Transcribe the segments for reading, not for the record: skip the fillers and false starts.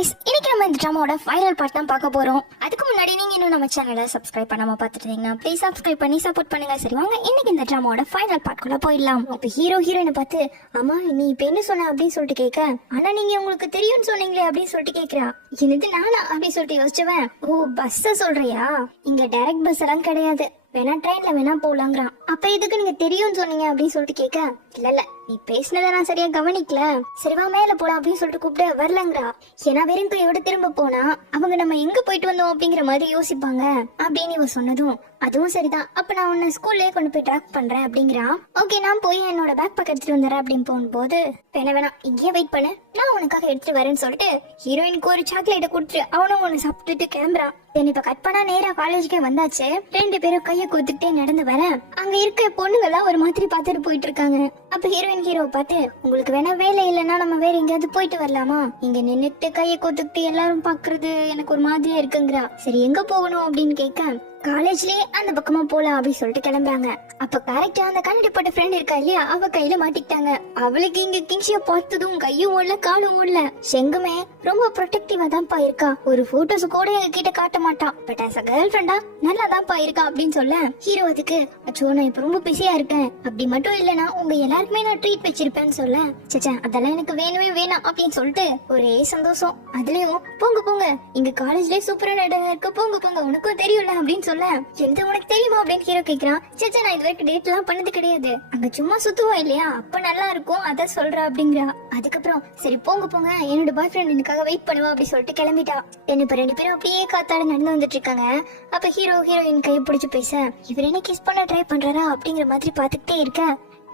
Guys இன்னைக்கு நம்ம இந்த ட்ராமாவோட ஃபைனல் பார்ட் தான் பார்க்க போறோம். அதுக்கு முன்னாடி நீங்க இன்னும் நம்ம சேனலை சப்ஸ்கிரைப் பண்ணாம பார்த்துட்டு இருந்தீங்கன்னா ப்ளீஸ் சப்ஸ்கிரைப் பண்ணி சப்போர்ட் பண்ணுங்க. சரி வாங்க இன்னைக்கு இந்த ட்ராமாவோட ஃபைனல் பார்ட் குள்ள போயிடலாம். இப்ப ஹீரோயினை பார்த்து அம்மா நீ இப்ப என்ன சொன்ன அப்படின்னு சொல்லிட்டு கேட்க, ஆனா நீங்க உங்களுக்கு தெரியும்னு சொன்னீங்களே அப்படின்னு சொல்லிட்டு கேக்குறா. என்னது நானா அப்படின்னு சொல்லிட்டு யோசிச்சுவேன். ஓ பஸ்ஸ சொல்றியா? இங்க டைரக்ட் பஸ் எல்லாம் கிடையாது, வேணா ட்ரெயின்ல வேணா போலாங்கிறான். அப்ப எதுக்கு நீங்க தெரியும்னு சொன்னீங்க அப்படின்னு சொல்லிட்டு கேட்க, இல்ல நீ பேசினதை நான் சரியா கவனிக்கல, சரிவா மேல போலாம் அப்படின்னு சொல்லிட்டு கூப்பிட்டு வரலங்கிறா. ஏன்னா வெறும் கையோட திரும்ப போனா அவங்க நம்ம எங்க போயிட்டு வந்தோம் அப்படிங்கிற மாதிரி யோசிப்பாங்க அப்படின்னு இவ சொன்னதும், அதுவும் சரிதான், அப்ப நான் உன்னை ஸ்கூல்லயே கொண்டு போய் ட்ராக் பண்றேன் அப்படிங்கிறான். ஓகே நான் போய் என்னோட பேக் பேக் எடுத்துட்டு வந்துடுறேன் அப்படின்னு போகும்போது, வேணா இங்கேயே வெயிட் பண்ணு, நான் உனக்காக எடுத்துட்டு வரேன்னு சொல்லிட்டு ஹீரோயினுக்கு ஒரு சாக்லேட்டை கொடுத்துட்டு அவனும் ஒன்னு சாப்பிட்டுட்டு கிளம்புறான். இப்ப கட் பண்ணா நேரா காலேஜுக்கே வந்தாச்சு. ரெண்டு பேரும் கைய கொடுத்துட்டே நடந்து வர அங்க இருக்க பொண்ணுங்க எல்லாம் ஒரு மாதிரி பாத்துட்டு போயிட்டு இருக்காங்க. அப்ப ஹீரோயின் ஹீரோவை பார்த்து, உங்களுக்கு வேணா வேலை இல்லைன்னா நம்ம வேற எங்கேயாவது போயிட்டு வரலாமா? இங்க நின்னுட்டு கைய கொத்துக்கிட்டு எல்லாரும் பாக்குறது எனக்கு ஒரு மாதிரியா இருக்குங்கிறா. சரி எங்க போகணும் அப்படின்னு கேட்க, காலேஜ்லயே அந்த பக்கமா போலாம் அப்படின்னு சொல்லிட்டு கிளம்புறாங்க. அப்ப கரெக்டா அந்த கண்ணாடி போட்ட ஃப்ரெண்ட் இருக்கா இல்லையா, அவ கையில மாட்டிக்கிட்டாங்க. அவளுக்கு இங்க கிங்ஷிய பார்த்ததும் கையும் ஓடல காலும் ஓடல. செங்குமே ரொம்ப ப்ரொடெக்டிவா தான்ப்பா இருக்கா, ஒரு போட்டோஸ் கூட எங்க கிட்ட காட்ட மாட்டான், பட் ஆஸ் அ கேர்ள் ஃப்ரெண்டா நல்லா தான்ப்பா இருக்கா அப்படின்னு சொல்ல, ஹீரோ அதுக்கு அச்சோ நான் இப்ப ரொம்ப பிஸியா இருக்கேன், அப்படி மட்டும் இல்லனா உங்க எல்லாருக்குமே நான் ட்ரீட் வச்சிருப்பேன்னு சொல்ல, சச்சா அதெல்லாம் எனக்கு வேணுமே வேணாம் அப்படின்னு சொல்லிட்டு ஒரே சந்தோஷம். அதுலயும் போங்க போங்க இங்க காலேஜ்லயே சூப்பரான இடம் இருக்கு, போங்க போங்க உனக்கும் தெரியும்ல அப்படின்னு சொல்ல, எந்த உனக்கு தெரியுமா அப்படின்னு ஹீரோ கேக்குறான். சச்சா நான் இது வரைக்கும் டேட் எல்லாம் பண்ணது கிடையாது, அங்க சும்மா சுத்துவோம் இல்லையா அப்ப நல்லா இருக்கும் அத சொல்றா அப்படிங்கிறா. அதுக்கப்புறம் சரி போங்க போங்க என்னோட பாய் ஃப்ரெண்ட் எனக்காக வெயிட் பண்ணுவா அப்படி சொல்லிட்டு கிளம்பிட்டா. இப்ப ரெண்டு பேரும் அப்படியே காத்தாட நடந்து வந்துட்டு இருக்காங்க. அப்ப ஹீரோ ஹீரோயின் கையை பிடிச்சு பேச, இவர் என்ன கிஸ் பண்ண ட்ரை பண்றாரா அப்படிங்கிற மாதிரி பாத்துக்கிட்டே இருக்க.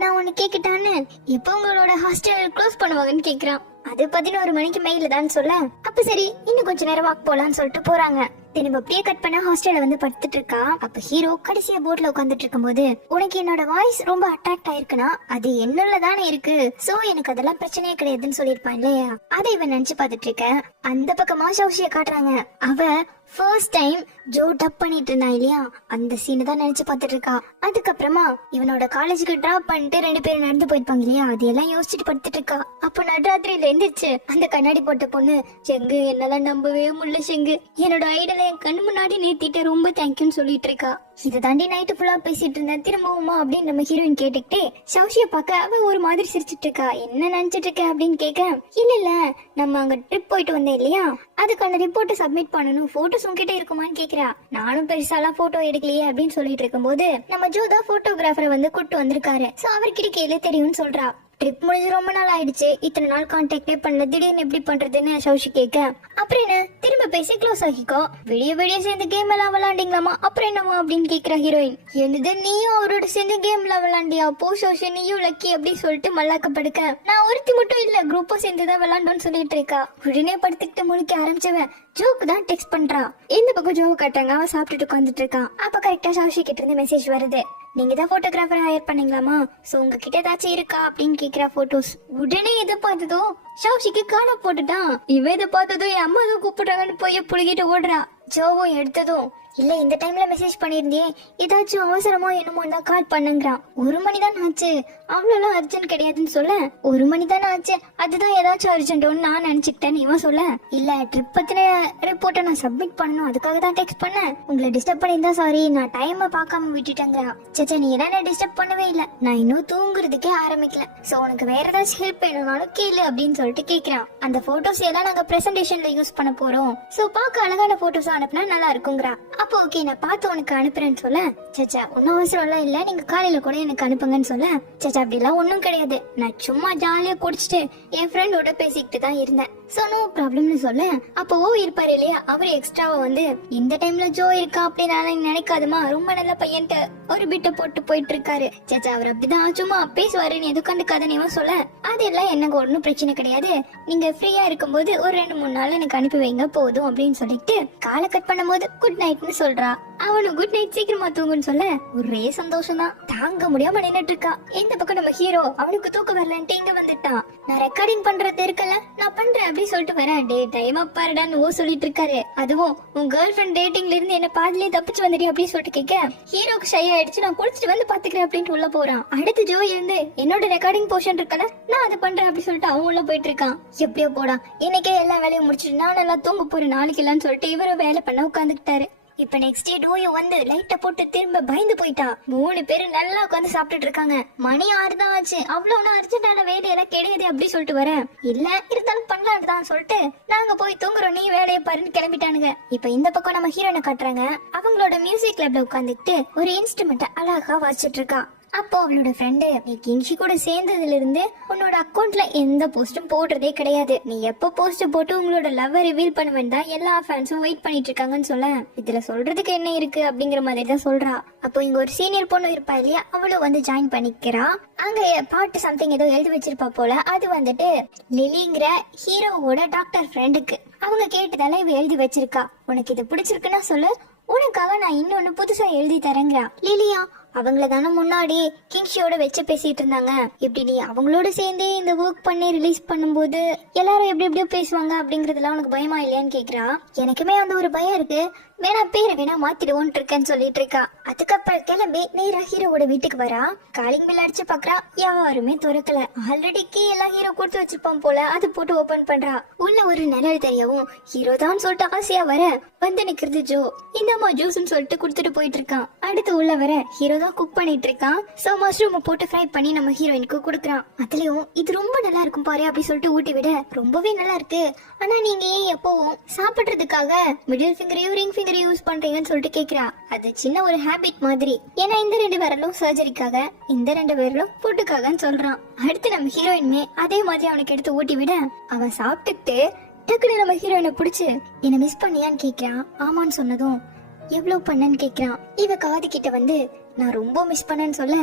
நான் உன்னை கேக்கிட்டான்னு எப்ப உங்களோட ஹாஸ்டல் க்ளோஸ் பண்ணுவாங்கன்னு கேக்குறான். அது 11 மணிக்கு மெயில தான் சொல்ல, அப்ப சரி இன்னும் கொஞ்ச நேரம் வாக் போலான்னு சொல்லிட்டு போறாங்க. திரும்ப அப்படியே கட் பண்ண ஹாஸ்டல்ல வந்து படுத்துட்டு இருக்கா. அப்ப ஹீரோ கடைசியா போட்ல உட்காந்துட்டு இருக்கும் போது, உனக்கு என்னோட வாய்ஸ் ரொம்ப அட்ராக்ட் ஆயிருக்குன்னா அது என்னுள்ள தானே இருக்கு, சோ எனக்கு அதெல்லாம் பிரச்சனையே கிடையாதுன்னு சொல்லிருப்பான் இல்லையா. அதை இவன் நினைச்சு பாத்துட்டு இருக்க. அந்த பக்கமா ஷௌஷிய காட்டுறாங்க. அவ ஃபர்ஸ்ட் டைம் ஜோ டப் பண்ணிட்டு இருந்தா இல்லையா, அந்த சீனை தான் நினைச்சு பாத்துட்டு இருக்கா. அதுக்கப்புறமா இவனோட காலேஜுக்கு டிராப் பண்ணிட்டு ரெண்டு பேரும் நடந்து போயிருப்பாங்க இல்லையா, அதையெல்லாம் யோசிச்சுட்டு படுத்துட்டு இருக்கா. அப்ப நடுராத்திரியில எந்திரிச்சு அந்த கண்ணாடி போட்ட பொண்ணு, செங்கு என்னால நம்பவே முடியல செங்கு, என்னோட ஐடலை என் கண்ணு முன்னாடி நிறுத்திட்டு ரொம்ப தேங்க்யூன்னு சொல்லிட்டு இருக்கா. இதை தாண்டி நைட்டு ஃபுல்லா பேசிட்டு இருந்தேன் திரும்பவுமா அப்படின்னு நம்ம ஹீரோயின் கேட்டுக்கிட்டே ஷௌஷிய பார்க்க அவ ஒரு மாதிரி சிரிச்சிட்டு இருக்கா. என்ன நினைச்சிட்டு இருக்க அப்படின்னு கேட்க, இல்ல நம்ம அங்க ட்ரிப் போயிட்டு வந்தேன் இல்லையா, அதுக்கான ரிப்போர்ட் சப்மிட் பண்ணணும், போட்டோஸ் உங்ககிட்ட இருக்குமான்னு கேக்குறா. நானும் பெருசாலாம் போட்டோ எடுக்கலையே அப்படின்னு சொல்லிட்டு இருக்கும் போது, நம்ம ஜோதா போட்டோகிராஃபரை வந்து கூட்டு வந்திருக்காரு, சோ அவர்கிட்ட கேளு தெரியும்னு சொல்றா. ட்ரிப் முடிஞ்சு ரொம்ப நாள் ஆயிடுச்சு, இத்தனை நாள் கான்டாக்டே பண்ணல, திடீர்னு எப்படி பண்றதுன்னு ஷௌஷி கேட்க, அப்புறம் என்ன திரும்ப பேசி க்ளோஸ் ஆகிக்கோ, விடிய சேர்ந்து கேம் எல்லாம் விளாண்டிங்களாமா, அப்புறம் என்னவா அப்படின்னு கேக்குற ஹீரோயின். என்னது நீயும் அவரோட சேர்ந்து கேம் எல்லாம் விளாண்டியா, போ ஷௌஷி நீயும் லக்கி அப்படின்னு சொல்லிட்டு மல்லாக்க படுக்க, நான் ஒருத்தி மட்டும் இல்ல குரூப்பா சேர்ந்துதான் விளாண்டோன்னு சொல்லிட்டு இருக்கா. உடனே படுத்துக்கிட்டு முடிக்க ஆரம்பிச்சவன் ஜோக்கு தான் டெக்ஸ்ட் பண்றா. இந்த பக்கம் ஜோக்கு காட்டாங்க, அவன் சாப்பிட்டுட்டு உட்காந்துட்டு இருக்கான். அப்ப கரெக்டா ஷௌஷி கிட்ட இருந்து மெசேஜ் வருது, நீங்க தான் போட்டோகிராஃபர் ஹையர் பண்ணீங்களாமா, சோ உங்ககிட்ட ஏதாச்சும் இருக்கா அப்படின்னு கேக்குறா போட்டோஸ். உடனே இதை பார்த்ததோ ஷௌஷிக்கு காண போட்டுட்டான். இவ இதை பார்த்ததும் என் அம்மா தான் கூப்பிடுறாங்கன்னு போய் புழுகிட்டு ஓடுறா. ஜோவும் எடுத்ததும், இல்ல இந்த டைம்ல மெசேஜ் பண்ணிருந்தியே ஏதாச்சும் அவசரமா என்னமோ தான் கால் பண்ணுங்கிறான். 1 மணி தான் ஆச்சு, அவ்வளவு அர்ஜென்ட் கிடையாதுன்னு சொல்ல, 1 மணி தானே ஆச்சு அதுதான் ஏதாச்சும் அர்ஜென்ட்னு நான் நினைச்சுக்கிட்டேன் இவன் சொல்ல, இல்ல ட்ரிப் பத்தின ரிப்போர்ட்டை நான் சப்மிட் பண்ணணும் அதுக்காக தான் டெக்ஸ்ட் பண்ணேன், உங்களை டிஸ்டர்ப் பண்ணியிருந்தா சாரி, நான் டைமை பார்க்காம விட்டுட்டேங்கிறா. சச்சா நீ என்ன டிஸ்டர்ப் பண்ணவே இல்ல, நான் இன்னும் தூங்குறதுக்கே ஆரம்பிக்கல, சோ உனக்கு வேற ஏதாச்சும் ஹெல்ப் வேணும்னாலும் கேளு அப்படின்னு சொல்லிட்டு கேக்குறான். அந்த போட்டோஸ் எல்லாம் நாங்க பிரசன்டேஷன்ல யூஸ் பண்ண போறோம், சோ பார்க்க அழகான போட்டோஸ் அனுப்புனா நல்லா இருக்குங்கிறா. அப்போ ஓகே நான் பார்த்து உனக்கு அனுப்புறேன்னு சொல்ல, சச்சா ஒன்னும் அவசரம் எல்லாம் இல்ல, நீங்க காலையில கூட எனக்கு அனுப்புங்கன்னு சொல்ல, சச்சா அப்படி எல்லாம் ஒன்னும் கிடையாது, நான் சும்மா ஜாலியா குடிச்சிட்டு என் ஃப்ரெண்டோட பேசிக்கிட்டு தான் இருந்தேன், சோ நோ ப்ராப்ளம்னு சொல்ல, அப்போ ஓ இருப்பாரு இல்லையா அவரு எக்ஸ்ட்ராவா வந்து, இந்த டைம்ல ஜோ இருக்கா அப்படின்னு நினைக்காதுமா, ரொம்ப நல்ல பையன்ட்டு ஒரு பிட்ட போட்டு போயிட்டு இருக்காரு, சச்சா அவர் அப்படிதான் சும்மா பேசுவாரு நீ எதுக்கு கதைன்னு சொல்ல, அதெல்லாம் எனக்கு ஒன்னும் பிரச்சனை கிடையாது, நீங்க ஃப்ரீயா இருக்கும்போது ஒரு 2-3 நாள் எனக்கு அனுப்பி வைங்க போதும் அப்படின்னு சொல்லிட்டு காலை கட் பண்ணும் போது குட் நைட்னு சொல்றா. அவனும் குட் நைட் சீக்கிரமா தூங்குன்னு சொல்ல ஒரே சந்தோஷம் தான், தாங்க முடியாம நின்னுட்டு இருக்கா. இந்த பக்கம் நம்ம ஹீரோ அவனுக்கு தூக்கம் வரலன்ட்டு இங்க வந்துட்டான். நான் ரெக்கார்டிங் பண்றது இருக்கல, நான் பண்றேன் அப்படி சொல்லிட்டு வரேன். டே டைம் அப்பாருடான்னு சொல்லிட்டு இருக்காரு. அதுவும் உன் கேர்ள் ஃபிரெண்ட் டேட்டிங்ல இருந்து என்ன பாதிலே தப்பிச்சு வந்துடி அப்படின்னு சொல்லிட்டு கேட்க ஹீரோக்கு ஷை ஆயிடுச்சு. நான் குளிச்சுட்டு வந்து பாத்துக்கிறேன் அப்படின்ட்டு உள்ள போறான். அடுத்து ஜோ இருந்து என்னோட ரெக்கார்டிங் போர்ஷன் இருக்கல, நான் அதை பண்றேன் அப்படி சொல்லிட்டு அவன் உள்ள போயிட்டு இருக்கான். எப்படியோ போடா, இன்னைக்கே எல்லா வேலையும் முடிச்சுட்டு நான் நல்லா தூங்க போறேன் நாளைக்கு இல்லன்னு சொல்லிட்டு இவரும் வேலை பண்ண உட்காந்துக்கிட்டாரு. இப்ப நெக்ஸ்ட் டே டோயோ வந்து லைட்ட போட்டு திரும்ப பயந்து போயிட்டா. 3 பேரும் நல்லா உட்காந்து சாப்பிட்டுட்டு இருக்காங்க. மணி 6 தான் ஆச்சு. அவ்வளவு அர்ஜென்டான வேலையெல்லாம் கிடையாது அப்படி சொல்லிட்டு வரேன். இல்ல இருந்தாலும் பண்ணலான்னு தான் சொல்லிட்டு நாங்க போய் தூங்குறோம், நீ வேலையை பாருன்னு கிளம்பிட்டானுங்க. இப்ப இந்த பக்கம் நம்ம ஹீரோனை காட்டுறாங்க. அவங்களோட மியூசிக் கிளப்ல உட்காந்துட்டு ஒரு இன்ஸ்ட்ருமெண்ட் அழகா வாசிச்சுட்டு இருக்கா. அப்போ அவளோட ஃப்ரெண்டு, நீ கிங்ஷி கூட சேர்ந்ததுல இருந்து உன்னோட அக்கௌண்ட்ல எந்த போஸ்டும் போடுறதே கிடையாது. நீ எப்ப போஸ்ட் போட்டு உங்களோட லவ் ரிவீல் பண்ணுவேன் தான் எல்லா ஃபேன்ஸும் வெயிட் பண்ணிட்டு இருக்காங்கன்னு சொல்ல, இதுல சொல்றதுக்கு என்ன இருக்கு அப்படிங்கிற மாதிரி தான் சொல்றா. அப்போ இங்க ஒரு சீனியர் பொண்ணு இருப்பா இல்லையா, அவளும் வந்து ஜாயின் பண்ணிக்கிறா. அங்க பாட்டு சம்திங் ஏதோ எழுதி வச்சிருப்பா போல. அது வந்துட்டு லிலிங்கிற ஹீரோவோட டாக்டர் ஃப்ரெண்டுக்கு. அவங்க கேட்டதால இவ எழுதி வச்சிருக்கா. உனக்கு இது பிடிச்சிருக்குன்னா சொல்லு, உனக்காக நான் இன்னொன்னு புதுசா எழுதி தரேங்கிறா. லிலியா அவங்கள தானே முன்னாடி கிங்ஷியோட வச்சு பேசிட்டு இருந்தாங்க. இப்படி நீ அவங்களோட சேர்ந்து இந்த ஒர்க் பண்ணி ரிலீஸ் பண்ணும்போது எல்லாரும் எப்படி எப்படியோ பேசுவாங்க அப்படிங்கறதுலாம் உனக்கு பயமா இல்லையான்னு கேக்குறா. எனக்குமே அந்த ஒரு பயம் இருக்கு, வேணா பேரை வேணா மாத்திடுவோன்னு இருக்கேன்னு சொல்லிட்டு இருக்கா. அதுக்கப்புறம் கிளம்பி நேரா ஹீரோவோட வீட்டுக்கு வரா. காலிங் பில் அடிச்சு பாக்குறா, யாருமே திறக்கல. ஆல்ரெடி கீ எல்லாம் ஹீரோ கொடுத்து வச்சிருப்பான் போல, அது போட்டு ஓபன் பண்றா. உள்ள ஒரு நிழல் தெரியவும் ஹீரோ தான் சொல்லிட்டு ஆசையா வர வந்து நிக்கிறது ஜோ. இந்தம்மா ஜூஸ்ன்னு சொல்லிட்டு கொடுத்துட்டு போயிட்டு இருக்கான். அடுத்து உள்ள வர ஹீரோ தான் குக் பண்ணிட்டு இருக்கான். சோ மஷ்ரூம் போட்டு ஃப்ரை பண்ணி நம்ம ஹீரோயினுக்கு கொடுக்குறான். அதுலயும் இது ரொம்ப நல்லா இருக்கும் பாரு அப்படி சொல்லிட்டு ஊட்டி விட ரொம்பவே நல்லா இருக்கு. ஆனா நீங்க ஏன் எப்பவும் சாப்பிடுறதுக்காக மிடில் ஃபிங்கரையும் ரிங் ஃபிங்கர் யூஸ் பண்றீங்கன்னு சொல்லிட்டு கேக்குறா. அது சின்ன ஒரு ஹேபிட் மாதிரி. ஏன்னா இந்த 2 விரலும் சர்ஜரிக்காக, இந்த 2 விரலும் ஃபுட்டுக்காகன்னு சொல்றான். அடுத்து நம்ம ஹீரோயினுமே அதே மாதிரி அவனுக்கு எடுத்து ஊட்டி விட அவன் சாப்பிட்டுட்டு டக்குனு நம்ம ஹீரோயினை பிடிச்சு என்ன மிஸ் பண்ணியான்னு கேக்குறான். ஆமான்னு சொன்னதும் எவ்வளவு பண்ணன்னு கேக்குறான். இவ காது கிட்ட வந்து நான் ரொம்ப மிஸ் பண்ணேன்னு சொல்ல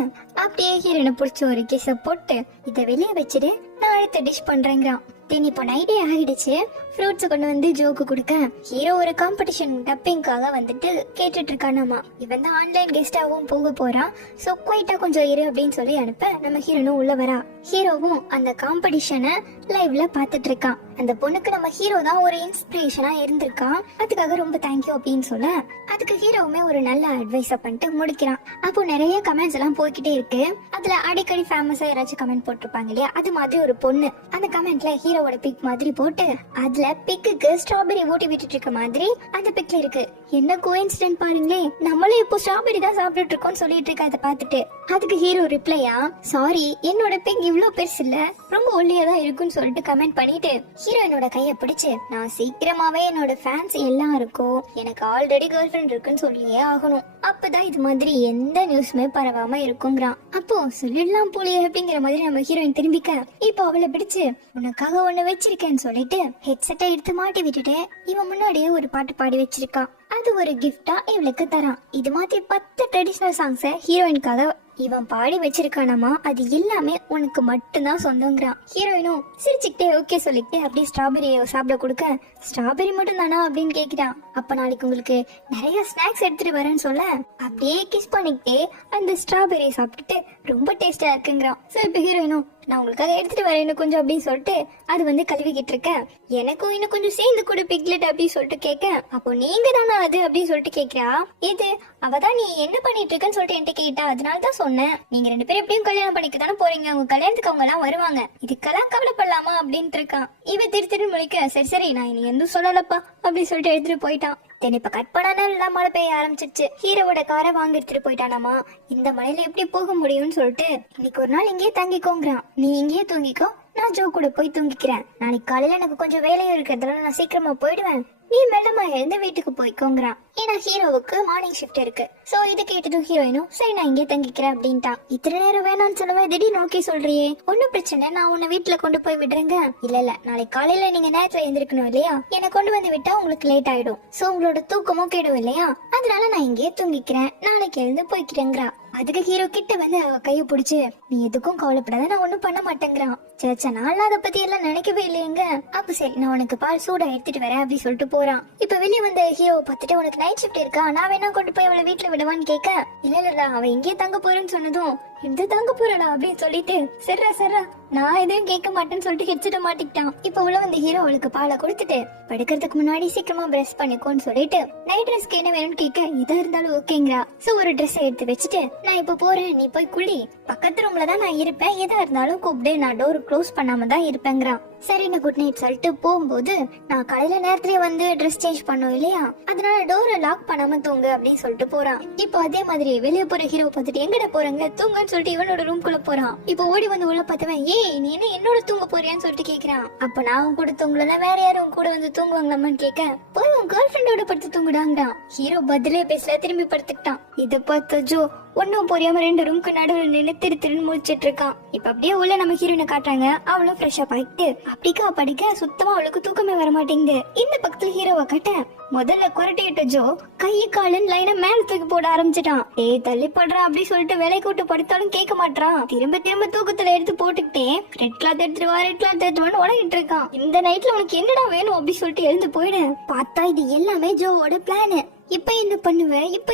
அப்படியே ஹீரோயினை பிடிச்ச ஒரு கிஸ போட்டு இதை வெளியே வச்சுட்டு நான் அடுத்த டிஷ் பண்றேங்கிறான். தென் இப்போ நைட்டே ஆகிடுச்சு. ஃப்ரூட்ஸ் கொண்டு வந்து ஜோக்கு கொடுக்க ஹீரோ ஒரு காம்படிஷன் டப்பிங்காக வந்துட்டு கேட்டுட்டு இருக்கானாமா. இவன் தான் ஆன்லைன் கெஸ்டாவும் போக போறான். சோ குவைட்டா கொஞ்சம் இரு அப்படின்னு சொல்லி அனுப்ப நம்ம ஹீரோனும் உள்ள வரா. ஹீரோவும் அந்த காம்படிஷனை லைவ்ல பாத்துட்டு இருக்கான். அந்த பொண்ணுக்கு நம்ம ஹீரோ தான் ஒரு இன்ஸ்பிரேஷனா இருந்திருக்கான். அதுக்காக ரொம்ப தேங்க்யூ அப்படின்னு சொல்ல அதுக்கு ஹீரோவுமே ஒரு நல்ல அட்வைஸ பண்ணிட்டு முடிக்கிறான். அப்போ நிறைய கமெண்ட்ஸ் எல்லாம் போய்கிட்டே இருக்கு. அதுல அடிக்கடி ஃபேமஸா யாராச்சும் கமெண்ட் போட்டிருப்பாங்க இல்லையா, அது மாதிரி ஒரு பொண்ணு அந்த கமெண்ட்ல ஹீரோவோட பிக் மாதிரி போட்டு அதுல பிக்குக்கு ஸ்ட்ராபெரி ஊட்டி விட்டுட்டு இருக்க மாதிரி அந்த பிக்ல இருக்கு. என்ன கோஇன்சிடென்ட் பாருங்களே, நம்மளும் இப்போ ஸ்ட்ராபெரி தான் சாப்பிட்டுட்டு இருக்கோம்னு சொல்லிட்டு இருக்க. அதை பார்த்துட்டு அதுக்கு ஹீரோ ரிப்ளையா, சாரி என்னோட பிக் இவ்வளவு பெருசு இல்ல, ரொம்ப ஒல்லியா தான் இருக்குன்னு சொல்லிட்டு கமெண்ட் பண்ணிட்டு ஹீரோயினோட கைய பிடிச்சு நான் சீக்கிரமாவே என்னோட ஃபேன்ஸ் எல்லாருக்கும் எனக்கு ஆல்ரெடி கேர்ள் ஃபிரெண்ட் இருக்குன்னு சொல்லியே ஆகணும், அப்பதான் இது மாதிரி எந்த நியூஸ்மே பரவாம இருக்குங்கிறான். அப்போ சொல்லிடலாம் போலியே அப்படிங்கிற மாதிரி நம்ம ஹீரோயின் திரும்பிக்க இப்போ அவளை பிடிச்சு உனக்காக ஒண்ணு வச்சிருக்கேன்னு சொல்லிட்டு ஹெட்செட்டை எடுத்து மாட்டி விட்டுட்டு இவன் முன்னாடியே ஒரு பாட்டு பாடி வச்சிருக்கான். அது ஒரு கிஃப்டா இவளுக்கு தரான். இது மாதிரி 10 ட்ரெடிஷனல் சாங்ஸ ஹீரோயினுக்காக இவன் பாடி வச்சிருக்கானாமா. அது எல்லாமே உனக்கு மட்டும்தான் சொந்தங்கிறான். ஹீரோயினும் சிரிச்சுக்கிட்டே ஓகே சொல்லிட்டு அப்படியே ஸ்ட்ராபெரியை சாப்பிட கொடுக்க ஸ்ட்ராபெரி மட்டும் தானா அப்படின்னு கேக்குறான். அப்ப நாளைக்கு உங்களுக்கு நிறைய ஸ்நாக்ஸ் எடுத்துட்டு வரேன்னு சொல்ல அப்படியே கிஸ் பண்ணிக்கிட்டே அந்த ஸ்ட்ராபெரியை சாப்பிட்டுட்டு ரொம்ப டேஸ்டா இருக்குங்கிறான். சோ இப்ப ஹீரோயினும் நான் உங்களுக்காக எடுத்துட்டு வரேன்னு கொஞ்சம் அப்படின்னு சொல்லிட்டு அது வந்து கழுவிக்கிட்டு இருக்க எனக்கும் இன்னும் கொஞ்சம் சேர்ந்து கூட பிக்லெட் அப்படின்னு சொல்லிட்டு கேட்க அப்போ நீங்க தானா அது அப்படின்னு சொல்லிட்டு கேக்குறா. இது அவதான் நீ என்ன பண்ணிட்டு இருக்கன்னு சொல்லிட்டு என்கிட்ட கேட்டா, அதனாலதான் சொன்னேன் நீங்க 2 பேரும் எப்படியும் கல்யாணம் பண்ணிக்க தானே போறீங்க, உங்க கல்யாணத்துக்கு அவங்க எல்லாம் வருவாங்க, இதுக்கெல்லாம் கவலைப்படலாமா அப்படின்ட்டு இருக்கான். இவ திரு முழிக்க சரி சரி நான் இனி எதுவும் சொல்லலப்பா அப்படின்னு சொல்லிட்டு எடுத்துட்டு போயிட்டான். தென் இப்ப கட் பண்ணானா மழை பெய்ய ஆரம்பிச்சிருச்சு. ஹீரோவோட காரை வாங்கி எடுத்துட்டு போயிட்டானாமா. இந்த மழையில எப்படி போக முடியும்னு சொல்லிட்டு இன்னைக்கு ஒரு நாள் இங்கேயே தங்கிக்கோங்கிறான். நீ இங்கேயே தூங்கிக்கோ, நான் ஜோ கூட போய் தூங்கிக்கிறேன். நாளைக்கு காலையில எனக்கு கொஞ்சம் வேலையும் இருக்கிறதுனால நான் சீக்கிரமா போயிடுவேன், நீ மெல்லமா எழுந்து வீட்டுக்கு போய்க்கோங்கிறான். ஏன்னா ஹீரோவுக்கு மார்னிங் ஷிஃப்ட் இருக்கு. சோ இது கேட்டதும் ஹீரோயினும் சரி நான் இங்கே தங்கிக்கிறேன் அப்படின்ட்டான். இத்தனை நேரம் வேணாம்னு சொல்லவே திடீர்னு ஓகே சொல்றியே, ஒன்னும் பிரச்சனை நான் உன்னை வீட்டுல கொண்டு போய் விடுறேங்க. இல்ல நாளைக்கு காலையில நீங்க நேரத்துல எழுந்திருக்கணும் இல்லையா, என்னை கொண்டு வந்து விட்டா உங்களுக்கு லேட் ஆயிடும், சோ உங்களோட தூக்கமும் கேடும் இல்லையா, அதனால நான் இங்கேயே தூங்கிக்கிறேன், நாளைக்கு எழுந்து போய்க்கிறேங்கிறா. அதுக்கு ஹீரோ கிட்ட வந்து அவ கைய பிடிச்சு நீ எதுக்கும் கவலைப்படாத நான் ஒண்ணும் பண்ண மாட்டேங்கிறான். சேச்சா நான் அதை பத்தி எல்லாம் நினைக்கவே இல்லையங்க. அப்ப சரி நான் உனக்கு பால் சூடா எடுத்துட்டு வரேன் அப்படி சொல்லிட்டு போறான். போறான். இப்ப வெளியே வந்த ஹீரோவை பார்த்துட்டு உனக்கு நைட் ஷிஃப்ட் இருக்கா, நான் வேணா கொண்டு போய் அவளை வீட்டுல விடுவான்னு கேட்க, இல்லடா அவ இங்கே தங்க போறேன்னு சொன்னதும் இந்த தங்க போறடா அப்படின்னு சொல்லிட்டு சர்ரா நான் எதையும் கேட்க மாட்டேன்னு சொல்லிட்டு ஹெட்செட்ட மாட்டிக்கிட்டான். இப்ப உள்ள வந்த ஹீரோ அவளுக்கு பாலை கொடுத்துட்டு படுக்கிறதுக்கு முன்னாடி சீக்கிரமா பிரஷ் பண்ணிக்கோன்னு சொல்லிட்டு நைட் ட்ரெஸ்க்கு என்ன வேணும்னு கேட்க இதா இருந்தாலும் ஓகேங்கிறா. சோ ஒரு ட்ரெஸ் எடுத்து வச்சுட்டு நான் இப்ப போறேன், நீ போய் குளி, பக்கத்து ரூம்ல தான் நான் இருப்பேன், எதா இருந்தாலும் கூப்பிடு, நான் டோர் க்ளோஸ் பண்ணாம தான் இருப்பேங்கிறான். சரின்னு குட் நைட் சொல்லிட்டு போகும்போது நான் காலையில நேரத்திலேயே வந்து ட்ரெஸ் சேஞ்ச் பண்ணோம் இல்லையா, அதனால டோரை லாக் பண்ணாம தூங்கு அப்படின்னு சொல்லிட்டு போறான். இப்போ அதே மாதிரி வெளியே போற ஹீரோ பார்த்துட்டு எங்கட போறாங்க தூங்குன்னு சொல்லிட்டு இவனோட ரூம் குள்ள போறான். இப்போ ஓடி வந்து உள்ள பார்த்தவன் ஏய் நீ என்ன என்னோட தூங்க போறியான்னு சொல்லிட்டு கேக்குறான். அப்ப நான் உன் கூட தூங்கலன்னா வேற யாரும் கூட வந்து தூங்குவாங்களாமான்னு கேட்க போய் உன் கேர்ள் ஃப்ரெண்டோட படுத்து தூங்குடாங்கிறான். ஹீரோ பதிலே பேசல, திரும்பி படுத்துக்கிட்டான். இத பார்த்த ஜோ ஒன்னும் புரியாம 2 ரூம்க்கு நடுவில் நின்று திருன்னு முடிச்சிட்டு இருக்கான். இப்ப அப்படியே உள்ள நம்ம ஹீரோயினை காட்டுறாங்க. அவளும் ஃப்ரெஷ் அப் ஆயிட்டு அப்படிக்கா படிக்க சுத்தமா அவளுக்கு தூக்கமே வர மாட்டேங்குது. இந்த பக்கத்துல ஹீரோவை கட்ட முதல்ல குரட்டிட்ட ஜோ கை காலன் லைனா மேல தூக்கி போட ஆரம்பிச்சிட்டான். ஏய் தள்ளி படுறான் அப்படி சொல்லிட்டு வேலை கூட்டு படுத்தாலும் கேட்க மாட்டான். திரும்ப தூக்கத்துல எடுத்து போட்டுக்கிட்டே ரெட் கிளாத் எடுத்துட்டு உடகிட்டு இருக்கான். இந்த நைட்ல உனக்கு என்னடா வேணும் அப்படி சொல்லிட்டு எழுந்து போயிடு. பார்த்தா இது எல்லாமே ஜோவோட பிளான். இப்ப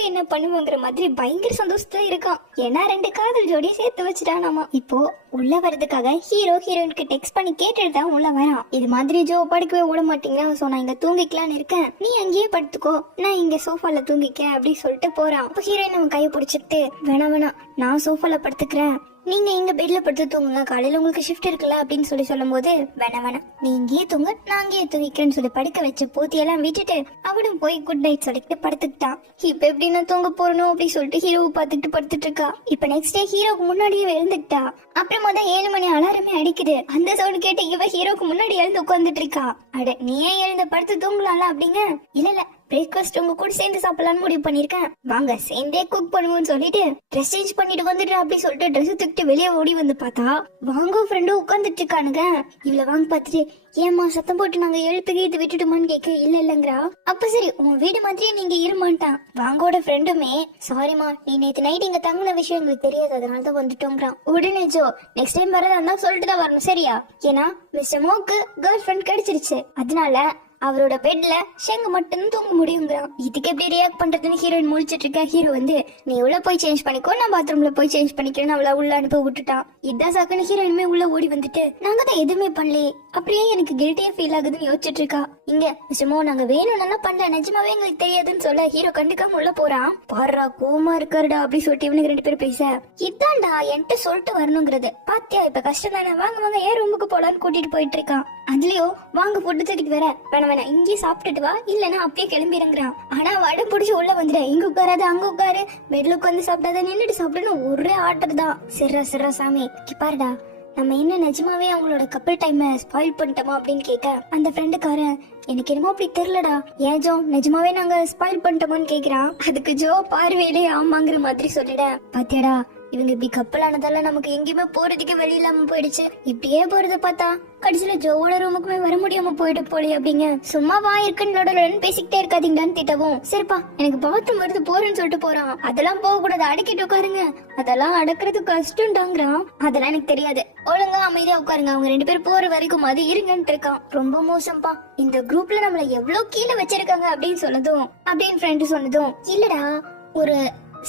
என்ன பண்ணுவேங்கிற மாதிரி பயங்கர சந்தோஷத்துல இருக்கான். ஏன்னா 2 காதல் ஜோடி சேர்த்து வச்சுட்டானாமா. இப்போ உள்ள வர்றதுக்காக ஹீரோ ஹீரோயினுக்கு டெக்ஸ்ட் பண்ணி கேட்டுட்டு தான் உள்ள வரான். இது மாதிரி ஜோ படுக்கவே விட மாட்டீங்களா, சோ நான் இங்க தூங்கிக்கலான்னு இருக்கேன், நீ அங்கேயே படுத்துக்கோ, நான் இங்க சோஃபால தூங்கிக்கேன் அப்படி சொல்லிட்டு போறான். அப்ப ஹீரோயின் அவன் கையை பிடிச்சிட்டு வேணாம் நான் சோஃபால படுத்துக்கிறேன், நீங்க இங்க பெட்ல படுத்து தூங்குங்க, காலையில உங்களுக்கு ஷிஃப்ட் இருக்குல்ல அப்படின்னு சொல்லும் போது வேணாம் நீ இங்கேயே தூங்க, நான் அங்கேயே தூங்கிக்கிறேன்னு சொல்லி படுக்க வச்சு போத்தியெல்லாம் விட்டுட்டு அவனும் போய் குட் நைட் சொல்லிட்டு படுத்துக்கிட்டான். இப்ப எப்படி நான் தூங்க போறணும் அப்படின்னு சொல்லிட்டு ஹீரோவை பார்த்துட்டு படுத்துட்டு இருக்கா. இப்ப நெக்ஸ்ட் டே ஹீரோக்கு முன்னாடியே எழுந்துக்கிட்டா. அப்புறமா தான் 7 மணி அலாரமே அடிக்குது. அந்த சவுண்ட் கேட்டு இவ ஹீரோக்கு முன்னாடி எழுந்து உட்காந்துட்டு இருக்கா. அட நீ ஏன் எழுந்து படுத்து தூங்கலாம்ல அப்படிங்க. இல்ல பிரேக்ஃபாஸ்ட் உங்க கூட சேர்ந்து சாப்பிடலாம்னு முடிவு பண்ணிருக்கேன், வாங்க சேர்ந்தே குக் பண்ணுவோம்னு சொல்லிட்டு ட்ரெஸ் சேஞ்ச் பண்ணிட்டு வந்துட்டு அப்படி சொல்லிட்டு ட்ரெஸ் தூக்கிட்டு வெளியே ஓடி வந்து பார்த்தா வாங்க ஃப்ரெண்டும் உட்காந்துட்டு இருக்கானுங்க. இவ்வளவு வாங்க பார்த்துட்டு ஏமா சத்தம் போட்டு நாங்க எழுப்புக்கு இது விட்டுட்டுமான்னு கேட்க இல்லங்கிறா. அப்ப சரி உன் வீடு மாதிரியே நீங்க இருமாட்டான். வாங்கோட ஃப்ரெண்டுமே சாரிமா நீ நேத்து நைட் இங்க தங்கின விஷயம் எங்களுக்கு தெரியாது, அதனாலதான் வந்துட்டோங்கிறான். உடனே ஜோ நெக்ஸ்ட் டைம் வரதா சொல்லிட்டு தான் வரணும் சரியா, ஏன்னா மிஸ்டர் மோக்கு கேர்ள் ஃப்ரெண்ட் கிடைச்சிருச்சு, அதனால அவரோட பெட்ல ஷெங்கு மட்டும் தூங்க முடியுங்கிறான். இதுக்கு எப்படி ரியாக்ட் பண்றதுன்னு ஹீரோயின் முழிச்சிட்டு இருக்க. ஹீரோ வந்து நீ உள்ள போய் சேஞ்ச் பண்ணிக்கோ, நான் பாத்ரூம்ல போய் சேஞ்ச் பண்ணிக்கிறேன்னு அவளை உள்ள அனுப்ப விட்டுட்டான். இதான் சாக்குன்னு ஹீரோயினுமே உள்ள ஓடி வந்துட்டு நாங்க தான் எதுவுமே பண்ணலையே அப்படியே எனக்கு கில்ட்டியா ஃபீல் ஆகுதுன்னு யோசிச்சுட்டு இருக்கா. இங்க மிஸ்டர் மோ நாங்க வேணும்னா பண்ணல, நிஜமாவே எங்களுக்கு தெரியாதுன்னு சொல்ல ஹீரோ கண்டுக்காம உள்ள போறான். பாடுறா கோமா இருக்காருடா அப்படி சொல்லிட்டு இவனுக்கு 2 பேரும் பேச இதான்டா என்கிட்ட சொல்லிட்டு வரணுங்கிறது பாத்தியா, இப்ப கஷ்டம் தானே, வாங்க ஏன் ரூமுக்கு போலான்னு கூட்டிட்டு போயிட்டு இருக்கான். அதுலயோ வாங்க ஃபுட்டு தூக்கிட்டு வர வேணாம் இங்கே சாப்பிட்டுட்டு வா இல்லன்னா அப்படியே கிளம்பிடுங்கிறான். ஆனா வடம் பிடிச்சி உள்ள வந்துட இங்க உட்காராது அங்க உட்காரு, பெட்ல உட்காந்து சாப்பிடாத நின்னுட்டு சாப்பிடணும் ஒரே ஆட்டர்தான். சிர்ரா சாமி பாருடா நம்ம என்ன நிஜமாவே அவங்களோட கப்பல் டைம் ஸ்பாயில் பண்ணிட்டோமா அப்படின்னு கேட்க அந்த ஃப்ரெண்டுக்காரன் எனக்கு என்னமோ அப்படி தெரியலடா, ஏன் ஜோ நிஜமாவே நாங்க ஸ்பாயில் பண்ணிட்டோமான்னு கேக்குறான். அதுக்கு ஜோ பார்வையிலே ஆமாங்கிற மாதிரி சொல்லிட பாத்தியாடா இவங்க இப்படி கப்பல் ஆனதால நமக்கு எங்கேயுமே போறதுக்கு வழி இல்லாம போயிடுச்சு, இப்படியே போறத பார்த்தா கடைசியில ஜோவோட ரூமுக்குமே வர முடியாம போயிட்டு போலே அப்படிங்க. சும்மா வா இருக்குன்னு பேசிக்கிட்டே இருக்காதீங்களான்னு திட்டவும் சரிப்பா எனக்கு பாத்ரூம் வருது போறேன்னு சொல்லிட்டு போறான். அதெல்லாம் போக கூடாது அடக்கிட்டு உட்காருங்க, அதெல்லாம் அடக்குறது கஷ்டம்டாங்கிறான். அதெல்லாம் எனக்கு தெரியாது ஒழுங்கா அமைதியா உட்காருங்க, அவங்க 2 பேரும் போற வரைக்கும் அது இருங்கன்னு இருக்கான். ரொம்ப மோசம்பா இந்த குரூப்ல நம்மள எவ்வளவு கீழே வச்சிருக்காங்க அப்படின்னு சொன்னதும் அப்படின்னு ஃப்ரெண்டு சொன்னதும் இல்லடா ஒரு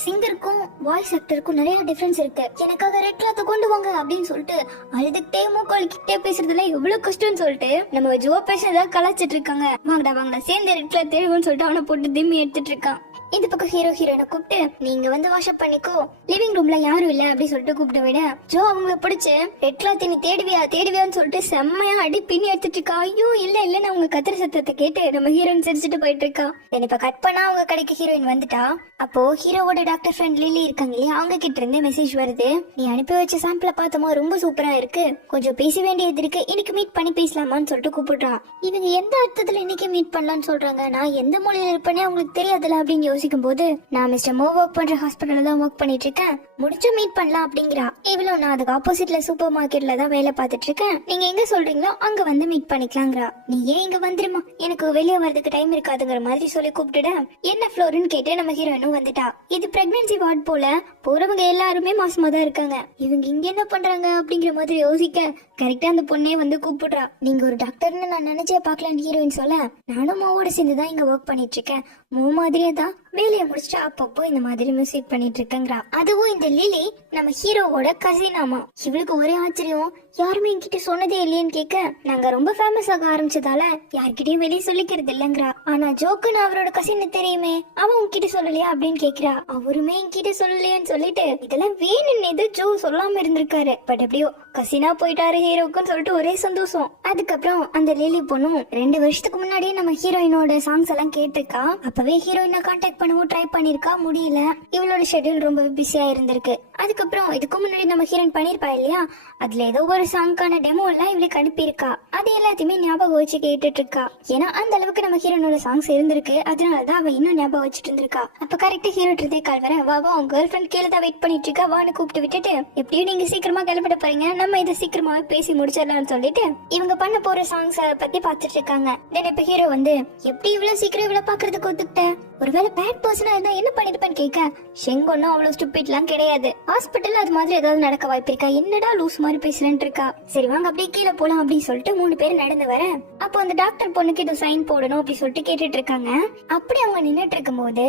சிங்கருக்கும் வாய்ஸ் ஆக்டருக்கும் நிறைய டிஃபரன்ஸ் இருக்கு, எனக்காக ரெட் கிளாத் கொண்டு வாங்க அப்படின்னு சொல்லிட்டு அழுதுகிட்டே மூக்கொழுக்கிட்டே பேசுறதுல எவ்வளவு கஷ்டம்னு சொல்லிட்டு நம்ம ஜோ பேசுறதா கலாச்சிட்டு இருக்காங்க. வாங்கடா சேர்ந்து ரெட் கிளாத் தேடுவோம்னு சொல்லிட்டு அவனை போட்டு திம்மி எடுத்துட்டு இருக்கான். இந்த பக்கம் ஹீரோ ஹீரோயினை கூப்பிட்டு நீங்க வந்து வாஷ் அப் பண்ணிக்கோ, லிவிங் ரூம்ல யாரும் இல்ல அப்படி சொல்லிட்டு கூப்பிட்டு விட ஜோ அவங்கள பிடிச்சு ரெட் கிளாத் நீ தேடுவியான்னு சொல்லிட்டு செம்மையா அடி பின்னி எடுத்துட்டு இருக்கா. ஐயோ இல்ல நான் உங்க கத்திர சத்தத்தை கேட்டு நம்ம ஹீரோயின் சிரிச்சுட்டு போயிட்டு இருக்கா. இப்ப கட் பண்ணா அவங்க கடைக்கு ஹீரோயின் வந்துட்டா. அப்போ ஹீரோவோட டாக்டர் ஃப்ரெண்ட் லில்லி இருக்காங்க இல்லையா, அவங்க கிட்ட இருந்து மெசேஜ் வருது, நீ அனுப்பி வச்ச சாம்பிள பார்த்தோமா ரொம்ப சூப்பரா இருக்கு, கொஞ்சம் பேச வேண்டியது இருக்கு, இன்னைக்கு மீட் பண்ணி பேசலாமான்னு சொல்லிட்டு கூப்பிடுறான். இவங்க எந்த அர்த்தத்துல இன்னைக்கு மீட் பண்ணலாம்னு சொல்றாங்க, நான் எந்த மொழியில இருப்பேனே அவங்களுக்கு தெரியாதுல அப்படின்னு யோசிக்கும் போது நான் மிஸ்டர் மோ ஒர்க் பண்ற ஹாஸ்பிட்டல்ல தான் ஒர்க் பண்ணிட்டு இருக்கேன், முடிச்சு மீட் பண்ணலாம் அப்படிங்கிறா. இவ்வளவு நான் அதுக்கு ஆப்போசிட்ல சூப்பர் மார்க்கெட்ல தான் வேலை பார்த்துட்டு இருக்கேன், நீங்க எங்க சொல்றீங்களோ அங்க வந்து மீட் பண்ணிக்கலாங்கிறா. நீ ஏன் இங்க வந்துருமா, எனக்கு வெளியே வரதுக்கு டைம் இருக்காதுங்கிற மாதிரி சொல்லி கூப்பிட்டுட. என்ன ஃப்ளோர்னு கேட்டு நம்ம ஹீரோயினும் வந்துட்டா. இது பிரெக்னன்சி வார்டு போல போறவங்க எல்லாருமே மாசமா தான் இருக்காங்க, இவங்க இங்க என்ன பண்றாங்க அப்படிங்கிற மாதிரி யோசிக்க கரெக்டா அந்த பொண்ணே வந்து கூப்பிடுறா. நீங்க ஒரு டாக்டர்னு நான் நினைச்சே பாக்கலான்னு ஹீரோயின் சொல்ல, நானும் மாவோட சேர்ந்துதான் இங்க ஒர்க் பண்ணிட்டு இருக்கேன். மூ மாதிரியே தான் வேலையை முடிச்சுட்டு அப்பப்போ இந்த மாதிரி மியூசிக் பண்ணிட்டு இருக்கேங்கிறா. அதுவும் இந்த லிலி நம்ம ஹீரோவோட கசினாமா. இவளுக்கு ஒரே ஆச்சரியம், யாருமே என்கிட்ட சொன்னதே இல்லையேன்னு கேட்க, நாங்க ரொம்ப ஃபேமஸ் ஆக ஆரம்பிச்சதால யார்கிட்டயும் வெளியே சொல்லிக்கிறது இல்லங்கிறா. ஆனா ஜோக்குன்னு அவரோட கசின்னு தெரியுமே, அவன் உன்கிட்ட சொல்லலையா அப்படின்னு கேக்குறா. அவருமே என்கிட்ட சொல்லலையான்னு சொல்லிட்டு இதெல்லாம் வேணும்னு ஜோ சொல்லாம இருந்திருக்காரு. பட் எப்படியோ கசினா போயிட்டாரு ஹீரோக்குன்னு சொல்லிட்டு ஒரே சந்தோஷம். அதுக்கப்புறம் அந்த லிலி பொண்ணும் 2 வருஷத்துக்கு முன்னாடியே நம்ம ஹீரோயினோட சாங்ஸ் எல்லாம் கேட்டிருக்கா. அப்பவே ஹீரோயினை கான்டாக்ட் பண்ணவும் ட்ரை பண்ணிருக்கா, முடியல. இவளோட ஷெட்யூல் ரொம்ப பிஸியா இருந்திருக்கு. அதுக்கப்புறம் இதுக்கு முன்னாடி நம்ம ஹீரோயின் பண்ணிருப்பா இல்லையா, அதுல ஏதோ ஒரு சாங்கான டெமோ எல்லாம் இவளுக்கு அனுப்பியிருக்கா. அது எல்லாத்தையுமே ஞாபகம் வச்சு கேட்டுட்டு இருக்கா. ஏன்னா அந்த அளவுக்கு நம்ம ஹீரோனோட சாங்ஸ் இருந்திருக்கு, அதனாலதான் அவ இன்னும் ஞாபகம் வச்சுட்டு இருந்திருக்கா. அப்ப கரெக்டா ஹீரோ இருந்தே கால் வர, வா உங்க கேர்ள் ஃபிரெண்ட் கீழே தான் வெயிட் பண்ணிட்டு இருக்கா, வான்னு கூப்பிட்டு விட்டுட்டு, எப்படியும் நீங்க சீக்கிரமா கிளம்பிட போறீங்க, நம்ம இதை சீக்கிரமாவே பேசி முடிச்சிடலாம்னு சொல்லிட்டு இவங்க பண்ண போற சாங்ஸ் பத்தி பாத்துட்டு இருக்காங்க. தென் இப்ப ஹீரோ வந்து, எப்படி இவ்வளவு சீக்கிரம் இவ்வளவு பாக்குறதுக்கு ஒத்துக்கிட்ட, ஒருவேளை பேட் பர்சனா இருந்தா என்ன பண்ணிருப்பேன்னு கேட்க, ஷெங்கொன்னும் அவ்வளவு ஸ்டூபிட்லாம் கிடையாது, ஹாஸ்பிட்டல் அது மாதிரி ஏதாவது நடக்க வாய்ப்பு இருக்கா, என்னடா லூஸ் மாதிரி பேசுறேன்னு இருக்கா. சரி வாங்க அப்படியே கீழே போலாம் அப்படின்னு சொல்லிட்டு 3 பேர் நடந்து வர, அப்போ அந்த டாக்டர் பொண்ணுக்கு ஏதோ சைன் போடணும் அப்படின்னு சொல்லிட்டு கேட்டுட்டு இருக்காங்க. அப்படி அவங்க நின்னுட்டு இருக்கும் போது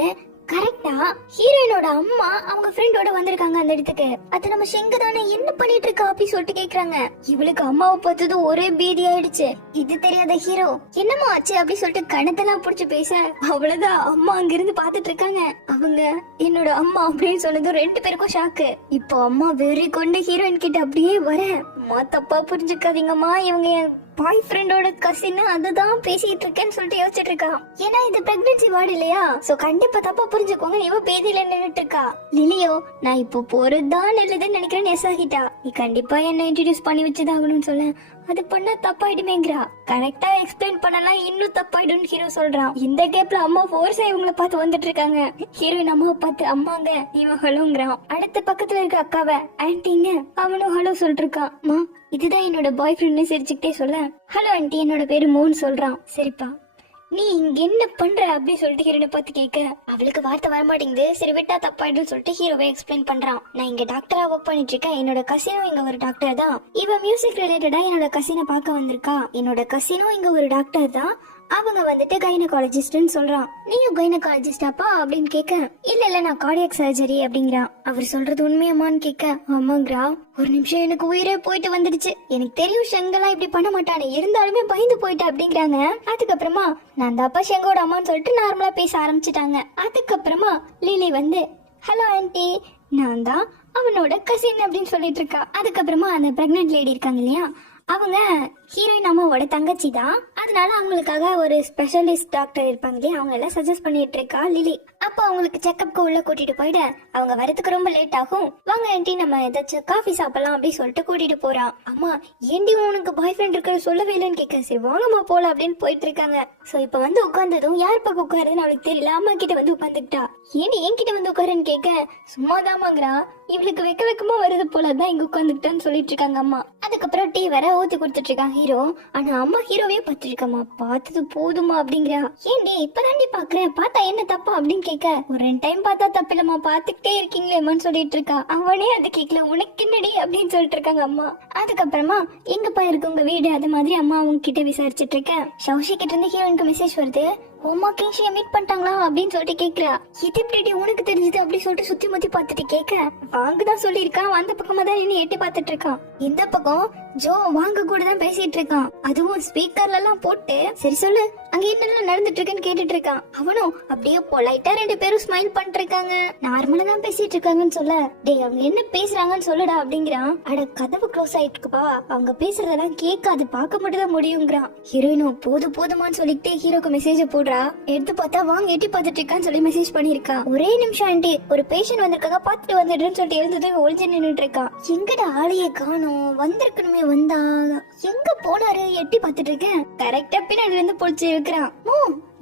கரெக்டா ஹீரோயினோட அம்மா அவங்க ஃப்ரெண்டோட வந்திருக்காங்க அந்த இடத்துக்கு. அது நம்ம ஷெங்கு தானே, என்ன பண்ணிட்டு இருக்கா அப்படின்னு சொல்லிட்டு கேக்குறாங்க. இவளுக்கு அம்மாவை பார்த்தது ஒரே பீதி ஆயிடுச்சு. இது தெரியாத ஹீரோ, என்னமா ஆச்சு அப்படி சொல்லிட்டு கணத்தெல்லாம் புடிச்சு பேச, அவ்வளவுதான் அம்மா அங்க இருந்து பாத்துட்டு இருக்காங்க. அவங்க என்னோட அம்மா அப்படின்னு சொன்னது 2 பேருக்கும் ஷாக்கு. இப்போ அம்மா வெறி கொண்டு ஹீரோயின் கிட்ட அப்படியே வர, அம்மா தப்பா புரிஞ்சுக்காதீங்கம்மா, இவங்க பாய் ஃப்ரெண்டோட கசின் அதுதான் பேசிட்டு இருக்கேன்னு சொல்லிட்டு யோசிச்சுட்டு இருக்கா. ஏன்னா இது பிரெக்னன்சி வார்டு இல்லையா, சோ கண்டிப்பா தப்பா புரிஞ்சுக்கோங்க. இவ பேதியில நின்னுட்டு இருக்கா. லிலியோ, நான் இப்போ போறதுதான் நல்லதுன்னு நினைக்கிறேன்னு எஸ் ஆகிட்டா. நீ கண்டிப்பா என்ன இன்ட்ரோடியூஸ் பண்ணி வச்சுதாகணும்னு சொல்ல, அது பண்ணா தப்பாயிடுமேங்கிறா. கரெக்டா எக்ஸ்பிளைன் பண்ணலாம், இன்னும் தப்பாயிடும் ஹீரோ சொல்றான். இந்த கேப்ல அம்மா ஃபோர்ஸா இவங்களை பார்த்து வந்துட்டு இருக்காங்க. ஹீரோயின் அம்மாவை பார்த்து, அம்மாங்க இவன் ஹலோங்கிறான். அடுத்த பக்கத்துல இருக்க அக்காவை ஆன்டிங்க, அவனும் ஹலோ சொல்லிட்டு இருக்கான். மா இதுதான் என்னோட பாய் ஃப்ரெண்ட்னு சிரிச்சுக்கிட்டே சொல்ல, ஹலோ ஆன்டி என்னோட பேரு மோன்னு சொல்றான். சரிப்பா, நீ இங்க என்ன பண்ற அப்படின்னு சொல்லிட்டு ஹீரோனை பார்த்து கேட்க, அவளுக்கு வார்த்தை வரமாட்டேங்குது. சரி விட்டா தப்பாயிடும் சொல்லிட்டு ஹீரோவை எக்ஸ்பிளைன் பண்றான். நான் இங்க டாக்டரா ஒர்க் பண்ணிட்டு இருக்கேன், என்னோட கசினும் இங்க ஒரு டாக்டர் தான். இவ மியூசிக் ரிலேட்டடா என்னோட கசினை பார்க்க வந்திருக்கா. என்னோட கசினும் இங்க ஒரு டாக்டர் தான், அவங்க வந்துட்டு கைனகாலஜிஸ்ட்னு சொல்றான். நீயும் கைனகாலஜிஸ்டாப்பா அப்படின்னு கேட்க, இல்ல நான் கார்டியாக் சர்ஜரி அப்படிங்கிறான். அவர் சொல்றது உண்மையாமான்னு கேட்க, ஆமாங்கிறா. ஒரு நிமிஷம் எனக்கு உயிரே போயிட்டு வந்துடுச்சு. எனக்கு தெரியும் ஷெங்கெல்லாம் இப்படி பண்ண மாட்டானே, இருந்தாலுமே பயந்து போயிட்டு அப்படிங்கிறாங்க. அதுக்கப்புறமா நான் தாப்பா ஷெங்கோட அம்மான்னு சொல்லிட்டு நார்மலா பேச ஆரம்பிச்சுட்டாங்க. அதுக்கப்புறமா லிலி வந்து, ஹலோ ஆன்டி நான் தான் அவனோட கசின் அப்படின்னு சொல்லிட்டு இருக்கா. அதுக்கப்புறமா அந்த பிரெக்னன்ட் லேடி இருக்காங்க இல்லையா, அவங்க ஹீரோயின் அம்மாவோட தங்கச்சி தான். அதனால அவங்களுக்காக ஒரு ஸ்பெஷலிஸ்ட் டாக்டர் இருப்பாங்க இல்லையா, அவங்க எல்லாம் சஜஸ்ட் பண்ணிட்டு இருக்கா லிலி. அப்போ அவங்களுக்கு செக்அப்க்கு உள்ள கூட்டிட்டு போயிட்டு, அவங்க வரதுக்கு ரொம்ப லேட் ஆகும், வாங்க ஆன்டி நம்ம ஏதாச்சும் காஃபி சாப்பிடலாம் அப்படின்னு சொல்லிட்டு கூட்டிட்டு போறான். அம்மா ஏண்டி உனக்கு பாய் ஃப்ரெண்ட் இருக்கிறது சொல்லவே இல்லைன்னு கேட்க, சரி வாங்கம்மா போல அப்படின்னு போயிட்டு இருக்காங்க. சோ இப்ப வந்து உட்கார்ந்ததும் யார் பக்கம் உட்காருதுன்னு அவளுக்கு தெரியல. அம்மா கிட்ட வந்து உட்காந்துக்கிட்டா. ஏண்டி என்கிட்ட வந்து உட்காருன்னு கேட்க, சும்மாதாமாங்கிறா. இவளுக்கு வெக்கமா வருது போலதான் இங்க உட்காந்துக்கிட்டான்னு சொல்லிட்டு இருக்காங்க அம்மா. அதுக்கப்புறம் டீ வர ஊத்தி கொடுத்துட்டு இருக்காங்க ஹீரோ. ஆனா அம்மா ஹீரோவே பார்த்துருக்கம்மா, பார்த்தது போதுமா அப்படிங்கிறா. ஏண்டி இப்பதாண்டி பாக்குறேன், பார்த்தா என்ன தப்பா அப்படின்னு கேட்க, ஒரு 2 டைம் பார்த்தா தப்பு இல்லம்மா, பாத்துக்கிட்டே இருக்கீங்களேம்மான்னு சொல்லிட்டு இருக்கா. அவனே அது கேட்கல, உனக்கு என்னடி அப்படின்னு சொல்லிட்டு இருக்காங்க அம்மா. அதுக்கப்புறமா எங்கப்பா இருக்கு உங்க வீடு, அது மாதிரி அம்மா அவங்க கிட்ட விசாரிச்சுட்டு இருக்கேன். ஷௌஷி கிட்ட இருந்து ஹீரோனுக்கு மெசேஜ் வருது, உமா கிங்ஷிய மீட் பண்ணிட்டாங்களா அப்படின்னு சொல்லிட்டு கேக்குறா. இது எப்படி உனக்கு தெரிஞ்சது அப்படி சொல்லிட்டு சுத்தி முத்தி பார்த்துட்டு கேட்க, வாங்கதான் சொல்லிருக்கான், அந்த பக்கமா தான் நின்று எட்டி பார்த்துட்டு இருக்கான். இந்த பக்கம் ஜோ வாங்க கூட தான் பேசிட்டு இருக்கான், அதுவும் ஸ்பீக்கர்ல எல்லாம் போட்டு. சரி சொல்லு அங்க என்னெல்லாம் நடந்துட்டு இருக்குன்னு கேட்டுட்டு இருக்கான். அவனும் அப்படியே பொலைட்டா 2 பேரும் ஸ்மைல் பண்ணிட்டு இருக்காங்க, நார்மலா தான் பேசிட்டு இருக்காங்கன்னு சொல்ல, டேய் அவங்க என்ன பேசுறாங்கன்னு சொல்லுடா அப்படிங்கிறான். அட கதவு க்ளோஸ் ஆயிட்டு இருக்குப்பா, அவங்க பேசுறதெல்லாம் கேட்காது, பார்க்க மட்டும் தான் முடியுங்கிறான். ஹீரோயினும் போதுமான்னு சொல்லிட்டு ஹீரோக்கு மெசேஜ் போடுறா. எடுத்து பார்த்தா வாங்க எட்டி பார்த்துட்டு இருக்கான்னு சொல்லி மெசேஜ் பண்ணிருக்கா. ஒரே நிமிஷம் ஆண்டி ஒரு பேஷண்ட் வந்திருக்காங்க, பார்த்துட்டு வந்துடுன்னு சொல்லிட்டு எழுந்தது ஒளிஞ்சு நின்னுட்டு இருக்கான். எங்கடா ஆளையே காணோம், வந்திருக்கணுமே, வந்தா எங்க போனாரு எட்டி பார்த்துட்டு இருக்கேன். கரெக்டா பின்னாடி இருந்து பொழிச்சு இருக்கிறான்.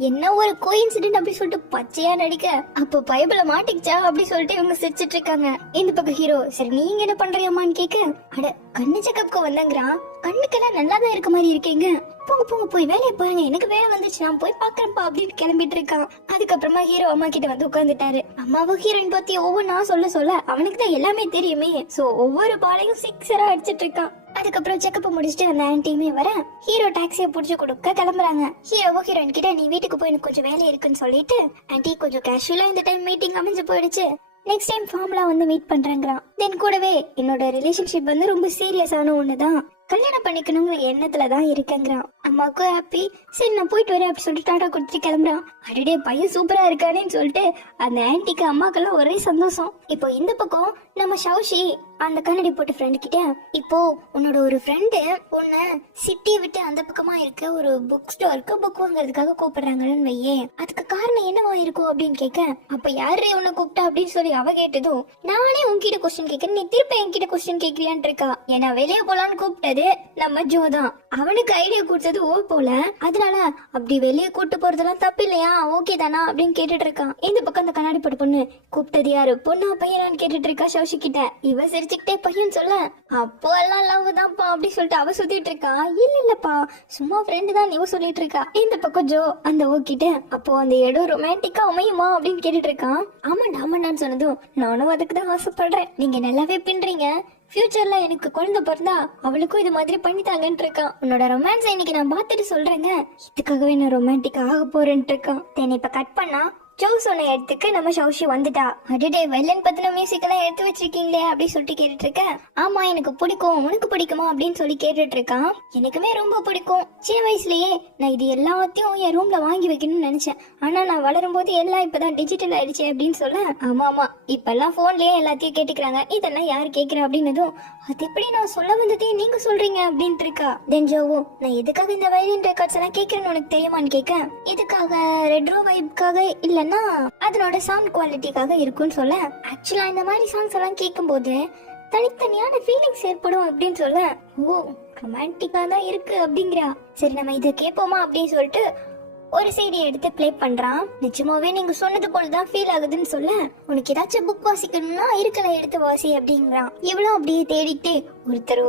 என்ன ஒரு கோயின்சிடென்ட் அப்படி சொல்லிட்டு பச்சையா நடிக்க, அப்ப பைபிள மாட்டிக்கிச்சா அப்படி சொல்லிட்டு இவங்க சிரிச்சிட்டு இருக்காங்க. இந்த பக்கம் ஹீரோ, சரி நீங்க என்ன பண்றியம்மான்னு கேட்க, அட கண்ணு செக்கப்க்கு வந்தங்கிறான். கண்ணுக்கெல்லாம் நல்லா தான் இருக்க மாதிரி இருக்கீங்க, போங்க போய் வேலையை பாருங்க, எனக்கு வேலை வந்துச்சு நான் போய் பாக்குறேன்ப்பா அப்படின்னு கிளம்பிட்டு இருக்கான். அதுக்கப்புறமா ஹீரோ அம்மா கிட்ட வந்து உட்காந்துட்டாரு. அம்மாவும் ஹீரோயின் பத்தி ஒவ்வொன்னா சொல்ல அவனுக்கு தான் எல்லாமே தெரியுமே. சோ ஒவ்வொரு பாலையும் 6 அடிச்சிட்டு இருக்கான். அதுக்கப்புறம் செக்கப் முடிச்சுட்டு அந்த ஆன்ட்டியுமே வர ஹீரோ டாக்ஸியை புடிச்சு கொடுக்க கிளம்புறாங்க. ஹீரோவும் ஹீரோயின் கிட்ட நீ வீட்டுக்கு போய் எனக்கு கொஞ்சம் வேலை இருக்குன்னு சொல்லிட்டு ஆன்ட்டி கொஞ்சம் கேஷுவலா இந்த டைம் மீட்டிங் அமைஞ்சு போயிடுச்சு, நெக்ஸ்ட் டைம் ஃபார்முலா வந்து மீட் பண்றாங்கறான். தென் கூடவே என்னோட ரிலேஷன்ஷிப் வந்து ரொம்ப சீரியஸான ஒண்ணுதான், கல்யாணம் பண்ணிக்கணுங்கிற எண்ணத்துல தான் இருக்கேங்கிறான். அம்மாவுக்கும் ஹாப்பி. சரி நான் போயிட்டு வரேன் அப்படி சொல்லிட்டு டாடா கொடுத்துட்டு கிளம்புறான். அடடே பையன் சூப்பரா இருக்கானேன்னு சொல்லிட்டு அந்த ஆன்ட்டிக்கு அம்மாக்கெல்லாம் ஒரே சந்தோஷம். இப்போ இந்த பக்கம் நம்ம ஷவுஷி அந்த கண்ணாடி போட்டு ஃப்ரெண்டு கிட்ட இப்போ உன்னோட ஒரு ஃப்ரெண்டு உன்னை சிட்டியை விட்டு அந்த பக்கமா இருக்க ஒரு புக் ஸ்டோருக்கு புக் வாங்குறதுக்காக கூப்பிடுறாங்கன்னு வையே, அதுக்கு காரணம் என்னவா இருக்கும் அப்படின்னு கேட்க, அப்ப யாரு உன்னை கூப்பிட்டா அப்படின்னு சொல்லி அவ கேட்டதும் நானே உன்கிட்ட கொஸ்டின் கேட்க நீ திருப்ப என்கிட்ட கொஸ்டின் கேட்கறியான் இருக்கா. ஏன்னா வெளியே போலான்னு கூப்பிட்டது நம்ம ஜோதான், அவனுக்கு ஐடியா கொடுத்தது ஓ போல, அதனால அப்படி வெளியே கூட்டு போறதெல்லாம் தப்பு இல்லையா, ஓகே தானா அப்படின்னு கேட்டுட்டு இருக்கான். இந்த பக்கம் அந்த கண்ணாடி போட்டு பொண்ணு கூப்பிட்டது யாரு பொண்ணா பையனான்னு கேட்டுட்டு இருக்கா ஷவுஷி கிட்ட. இவ சிரிச்சுக்கிட்டே பையன் சொல்ல அப்போ எல்லாம் லவ் தான்ப்பா அப்படி சொல்லிட்டு அவ சுத்திட்டு இருக்கா. இல்லப்பா சும்மா ஃப்ரெண்டு தான் இவ சொல்லிட்டு இருக்கா. இந்த பக்கம் ஜோ அந்த ஓ கிட்ட அப்போ அந்த இடம் ரொமான்டிக்கா அமையுமா அப்படின்னு கேட்டுட்டு இருக்கான். ஆமாண்டான்னு சொன்னதும் நானும் அதுக்கு தான் ஆசைப்படுறேன், நீங்க நல்லாவே பின்றீங்க, ஃபியூச்சர்ல எனக்கு குழந்தை பிறந்தா அவளுக்கும் இது மாதிரி பண்ணித்தாங்கன்னு இருக்கான். உன்னோட ரொமான்ஸ் இன்னைக்கு நான் பார்த்துட்டு சொல்றேங்க, இதுக்காகவே நான் ரொமான்டிக் ஆக போறேன்ட்டு இருக்கான். தென் இப்ப கட் பண்ணா ஜோ சொன்ன இடத்துக்கு நம்ம ஷவுஷி வந்துட்டா. அடடே வெள்ளன் பத்தின மியூசிக் எல்லாம் எடுத்து வச்சிருக்கீங்களே அப்படின்னு சொல்லிட்டு கேட்டுட்டு இருக்க. ஆமா எனக்கு பிடிக்கும், உனக்கு பிடிக்குமா அப்படின்னு சொல்லி கேட்டுட்டு இருக்கான். எனக்குமே ரொம்ப பிடிக்கும், சின்ன வயசுலயே நான் இது எல்லாத்தையும் என் ரூம்ல வாங்கி வைக்கணும்னு நினைச்சேன், ஆனா நான் வளரும் போது எல்லாம் இப்பதான் டிஜிட்டல் ஆயிடுச்சு அப்படின்னு சொல்ல. ஆமா இப்பெல்லாம் போன்லயே எல்லாத்தையும் கேட்டுக்கிறாங்க, இதெல்லாம் யாரு கேக்குறா அப்படின்னதும் அது எப்படி நான் சொல்ல வந்ததையும் நீங்க சொல்றீங்க அப்படின்ட்டு இருக்கா. தென் ஜோவும் நான் எதுக்காக இந்த வயலின் ரெக்கார்ட்ஸ் எல்லாம் கேட்கறேன்னு உனக்கு தெரியுமான்னு கேட்க, இதுக்காக ரெட்ரோ வைப்காக இல்ல அதனோட சவுண்ட் குவாலிட்டிக்காக இருக்குன்னு சொல்ல. ஆக்சுவலா இந்த மாதிரி சாங்ஸ் எல்லாம் கேட்கும் போது தனித்தனியான ஃபீலிங்ஸ் ஏற்படும் அப்படின்னு சொல்ல. ஓ ரொமான்டிக்கா தான் இருக்கு அப்படிங்கிறா. சரி நம்ம இதை கேட்போமா அப்படின்னு சொல்லிட்டு ஒரு சீடி எடுத்து பிளே பண்றான். நிஜமாவே நீங்க சொன்னது போலதான் ஃபீல் ஆகுதுன்னு சொல்ல, உனக்கு ஏதாச்சும் புக் வாசிக்கணும்னா இருக்கல எடுத்து வாசி அப்படிங்கிறான். இவ்வளவு அப்படியே தேடிட்டு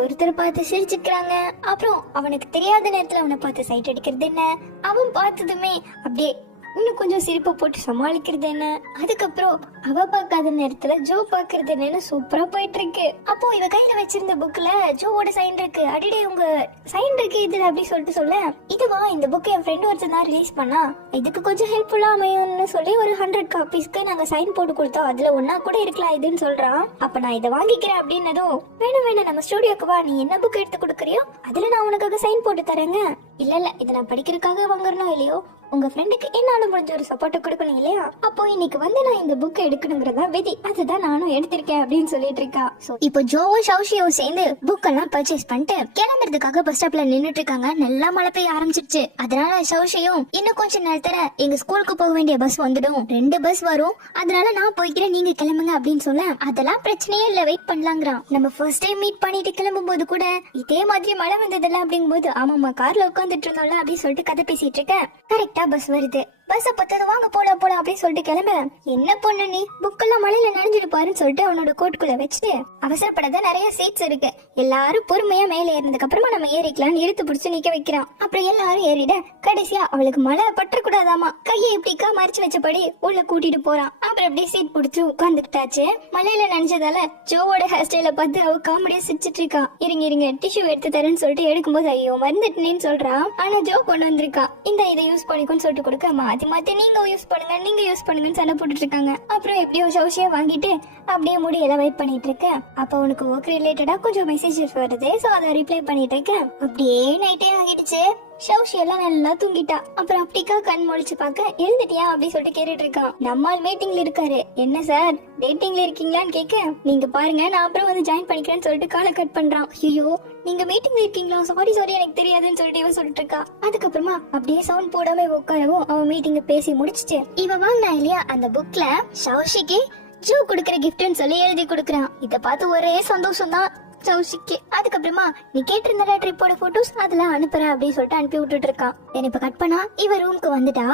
ஒருத்தர் பார்த்து சிரிச்சுக்கிறாங்க. அப்புறம் அவனுக்கு தெரியாத நேரத்துல அவனை பார்த்து சைட் அடிக்கிறது என்ன, அவன் பார்த்ததுமே அப்படியே இன்னும் கொஞ்சம் சிரிப்பு போட்டு சமாளிக்கிறது என்ன, அதுக்கப்புறம் அவ பாக்காத நேரத்துல ஜோ பாக்குறது என்னன்னு சூப்பரா போயிட்டு இருக்கு. அப்போ இவ கையில வச்சிருந்த புக்ல ஜோவோட சைன் இருக்கு. அடிடே உங்க சைன் இருக்கு இதுல அப்படி சொல்லிட்டு சொல்ல, இதுவா இந்த புக் என் ஃப்ரெண்ட் ஒருத்தர் தான் ரிலீஸ் பண்ணா, இதுக்கு கொஞ்சம் ஹெல்ப்ஃபுல்லா அமையும்னு சொல்லி ஒரு 100 காப்பீஸ்க்கு நாங்க சைன் போட்டு கொடுத்தோம், அதுல ஒன்னா கூட இருக்கலாம் இதுன்னு சொல்றான். அப்ப நான் இதை வாங்கிக்கிறேன் அப்படின்னதும் வேணாம் நம்ம ஸ்டுடியோக்கு வா, நீ என்ன புக் எடுத்து கொடுக்குறியோ அதுல நான் உனக்காக சைன் போட்டு தரேங்க. இல்ல இதை நான் படிக்கிறதுக்காக வாங்குறனோ இல்லையோ உங்க ஃப்ரெண்டுக்கு என்னால முடிஞ்ச ஒரு சப்போர்ட் கொடுக்கணும் இல்லையா, அப்போ இன்னைக்கு வந்து நான் இந்த புக்கை எடுக்கணுங்கிறதா விதி, அதுதான் நானும் எடுத்திருக்கேன் அப்படின்னு சொல்லிட்டு இருக்கா. இப்போ ஜோவும் ஷவுஷியும் சேர்ந்து புக் எல்லாம் பர்ச்சேஸ் பண்ணிட்டு கிளம்புறதுக்காக பஸ் ஸ்டாப்ல நின்னுட்டு இருக்காங்க. நல்லா மழை பெய்ய ஆரம்பிச்சிருச்சு. அதனால ஷவுஷியும் இன்னும் கொஞ்ச நேரத்துல எங்க ஸ்கூலுக்கு போக வேண்டிய பஸ் வந்துடும், 2 பஸ் வரும், அதனால நான் போய்க்கிறேன் நீங்க கிளம்புங்க அப்படின்னு சொல்ல. அதெல்லாம் பிரச்சனையே இல்ல, வெயிட் பண்ணலாங்கிறான். நம்ம ஃபர்ஸ்ட் டைம் மீட் பண்ணிட்டு கிளம்பும் போது கூட இதே மாதிரி மழை வந்ததில்ல அப்படிங்கும் போது ஆமாமா கார்ல உட்காந்துட்டு இருந்தோம்ல அப்படின்னு சொல்லிட்டு கதை பேசிட்டு இருக்க. கரெக்டா பஸ் வருது. பஸ் பத்தது வாங்க போலாம் அப்படின்னு சொல்லிட்டு கிளம்ப. என்ன பொண்ணு நீ புக் எல்லாம் மழையில நனைஞ்சிட்டு பாருன்னு சொல்லிட்டு அவனோட கோட்டுக்குள்ள வச்சுட்டு அவசரப்படாத நிறைய சீட்ஸ் இருக்கு, எல்லாரும் பொறுமையா மேல ஏறினதுக்கு அப்புறமா நம்ம ஏறிக்கலாம்னு இழுத்து பிடிச்சு நிக்க வைக்கிறான். அப்புறம் எல்லாரும் ஏறிட கடைசியா அவளுக்கு மழை பற்றக்கூடாதாமா கையை இப்படிக்கா மறைச்சு வச்சபடி உள்ள கூட்டிட்டு போறான். அப்புறம் அப்படியே சீட் பிடிச்சு உட்காந்துக்கிட்டாச்சு. மழையில நனைஞ்சதால ஜோவோட ஹேர் ஸ்டைல பார்த்து அவ காமெடியா சிரிச்சிட்டு இருக்கா. இருங்க டிஷ்யூ எடுத்து தரேன்னு சொல்லிட்டு எடுக்கும்போது ஐயோ மறந்துட்டேன்னு சொல்றான். ஆனா ஜோ கொண்டு வந்திருக்கா. இந்த இதை யூஸ் பண்ணிக்கோன்னு சொல்லிட்டு கொடுக்க மாத்தி நீங்க யூஸ் பண்ணுங்கன்னு சண்டை போட்டுட்டு இருக்காங்க. அப்புறம் எப்படியோ ஷவுஷியா வாங்கிட்டு அப்படியே முடியெல்லாம் வெயிட் பண்ணிட்டு இருக்கேன். அப்ப உனக்கு ஒர்க் ரிலேட்டடா கொஞ்சம் மெசேஜஸ் வருது, சோ அதை ரிப்ளை பண்ணிட்டு இருக்கேன். அப்படியே நைட்டே ஆகிடுச்சு. ஷவுஷி எல்லாம் நல்லா தூங்கிட்டா. அப்புறம் அப்படிக்கா கண் முழிச்சு பார்க்க எழுந்துட்டியா அப்படின்னு சொல்லிட்டு கேட்டுட்டு இருக்கான். நம்மால் மீட்டிங்ல இருக்காரு. என்ன சார் டேட்டிங்ல இருக்கீங்களான்னு கேட்க, நீங்க பாருங்க நான் அப்புறம் வந்து ஜாயின் பண்ணிக்கிறேன்னு சொல்லிட்டு காலை கட் பண்றான். ஐயோ நீங்க மீட்டிங்ல இருக்கீங்களா, சாரி எனக்கு தெரியாதுன்னு சொல்லிட்டு இவன் சொல்லிட்டு இருக்கா. அதுக்கப்புறமா அப்படியே சவுண்ட் போடாம உட்காரவும் அவன் மீட்டிங்க பேசி முடிச்சுட்டு இவ வாங்கினா இல்லையா அந்த புக்ல ஷவுஷிக்கு ஜோ குடுக்கற கிஃப்ட்னு சொல்லி எழுதி கொடுக்கறான். இத பார்த்து ஒரே சந்தோஷம் தான் சௌஷிக்கு. அதுக்கப்புறமா நீ கேட்டிருந்த ட்ரிப்போட போட்டோஸ் அதெல்லாம் அனுப்புறேன் அப்படின்னு சொல்லிட்டு அனுப்பி விட்டுட்டு இருக்கான். இப்ப கட் பண்ணா இவ ரூமுக்கு வந்துட்டா.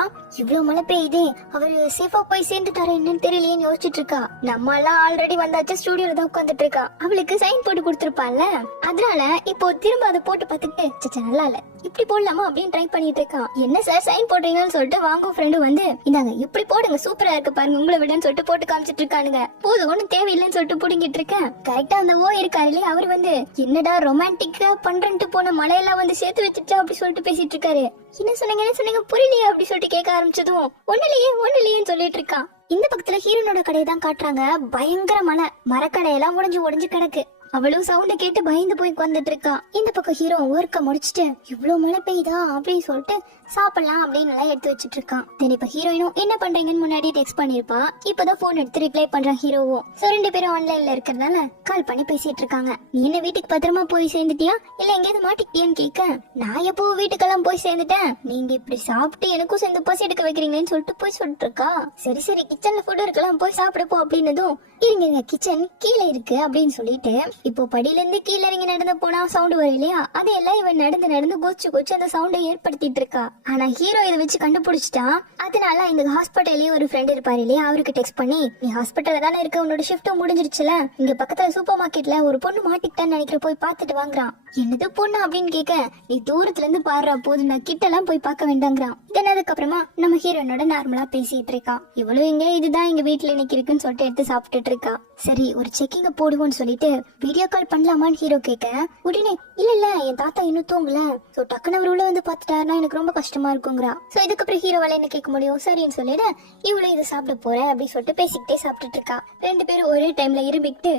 இவ்வளவு மழை பெய்யுதே, அவரு சேஃபா போய் சேர்ந்துட்டாரு என்னன்னு தெரியலையேன்னு யோசிச்சுட்டு இருக்கா. நம்ம எல்லாம் ஆல்ரெடி வந்தாச்சு, ஸ்டுடியோல தான் உட்காந்துட்டு இருக்கா. அவளுக்கு சைன் போட்டு கொடுத்துருப்பான்ல, அதனால இப்போ திரும்ப அதை போட்டு பார்த்துட்டு நல்லா இல்ல இப்படி போடலாமா அப்படின்னு ட்ரை பண்ணிட்டு இருக்கான். என்ன சார் சைன் போடுறீங்கன்னு சொல்லிட்டு வாங்க ஃப்ரெண்டு வந்து இந்தாங்க இப்படி போடுங்க சூப்பரா இருக்கு பாருங்க உங்களை விடன்னு சொல்லிட்டு போட்டு காமிச்சிட்டு இருக்கானுங்க. போதும் ஒன்னும் தேவையில்லைன்னு சொல்லிட்டு புடிங்கிட்டு இருக்கேன். கரெக்டா அந்த ஓ இருக்காரு இல்லையா அவர் வந்து என்னடா ரொமான்டிக்கா பண்றேன்ட்டு போன மலையெல்லாம் வந்து சேர்த்து வச்சுட்டா அப்படி சொல்லிட்டு பேசிட்டு இருக்காரு. என்ன சொன்னீங்க புரியலையே அப்படி சொல்லிட்டு கேட்க ஆரம்பிச்சதும் ஒண்ணுலயேன்னு சொல்லிட்டு இருக்கான். இந்த பக்கத்துல ஹீரோனோட கடையை தான் காட்டுறாங்க. பயங்கர மழை, மரக்கடையெல்லாம் உடைஞ்சு கிடக்கு. அவளும் சவுண்ட கேட்டு பயந்து போய் வந்துட்டு இருக்கா. இந்த பக்கம் ஹீரோ ஒர்க்க முடிச்சுட்டு இவ்வளவு மழை பெய்யுதா அப்படின்னு சொல்லிட்டு சாப்பிடலாம் அப்படின்னு எல்லாம் எடுத்து வச்சிட்டு இருக்கான். தென் இப்ப ஹீரோயினும் என்ன பண்றீங்கன்னு முன்னாடி டெக்ஸ்ட் பண்ணிருப்பா. இப்பதான் போன் எடுத்து ரிப்ளை பண்றான் ஹீரோவும். சோ 2 பேரும் ஆன்லைன்ல இருக்கிறதால கால் பண்ணி பேசிட்டு இருக்காங்க. நீ என்ன வீட்டுக்கு பத்திரமா போய் சேர்ந்துட்டியா இல்ல எங்கேயாவது மாட்டிக்கிட்டியான்னு கேட்க, நான் எப்போ வீட்டுக்கெல்லாம் போய் சேர்ந்துட்டேன், நீங்க இப்படி சாப்பிட்டு எனக்கும் சேர்ந்து பசி எடுக்க வைக்கிறீங்களேன்னு சொல்லிட்டு போய் சொல்லிட்டு இருக்கா. சரி கிச்சன்ல ஃபுட் இருக்கலாம் போய் சாப்பிடப்போ அப்படின்னதும் இருங்க கிச்சன் கீழே இருக்கு அப்படின்னு சொல்லிட்டு இப்போ படியில இருந்து கீழே இறங்கி நடந்து போனா சவுண்ட் வரும் இல்லையா, அதையெல்லாம் இவன் நடந்து கொச்சு அந்த சவுண்டை ஏற்படுத்திட்டு இருக்கா. ஆனா ஹீரோ இதை வச்சு கண்டுபிடிச்சிட்டான். அதனால இந்த ஹாஸ்பிட்டல்லயே ஒரு ஃப்ரெண்ட் இருப்பாரு இல்லையா, அவருக்கு டெக்ஸ்ட் பண்ணி நீ ஹாஸ்பிட்டல்ல தானே இருக்க, உன்னோட ஷிஃப்டும் முடிஞ்சிருச்சுல, இங்க பக்கத்துல சூப்பர் மார்க்கெட்ல ஒரு பொண்ணு மாட்டிக்கிட்டான்னு நினைக்கிற போய் பாத்துட்டு வாங்குறான். என்னது பொண்ணு அப்படின்னு கேட்க, நீ தூரத்துல இருந்து பாடுறா போது நான் கிட்ட எல்லாம் போய் பார்க்க வேண்டாங்கிறான். இதனதுக்கு அப்புறமா நம்ம ஹீரோனோட நார்மலா பேசிட்டு இருக்கான். இவ்வளவு இங்க இதுதான் எங்க வீட்டுல இன்னைக்கு இருக்குன்னு சொல்லிட்டு எடுத்து சாப்பிட்டுட்டு இருக்கா. சரி ஒரு செக்கிங்க போடுவோம்னு சொல்லிட்டு வீடியோ கால் பண்ணலாமான்னு ஹீரோ கேட்க, உடனே இல்ல என் தாத்தா இன்னும் தூங்கல, சோ டக்குனு அவர் உள்ள வந்து பாத்துட்டாருன்னா எனக்கு ரொம்ப கஷ்டமா இருக்குங்கிறா. சோ இதுக்கப்புறம் ஹீரோவால என்ன கேட்க முடியும், சரின்னு சொல்லிட்டு இவ்வளவு இதை சாப்பிட போறேன் அப்படின்னு சொல்லிட்டு பேசிக்கிட்டே சாப்பிட்டுட்டு இருக்கா. 2 பேரும் ஒரே டைம்ல இரும்பிக்கிட்டு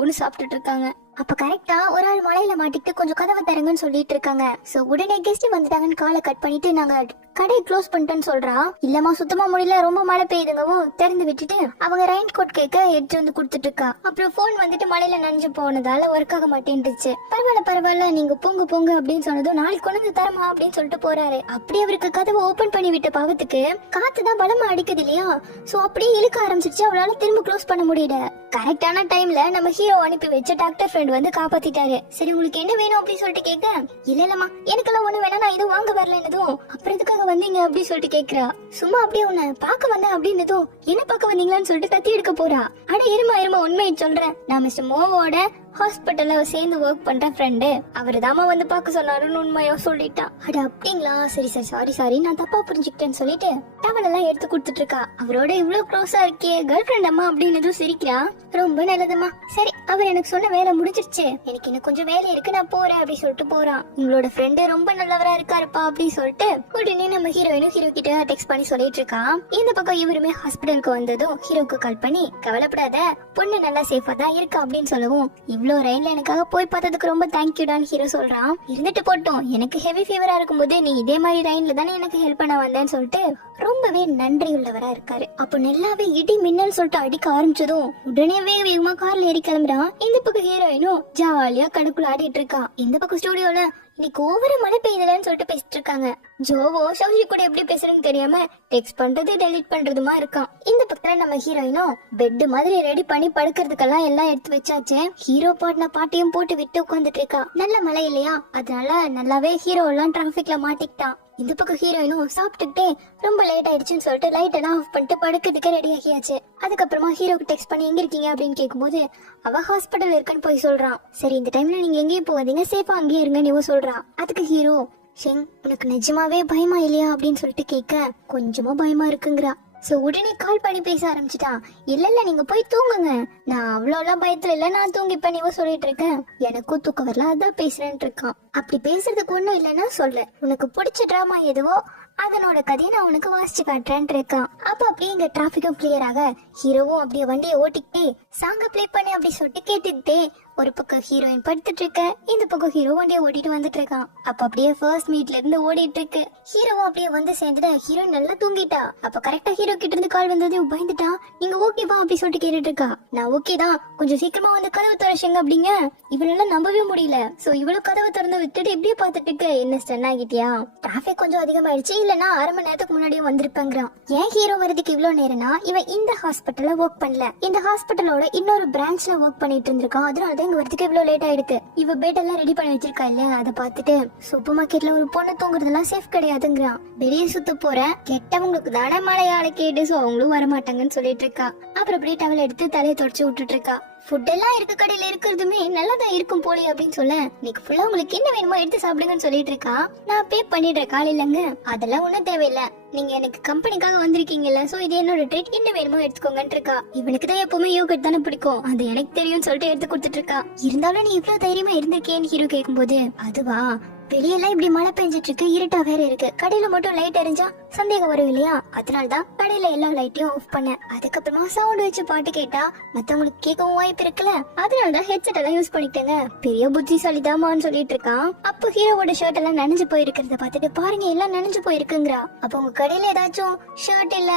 ஒன்னு சாப்பிட்டுட்டு இருக்காங்க. அப்ப கரெக்டா ஒரு ஆள் மலையில மாட்டிட்டு கொஞ்சம் கதவை தரங்கன்னு சொல்லிட்டு இருக்காங்க. சோ உடனே கெஸ்ட் வந்துட்டாங்கன்னு காலை கட் பண்ணிட்டு நாங்க கடையை க்ளோஸ் பண்ணிட்டேன்னு சொல்றா. இல்லமா சுத்தமா முடியல ரொம்ப மழை பெய்யுதுங்கவும் திறந்து விட்டுட்டு அவங்க ரெயின் கோட் கேட்க எடுத்து வந்து கொடுத்துட்டு இருக்கா. அப்புறம் போன் வந்துட்டு மழையில நனைஞ்சு போனதால ஒர்க் ஆக மாட்டேன்ருச்சு. பரவாயில்ல நீங்க போங்க அப்படின்னு சொன்னதும் நாளைக்கு கொண்டு வந்து தரமா அப்படின்னு சொல்லிட்டு போறாரு. அப்படி அவருக்கு கதவை ஓபன் பண்ணி விட்ட பாவத்துக்கு காத்துதான் பலமா அடிக்குது இல்லையா, சோ அப்படியே இழுக்க ஆரம்பிச்சிருச்சு. அவளால திரும்ப க்ளோஸ் பண்ண முடியல. கரெக்டான டைம்ல நம்ம ஹீரோ அனுப்பி வச்ச டாக்டர் ஃப்ரெண்ட் வந்து காப்பாத்திட்டாரு. சரி உங்களுக்கு என்ன வேணும் அப்படின்னு சொல்லிட்டு கேட்க, இல்லம்மா எனக்கெல்லாம் ஒண்ணு வேணா, நான் எதுவும் வாங்க வரல என்னதும், அப்புறம் எதுக்காக வந்தீங்க அப்படின்னு சொல்லிட்டு கேக்குறா. சும்மா அப்படியே உன்னை பார்க்க வந்தேன் அப்படின்னதும் என்ன பார்க்க வந்தீங்களான்னு சொல்லிட்டு கத்தி எடுக்க போறா. அட இருமா உண்மையை சொல்றேன், நான் மிஸ்டர் மோவோட ஹாஸ்பிட்டல்ல சேர்ந்து ஒர்க் பண்ற ஃப்ரெண்டு, அவரு தாமா வந்து பார்க்க சொன்னாருன்னு உண்மையோ சொல்லிட்டான். அட அப்படிங்களா, சரி சாரி நான் தப்பா புரிஞ்சுக்கிட்டேன்னு சொல்லிட்டு டவல் எல்லாம் எடுத்து கொடுத்துட்டு இருக்கா. அவரோட இவ்வளவு க்ளோஸா இருக்கே கேர்ள் ஃப்ரெண்ட் அம்மா அப்படின்னு சிரிக்கிறா. ரொம்ப நல்லதுமா, சரி அவர் எனக்கு சொன்ன வேலை முடிஞ்சிருச்சு, எனக்கு இன்னும் கொஞ்சம் வேலை இருக்கு நான் போறேன் அப்படின்னு சொல்லிட்டு போறான். உங்களோட ஃப்ரெண்டு ரொம்ப நல்லவரா இருக்காருப்பா அப்படின்னு சொல்லிட்டு உடனே நம்ம ஹீரோயினும் ஹீரோ கிட்ட டெக்ஸ்ட் பண்ணி சொல்லிட்டு இருக்கான். இந்த பக்கம் இவருமே ஹாஸ்பிட்டலுக்கு வந்ததும் ஹீரோக்கு கால் பண்ணி கவலைப்படாத பொண்ணு நல்லா சேஃபா தான் இருக்கா அப்படின்னு சொல்லவும், இவ்வளவு ரயில்ல எனக்காக போய் பார்த்ததுக்கு ரொம்ப தேங்க்யூடான்னு ஹீரோ சொல்றான். இருந்துட்டு போட்டோம், எனக்கு ஹெவி ஃபீவரா இருக்கும்போது நீ இதே மாதிரி ரயில்ல தானே எனக்கு ஹெல்ப் பண்ண வந்தேன்னு சொல்லிட்டு ரொம்பவே நன்றி உள்ளவரா இருக்காரு. அப்ப நல்லாவே இடி மின்னல் சொல்லிட்டு அடிக்க ஆரம்பிச்சதும் உடனே வேகமா கார்ல ஏறி கிளம்புறான். இந்த பக்கம் ஹீரோயினும் ஜாலியா கடுக்குள்ள ஆடிட்டு இருக்கா. இந்த பக்கம் ஸ்டுடியோல இன்னைக்கு ஓவர மழை பெய்யுதுலன்னு சொல்லிட்டு பேசிட்டு இருக்காங்க. ஜோவோ ஷவுஷி கூட எப்படி பேசுறேன்னு தெரியாம டெக்ஸ்ட் பண்றது டெலிட் பண்றதுமா இருக்கான். இந்த பக்கத்துல நம்ம ஹீரோயினும் பெட் மாதிரி ரெடி பண்ணி படுக்கிறதுக்கெல்லாம் எல்லாம் எடுத்து வச்சாச்சு. ஹீரோ பாட்டின பாட்டையும் போட்டு விட்டு உட்காந்துட்டு இருக்கா. நல்ல மழை இல்லையா, அதனால நல்லாவே ஹீரோ எல்லாம் டிராபிக்ல மாட்டிக்கிட்டான். இந்த பக்கம் ஹீரோயினும் சாப்பிட்டுக்கிட்டே ரொம்ப லேட் ஆயிடுச்சுன்னு சொல்லிட்டு லைட் எல்லாம் ஆஃப் பண்ணிட்டு படுக்கிறதுக்கு ரெடி ஆகியாச்சு. அதுக்கப்புறமா ஹீரோக்கு டெக்ஸ்ட் பண்ணி எங்க இருக்கீங்க அப்படின்னு கேட்கும்போது அவ ஹாஸ்பிட்டல் இருக்குன்னு போய் சொல்றான். சரி இந்த டைம்ல நீங்க எங்கேயும் போகாதீங்க, சேஃபா அங்கேயே இருங்கன்னு இவ சொல்றான். அதுக்கு ஹீரோ ஷெங் உனக்கு நிஜமாவே பயமா இல்லையா அப்படின்னு சொல்லிட்டு கேட்க, கொஞ்சமா பயமா இருக்குங்கிறா. சோ உடனே கால் பண்ணி பேச ஆரம்பிச்சுட்டான். இல்ல நீங்க போய் தூங்குங்க, நான் அவ்வளோலாம் பயத்துல இல்ல, நான் தூங்கிப்பேன் நீவ சொல்லிட்டு இருக்கேன், எனக்கும் தூக்கம் வரல அதான் பேசுறேன்னு இருக்கான். அப்படி பேசுறதுக்கு ஒண்ணும் இல்லைன்னா சொல்ல, உனக்கு பிடிச்ச டிராமா எதுவோ அதனோட கதையை நான் உனக்கு வாசிச்சு காட்டுறேன்னு இருக்கான். அப்ப அப்படியே இங்க டிராபிக்கும் கிளியர் ஆக ஹீரோவும் அப்படியே வண்டியை ஓட்டிக்கிட்டே சாங்க பிளே பண்ணி அப்படி சொல்லிட்டு கேட்டுக்கிட்டே ஒரு பக்கம் ஹீரோயின் படுத்துட்டு இருக்க, இந்த பக்கம் ஹீரோ வண்டியை ஓட்டிட்டு வந்துட்டு இருக்கான். அப்ப அப்படியே ஃபர்ஸ்ட் மீட்ல இருந்து ஓடிட்டு இருக்கு. ஹீரோவும் அப்படியே வந்து சேர்ந்துட்டு ஹீரோயின் நல்லா தூங்கிட்டா. அப்ப கரெக்டா ஹீரோ கிட்ட இருந்து கால் வந்தது பயந்துட்டா. நீங்க ஓகேவா அப்படி சொல்லிட்டு கேட்டுட்டு இருக்கா. நான் ஓகே தான், கொஞ்சம் சீக்கிரமா வந்து கதவு திறச்சுங்க அப்படிங்க. இவளால நம்பவே முடியல. சோ இவ்வளவு கதவை திறந்து விட்டுட்டு எப்படியே பாத்துட்டு இருக்க, என்ன ஸ்டன் ஆகிட்டியா, டிராபிக் கொஞ்சம் அதிகமாயிடுச்சு, இல்லன்னா அரை மணி நேரத்துக்கு முன்னாடியே வந்திருப்பாங்கிறான். ஏன் ஹீரோ வரதுக்கு இவ்வளவு நேரம்னா இவன் இந்த ஹாஸ்பிட்டல்ல ஒர்க் பண்ணல, இந்த ஹாஸ்பிட்டலோட இன்னொரு பிரான்ச்ல ஒர்க் பண்ணிட்டு இருந்திருக்கான். அதனாலதான் இங்க வரதுக்கு இவ்வளவு லேட் ஆயிடுது. இவ பெட் எல்லாம் ரெடி பண்ணி வச்சிருக்கா இல்ல, அதை பார்த்துட்டு சூப்பர் மார்க்கெட்ல ஒரு பொண்ணு தூங்குறதெல்லாம் சேஃப் கிடையாதுங்கிறான். வெளியே சுத்த போற கெட்டவங்களுக்கு தானே மழையால கேட்டு சோ அவங்களும் வரமாட்டாங்கன்னு சொல்லிட்டு இருக்கா. அப்புறம் அப்படியே டவல் எடுத்து தலையை தொடச்சு விட்டுட்டு இருக்கா. ஃபுட் எல்லாம் இருக்க கடையில இருக்கிறதுமே நல்லதான் இருக்கும் போலே அப்படின்னு சொல்ல, இன்னைக்கு ஃபுல்லா உங்களுக்கு என்ன வேணுமோ எடுத்து சாப்பிடுங்கன்னு சொல்லிட்டு இருக்கா. நான் பே பண்ணிடுறேன் காலையிலங்க, அதெல்லாம் ஒண்ணும் தேவையில்ல, நீங்க எனக்கு கம்பெனிக்காக வந்திருக்கீங்கல்ல, சோ இது என்னோட ட்ரீட், என்ன வேணுமோ எடுத்துக்கோங்கன்னு இருக்கா. இவனுக்கு தான் எப்பவுமே யோகட் தானே பிடிக்கும், அது எனக்கு தெரியும்னு சொல்லிட்டு எடுத்து கொடுத்துட்டு இருக்கா. இருந்தாலும் நீ இவ்வளவு தைரியமா இருந்திருக்கேன்னு ஹீரோ கேட்கும்போது, அதுவா வெளியெல்லாம் இப்படி மழை பெஞ்சிட்டு இருக்கு, இருட்டா வேற இருக்கு, கடையில மட்டும் லைட் எரிஞ்சா சந்தேகம் வரும் இல்லையா, அதனாலதான் கடையில எல்லா லைட்டையும் ஆஃப் பண்ணேன். அதுக்கப்புறமா சவுண்ட் வச்சு பாட்டு கேட்டா மத்தவங்களுக்கு கேட்கவும் வாய்ப்பு இருக்குல்ல, அதனாலதான் ஹெட்செட் எல்லாம் யூஸ் பண்ணிட்டேங்க. பெரிய புத்திசாலிதாமான்னு சொல்லிட்டு இருக்கான். அப்போ ஹீரோவோட ஷர்ட் எல்லாம் நனைஞ்சு போயிருக்கிறத பார்த்துட்டு, பாருங்க எல்லாம் நனைஞ்சு போயிருக்குங்கிறா. அப்போ உங்க கடையில ஏதாச்சும் ஷர்ட் இல்ல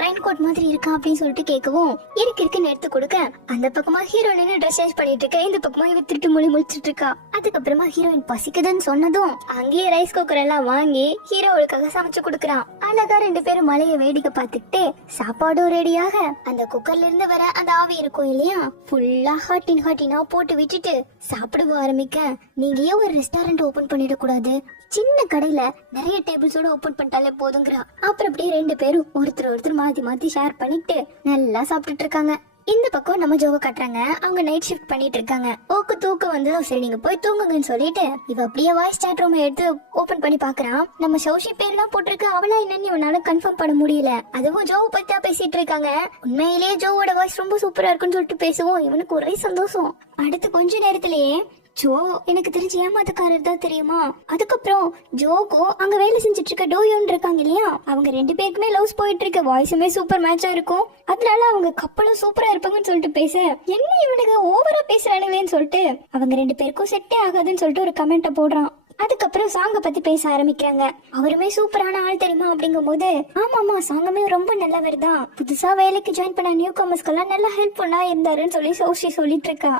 ரெயின் கோட் மாதிரி இருக்கா அப்படின்னு சொல்லிட்டு கேட்கவும், இருக்குன்னு எடுத்து கொடுக்க, அந்த பக்கமா ஹீரோயின் ட்ரெஸ் சேஞ்ச் பண்ணிட்டு இருக்க, இந்த பக்கமா இவ திருட்டு மொழி முடிச்சிட்டு இருக்கா. அதுக்கப்புறமா ஹீரோயின் பசிக்குதுன்னு சொன்னதும் அங்கேயே ரைஸ் குக்கர் எல்லாம் வாங்கி ஹீரோவுக்காக சமைச்சு கொடுக்கறான். அழகா 2 பேரும் மலையை வேடிக்கை பார்த்துக்கிட்டு சாப்பாடும் ரெடியாக, அந்த குக்கர்ல இருந்து வர அந்த ஆவி இருக்கும் இல்லையா, ஃபுல்லா ஹாட்டினா போட்டு விட்டுட்டு சாப்பிட ஆரம்பிக்க, நீங்க ஏன் ஒரு ரெஸ்டாரண்ட் ஓபன் பண்ணிட கூடாது, சின்ன கடையில நிறைய டேபிள்ஸோட ஓபன் பண்ணிட்டாலே போதுங்கிறா. அப்புறம் அப்படியே 2 பேரும் ஒருத்தர் மாத்தி ஷேர் பண்ணிட்டு நல்லா சாப்பிட்டுட்டு இருக்காங்க. இந்த பக்கம் நம்ம ஜோவை கட்டுறாங்க. அவங்க நைட் ஷிஃப்ட் பண்ணிட்டு இருக்காங்க. ஓக்கு தூக்கம் வந்து, சரி நீங்க போய் தூங்குங்கன்னு சொல்லிட்டு இவ அப்படியே வாய்ஸ் சாட் ரூம் எடுத்து ஓபன் பண்ணி பாக்குறான். நம்ம சௌஷி பேர் தான் போட்டிருக்கு, அவளா என்னன்னு இவனால கன்ஃபார்ம் பண்ண முடியல. அதுவும் ஜோவை பத்தியா பேசிட்டு இருக்காங்க. உண்மையிலேயே ஜோவோட வாய்ஸ் ரொம்ப சூப்பரா இருக்குன்னு சொல்லிட்டு பேசுவோம். இவனுக்கு ஒரே சந்தோஷம். அடுத்து கொஞ்ச நேரத்திலேயே ஜோ எனக்கு தெரிஞ்சு ஏமாத்தக்காரர் தான் தெரியுமா. அதுக்கப்புறம் ஜோக்கோ அங்க வேலை செஞ்சுட்டு இருக்க டோயோன்னு இருக்காங்க இல்லையா, அவங்க 2 பேருக்குமே லவ்ஸ் போயிட்டு இருக்க, வாய்ஸுமே சூப்பர் மேட்சா இருக்கும். அதனால அவங்க கப்பலும் சூப்பரா இருப்பாங்கன்னு சொல்லிட்டு பேச, என்ன இவனுக்கு ஓவரா பேசுறானுங்களேன்னு சொல்லிட்டு அவங்க 2 பேருக்கும் செட்டே ஆகாதுன்னு சொல்லிட்டு ஒரு கமெண்ட்டை போடுறான். அதுக்கப்புறம் சாங்க பத்தி பேச ஆரம்பிக்கிறாங்க. அவருமே சூப்பரான ஆள் தெரியுமா அப்படிங்கும் போது, ஆமா சாங்கமே ரொம்ப நல்லவர் தான், புதுசா வேலைக்கு ஜாயின் பண்ண நியூ கமர்ஸ்க்கெல்லாம் நல்லா ஹெல்ப்ஃபுல்லா இருந்தாருன்னு சொல்லி சௌஷி சொல்லிட்டு இருக்கா.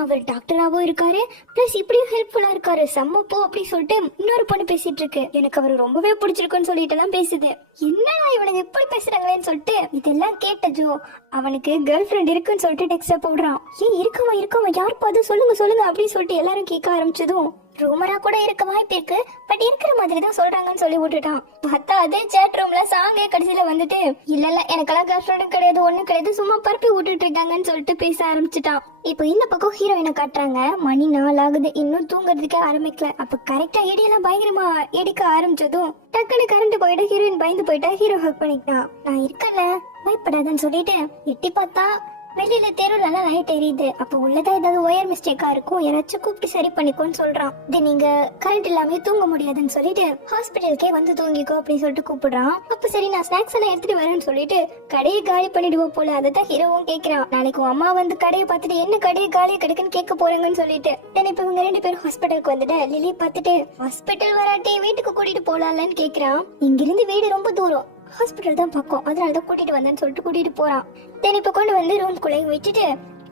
அவர் டாக்டராவும் இருக்காரு, பிளஸ் இப்படியும் ஹெல்ப்ஃபுல்லா இருக்காரு, செம்மப்போ அப்படி சொல்லிட்டு இன்னொரு பொண்ணு பேசிட்டு இருக்கு. எனக்கு அவரு ரொம்பவே பிடிச்சிருக்குன்னு சொல்லிட்டு எல்லாம் பேசுது. என்னடா இவனுக்கு எப்படி பேசுறாங்களேன்னு சொல்லிட்டு இதெல்லாம் கேட்ட ஜோ அவனுக்கு கேர்ள் ஃபிரெண்ட் இருக்குன்னு சொல்லிட்டு டெக்ஸ்ட போடுறான். ஏன் இருக்கவன் யார் பார்த்து சொல்லுங்க அப்படின்னு சொல்லிட்டு எல்லாரும் கேட்க ஆரம்பிச்சதும், ரூமரா கூட இருக்க வாய்ப்பு இருக்கு, பட் இருக்கிற மாதிரி தான் சொல்றாங்கன்னு சொல்லி விட்டுட்டான். பார்த்தா அதே சேட் ரூம்ல சாங்கே கடைசியில வந்துட்டு, இல்ல எனக்கெல்லாம் கேர்ள் ஃபிரெண்டும் கிடையாது, ஒண்ணும் கிடையாது, சும்மா பரப்பி விட்டுட்டு இருக்காங்கன்னு சொல்லிட்டு பேச ஆரம்பிச்சுட்டான். இப்போ இந்த பக்கம் ஹீரோயினை காட்டுறாங்க. மணி 4 ஆகுது, இன்னும் தூங்குறதுக்கே ஆரம்பிக்கல. அப்ப கரெக்டா இடியெல்லாம் பயங்கரமா இடிக்க ஆரம்பிச்சதும் டக்குனு கரண்ட் போயிட்டு ஹீரோயின் பயந்து போயிட்டா. ஹீரோ ஹக் பண்ணிட்டான். நான் இருக்கல பயப்படாதன்னு சொல்லிட்டு எட்டி பார்த்தா வெளியில தெருவுல லைட் எரியுது. அப்ப உள்ளதா ஏதாவது ஒயர் மிஸ்டேக்கா இருக்கும், யாராச்சும் கூப்பிட்டு சரி பண்ணிக்கோன்னு சொல்றான். இது நீங்க கரண்ட் இல்லாம தூங்க முடியாதுன்னு சொல்லிட்டு ஹாஸ்பிட்டலுக்கே வந்து தூங்கிக்கோ அப்படின்னு சொல்லிட்டு கூப்பிடுறான். அப்ப சரி நான் ஸ்நாக்ஸ் எல்லாம் எடுத்துட்டு வரேன்னு சொல்லிட்டு கடையை காலி பண்ணிடுவோம் போல. அதான் ஹீரோவும் கேக்குறான், நாளைக்கு அம்மா வந்து கடையை பார்த்துட்டு என்ன கடையை காலியா கிடைக்குன்னு கேட்க போறாங்கன்னு சொல்லிட்டு. இப்ப இவங்க 2 பேரும் ஹாஸ்பிட்டலுக்கு வந்துட்டு லிலி பார்த்துட்டு, ஹாஸ்பிட்டல் வராட்டி வீட்டுக்கு கூட்டிட்டு போலாம்லன்னு கேக்குறான். இங்கிருந்து வீடு ரொம்ப தூரம், ஹாஸ்பிட்டல் தான் பக்கம், அதனாலதான் கூட்டிட்டு வந்தேன்னு சொல்லிட்டு கூட்டிட்டு போறான். இப்ப கொண்டு வந்து ரூம்குள்ளே விட்டுட்டு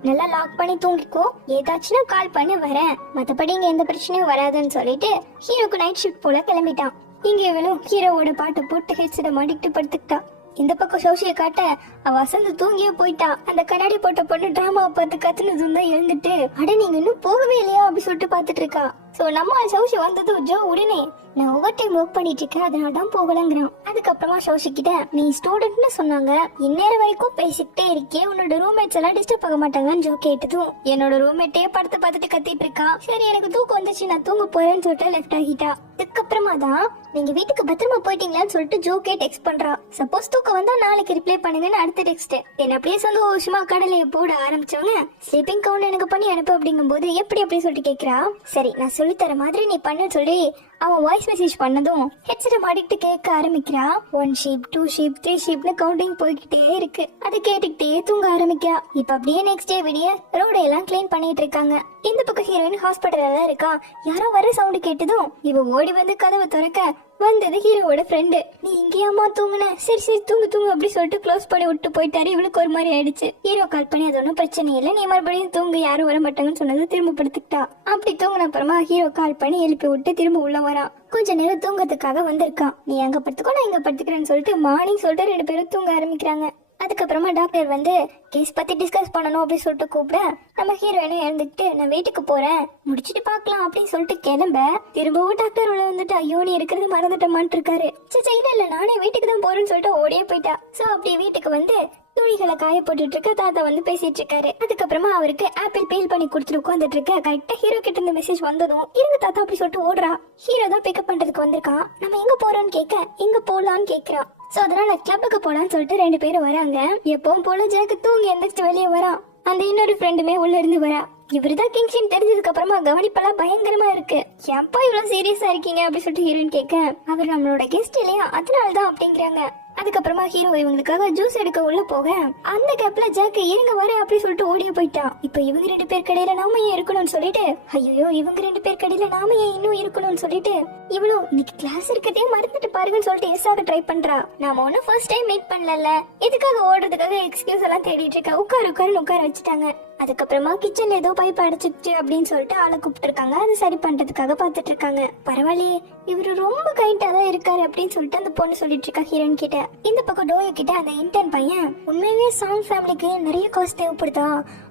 நல்லா லாக் பண்ணி தூங்கிக்கோ, ஏதாச்சுன்னா கால் பண்ணி வரேன், மத்தபடி இங்க எந்த பிரச்சனையும் வராதுன்னு சொல்லிட்டு ஹீரோக்கு நைட் ஷிஃப்ட் போல கிளம்பிட்டான். இங்க இவளும் ஹீரோவோட பாட்டை போட்டு ஹெட்செட்டை மாட்டிக்கிட்டு படுத்துக்கிட்டான். இந்த பக்கம் சௌஷியை காட்ட, அவ வசந்து தூங்கியே போயிட்டா. அந்த கண்ணாடி போட்ட பொண்ணு டிராமாவை பார்த்து கத்துனதும் தான் எழுந்துட்டு, அட நீங்க இன்னும் போகவே இல்லையா அப்படி சொல்லிட்டு பாத்துட்டு இருக்கா. சோ நம்ம சௌஷி வந்ததும் ஜோ உடனே, நான் ஓவர் டைம் ஒர்க் பண்ணிட்டு இருக்கேன் அதனால தான் போகலங்கிறான். அதுக்கப்புறமா சௌஷி கிட்ட, நீ ஸ்டூடெண்ட்னு சொன்னாங்க, இந்நேரம் வரைக்கும் பேசிக்கிட்டே இருக்கே, உன்னோட ரூம்மேட்ஸ் எல்லாம் டிஸ்டர்ப் ஆக மாட்டாங்கன்னு ஜோ கேட்டதும், என்னோட ரூம்மேட்டே படத்தை பார்த்துட்டு கத்திட்டு இருக்கா. சரி எனக்கு தூக்கம் வந்துச்சு நான் தூங்க போறேன்னு சொல்லிட்டு லெஃப்ட் ஆகிட்டா. அதுக்கப்புறமா தான் நீங்க வீட்டுக்கு பத்திரமா போயிட்டீங்களான்னு சொல்லிட்டு ஜோக்கே டெக்ஸ்ட் பண்றா. சப்போஸ் தூக்கம் வந்தா நாளைக்கு ரிப்ளை பண்ணுங்கன்னு அடுத்த டெக்ஸ்ட். என்ன அப்படியே சந்தோஷமா கடலைய போட ஆரம்பிச்சவங்க, ஸ்லீப்பிங் கவுண்ட் எனக்கு பண்ணி அனுப்பு அப்படிங்கும் போது எப்படி அப்படி சொல்லிட்டு கேக்குறா. சரி நான் சொல்லி தர மாதிரி நீ பண்ணு சொல்லி அவன் வாய்ஸ் மெசேஜ் பண்ணதும் ஹெட்செட் மாட்டிக்கிட்டு கேட்க ஆரம்பிக்கிறா. 1 sheep 2 sheep 3 sheepனு கவுண்டிங் போய்கிட்டே இருக்கு. அதை கேட்டுக்கிட்டே தூங்க ஆரம்பிக்கிறா. இப்ப அப்படியே நெக்ஸ்ட் டே விடிய ரோடையெல்லாம் கிளீன் பண்ணிட்டு இருக்காங்க. இந்த பக்கம் ஹீரோயின் ஹாஸ்பிட்டல்ல இருக்கா. யாரோ வர சவுண்ட் கேட்டதும் இவ ஓடி வந்து கதவை திறக்க வந்தது ஹீரோவோட ஃப்ரெண்டு. நீ இங்கேயாமா தூங்குன, சரி சரி தூங்கு அப்படி சொல்லிட்டு க்ளோஸ் பண்ணி விட்டு போயிட்டாரு. இவளுக்கு ஒரு மாதிரி ஆயிடுச்சு. ஹீரோ கால் பண்ணி, அது ஒன்றும் பிரச்சனை இல்லை, நீ மறுபடியும் தூங்கு, யாரும் வர மாட்டாங்கன்னு சொன்னது திரும்ப படுத்துக்கிட்டா. அப்படி தூங்கின அப்புறமா ஹீரோ கால் பண்ணி எழுப்பி விட்டு திரும்ப உள்ள வரான். கொஞ்ச நேரம் தூங்கறதுக்காக வந்திருக்கான். நீ அங்க படுத்துக்கோ நான் இங்க படுத்துக்கிறேன்னு சொல்லிட்டு மார்னிங் சொல்லிட்டு 2 பேரும் தூங்க ஆரம்பிக்கிறாங்க. அதுக்கப்புறமா டாக்டர் வந்து கேஸ் பத்தி டிஸ்கஸ் பண்ணணும் அப்படின்னு சொல்லிட்டு கூப்பிட, நம்ம ஹீரோயினும் எழுந்துட்டு நான் வீட்டுக்கு போறேன் முடிச்சிட்டு பாக்கலாம் அப்படின்னு சொல்லிட்டு கிளம்ப, திரும்பவும் டாக்டர் உள்ள வந்துட்டு ஐயோ நீ இருக்கிறது மறந்துட்டமான்ட்டு இருக்காரு. சரி இல்ல நானே வீட்டுக்கு தான் போறேன்னு சொல்லிட்டு ஓடியே போயிட்டா. சோ அப்படியே வீட்டுக்கு வந்து துணிகளை காய போட்டுட்டு இருக்க தாத்தா வந்து பேசிட்டு இருக்காரு. அதுக்கப்புறமா அவருக்கு ஆப்பிள் பேல் பண்ணி கொடுத்துட்டு உட்காந்துட்டு இருக்க. கரெக்டா ஹீரோ கிட்ட இருந்து மெசேஜ் வந்ததும் இருங்க தாத்தா அப்படி சொல்லிட்டு ஓடுறா. ஹீரோ தான் பிக்கப் பண்றதுக்கு வந்திருக்கான். நம்ம எங்க போறோம்னு கேட்க எங்க போலான்னு கேக்குறான். சோ அதனால கிளப்புக்கு போலான்னு சொல்லிட்டு 2 பேரும் வராங்க. எப்பவும் போல ஜாக்கு தூங்கி எந்திரிச்சு வெளியே வரான். அந்த இன்னொரு ஃப்ரெண்டுமே உள்ள இருந்து வரா. இவருதான் கிங்ஷின் தெரிஞ்சதுக்கு அப்புறமா கவனிப்பெல்லாம் பயங்கரமா இருக்கு. ஏன்பா இவ்வளவு சீரியஸா இருக்கீங்க அப்படி சொல்லிட்டு ஹீரோயின் கேட்க அவர் நம்மளோட கெஸ்ட் இல்லையா அதனாலதான் அப்படிங்கிறாங்க. அதுக்கப்புறமா ஹீரோ இவங்களுக்காக ஜூஸ் எடுக்க உள்ள போக அந்த கேப்ல ஜாக்கு இருங்க வர அப்படி சொல்லிட்டு ஓடிய போயிட்டான். இப்ப இவங்க 2 பேர் கடையில நாம ஏன் இருக்கணும்னு சொல்லிட்டு ஐயோ இவங்க 2 பேர் கடையில நாம ஏன் இன்னும் இருக்கணும்னு சொல்லிட்டு இவ்வளவு இன்னைக்கு கிளாஸ் இருக்கதே மறந்துட்டு பாருங்கன்னு சொல்லிட்டு எஸ்ஸாக ட்ரை பண்றா. நாம ஒன்னும் ஃபர்ஸ்ட் டைம் மீட் பண்ணல, எதுக்காக ஓடுறதுக்காக எக்ஸ்கியூஸ் எல்லாம் தேடிட்டு இருக்க. உட்காருன்னு உட்கார வச்சுட்டாங்க. அதுக்கப்புறமா கிச்சன்ல ஏதோ பைப் அடைச்சிட்டு அப்படின்னு சொல்லிட்டு ஆளை கூப்பிட்டு இருக்காங்க. அது சரி பண்றதுக்காக பாத்துட்டு இருக்காங்க. பரவாயில்லையே இவரு ரொம்ப கைண்டா தான் இருக்காரு அப்படின்னு சொல்லிட்டு அந்த பொண்ணு சொல்லிட்டு இருக்கா ஹீரோயின் கிட்ட. இந்த பக்கம் டோயோ கிட்ட அந்த இன்டர்ன் பையன் உண்மையாவே சாங் ஃபேமிலிக்கு நிறைய காசு தேவைப்படுதா,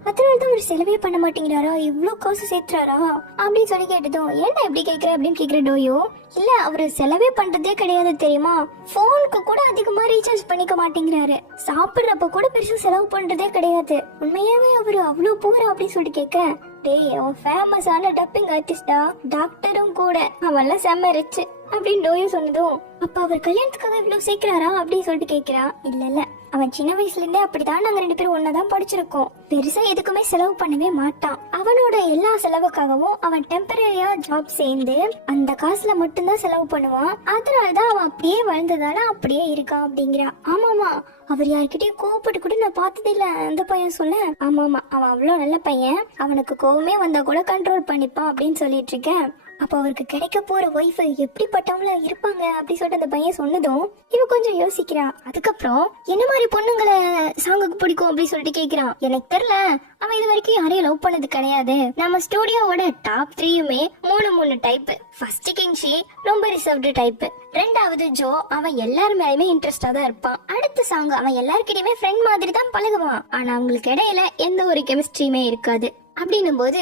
அதனாலதான் ஒரு செலவே பண்ண மாட்டேங்கிறாரா, இவ்வளவு காசு சேர்த்துறாரா அப்படின்னு சொல்லி கேட்டதும் என்ன எப்படி கேக்குற அப்படின்னு கேக்குற டோயோ. இல்ல அவரு செலவே பண்றதே கிடையாது தெரியுமா, போனுக்கு கூட அதிகமா ரீசார்ஜ் பண்ணிக்க மாட்டேங்கிறாரு, சாப்பிடுறப்ப கூட பெருசா செலவு பண்றதே கிடையாது, உண்மையாவே அவரு அவ்வளவு போறா அப்படின்னு சொல்லிட்டு கேட்க டேய் அவன் ஃபேமஸான டப்பிங் ஆர்டிஸ்டா, டாக்டரும் கூட, அவன்லாம் செம்ம ரிச்சு அப்படின்னு டோயோ சொன்னதும் அப்ப அவர் கல்யாணத்துக்காக இவ்வளவு சேர்க்கிறாரா அப்படின்னு சொல்லிட்டு கேக்குறா. இல்ல அவன் சின்ன வயசுல இருந்தே அப்படிதான், நாங்க 2 பேரும் ஒன்னாதான் படிச்சிருக்கோம், பெருசா எதுக்குமே செலவு பண்ணவே மாட்டான், அவனோட எல்லா செலவுக்காகவும் அவன் டெம்பரரியா ஜாப் சேர்ந்து அந்த காசுல மட்டும்தான் செலவு பண்ணுவான், அதனாலதான் அவன் அப்படியே வளர்ந்ததால அப்படியே இருக்கான் அப்படிங்கிறா. ஆமாமா அவர் யார்கிட்டயும் கோவப்பட்டு கூட நான் பார்த்ததே இல்ல அந்த பையன் சொல்ல. ஆமாமா அவன் அவ்வளவு நல்ல பையன், அவனுக்கு கோவமே வந்தா கூட கண்ட்ரோல் பண்ணிப்பான் அப்படின்னு சொல்லிட்டு இருக்கேன். அப்ப அவருக்கு கிடைக்க போற ஒய்ஃப் எப்படிப்பட்டவங்களா இருப்பாங்க அப்படி சொல்லிட்டு அந்த பையன் சொன்னதும் இவ கொஞ்சம் யோசிக்கிறா. அதுக்கப்புறம் என்ன மாதிரி பொண்ணுங்களை சாங்குக்கு பிடிக்கும் அப்படின்னு சொல்லிட்டு கேக்குறான். எனக்கு தெரியல, அவன் இது வரைக்கும் யாரையும் லவ் பண்ணது கிடையாது, நம்ம ஸ்டூடியோவோட டாப் 3யுமே 3 டைப். ஃபர்ஸ்ட் கிங்ஷி ரொம்ப ரிசர்வ்டு டைப், ரெண்டாவது ஜோ அவன் எல்லாரும் மேலயுமே இன்ட்ரெஸ்டா தான் இருப்பான், அடுத்த சாங் அவன் எல்லாருக்கிட்டயுமே ஃப்ரெண்ட் மாதிரி தான் பழகுவான், ஆனா அவங்களுக்கு இடையில எந்த ஒரு கெமிஸ்ட்ரியுமே இருக்காது. அப்படின்னும் போது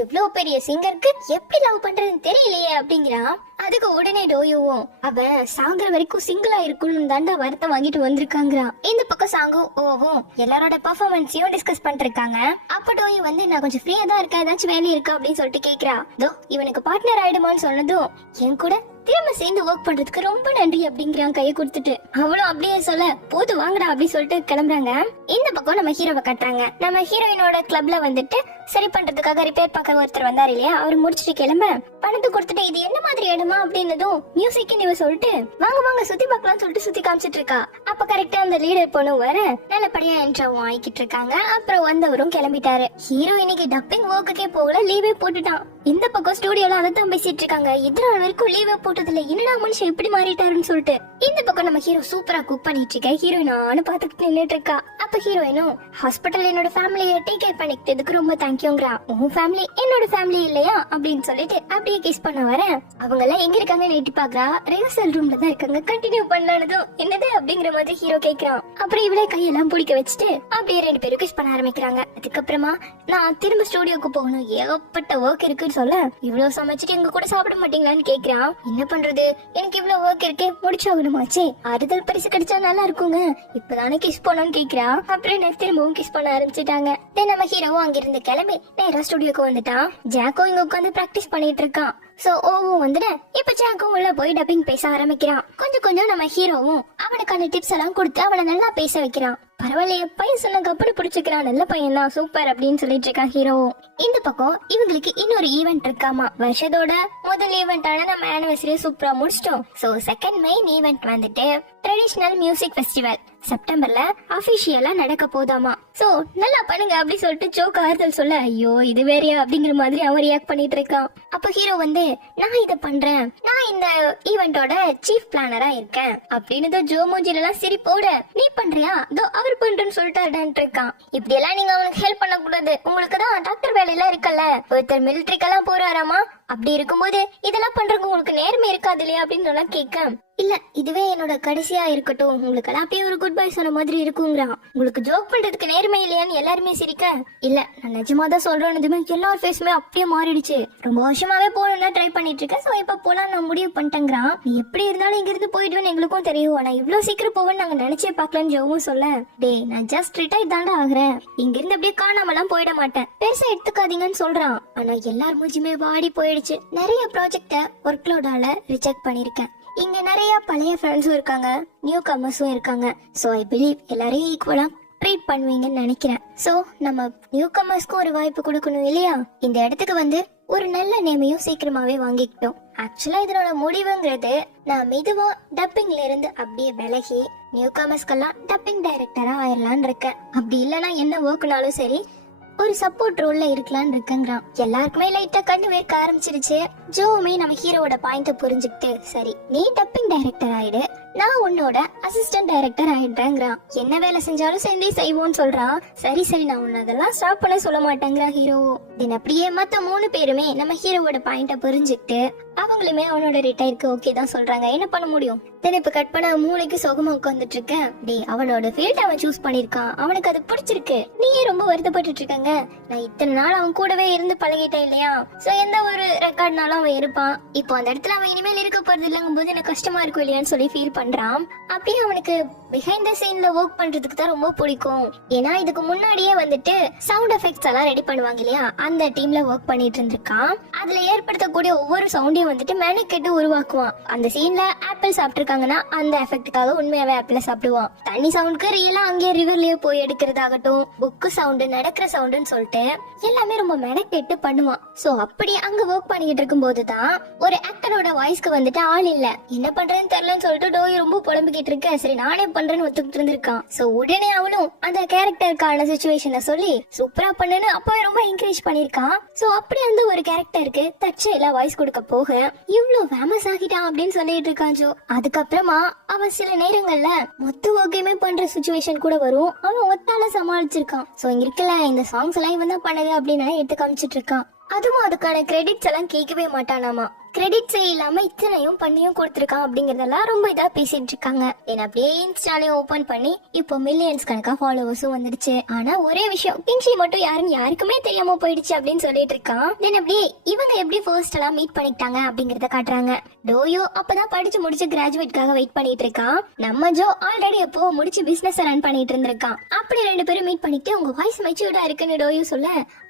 இவ்வளவு பெரிய சிங்கருக்கு எப்படி லவ் பண்றதுன்னு தெரியலையே அப்படிங்கிறான். அதுக்கு உடனே டோயோவும் அவன் சாகுற வரைக்கும் சிங்கிளா இருக்கணும் தாண்டா வருத்தம் வாங்கிட்டு வந்திருக்காங்கிறான். இந்த பக்கம் சாங்கும் ஓவும் எல்லாரோட பெர்ஃபார்மன்ஸையும் டிஸ்கஸ் பண்ணிருக்காங்க. அப்ப டோயோ வந்து நான் கொஞ்சம் ஃப்ரீயா தான் இருக்கேன், ஏதாச்சும் வேலை இருக்கா அப்படின்னு சொல்லிட்டு கேக்குறா. தோ இவனுக்கு பார்ட்னர் ஆயிடுமான்னு சொன்னதும் என் கூட திரும்ப சேர்ந்து ஒர்க் பண்றதுக்கு ரொம்ப நன்றி அப்படிங்கிறான் கையை கொடுத்துட்டு. அவளும் அப்படியே சொல்ல போது வாங்கடா அப்படின்னு சொல்லிட்டு கிளம்புறாங்க. இந்த பக்கம் நம்ம ஹீரோவை கட்டுறாங்க. நம்ம ஹீரோயினோட கிளப்ல வந்துட்டு சரி பண்றதுக்காக ரிப்பேர் பார்க்க ஒருத்தர் வந்தாரு இல்லையா, அவர் முடிச்சுட்டு கிளம்ப பணத்தை கொடுத்துட்டு இது என்ன மாதிரி இடமா அப்படின்னதும் மியூசிக் இவ சொல்லிட்டு வாங்க வாங்க சுத்தி பார்க்கலாம்னு சொல்லிட்டு சுத்தி காமிச்சிட்டு இருக்கா. அப்ப கரெக்டா அந்த லீடர் பொண்ணு வர நல்லபடியா என்ட்ராவும் ஆகிக்கிட்டு இருக்காங்க. அப்புறம் வந்தவரும் கிளம்பிட்டாரு. ஹீரோ இன்னைக்கு டப்பிங் ஒர்க்குக்கே போகல, லீவே போட்டுட்டான். இந்த பக்கம் ஸ்டுடியோல அதான் பேசிட்டு இருக்காங்க. இதனால வரைக்கும் லீவே போட்டதுல என்னடா மனுஷன் எப்படி மாறிட்டாருன்னு சொல்லிட்டு. இந்த பக்கம் நம்ம ஹீரோ சூப்பரா குக் பண்ணிட்டு இருக்க, ஹீரோயின் நானும் பாத்துக்கிட்டு நின்னுட்டு இருக்கா. அப்ப ஹீரோயினும் ஹாஸ்பிட்டல் என்னோட ஃபேமிலியை டேக் கேர் பண்ணிக்கிட்டதுக்கு ரொம்ப தேங்க்யூங்கிறா. உன் ஃபேமிலி என்னோட ஃபேமிலி இல்லையா அப்படின்னு சொல்லிட்டு அப்படியே கிஸ் பண்ண வர அவங்க எல்லாம் எங்க இருக்காங்க நேட்டி பாக்குறா. ரிஹர்சல் ரூம்ல தான் இருக்காங்க, கண்டினியூ பண்ணானதும் என்னது அப்படிங்கிற மாதிரி ஹீரோ கேக்குறான். அப்புறம் இவளே கையெல்லாம் பிடிக்க வச்சுட்டு அப்படியே 2 பேரும் கிஸ் பண்ண ஆரம்பிக்கிறாங்க. அதுக்கப்புறமா நான் திரும்ப ஸ்டுடியோக்கு போகணும், ஏகப்பட்ட ஒர்க் இருக்குன்னு சொல்ல இவ்வளவு சமைச்சிட்டு எங்க கூட சாப்பிட மாட்டீங்களான்னு கேக்குறான். என்ன பண்றது எனக்கு இவ்வளவு ஒர்க் இருக்கே, முடிச்சாகணுமாச்சே, ஆறுதல் பரிசு கிடைச்சா நல்லா இருக்குங்க, இப்பதானே கிஸ் பண்ணோன்னு கேக்குறா. அப்புறம் திரும்பவும் கிஸ் பண்ண ஆரம்பிச்சுட்டாங்க. நம்ம ஹீரோவும் அங்கிருந்து கிளம்பி நேரா ஸ்டுடியோக்கு வந்துட்டான். ஜாக்கோ இங்க உட்காந்து பிராக்டிஸ் பண்ணிட்டு இருக்கான். சோ ஓவும் வந்துட்டு இப்ப ஜாக்கும் உள்ள போய் டப்பிங் பேச ஆரம்பிக்கிறான். கொஞ்சம் நம்ம ஹீரோவும் அவனுக்கான டிப்ஸ் எல்லாம் கொடுத்து அவளை நல்லா பேச வைக்கிறான். பரவாயில்லையே பையன் சொன்ன கப்பனு பிடிச்சிக்கிறான், நல்ல பையன் தான், சூப்பர் அப்படின்னு சொல்லிட்டு இருக்கான் ஹீரோவும். இந்த பக்கம் இவங்களுக்கு இன்னொரு ஈவென்ட் இருக்காமா. வருஷத்தோட முதல் ஈவென்டான நம்ம ஆனிவர்சரி சூப்பரா முடிச்சிட்டோம். சோ செகண்ட் மெயின் ஈவென்ட் வந்துட்டு ட்ரெடிஷனல் மியூசிக் ஃபெஸ்டிவல் செப்டம்பர்ல அபிஷியலா நடக்க போதாமா. சோ நல்லா பண்ணுங்க அப்படி சொல்லிட்டு ஜோக் ஆறுதல் சொல்ல ஐயோ இது வேறையா அப்படிங்கிற மாதிரி அவன் ரியாக்ட் பண்ணிட்டு இருக்கான். அப்ப ஹீரோ வந்து நான் இத பண்றேன், நான் இந்த ஈவென்ட்டோட சீஃப் பிளானரா இருக்கேன் அப்படின்னு ஜோ மூஞ்சில எல்லாம் சிரிப்போட நீ பண்றியா தோ அவர் பண்றேன்னு சொல்லிட்டு இருக்கான். இப்படி எல்லாம் நீங்க அவனுக்கு ஹெல்ப் பண்ண கூடாது, உங்களுக்கு தான் டாக்டர் வேலையெல்லாம் இருக்கல்ல, ஒருத்தர் மிலிட்டரிக்கெல்லாம் போறாராமா, அப்படி இருக்கும்போது இதெல்லாம் பண்றவங்க உங்களுக்கு நேர்மை இருக்காது இல்லையா அப்படின்னு நல்லா கேட்க, இல்ல இதுவே என்னோட கடைசியா இருக்கட்டும், உங்களுக்கு எல்லாம் அப்படியே ஒரு குட் பை சொன்ன மாதிரி இருக்குங்கிறான். உங்களுக்கு ஜோக் பண்றதுக்கு நேர்மை இல்லையான்னு எல்லாருமே சிரிக்க, இல்ல நான் நிஜமா தான் சொல்றேன்னு எல்லார் ஃபேஸுமே அப்படியே மாறிடுச்சு. ரொம்ப வருஷமாவே போகணும் தான் ட்ரை பண்ணிட்டு இருக்கேன். சோ இப்ப போலாம் நான் முடிவு பண்ணிட்டேங்கிறான். நீ எப்படி இருந்தாலும் இங்க இருந்து போயிடுவேன்னு எங்களுக்கும் தெரியும், ஆனா இவ்வளவு சீக்கிரம் போவேன்னு நாங்க நினைச்சே பாக்கலாம்னு ஜோவும் சொல்ல, டேய் நான் ஜஸ்ட் ரிட்டையர் தாண்டா ஆகுறேன், இங்க இருந்து அப்படியே காணாமலாம் போயிட மாட்டேன், பெருசா எடுத்துக்காதீங்கன்னு சொல்றான். ஆனா எல்லார் மூஞ்சுமே வாடி போயிடுச்சு. நிறைய ப்ராஜெக்ட ஒர்க் லோடால ரிஜெக்ட் பண்ணிருக்கேன். இங்க நிறைய பழைய ஃப்ரெண்ட்ஸும் இருக்காங்க, நியூ கமர்ஸும் இருக்காங்க. சோ ஐ பிலீவ் எல்லாரையும் ஈக்குவலா ட்ரீட் பண்ணுவீங்கன்னு நினைக்கிறேன். சோ நம்ம நியூ கமர்ஸ்க்கு ஒரு வாய்ப்பு கொடுக்கணும் இல்லையா? இந்த இடத்துக்கு வந்து ஒரு நல்ல நேமையும் சீக்கிரமாவே வாங்கிக்கிட்டோம். ஆக்சுவலா இதனோட முடிவுங்கிறது நான் மெதுவா டப்பிங்ல இருந்து அப்படியே விலகி நியூ கமர்ஸ்க்கெல்லாம் டப்பிங் டைரக்டரா ஆயிரலான்னு இருக்கேன். அப்படி இல்லைன்னா என்ன ஒர்க்குனாலும் சரி ஒரு சப்போர்ட் ரோல்ல இருக்கலாம்னு இருக்குங்கிறான். எல்லாருக்குமே லைட்டா கண்ணு வேர்க்க ஆரம்பிச்சிருச்சு. ஜோவுமே நம்ம ஹீரோவோட பாயிண்ட புரிஞ்சுக்கிட்டு, சரி நீ டப்பிங் டைரக்டர் ஆயிடு, நான் உன்னோட அசிஸ்டன்ட் டைரக்டர் ஆயிடுறேங்கிறான். என்ன வேலை செஞ்சாலும் சேர்ந்தே செய்வோம்னு சொல்றான். சரி சரி நான் உன்ன அதெல்லாம் ஸ்டாப் பண்ண சொல்ல மாட்டேங்கிறா ஹீரோ. தென் அப்படியே மத்த 3 பேருமே நம்ம ஹீரோவோட பாயிண்ட புரிஞ்சுக்கிட்டு அவங்களுமே அவனோட ரிட்டையருக்கு ஓகே தான் சொல்றாங்க. என்ன பண்ண முடியும்? தென் இப்ப கட் பண்ண மூளைக்கு சுகமா உட்காந்துட்டு இருக்கேன். டேய் அவனோட ஃபீல்ட் அவன் சூஸ் பண்ணிருக்கான், அவனுக்கு அது பிடிச்சிருக்கு, நீயே ரொம்ப வருத்தப்பட்டு இருக்காங்க. நான் இத்தனை நாள் அவன் கூடவே இருந்து பழகிட்டேன் இல்லையா? சோ எந்த ஒரு ரெக்கார்ட்னாலும் அவன் இருப்பான். இப்போ அந்த இடத்துல அவன் இனிமேல் இருக்க போறது இல்லங்கும் போது எனக்கு கஷ்டமா இருக்கும் இல்லையான்னு சொல்லி ஃபீல் பண்றான். அப்படியே அவனுக்கு பிஹைண்ட் த சீன்ல ஒர்க் பண்றதுக்கு தான் ரொம்ப பிடிக்கும். ஏன்னா இதுக்கு முன்னாடியே வந்துட்டு சவுண்ட் எஃபெக்ட்ஸ் எல்லாம் ரெடி பண்ணுவாங்க இல்லையா, அந்த டீம்ல ஒர்க் பண்ணிட்டு இருந்திருக்கான். அதுல ஏற்படுத்தக்கூடிய ஒவ்வொரு சவுண்டையும் வந்துட்டு மெனக்கெட்டு உருவாக்குவான். அந்த சீன்ல ஆப்பிள் சாப்பிட்டுருக்காங்கன்னா அந்த எஃபெக்டுக்காக உண்மையாவே ஆப்பிள் சாப்பிடுவான். தண்ணி சவுண்ட்க்கு ரியலா அங்கே ரிவர்லயே போய் எடுக்கிறதாகட்டும், புக்கு சவுண்டு, நடக்கிற சவுண்டுன்னு சொல்லிட்டு எல்லாமே ரொம்ப மெனக்கெட்டு பண்ணுவான். சோ அப்படி அங்க ஒர்க் பண்ணிட்டு இருக்கும் போதுதான் ஒரு ஆக்டரோட வாய்ஸ்க்கு வந்துட்டு ஆள் இல்ல, என்ன பண்றேன்னு தெரியலன்னு சொல்லிட்டு டோய் ரொம்ப புலம்பிக்கிட்டு இருக்க. சரி நானே பண்றேன்னு ஒத்துக்கிட்டு இருந்திருக்கான். சோ உடனே அவனும் அந்த கேரக்டருக்கான சிச்சுவேஷனை சொல்லி சூப்பரா பண்ணுன்னு அப்பவே ரொம்ப என்கரேஜ் பண்ணிருக்கான். சோ அப்படி அந்த ஒரு கேரக்டருக்கு தற்செயலா வாய்ஸ் கொடுக்க போக இவ்ளோ ஃபேமஸ் ஆகிட்டான் அப்படின்னு சொல்லிட்டு இருக்கான் ஜோ. அதுக்கப்புறமா அவன் சில நேரங்கள்ல மொத்த ஒர்க்கையுமே பண்ற சிச்சுவேஷன் கூட வரும், அவன் ஒத்தால சமாளிச்சிருக்கான். சோ இங்க இருக்கல இந்த சாங்ஸ் எல்லாம் இவன் தான் பண்ணது அப்படின்னு எடுத்து காமிச்சிட்டு இருக்கான். அதுவும் அதுக்கான கிரெடிட்ஸ் எல்லாம் கேட்கவே மாட்டானாமா. கிரெடிட்ஸே இல்லாம இத்தனையும் பண்ணியும் கொடுத்திருக்கான் அப்படிங்கறதெல்லாம் ரொம்ப இதா பேசிட்டு இருக்காங்க. என்ன அப்படியே இன்ஸ்டாலே ஓபன் பண்ணி இப்போ மில்லியன்ஸ் கணக்கா ஃபாலோவர்ஸும் வந்துடுச்சு. ஆனா ஒரே விஷயம், கிங்ஷி மட்டும் யாருன்னு யாருக்குமே தெரியாம போயிடுச்சு அப்படின்னு சொல்லிட்டு இருக்கான். தென் அப்படியே இவங்க எப்படி ஃபர்ஸ்ட் எல்லாம் மீட் பண்ணிட்டாங்க அப்படிங்கறத காட்டுறாங்க. டோயோ அப்பதான் படிச்சு முடிச்சு கிராஜுவேட்காக வெயிட் பண்ணிட்டு இருக்கான். நம்ம ஜோ ஆல்ரெடி எப்போ முடிச்சு பிசினஸ் ரன் பண்ணிட்டு இருந்திருக்கான். அப்படி 2 பேரும் மீட் பண்ணிட்டு உங்க வாய்ஸ் மெச்சூர்டா இருக்குன்னு டோயோ சொல்ல,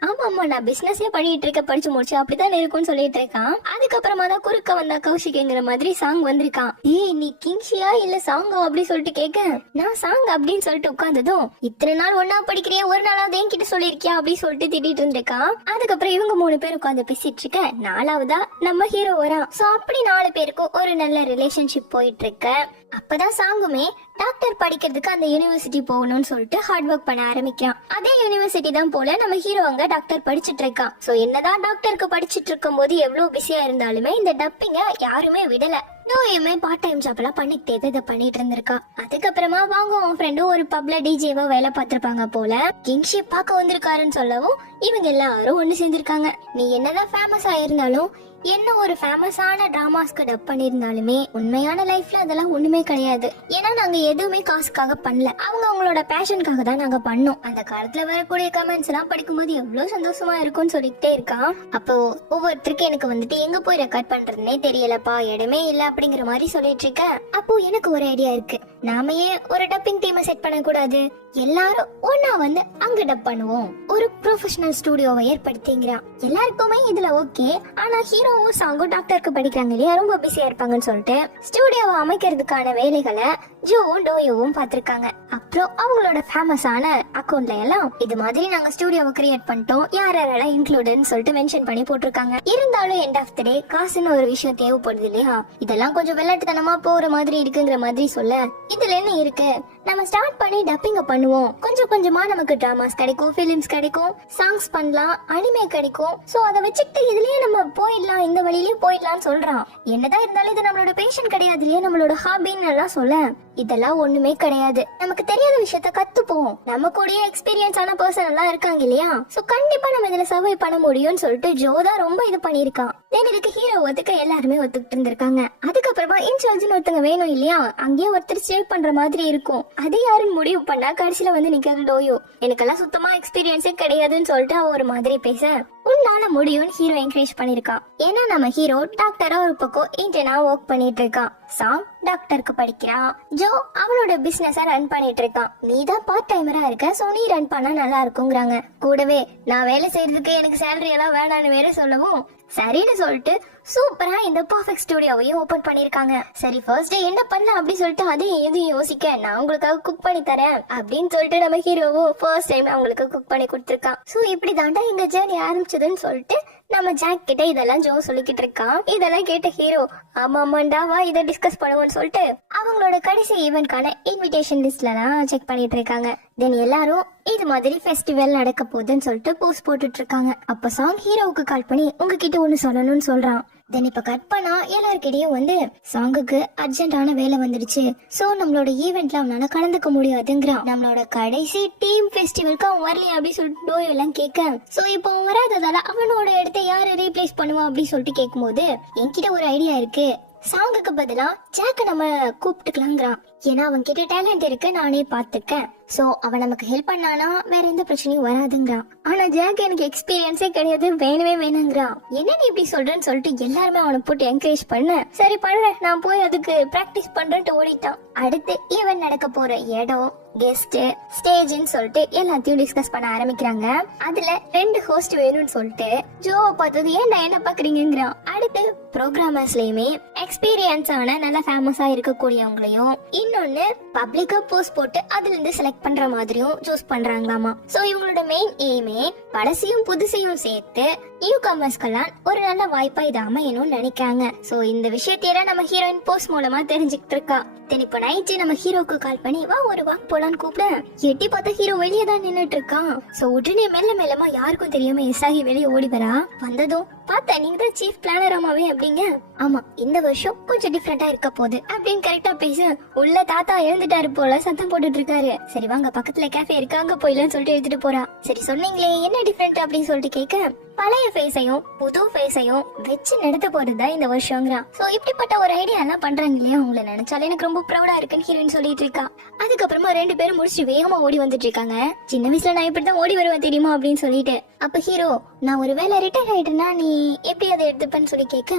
ஆமா ஆமா நான் பிசினஸே பண்ணிட்டு இருக்க, படிச்சு முடிச்சு அப்படிதான் இருக்கும்னு சொல்லிட்டு இருக்கான். அதுக்கப்புறமா தான் குறுக்க வந்தா கௌஷிக்ங்கிற மாதிரி சாங் வந்திருக்கான். ஏய் நீ கிங்ஷியா இல்ல சாங்கா அப்படி சொல்லிட்டு கேட்க, நான் சாங் அப்படின்னு சொல்லிட்டு உட்கார்ந்ததும், இத்தனை நாள் ஒன்னா படிக்கிறியா, ஒரு நாளாவது என்கிட்ட சொல்லிருக்கியா அப்படின்னு சொல்லிட்டு திட்டிட்டு இருந்திருக்கான். அதுக்கப்புறம் இவங்க 3 பேர் உட்காந்து பேசிட்டு இருக்க, 4வதா நம்ம ஹீரோ வரான். சோ அப்படி 4 பேருக்கும் ஒரு நல்ல ரிலேஷன்ஷிப் போயிட்டு இருக்கு. அப்பதான் சாங்குமே டாக்டர் படிக்கிறதுக்கு அந்த யூனிவர்சிட்டி போகணும்னு சொல்லிட்டு ஹார்ட் ஒர்க் பண்ண ஆரம்பிக்கிறான். அதே யூனிவர்சிட்டி தான் போல நம்ம ஹீரோ அங்க டாக்டர் படிச்சிட்டு இருக்கான். சோ என்னதான் டாக்டருக்கு படிச்சிட்டு இருக்கும் போது எவ்வளவு பிஸியா இருந்தாலுமே இந்த டப்பிங்க யாருமே விடல. நோயுமே பார்ட் டைம் ஜாப் எல்லாம் பண்ணிக்கிட்டே இதை பண்ணிட்டு இருந்திருக்கா. அதுக்கப்புறமா வாங்க உன் ஃப்ரெண்டும் ஒரு பப்ல டிஜேவா வேலை பார்த்திருப்பாங்க போல, கிங்ஷிப் பார்க்க வந்திருக்காருன்னு சொல்லவும் இவங்க எல்லாரும் ஒண்ணு சேர்ந்திருக்காங்க. நீ என்னதான் ஃபேமஸ் ஆயிருந்தாலும், என்ன ஒரு ஃபேமஸான டிராமாஸ்க்கு டப் பண்ணிருந்தாலுமே உண்மையான லைஃப்ல அதெல்லாம் ஒண்ணுமே கிடையாது. ஏன்னா நாங்க எதுவுமே காசுக்காக பண்ணல, அவங்க அவங்களோட பேஷனுக்காக தான் நாங்க பண்ணோம். அந்த காலத்துல வரக்கூடிய கமெண்ட்ஸ் எல்லாம் படிக்கும்போது எவ்வளவு சந்தோஷமா இருக்கும்னு சொல்லிக்கிட்டே இருக்கான். அப்போ ஒவ்வொருத்தருக்கு எனக்கு வந்துட்டு எங்க போய் ரெக்கார்ட் பண்றதுன்னே தெரியலப்பா, இடமே இல்ல அப்படிங்கிற மாதிரி சொல்லிட்டு இருக்க. அப்போ எனக்கு ஒரு ஐடியா இருக்கு, நாம ஏன் ஒரு டப்பிங் டீமை செட் பண்ண கூடாது, எல்லாரும் ஒன்னா வந்து அங்க டப் பண்ணுவோம், ஒரு ப்ரொஃபஷனல் ஸ்டுடியோவை ஏற்படுத்திங்கிறான். எல்லாருக்குமே இதுல ஓகே. ஆனா ஹீரோவும் சாங்கும் டாக்டருக்கு படிக்கிறாங்க இல்லையா, ரொம்ப பிஸியா இருப்பாங்கன்னு சொல்லிட்டு ஸ்டுடியோவை அமைக்கிறதுக்கான வேலைகளை ஜோவும் டோயோவும் பாத்திருக்காங்க. அப்புறம் அவங்களோட ஃபேமஸான அக்கௌண்ட்ல எல்லாம் இது மாதிரி நாங்க ஸ்டுடியோவை கிரியேட் பண்ணிட்டோம், யார் யாரெல்லாம் இன்க்ளூடுன்னு சொல்லிட்டு மென்ஷன் பண்ணி போட்டிருக்காங்க. இருந்தாலும் எண்ட் ஆஃப் த டே காசுன்னு ஒரு விஷயம் தேவைப்படுது இல்லையா, இதெல்லாம் கொஞ்சம் விளையாட்டுத்தனமா போற மாதிரி இருக்குங்கிற மாதிரி சொல்ல, இதுல என்ன இருக்கு, நம்ம ஸ்டார்ட் பண்ணி டப்பிங்க பண்ணுவோம், கொஞ்சம் கொஞ்சமா நமக்கு டிராமாஸ் கிடைக்கும், பிலிம்ஸ் கிடைக்கும், சாங்ஸ் பண்ணலாம், அனிமே கிடைக்கும். சோ அதை வச்சுக்கிட்டு இதுலயே நம்ம போயிடலாம், இந்த வழியிலயே போயிடலாம்னு சொல்றான். என்னதான் இருந்தாலும் இது நம்மளோட பேஷன் கிடையாது இல்லையா, நம்மளோட ஹாபின்னு எல்லாம் சொல்ல. இதெல்லாம் ஒண்ணுமே கிடையாது. நமக்கு தெரியாத விஷயத்த கத்துப்போம். நம்ம கூட எக்ஸ்பீரியன்ஸ் ஆன பர்சன் எல்லாம் இருக்காங்க இல்லையா, சோ கண்டிப்பா நம்ம இதுல சர்வை பண்ண முடியும்னு சொல்லிட்டு ஜோதா ரொம்ப இது பண்ணிருக்கான். தென் இதுக்கு ஹீரோ ஒத்துக்க எல்லாருமே ஒத்துக்கிட்டு இருந்திருக்காங்க. அதுக்கப்புறமா இன்சார்ஜ்னு ஒருத்தங்க வேணும் இல்லையா, அங்கேயே ஒருத்தர் ஸ்டே பண்ற மாதிரி இருக்கும். அது யாருன்னு முடிவு பண்ணா கடைசியில வந்து நிக்கிறது டோயோ. எனக்கெல்லாம் சுத்தமா எக்ஸ்பீரியன்ஸே கிடையாதுன்னு சொல்லிட்டு அவ ஒரு மாதிரி பேச, உன்னால முடியும்னு ஹீரோ என்கரேஜ் பண்ணிருக்கான். ஏன்னா நம்ம ஹீரோ டாக்டரா ஒரு பக்கம் இன்டர்னா ஒர்க் பண்ணிட்டு இருக்கான், சாம் டாக்டருக்கு படிக்கிறான், ஜோ அவனோட பிசினஸ ரன் பண்ணிட்டு இருக்கான். நீ தான் பார்ட் டைமரா இருக்க, சோ நீ ரன் பண்ணா நல்லா இருக்குங்கிறாங்க. கூடவே நான் வேலை செய்யறதுக்கு எனக்கு சேலரி எல்லாம் வேணான்னு வேற சொல்லவும் சரின்னு சொல்லிட்டு சூப்பரா இந்த பர்ஃபெக்ட் ஸ்டுடியோவையும் ஓபன் பண்ணிருக்காங்க. சரி ஃபர்ஸ்ட் டே என்ன பண்ணலாம் அப்படி சொல்லிட்டு அதையும் எதையும் யோசிக்க, நான் உங்களுக்காக குக் பண்ணி தரேன் அப்படின்னு சொல்லிட்டு நம்ம ஹீரோவும் ஃபர்ஸ்ட் டைம் அவங்களுக்கு குக் பண்ணி கொடுத்துருக்கான். சோ இப்படி தாண்டா எங்க ஜேர்னி ஆரம்பிச்சதுன்னு சொல்லிட்டு நம்ம ஜாக் கிட்ட இதெல்லாம் ஜோ சொல்லிக்கிட்டு இருக்கான். இதெல்லாம் கேட்ட ஹீரோ ஆமா ஆமாண்டா வா இதை டிஸ்கஸ் பண்ணுவோம்னு சொல்லிட்டு அவங்களோட கடைசி ஈவென்ட்கான இன்விடேஷன் லிஸ்ட்ல எல்லாம் செக் பண்ணிட்டு இருக்காங்க. தென் எல்லாரும் இது மாதிரி ஃபெஸ்டிவல் நடக்க போகுதுன்னு சொல்லிட்டு போஸ்ட் போட்டுட்டு இருக்காங்க. அப்ப சாங் ஹீரோவுக்கு கால் பண்ணி உங்ககிட்ட ஒண்ணு சொல்லணும்னு சொல்றான். தென் இப்ப கட் பண்ணா எல்லார்கிட்டயும் வந்து சாங்குக்கு அர்ஜென்டான வேலை வந்துடுச்சு, சோ நம்மளோட ஈவென்ட்ல அவனால கலந்துக்க முடியாதுங்கிறான். நம்மளோட கடைசி டீம் ஃபெஸ்டிவலுக்கு அவன் வரலையா அப்படி சொல்லிட்டு டோயோ எல்லாம் கேட்க, சோ இப்போ அவன் வராததால அவனோட இடத்தை யாரு ரீப்ளேஸ் பண்ணுவான் அப்படி சொல்லிட்டு கேட்கும் போது என்கிட்ட ஒரு ஐடியா இருக்கு, சாங்குக்கு பதிலா ஜாக்க நம்ம கூப்பிட்டுக்கலாங்கிறான். ஏன்னா அவன் கிட்ட டேலண்ட் இருக்கு, நானே பாத்துக்கேன். சோ அவன் நமக்கு ஹெல்ப் பண்ணானா வேற எந்த பிரச்சனையும் வராதுங்கிறான். ஆனா ஜாக் எனக்கு எக்ஸ்பீரியன்ஸே கிடையாது, வேணுமே வேணுங்கிறான். என்ன நீ இப்படி சொல்றேன்னு சொல்லிட்டு எல்லாருமே அவனை போட்டு என்கரேஜ் பண்ண, சரி பண்றேன் நான் போய் அதுக்கு பிராக்டிஸ் பண்றேன்ட்டு ஓடிட்டான். அடுத்து ஈவென்ட் நடக்க போற இடம், கெஸ்ட், ஸ்டேஜ்னு சொல்லிட்டு எல்லாத்தையும் டிஸ்கஸ் பண்ண ஆரம்பிக்கிறாங்க. அதுல 2 ஹோஸ்ட் வேணும்னு சொல்லிட்டு ஜோவை பார்த்தது ஏன்டா என்ன பாக்குறீங்கிறான். அடுத்து ப்ரோக்ராமர்ஸ்லயுமே எக்ஸ்பீரியன்ஸ் ஆன நல்ல ஃபேமஸா இருக்கக்கூடியவங்களையும் இன்னொன்னு பப்ளிக்கா போஸ்ட் போட்டு அதுல இருந்து செலக்ட் பண்ற மாதிரியும் சூஸ் பண்றாங்களாமா. சோ இவங்களோட மெயின் எய்மே பழசையும் புதுசையும் சேர்த்து நியூ கமர்ஸ்க்கெல்லாம் ஒரு நல்ல வாய்ப்பா இது அமையணும்னு நினைக்காங்க. சோ இந்த விஷயத்தையெல்லாம் நம்ம ஹீரோயின் போஸ்ட் மூலமா தெரிஞ்சுக்கிட்டு இருக்கா. தென் இப்ப நைட்டு நம்ம ஹீரோக்கு கால் பண்ணி வா ஒரு வாக் போலான்னு கூப்பிட, எட்டி பார்த்தா ஹீரோ வெளியே தான் நின்னுட்டு இருக்கான். சோ உடனே மெல்ல மெல்லமா யாருக்கும் தெரியாம எஸ்ஆகி வெளியே ஓடி வரா. வந்ததும் பார்த்தா நீங்க தான் சீஃப் பிளானராமாவே அப்படிங்க. ஆமா இந்த வருஷம் கொஞ்சம் டிஃபரெண்டா இருக்க போகுது அப்படின்னு கரெக்டா பேச, உள்ள தாத்தா எழுந்துட்டாரு போல சத்தம் போட்டுட்டு இருக்காரு. சரி வாங்க பக்கத்துல கேஃபே இருக்கு அங்க போயிடலாம்னு சொல்லிட்டு எடுத்துட்டு போறா. சரி சொன்னீங்களே என்ன டிஃபரெண்ட் அப்படின்னு சொல்லிட்டு கேட்க, பழைய ஃபேஸையும் புது ஃபேஸையும் வச்சு நடத்த போறதுதான் இந்த வருஷங்கிறான். சோ இப்படிப்பட்ட ஒரு ஐடியா எல்லாம் பண்றாங்க இல்லையா, உங்களை நினைச்சாலே எனக்கு ரொம்ப ப்ரௌடா இருக்குன்னு ஹீரோயின் சொல்லிட்டு இருக்கா. அதுக்கப்புறமா 2 பேரும் முடிச்சுட்டு வேகமா ஓடி வந்துட்டு இருக்காங்க. சின்ன வயசுல நான் இப்படிதான் ஓடி வருவேன் தெரியுமா அப்படின்னு சொல்லிட்டு. அப்ப ஹீரோ நான் ஒரு வேலை ரிட்டையர் ஆயிட்டேன்னா நீ எப்படி அதை எடுத்துப்பேன்னு சொல்லி கேட்க,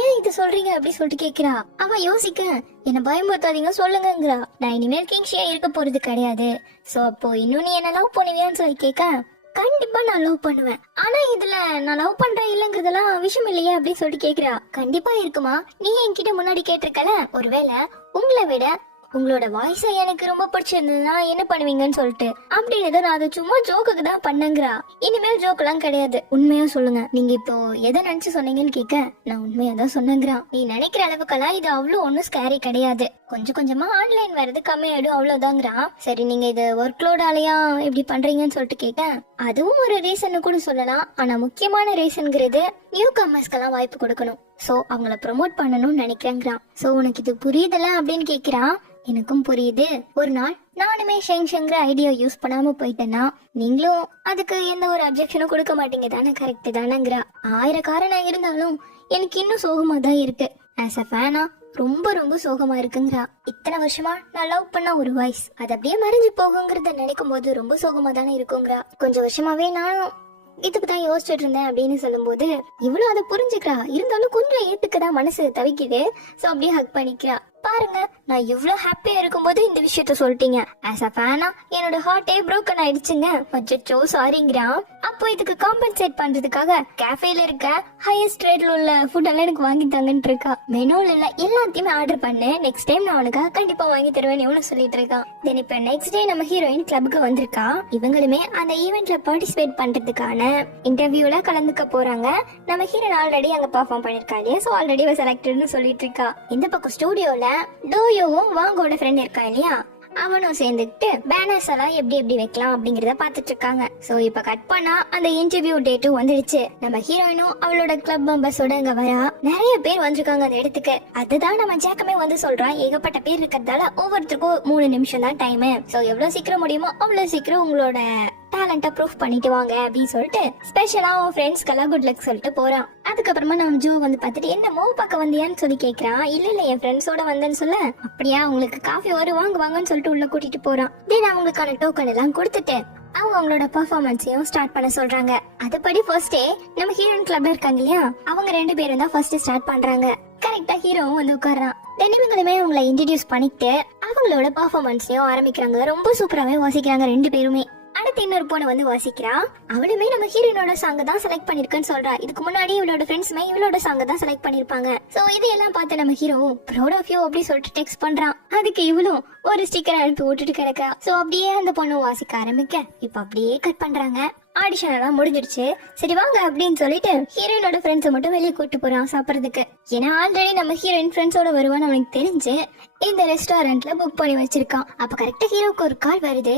ஏன் இது சொல்றீங்க அப்படி சொல்லிட்டு கேக்குறா. அவன் யோசிக்க, என்ன பயமுறுத்தாதீங்க சொல்லுங்கிறா. நான் இனிமேல் கிங்ஷியா இருக்க போறது கிடையாது, சோ அப்போ இன்னும் நீ என்ன லவ் பண்ணுவியான்னு சொல்லி கேட்க, கண்டிப்பா நான் லவ் பண்ணுவேன், ஆனா இதுல நான் லவ் பண்றேன் இல்லங்கிறதெல்லாம் விஷயம் இல்லையே அப்படின்னு சொல்லிட்டு கேக்குறா. கண்டிப்பா இருக்குமா, நீ என்கிட்ட முன்னாடி கேட்டிருக்கல, ஒருவேளை உங்களை விட உங்களோட வாய்ஸ் எனக்கு ரொம்ப பிடிச்சிருந்ததுன்னா என்ன பண்ணுவீங்கன்னு சொல்லிட்டு அப்படின்னு நான் அதை சும்மா ஜோக்குக்கு தான் பண்ணங்கிறா. இனிமேல் ஜோக் எல்லாம் கிடையாது, உண்மையா சொல்லுங்க நீங்க இப்போ எதை நினைச்சு சொன்னீங்கன்னு கேட்க, நான் உண்மையா தான் சொன்னேங்கிறா. நீ நினைக்கிற அளவுக்கெல்லாம் இது அவ்வளவு ஒன்னும் ஸ்கேரி கிடையாது, கொஞ்சம் கொஞ்சமா ஆன்லைன் வர்றது கம்மியாயிடும் அவ்வளவுதாங்கிறா. சரி நீங்க இது ஒர்க் லோடாலயா இப்படி பண்றீங்கன்னு சொல்லிட்டு கேட்டேன், அதுவும் ஒரு ரீசன் கூட சொல்லலாம். ஆனா முக்கியமான ரீசன்ங்கிறது நியூ கமர்ஸ்க்கெல்லாம் வாய்ப்பு கொடுக்கணும், சோ அவங்கள ப்ரொமோட் பண்ணணும்னு நினைக்கிறேங்கிறான். சோ உனக்கு இது புரியுதுல அப்படின்னு கேக்குறான். எனக்கும் புரியுது, ஒரு நாள் நானுமே ஷெங்ஷங்கிற ஐடியா யூஸ் பண்ணாம போயிட்டேன்னா நீங்களும் அதுக்கு எந்த ஒரு அப்ஜெக்ஷனும் கொடுக்க மாட்டீங்க தானே, கரெக்ட் தானேங்கிறா. 1000 காரணம் இருந்தாலும் எனக்கு இன்னும் சோகமா தான் இருக்கு, ஆஸ் அ ஃபேனா ரொம்ப ரொம்ப சோகமா இருக்குங்கிறா. இத்தனை வருஷமா நான் லவ் பண்ண ஒரு வாய்ஸ் அது அப்படியே மறைஞ்சு போகுங்கிறத நினைக்கும் போது ரொம்ப சோகமா தானே இருக்குங்கிறா. கொஞ்சம் வருஷமாவே நானும் இதுக்குதான் யோசிச்சுட்டு இருந்தேன் அப்படின்னு சொல்லும் போது இவ்வளவு அதை புரிஞ்சுக்கிறா. இருந்தாலும் கொஞ்சம் ஏத்துக்கதான் மனசு தவிக்குது. சோ அப்படியே ஹக் பண்ணிக்கிறா. பாருங்க நான் இவ்வளவு ஹாப்பியா இருக்கும்போது இந்த விஷயத்த சொல்லிட்டீங்க, ஆஸ் அ ஃபேனா என்னோட ஹார்ட்டே ப்ரோக்கன் ஆயிடுச்சுங்க, அச்சோ சாரிங்கிறான். அப்போ இதுக்கு காம்பன்சேட் பண்றதுக்காக கேஃபேல இருக்க ஹையஸ்ட் ரேட்ல உள்ள ஃபுட் எல்லாம் எனக்கு வாங்கி தாங்கன்னு இருக்கா. மெனுல இல்ல எல்லாத்தையுமே ஆர்டர் பண்ணு, நெக்ஸ்ட் டைம் நான் உனக்காக கண்டிப்பா வாங்கி தருவேன் இவனு சொல்லிட்டு இருக்கான். தென் இப்ப நெக்ஸ்ட் டே நம்ம ஹீரோயின் கிளப்புக்கு வந்திருக்கா. இவங்களுமே அந்த ஈவெண்ட்ல பார்ட்டிசிபேட் பண்றதுக்கான இன்டர்வியூல கலந்துக்க போறாங்க. நம்ம ஹீரோயின் ஆல்ரெடி அங்க பெர்ஃபார்ம் பண்ணிருக்கா இல்லையா, சோ ஆல்ரெடி செலக்டட்னு சொல்லிட்டு இருக்கா. இந்த பக்கம் ஸ்டுடியோல டோயோவும் வாங்கோட ஃப்ரெண்ட் இருக்கா இல்லையா அவனும் சேர்ந்துக்கிட்டு பேனர்ஸ் எல்லாம் எப்படி எப்படி வைக்கலாம் அப்படிங்கறத பாத்துட்டு இருக்காங்க. சோ இப்ப கட் பண்ணா அந்த இன்டர்வியூ டேட்டும் வந்துடுச்சு. நம்ம ஹீரோயினும் அவளோட கிளப் மெம்பர்ஸோட அங்க வரா. நிறைய பேர் வந்திருக்காங்க அந்த இடத்துக்கு. அதுதான் நம்ம ஜாக்கமே வந்து சொல்றான், ஏகப்பட்ட பேர் இருக்கிறதால ஒவ்வொருத்தருக்கும் 3 நிமிஷம் தான் டைம். சோ எவ்வளவு சீக்கிரம் முடியுமோ அவ்வளவு சீக்கிரம் உங்களோட டேலண்ட ப்ரூஃப் பண்ணிட்டு வாங்க அப்படின்னு சொல்லிட்டு ஸ்பெஷலா அவன் ஃப்ரெண்ட்ஸ்க்கெல்லாம் குட் லக் சொல்லிட்டு போறான். அதுக்கப்புறமா நம்ம ஜோ வந்து பார்த்துட்டு என்ன மூவ் பார்க்க வந்தியான்னு சொல்லி கேக்குறான். இல்ல என் ஃப்ரெண்ட்ஸோட வந்தேன்னு சொல்ல, அப்படியா உங்களுக்கு காஃபி வரும் வாங்க வாங்கன்னு சொல்லிட்டு உள்ள கூட்டிட்டு போறான். தென் அவங்களுக்கான டோக்கன் எல்லாம் கொடுத்துட்டு அவங்க அவங்களோட பெர்ஃபார்மன்ஸையும் ஸ்டார்ட் பண்ண சொல்றாங்க. அதுபடி ஃபர்ஸ்டே நம்ம ஹீரோயின் கிளப்ல இருக்காங்க இல்லையா, அவங்க 2 பேரும் தான் ஃபர்ஸ்ட் ஸ்டார்ட் பண்றாங்க. கரெக்டா ஹீரோவும் வந்து உட்கார்றான். இவங்களுமே அவங்கள இன்ட்ரடியூஸ் பண்ணிட்டு அவங்களோட பெர்ஃபார்மன்ஸையும் ஆரம்பிக்கிறாங்க. ரொம்ப சூப்பராவே வாசிக்கிறாங்க 2 பேருமே. அடுத்து இன்னொரு பொண்ணு வந்து வாசிக்கிறா. அவளுமே நம்ம ஹீரோயினோட சாங் தான் செலக்ட் பண்ணிருக்கேன்னு சொல்றா. இதுக்கு முன்னாடி இவளோட ஃப்ரெண்ட்ஸ்மே இவளோட சாங் தான் செலக்ட் பண்ணிருப்பாங்க. சோ இதெல்லாம் பார்த்து நம்ம ஹீரோ ப்ரௌட் ஆஃப் யூ அப்படி சொல்லிட்டு டெக்ஸ்ட் பண்றான். அதுக்கு இவளும் ஒரு ஸ்டிக்கர் அனுப்பி விட்டுட்டு கிடக்கா. சோ அப்படியே அந்த பொண்ணு வாசிக்க ஆரம்பிக்க இப்ப அப்படியே கட் பண்றாங்க. ஆடிஷன் எல்லாம் முடிஞ்சிடுச்சு. சரி வாங்க அப்படின்னு சொல்லிட்டு ஹீரோயினோட ஃப்ரெண்ட்ஸை மட்டும் வெளியே கூட்டு போறான் சாப்பிடறதுக்கு. ஏன்னா ஆல்ரெடி நம்ம ஹீரோயின் ஃப்ரெண்ட்ஸோட வருவான்னு அவனுக்கு தெரிஞ்சு இந்த ரெஸ்டாரண்ட்ல புக் பண்ணி வச்சிருக்கான். அப்ப கரெக்டா ஹீரோக்கு ஒரு கால் வருது.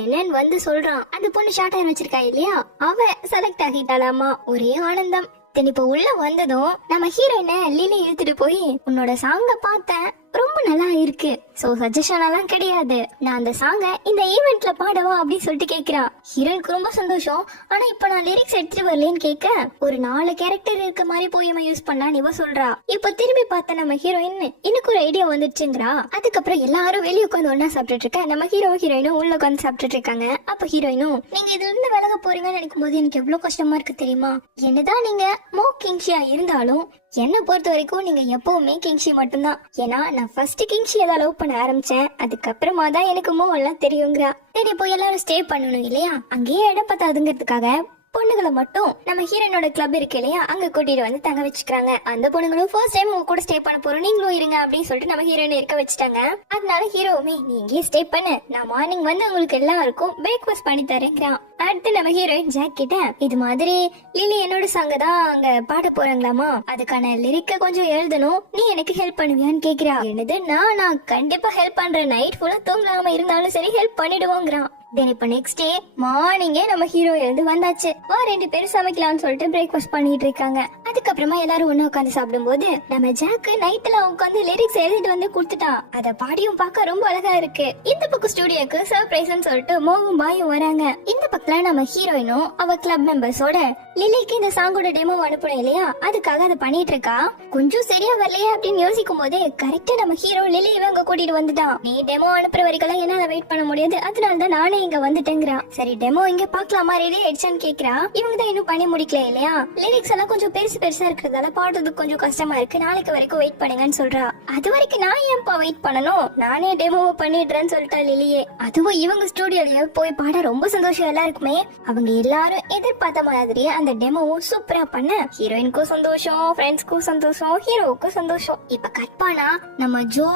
என்னன்னு வந்து சொல்றான், அந்த பொண்ணு ஷார்ட் ஹேர் வச்சிருக்கா இல்லையா, அவ செலக்ட் ஆகிட்டாலாமா. ஒரே ஆனந்தம். இப்ப உள்ள வந்ததும் நம்ம ஹீரோயினை லிலி இழுத்துட்டு போய் உன்னோட சாங்க பார்த்தேன், ரொம்ப நல்லா இருக்கு. சோ சஜஷன் எல்லாம் கிடையாது, நான் அந்த சாங்க இந்த ஈவென்ட்ல பாடவா அப்படின்னு சொல்லிட்டு கேக்குறா. ஹீரோயினுக்கு ரொம்ப சந்தோஷம். ஆனா இப்ப நான் லிரிக்ஸ் எடுத்துட்டு வரலன்னு கேட்க, ஒரு 4 கேரக்டர் இருக்க மாதிரி போயமா யூஸ் பண்ணலாம் இவ சொல்றா. இப்ப திரும்பி பார்த்த நம்ம ஹீரோயின் இன்னும் ஒரு ஐடியா வந்துச்சுங்கிறா. அதுக்கப்புறம் எல்லாரும் வெளியே உட்காந்து ஒன்னா சாப்பிட்டுட்டு இருக்க. நம்ம ஹீரோயினும் உள்ள உட்காந்து சாப்பிட்டுட்டு இருக்காங்க. அப்ப ஹீரோயினும் நீங்க இதுல இருந்து விலக போறீங்கன்னு நினைக்கும் போது எனக்கு எவ்வளவு கஷ்டமா இருக்கு தெரியுமா. என்னதான் நீங்க மோ கிங்ஷியா இருந்தாலும் என்ன பொறுத்த வரைக்கும் நீங்க எப்பவுமே கிங்ஷி மட்டும்தான். ஏன்னா நான் ஃபர்ஸ்ட் கிங்ஷியை தான் லவ் பண்ண ஆரம்பிச்சேன், அதுக்கப்புறமா தான் எனக்கு மோ எல்லாம் தெரியுங்கிறா. சரி இப்போ எல்லாரும் ஸ்டே பண்ணணும் இல்லையா, அங்கேயே இடம் பத்தாதுங்கிறதுக்காக பொண்ணுகளை மட்டும் நம்ம ஹீரோனோட கிளப் இருக்கு இல்லையா அங்க கூட்டிட்டு வந்து தங்க வச்சுக்கிறாங்க. அந்த பொண்ணுங்களும் ஃபர்ஸ்ட் டைம் உங்க கூட ஸ்டே பண்ண போறோம், நீங்களும் இருங்க அப்படின்னு சொல்லிட்டு நம்ம ஹீரோயின் இருக்க வச்சுட்டாங்க. அதனால ஹீரோவுமே நீ இங்கேயே ஸ்டே பண்ணு, நான் மார்னிங் வந்து உங்களுக்கு எல்லாருக்கும் பிரேக்ஃபாஸ்ட் பண்ணி தரேங்கிறான். அடுத்து நம்ம ஹீரோயின் ஜாக் கிட்ட இது மாதிரி லிலி என்னோட சாங்க தான் அங்க பாட போறாங்களாமா, அதுக்கான லிரிக்க கொஞ்சம் எழுதணும், நீ எனக்கு ஹெல்ப் பண்ணுவியான்னு கேக்குறா. என்னது நான் கண்டிப்பா ஹெல்ப் பண்றேன், நைட் ஃபுல்லா தூங்கலாம இருந்தாலும் சரி ஹெல்ப் பண்ணிடுவோங்கிறான். தென் இப்ப நெக்ஸ்ட் டே மார்னிங்கே நம்ம ஹீரோ எழுந்து வந்தாச்சு. 2 பேரும் சமைக்கலாம்னு சொல்லிட்டு பிரேக்ஃபாஸ்ட் பண்ணிட்டு இருக்காங்க. அதுக்கப்புறமா எல்லாரும் ஒண்ணு உட்காந்து சாப்பிடும் போது நம்ம ஜாக் நைட்ல உட்காந்து லிரிக்ஸ் எழுதிட்டு வந்து கொடுத்துட்டான். அத பாடியும் பார்க்க ரொம்ப அழகா இருக்கு. இந்த பக்கம் ஸ்டுடியோக்கு சர்ப்ரைஸ்னு சொல்லிட்டு மோகும் பாயும் வராங்க. இந்த பக்கத்துல நம்ம ஹீரோயினும் அவ கிளப் மெம்பர்ஸோட லிலிக்கு இந்த சாங்கோட டெமோ அனுப்பணும் இல்லையா, அதுக்காக அதை பண்ணிட்டு இருக்கா. கொஞ்சம் சரியா வரலையே அப்படின்னு யோசிக்கும் போது கரெக்டா நம்ம ஹீரோ லிலி இவங்க கூட்டிட்டு வந்துட்டான். நீ டெமோ அனுப்புற வரைக்கும் என்னால வெயிட் பண்ண முடியாது, அதனாலதான் நானே இங்க வந்துட்டேங்கிறா. சரி டெமோ இங்க பாக்கலாமா, ரெடி ஆயிடுச்சான்னு கேக்குறா. இவங்க தான் இன்னும் பண்ணி முடிக்கல இல்லையா, லிரிக்ஸ் எல்லாம் கொஞ்சம் பெருசா இருக்கிறதால பாடுறதுக்கு கொஞ்சம் கஷ்டமா இருக்கு, நாளைக்கு வரைக்கும் வெயிட் பண்ணுங்கன்னு சொல்றா. அது வரைக்கும் நான் ஏன்பா வெயிட் பண்ணணும், நானே டெமோ பண்ணிடுறேன்னு சொல்லிட்டா லிலியே. அதுவும் இவங்க ஸ்டுடியோலயே போய் பாட ரொம்ப சந்தோஷம் எல்லாருக்குமே. அவங்க எல்லாரும் எதிர்பார்த்த மாதிரி அந்த டெமோவும் சூப்பரா பண்ண ஹீரோயினுக்கும் சந்தோஷம், ஃப்ரெண்ட்ஸ்க்கும் சந்தோஷம், ஹீரோவுக்கும் சந்தோஷம். இப்ப கட் பண்ணா நம்ம ஜோ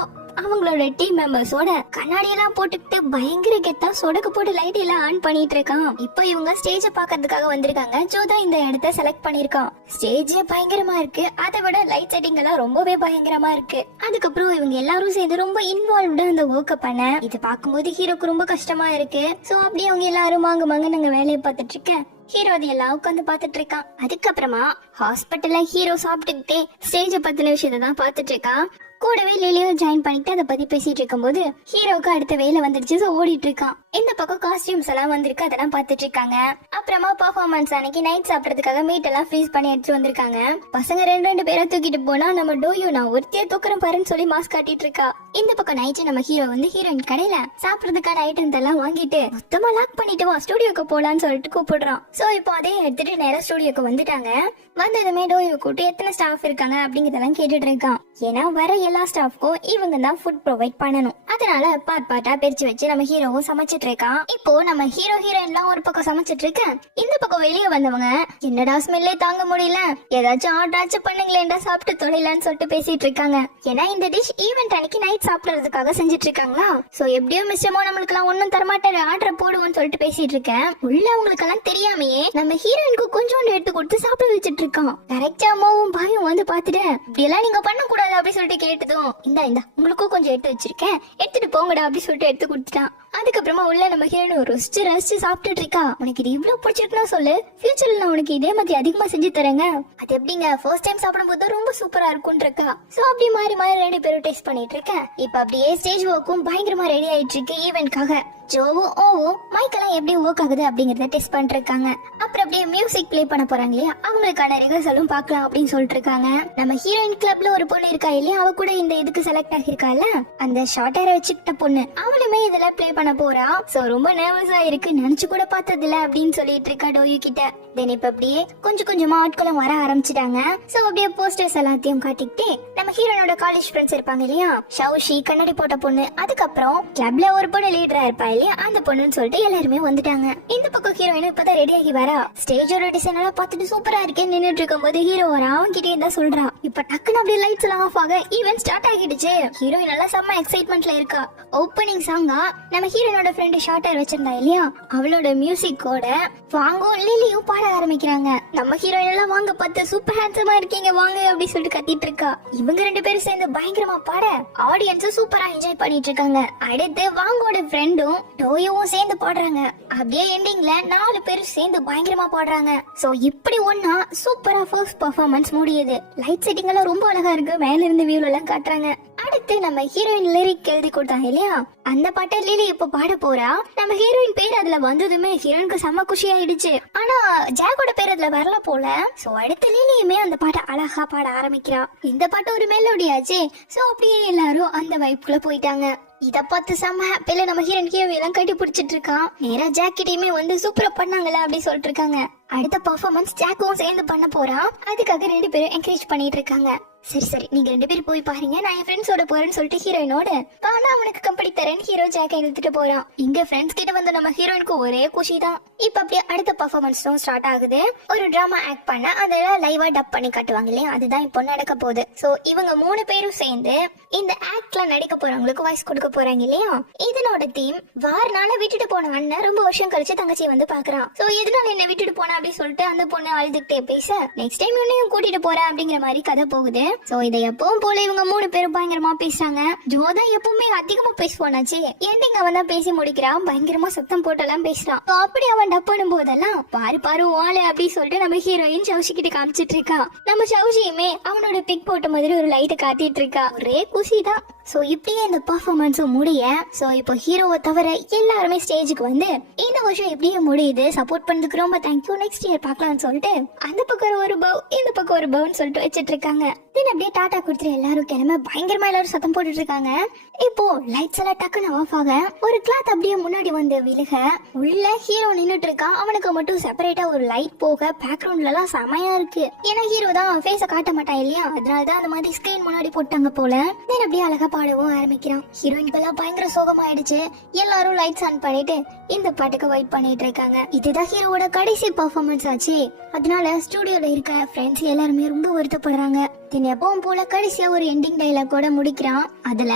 அவங்களோட டீம் மெம்பர்ஸோட கண்ணாடி எல்லாம் போட்டுக்கிட்டு பயங்கர கெத்தா சொடக்கு போட்டு லைட் எல்லாம் ஆன் பண்ணிட்டு இருக்கான். இப்போ இவங்க ஸ்டேஜ பாக்கிறதுக்காக வந்திருக்காங்க. ஜோ தான் இந்த இடத்த செலக்ட் பண்ணிருக்கான். ஸ்டேஜ் பயங்கரமா இருக்கு, அதை விட லைட் செட்டிங் எல்லாம் ரொம்பவே பயங்கரமா இருக்கு. அதுக்கப்புறம் இவங்க எல்லாரும் சேர்ந்து ரொம்ப இன்வால்வ்டா அந்த ஒர்க்க பண்ண இது பாக்கும்போது ஹீரோக்கு ரொம்ப கஷ்டமா இருக்கு. சோ அப்படியே அவங்க எல்லாரும் வாங்க நாங்க வேலையை பார்த்துட்டு இருக்க ஹீரோ எல்லாம் உட்காந்து பாத்துட்டு இருக்கான். அதுக்கப்புறமா ஹாஸ்பிட்டல்ல ஹீரோ சாப்பிட்டுக்கிட்டே ஸ்டேஜ பத்தின விஷயத்தை தான் பாத்துட்டு இருக்கான். கூடவே லிலியும் ஜாயின் பண்ணிட்டு அதை பத்தி பேசிட்டு இருக்கும் போது ஹீரோக்கு அடுத்த வேலை வந்துருச்சு. சோ ஓடிட்டு இருக்கான். இந்த பக்கம் காஸ்டியூம்ஸ் எல்லாம் வந்திருக்கு, அதெல்லாம் பாத்துட்டு இருக்காங்க. அப்புறமா பர்ஃபார்மன்ஸ் அன்னைக்கு நைட் சாப்பிடறதுக்காக மீட் எல்லாம் ஃப்ரீஸ் பண்ணி எடுத்து வந்திருக்காங்க. பசங்க 2 பேரை தூக்கிட்டு போனா நம்ம டோயோ நான் ஒருத்திய தூக்குறேன் பாருன்னு சொல்லி மாஸ்க் காட்டிட்டு இருக்கா. இந்த பக்கம் நைட்டு நம்ம ஹீரோ வந்து ஹீரோயின் கடையில சாப்பிடறதுக்கான ஐட்டம்ஸ் எல்லாம் வாங்கிட்டு மொத்தமா லாக் பண்ணிட்டு வா ஸ்டுடியோக்கு போலான்னு சொல்லிட்டு கூப்பிடுறான். சோ இப்போ அதே எடுத்துட்டு நேரா ஸ்டுடியோக்கு வந்துட்டாங்க. வந்ததுமே டோயோ கூட்டி எத்தனை ஸ்டாஃப் இருக்காங்க அப்படிங்கறதெல்லாம் கேட்டுட்டு இருக்கான். ஏன்னா வர எல்லா ஸ்டாஃப்க்கும் இவங்க தான் ஃபுட் ப்ரொவைட் பண்ணணும். அதனால பார்ட்டா பிரிச்சு வச்சு நம்ம ஹீரோவும் சமைச்சிட்டு இருக்கான். இப்போ நம்ம ஹீரோயின் எல்லாம் ஒரு பக்கம் சமைச்சிட்டு இருக்க, இந்த பக்கம் வெளியே வந்தவங்க என்னடா ஸ்மெல்லே தாங்க முடியல, ஏதாச்சும் ஆர்டர் பண்ணுங்களேன்டா சாப்பிட்டு தொலைலான்னு சொல்லிட்டு பேசிட்டு இருக்காங்க. ஏன்னா இந்த டிஷ் ஈவென்ட் அன்னைக்கு நைட் சாப்பிடுறதுக்காக செஞ்சுட்டு இருக்காங்களா. சோ எப்படியோ மிஸ்டமோ நம்மளுக்கு எல்லாம் ஒன்னும் தரமாட்டாரு, ஆர்டர் போடுவோம்னு சொல்லிட்டு பேசிட்டு இருக்கேன். உள்ள அவங்களுக்கு எல்லாம் தெரியாமையே நம்ம ஹீரோயினுக்கு கொஞ்சோண்டு எடுத்து கொடுத்து சாப்பிட வச்சுட்டு இருக்கான். கரெக்டா அம்மாவும் பாயும் வந்து பாத்துட்டு இப்படி எல்லாம் நீங்க பண்ண கூடாது அப்படி சொல்லிட்டு கேட்டதும் இந்த உங்களுக்கும் கொஞ்சம் எடுத்து வச்சிருக்கேன், எடுத்துட்டு போங்கடா அப்படி சொல்லிட்டு எடுத்து கொடுத்துட்டான். அதுக்கப்புறமா உள்ள நம்ம ஹீரோயின் ரசிச்சு சாப்பிட்டுட்டு இருக்கா. உனக்கு இது இவ்வளவு பிடிச்சிருக்குன்னா சொல்லு, ஃபியூச்சர்ல நான் உனக்கு இதே மாதிரி அதிகமா செஞ்சு தரேங்க. அது எப்படிங்க, ஃபர்ஸ்ட் டைம் சாப்பிடும் போது ரொம்ப சூப்பரா இருக்கும்னு இருக்கா. சோ அப்படி மாறி மாறி 2 பேரும் டேஸ்ட் பண்ணிட்டு இருக்கேன். இப்ப அப்படியே ஸ்டேஜ் ஒர்க்கும் பயங்கரமா ரெடி ஆயிட்டு இருக்கு ஈவென்ட்காக. ஜோவும் ஓவும் மைக்கெல்லாம் எப்படி ஒர்க் ஆகுது அப்படிங்கறத டெஸ்ட் பண்ணிட்டு இருக்காங்க. அப்புறம் அப்படியே மியூசிக் பிளே பண்ண போறாங்க இல்லையா, அவங்களுக்கான ரிஹர்சலும் பார்க்கலாம் அப்படின்னு சொல்லிட்டு இருக்காங்க. நம்ம ஹீரோயின் கிளப்ல ஒரு பொண்ணு இருக்கா இல்லையா, அவ கூட இந்த இதுக்கு செலக்ட் ஆகிருக்கால, அந்த ஷார்ட் ஹேர் வச்சுக்கிட்ட பொண்ணு, அவளுமே இதுல பிளே பண்ண போறா. சோ ரொம்ப நர்வஸா இருக்கு, நினைச்சு கூட பார்த்தது இல்ல அப்படின்னு சொல்லிட்டு இருக்கா டோயு கிட்ட. தென் இப்ப அப்படியே கொஞ்சம் கொஞ்சமா ஆட்களும் வர ஆரம்பிச்சிட்டாங்க. சோ அப்படியே போஸ்டர்ஸ் எல்லாத்தையும் காட்டிக்கிட்டு நம்ம ஹீரோனோட காலேஜ் ஃப்ரெண்ட்ஸ் இருப்பாங்க இல்லையா, ஷவுஷி கண்ணாடி போட்ட பொண்ணு, அதுக்கப்புறம் கிளப்ல ஒரு பொண்ணு லீடரா இருப்பா இல்லையா, அந்த பொண்ணுன்னு சொல்லிட்டு எல்லாருமே வந்துட்டாங்க. இந்த பக்கம் ஹீரோயின் இப்பதான் ரெடி ஆகி வரா. ஸ்டேஜோட டிசைன் எல்லாம் பார்த்துட்டு சூப்பரா இருக்கே நின்னுட்டு இருக்கும் போது ஹீரோ வரா, அவன் கிட்டே தான் சொல்றா. இப்ப டக்குன்னு அப்படியே லைட்ஸ் எல்லாம் ஆஃப் ஆக ஈவென்ட் ஸ்டார்ட் ஆகிடுச்சு. ஹீரோயின் எல்லாம் செம்ம எக்ஸைட்மெண்ட்ல இருக்கா. ஓப்பனிங் சாங்கா நம்ம ஹீரோனோட ஃப்ரெண்ட் ஷார்ட் ஹேர் வச்சிருந்தா இல்லையா, அவளோட மியூசிக்கோட வாங்கோ லிலியும் பாட ஆரம்பிக்கிறாங்க. நம்ம ஹீரோயின் எல்லாம் வாங்க பார்த்து சூப்பர் ஹேண்ட்ஸமா இருக்கீங்க வாங்க அப்படி சொல்லிட்டு கத்திட்டு இருக்கா. இவங்க 2 பேரும் சேர்ந்து பயங்கரமா பாட ஆடியன்ஸும் சூப்பரா என்ஜாய் பண்ணிட்டு இருக்காங்க. அடுத்து வாங்கோட ஃப்ரெண்டும் டோயோவும் சேர்ந்து பாடுறாங்க. அப்படியே எண்டிங்ல 4 பேரும் சேர்ந்து பயங்கரமா பாடுறாங்க. சோ இப்படி ஒன்னா சூப்பரா ஃபர்ஸ்ட் பெர்ஃபார்மன்ஸ் முடியுது. லைட் செட்டிங் எல்லாம் ரொம்ப அழகா இருக்கு, மேல இருந்து வியூல எல்லாம் காட்டுறாங்க. அடுத்து நம்ம ஹீரோயின் லிரிக் எழுதி கொடுத்தாங்க இல்லையா, அந்த பாட்டை லிலி இப்ப பாட போறா. நம்ம ஹீரோயின் பேர் அதுல வந்ததுமே ஹீரோயினுக்கு செம்ம குஷி ஆயிடுச்சு. ஆனா ஜாக்கோட பேர் அதுல வரல போல. சோ அடுத்து லிலியுமே அந்த பாட்டை அழகா பாட ஆரம்பிக்கிறா. இந்த பாட்டு ஒரு மெலோடியாச்சு. சோ அப்படியே எல்லாரும் அந்த வைப்புக்குள்ள போயிட்டாங்க. இத பார்த்து செம்ம ஹாப்பில நம்ம ஹீரோயின் எல்லாம் கட்டி பிடிச்சிட்டு இருக்கான். நேரா ஜாக்கிட்டையுமே வந்து சூப்பரா பண்ணாங்கல்ல அப்படி சொல்லிட்டு இருக்காங்க. அடுத்த பெர்ஃபார்மன்ஸ் ஜாக்கும் சேர்ந்து பண்ண போறான். அதுக்காக 2 பேரும் என்கரேஜ் பண்ணிட்டு இருக்காங்க. சரி நீங்க 2 பேரும் போய் பாருங்க, நான் என் ஃப்ரெண்ட்ஸோட போறேன்னு சொல்லிட்டு ஹீரோயினோட பானா அவனுக்கு கம்பெனி தரேன்னு ஹீரோ ஜாக்கை இழுத்துட்டு போறான். இங்க ஃப்ரெண்ட்ஸ் கிட்ட வந்து நம்ம ஹீரோயினுக்கு ஒரே குஷி தான். இப்ப அப்படியே அடுத்த பெர்ஃபார்மன்ஸும் ஸ்டார்ட் ஆகுது. ஒரு டிராமா ஆக்ட் பண்ண அதெல்லாம் லைவா டப் பண்ணி காட்டுவாங்க இல்லையா, அதுதான் இப்போ நடக்க போகுது. சோ இவங்க 3 பேரும் சேர்ந்து இந்த ஆக்ட்ல நடிக்க போறவங்களுக்கு வாய்ஸ் கொடுக்க போறாங்க இல்லையா. இதனோட தீம் வாரனால விட்டுட்டு போன அண்ணன் ரொம்ப வருஷம் கழிச்சு தங்கச்சியை வந்து பாக்குறான். சோ எதனால என்ன விட்டுட்டு போன அப்படி சொல்லிட்டு அந்த பொண்ணு அழுதுகிட்டே பேச நெக்ஸ்ட் டைம் உன்னையும் கூட்டிட்டு போறேன் அப்படிங்கிற மாதிரி கதை போகுது. சோ இதை எப்பவும் போல இவங்க 3 பேரும் பயங்கரமா பேசுறாங்க. ஜோதான் எப்பவுமே அதிகமா பேசுவானாச்சு, எண்டிங் அவன் தான் பேசி முடிக்கிறான். பயங்கரமா சத்தம் போட்டெல்லாம் பேசுறான். அப்படி அவன் டப் பண்ணும் போதெல்லாம் பாரு வாழ அப்படி சொல்லிட்டு நம்ம ஹீரோயின் சவுஷி கிட்ட காமிச்சிட்டு இருக்கா. நம்ம சவுஷியுமே அவனோட பிக் போட்ட மாதிரி ஒரு லைட்டை காட்டிட்டு இருக்கா. ஒரே குஷி தான். சோ இப்படியே இந்த பெர்ஃபார்மன்ஸும் முடிய, சோ இப்போ ஹீரோவை தவிர எல்லாருமே ஸ்டேஜுக்கு வந்து இந்த வருஷம் எப்படியே முடியுது, சப்போர்ட் பண்ணதுக்கு ரொம்ப தேங்க்யூ, நெக்ஸ்ட் இயர் பார்க்கலாம்னு சொல்லிட்டு அந்த பக்கம் ஒரு பவ் இந்த பக்கம் ஒரு பவுன்னு சொல்லிட்டு வச்சிட்டு இருக்காங்க. தென் அப்படியே டாடா கொடுத்துட்டு எல்லாரும் கிளம்ப பயங்கரமா எல்லாரும் சத்தம் போட்டுட்டு இருக்காங்க. இப்போ லைட்ஸ் எல்லாம் டக்குன்னு ஆஃப் ஆக ஒரு கிளாத் அப்படியே முன்னாடி வந்து விழுக உள்ள ஹீரோ நின்னுட்டு இருக்கான். அவனுக்கு மட்டும் செப்பரேட்டா ஒரு லைட் போக பேக்ரவுண்ட்ல எல்லாம் செமையா இருக்கு. ஏன்னா ஹீரோ தான் ஃபேஸ காட்ட மாட்டான் இல்லையா, அதனாலதான் அந்த மாதிரி ஸ்கிரீன் முன்னாடி போட்டாங்க போல. தென் அப்படியே அழகா பாடவும் ஆரம்பிக்கிறான். ஹீரோயின்கெல்லாம் பயங்கர சோகமாயிடுச்சு. எல்லாரும் லைட்ஸ் ஆன் பண்ணிட்டு இந்த பாட்டுக்கு வெயிட் பண்ணிட்டு இருக்காங்க. இதுதான் ஹீரோவோட கடைசி பெர்ஃபார்மன்ஸ் ஆச்சு. அதனால ஸ்டுடியோல இருக்க ஃப்ரெண்ட்ஸ் எல்லாருமே ரொம்ப வருத்தப்படுறாங்க. தென் எப்பவும் போல கடைசியா ஒரு எண்டிங் டைலாக் கூட முடிக்கிறான். அதுல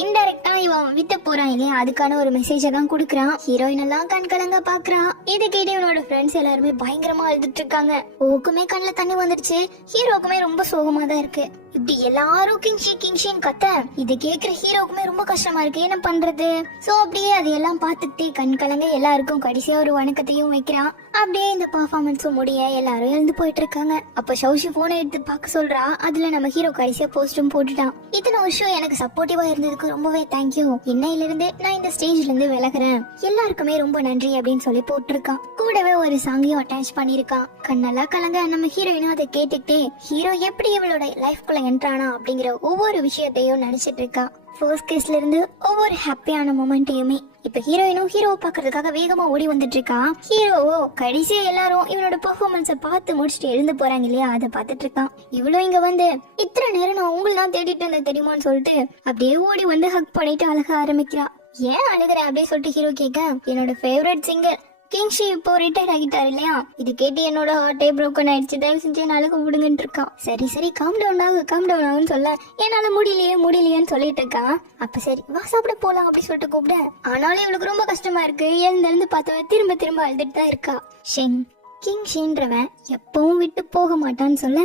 இன்டைரக்டா இவன் விட்டு போறான் இல்லையா, அதுக்கான ஒரு மெசேஜ தான் கொடுக்கறான். ஹீரோயின் எல்லாம் கண் கலங்க பாக்குறான். இதை கேட்டு இவனோட ஃப்ரெண்ட்ஸ் எல்லாருமே பயங்கரமா அழுதுட்டு இருக்காங்க. ஓக்குமே கண்ணுல தண்ணி வந்துருச்சு. ஹீரோக்குமே ரொம்ப சோகமா தான் இருக்கு. இப்படி எல்லாரும் கிங்ஷின்னு கத்த இதை கேக்குற ஹீரோக்குமே ரொம்ப கஷ்டமா இருக்கு, என்ன பண்றது. சோ அப்படியே அதையெல்லாம் பாத்துக்கிட்டே கண் கலங்க எல்லாருக்கும் கடைசியா ஒரு வணக்கத்தையும் வைக்கிறான். அப்படியே இந்த பெர்ஃபார்மன்ஸும் முடிய எல்லாரும் எழுந்து போயிட்டு இருக்காங்க. அப்ப சௌஷி போனை எடுத்து பார்க்க சொல்றா. அதுல நம்ம ஹீரோ கடைசியா போஸ்டும் போட்டுட்டான். இத்தனை வருஷம் எனக்கு சப்போர்ட்டிவா இருந்ததுக்கு ரொம்பவே தேங்க்யூ, இன்னையில இருந்து நான் இந்த ஸ்டேஜ்ல இருந்து விலகுறேன், எல்லாருக்குமே ரொம்ப நன்றி அப்படின்னு சொல்லி போட்டிருக்கான். கூடவே ஒரு சாங்கையும் அட்டாச் பண்ணிருக்கான். கண்ணெல்லாம் கலங்க நம்ம ஹீரோயினும் அதை கேட்டுக்கிட்டே ஹீரோ எப்படி இவளோட லைஃப்குள்ள என்ட்ரானா அப்படிங்கிற ஒவ்வொரு விஷயத்தையும் நினைச்சிட்டு இருக்கா. ஃபர்ஸ்ட் கேஸ்ல இருந்து ஒவ்வொரு ஹாப்பியான மொமெண்ட்டையுமே இப்ப ஹீரோயினும் ஹீரோ பாக்குறதுக்காக வேகமா ஓடி வந்துட்டு இருக்கா. ஹீரோவோ கடைசியா எல்லாரும் இவனோட பெர்ஃபார்மன்ஸ பார்த்து முடிச்சுட்டு எழுந்து போறாங்க இல்லையா, அதை பார்த்துட்டு இருக்கான். இவ்வளவு இங்க வந்து இத்தனை நேரம் நான் உங்களை தான் தேடிட்டு இருந்தேன் தெரியுமான்னு சொல்லிட்டு அப்படியே ஓடி வந்து ஹக் பண்ணிட்டு அழக ஆரம்பிக்கிறான். ஏன் அழுகிற அப்படின்னு சொல்லிட்டு ஹீரோ கேட்க, என்னோட ஃபேவரட் சிங்கர் கிங்ஷி இப்போ ரிட்டையர் ஆகிட்டாரு இல்லையா, இது கேட்டு என்னோட ஹார்ட்டே ப்ரோக்கன் ஆயிடுச்சு, தயவு செஞ்சு என்னால விடுங்கன்னு இருக்கான். சரி காம் டவுன் ஆகுன்னு சொல்ல என்னால முடியலையேன்னு சொல்லிட்டு இருக்கான். அப்ப சரி வா சாப்பிட போலாம் அப்படி சொல்லிட்டு கூப்பிட, ஆனாலும் இவளுக்கு ரொம்ப கஷ்டமா இருக்கு. எழுந்து பார்த்தவ திரும்ப அழுதுட்டு தான் இருக்கா. ஷெங் கிங்ஷின்றவன் எப்பவும் விட்டு போக மாட்டான்னு சொல்ல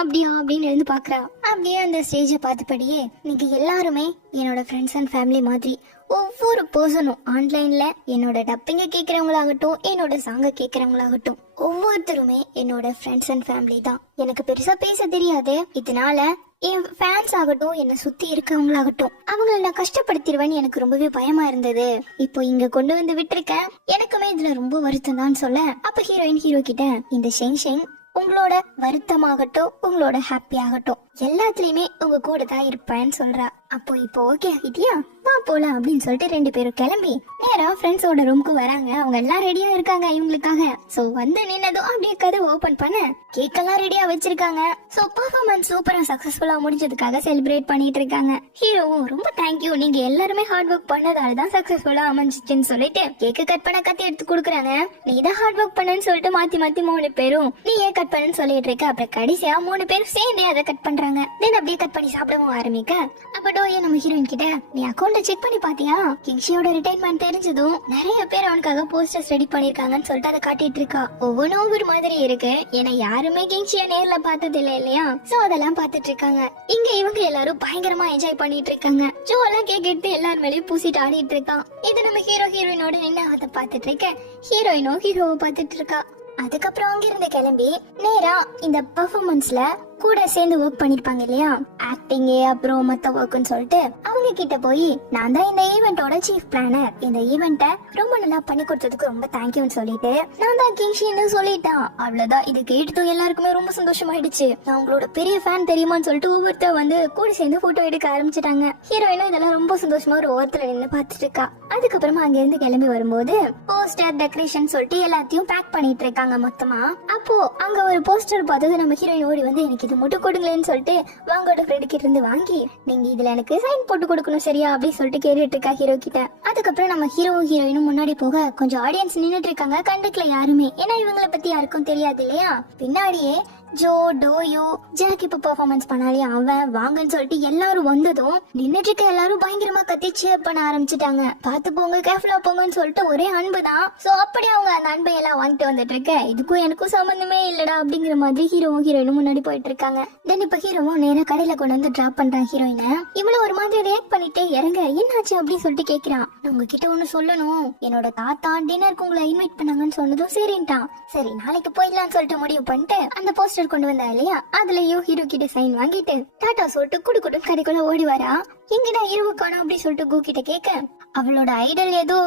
அப்படியா அப்படின்னு எழுந்து பாக்குறா. அப்படியே அந்த ஸ்டேஜை பார்த்தபடியே நீங்க எல்லாருமே என்னோட ஃப்ரெண்ட்ஸ் அண்ட் ஃபேமிலி மாதிரி. ஒவ்வொரு பர்சனும் ஆன்லைன்ல என்னோட டப்பிங்க கேட்கறவங்களாகட்டும், என்னோட சாங்க கேட்கறவங்களாகட்டும், ஒவ்வொருத்தருமே என்னோட ஃப்ரெண்ட்ஸ் அண்ட் ஃபேமிலி தான். எனக்கு பெருசா பேச தெரியாது, இதனால என் ஃபேன்ஸ் ஆகட்டும், என்னை சுத்தி இருக்கவங்களாகட்டும், அவங்கள நான் கஷ்டப்படுத்திடுவேன்னு எனக்கு ரொம்பவே பயமா இருந்தது. இப்போ இங்க கொண்டு வந்து விட்டுருக்கேன், எனக்குமே இதுல ரொம்ப வருத்தம் தான் சொல்ல. அப்ப ஹீரோயின் ஹீரோ கிட்ட இந்த ஷெங் உங்களோட வருத்தமாகட்டும், உங்களோட ஹாப்பி ஆகட்டும், எல்லாத்துலயுமே உங்க கூட தான் இருப்பேன்னு சொல்றா. அப்போ இப்போ ஓகே ஆகிட்டியா, வா போலாம் அப்படின்னு சொல்லிட்டு ரெண்டு பேரும் கிளம்பி நேரா ஃப்ரெண்ட்ஸோட ரூமுக்கு வராங்க. அவங்க எல்லாம் ரெடியா இருக்காங்க இவங்களுக்காக. சோ வந்து நின்னதும் அப்படியே கதை ஓபன் பண்ண கேக் எல்லாம் ரெடியா வச்சிருக்காங்க. சோ பெர்ஃபார்மன்ஸ் சூப்பரா சக்சஸ்ஃபுல்லா முடிஞ்சதுக்காக செலிப்ரேட் பண்ணிட்டு இருக்காங்க. ஹீரோவும் ரொம்ப தேங்க்யூ, நீங்க எல்லாருமே ஹார்ட் ஒர்க் பண்ணதால தான் சக்சஸ்ஃபுல்லா அமைஞ்சிச்சுன்னு சொல்லிட்டு கேக்கு கட் பண்ண கத்தி எடுத்து கொடுக்குறாங்க. நீ தான் ஹார்ட் ஒர்க் பண்ணன்னு சொல்லிட்டு மாத்தி மாத்தி மூணு பேரும் நீ ஏன் கட் பண்ணன்னு சொல்லிட்டு இருக்க. அப்புறம் கடைசியா மூணு பேரும் சேர்ந்து அதை கட் பண்றாங்க. தென் அப்படியே கட் பண்ணி சாப்பிடவும் ஆரம்பிக்க அப்ப டோயே நம்ம ஹீரோயின் கிட்ட நீ அக்கௌண்ட செக் பண்ணி பாத்தியா, கிங்ஷியோட ரிட்டைர்மெண்ட் தெரிஞ்சதும் நிறைய பேர் அவனுக்காக போஸ்டர்ஸ் ரெடி பண்ணிருக்காங்கன்னு சொல்லிட்டு அதை காட்டிட்டு இருக்கா. ஒவ்வொன்றும் ஒவ்வொரு மாதிரி இருக்கு, ஏன்னா யாருமே கிங்ஷிய நேர்ல பார்த்தது இல்லையா. சோ அதெல்லாம் பாத்துட்டு இருக்காங்க. இங்க இவங்க எல்லாரும் பயங்கரமா என்ஜாய் பண்ணிட்டு இருக்காங்க. ஜோ எல்லாம் கேக் எடுத்து எல்லார் மேலயும் பூசிட்டு ஆடிட்டு இருக்கான். இது நம்ம ஹீரோயினோட நின்று அதை பாத்துட்டு இருக்க. ஹீரோயினோ ஹீரோவை பாத்துட்டு இருக்கா. அதுக்கப்புறம் அங்க இருந்து கிளம்பி நேரா இந்த பெர்ஃபார்மன்ஸ்ல கூட சேர்ந்து ஒர்க் பண்ணிருப்பாங்க இல்லையா, ஆக்டிங் அப்புறம் மத்த ஒர்க்னு சொல்லிட்டு அவங்க கிட்ட போய் நான் தான் இந்த ஈவெண்டோட சீஃப் பிளானர், இந்த ஈவெண்ட்டை ரொம்ப நல்லா பண்ணி கொடுத்ததுக்கு ரொம்ப தேங்க்யூன்னு சொல்லிட்டு நான் தான் கிங்ஷின்னு சொல்லிட்டான். அவ்வளவுதான். இது கேட்டதும் எல்லாருக்குமே ரொம்ப சந்தோஷமாயிடுச்சு. நான் உங்களோட பெரிய ஃபேன் தெரியுமான்னு சொல்லிட்டு ஒவ்வொருத்தர் வந்து கூட சேர்ந்து போட்டோ எடுக்க ஆரம்பிச்சிட்டாங்க. ஹீரோயினும் இதெல்லாம் ரொம்ப சந்தோஷமா ஒரு ஓரத்துல நின்று பாத்துட்டு இருக்கா. அதுக்கப்புறமா அங்க இருந்து கிளம்பி வரும்போது போஸ்டர் டெக்கரேஷன் சொல்லிட்டு எல்லாத்தையும் பேக் பண்ணிட்டு இருக்காங்க மொத்தமா. அப்போ அங்க ஒரு போஸ்டர் பார்த்தது நம்ம ஹீரோயின் ஓடி வந்து எனக்கு இது மட்டும் கொடுங்களேன்னு சொல்லிட்டு வாங்கோட ஃப்ரெண்டு கிட்ட இருந்து வாங்கி நீங்க இதுல எனக்கு சைன் போட்டு கொடுக்கணும் சரியா அப்படின்னு சொல்லிட்டு கேட்டுட்டு இருக்கா ஹீரோ கிட்ட. அதுக்கப்புறம் நம்ம ஹீரோவும் ஹீரோயினும் முன்னாடி போக கொஞ்சம் ஆடியன்ஸ் நின்னுட்டு இருக்காங்க. கண்டுக்கல யாருமே, ஏன்னா இவங்களை பத்தி யாருக்கும் தெரியாது இல்லையா. பின்னாடியே ஜோ டோயோ ஜாக் இப்ப பெர்ஃபார்மன்ஸ் பண்ணாலே அவன் வாங்கன்னு சொல்லிட்டு எல்லாரும் வந்ததும் நின்னுட்டு இருக்க எல்லாரும் பயங்கரமா கத்தி சேர் பண்ண ஆரம்பிச்சுட்டாங்க. பாத்து போங்க, கேர்ஃபுல்லா போங்கன்னு சொல்லிட்டு ஒரே அன்பு தான். சோ அப்படி அவங்க அந்த அன்பை எல்லாம் வாங்கிட்டு வந்துட்டு இருக்க இதுக்கும் எனக்கும் சம்பந்தமே இல்லடா அப்படிங்கிற மாதிரி ஹீரோவும் ஹீரோயினும் முன்னாடி போயிட்டு இருக்காங்க. தென் இப்ப ஹீரோவும் நேரா கடையில கொண்டு வந்து டிராப் பண்றான் ஹீரோயினை. இவ்வளவு ஒரு மாதிரி ரியாக்ட் பண்ணிட்டே இறங்க என்னாச்சு அப்படின்னு சொல்லிட்டு கேக்குறான். உங்ககிட்ட ஒண்ணு சொல்லணும், என்னோட தாத்தா டின்னருக்கு உங்களை இன்வைட் பண்ணாங்கன்னு சொன்னதும் சரின்ட்டான். சரி நாளைக்கு போயிடலாம்னு சொல்லிட்டு முடிவு பண்ணிட்டு அந்த போஸ்டர் கொண்டு வந்தா இல்லையா, அதுலயும் ஹீரோ கிட்ட சைன் வாங்கிட்டு டாடா சொல்லிட்டு குடு கடைக்குள்ள ஓடி வரா. எங்கடா ஹீரோவை காணோம் அப்படி சொல்லிட்டு கு கிட்ட கேட்க அவளோட ஐடல் ஏதோ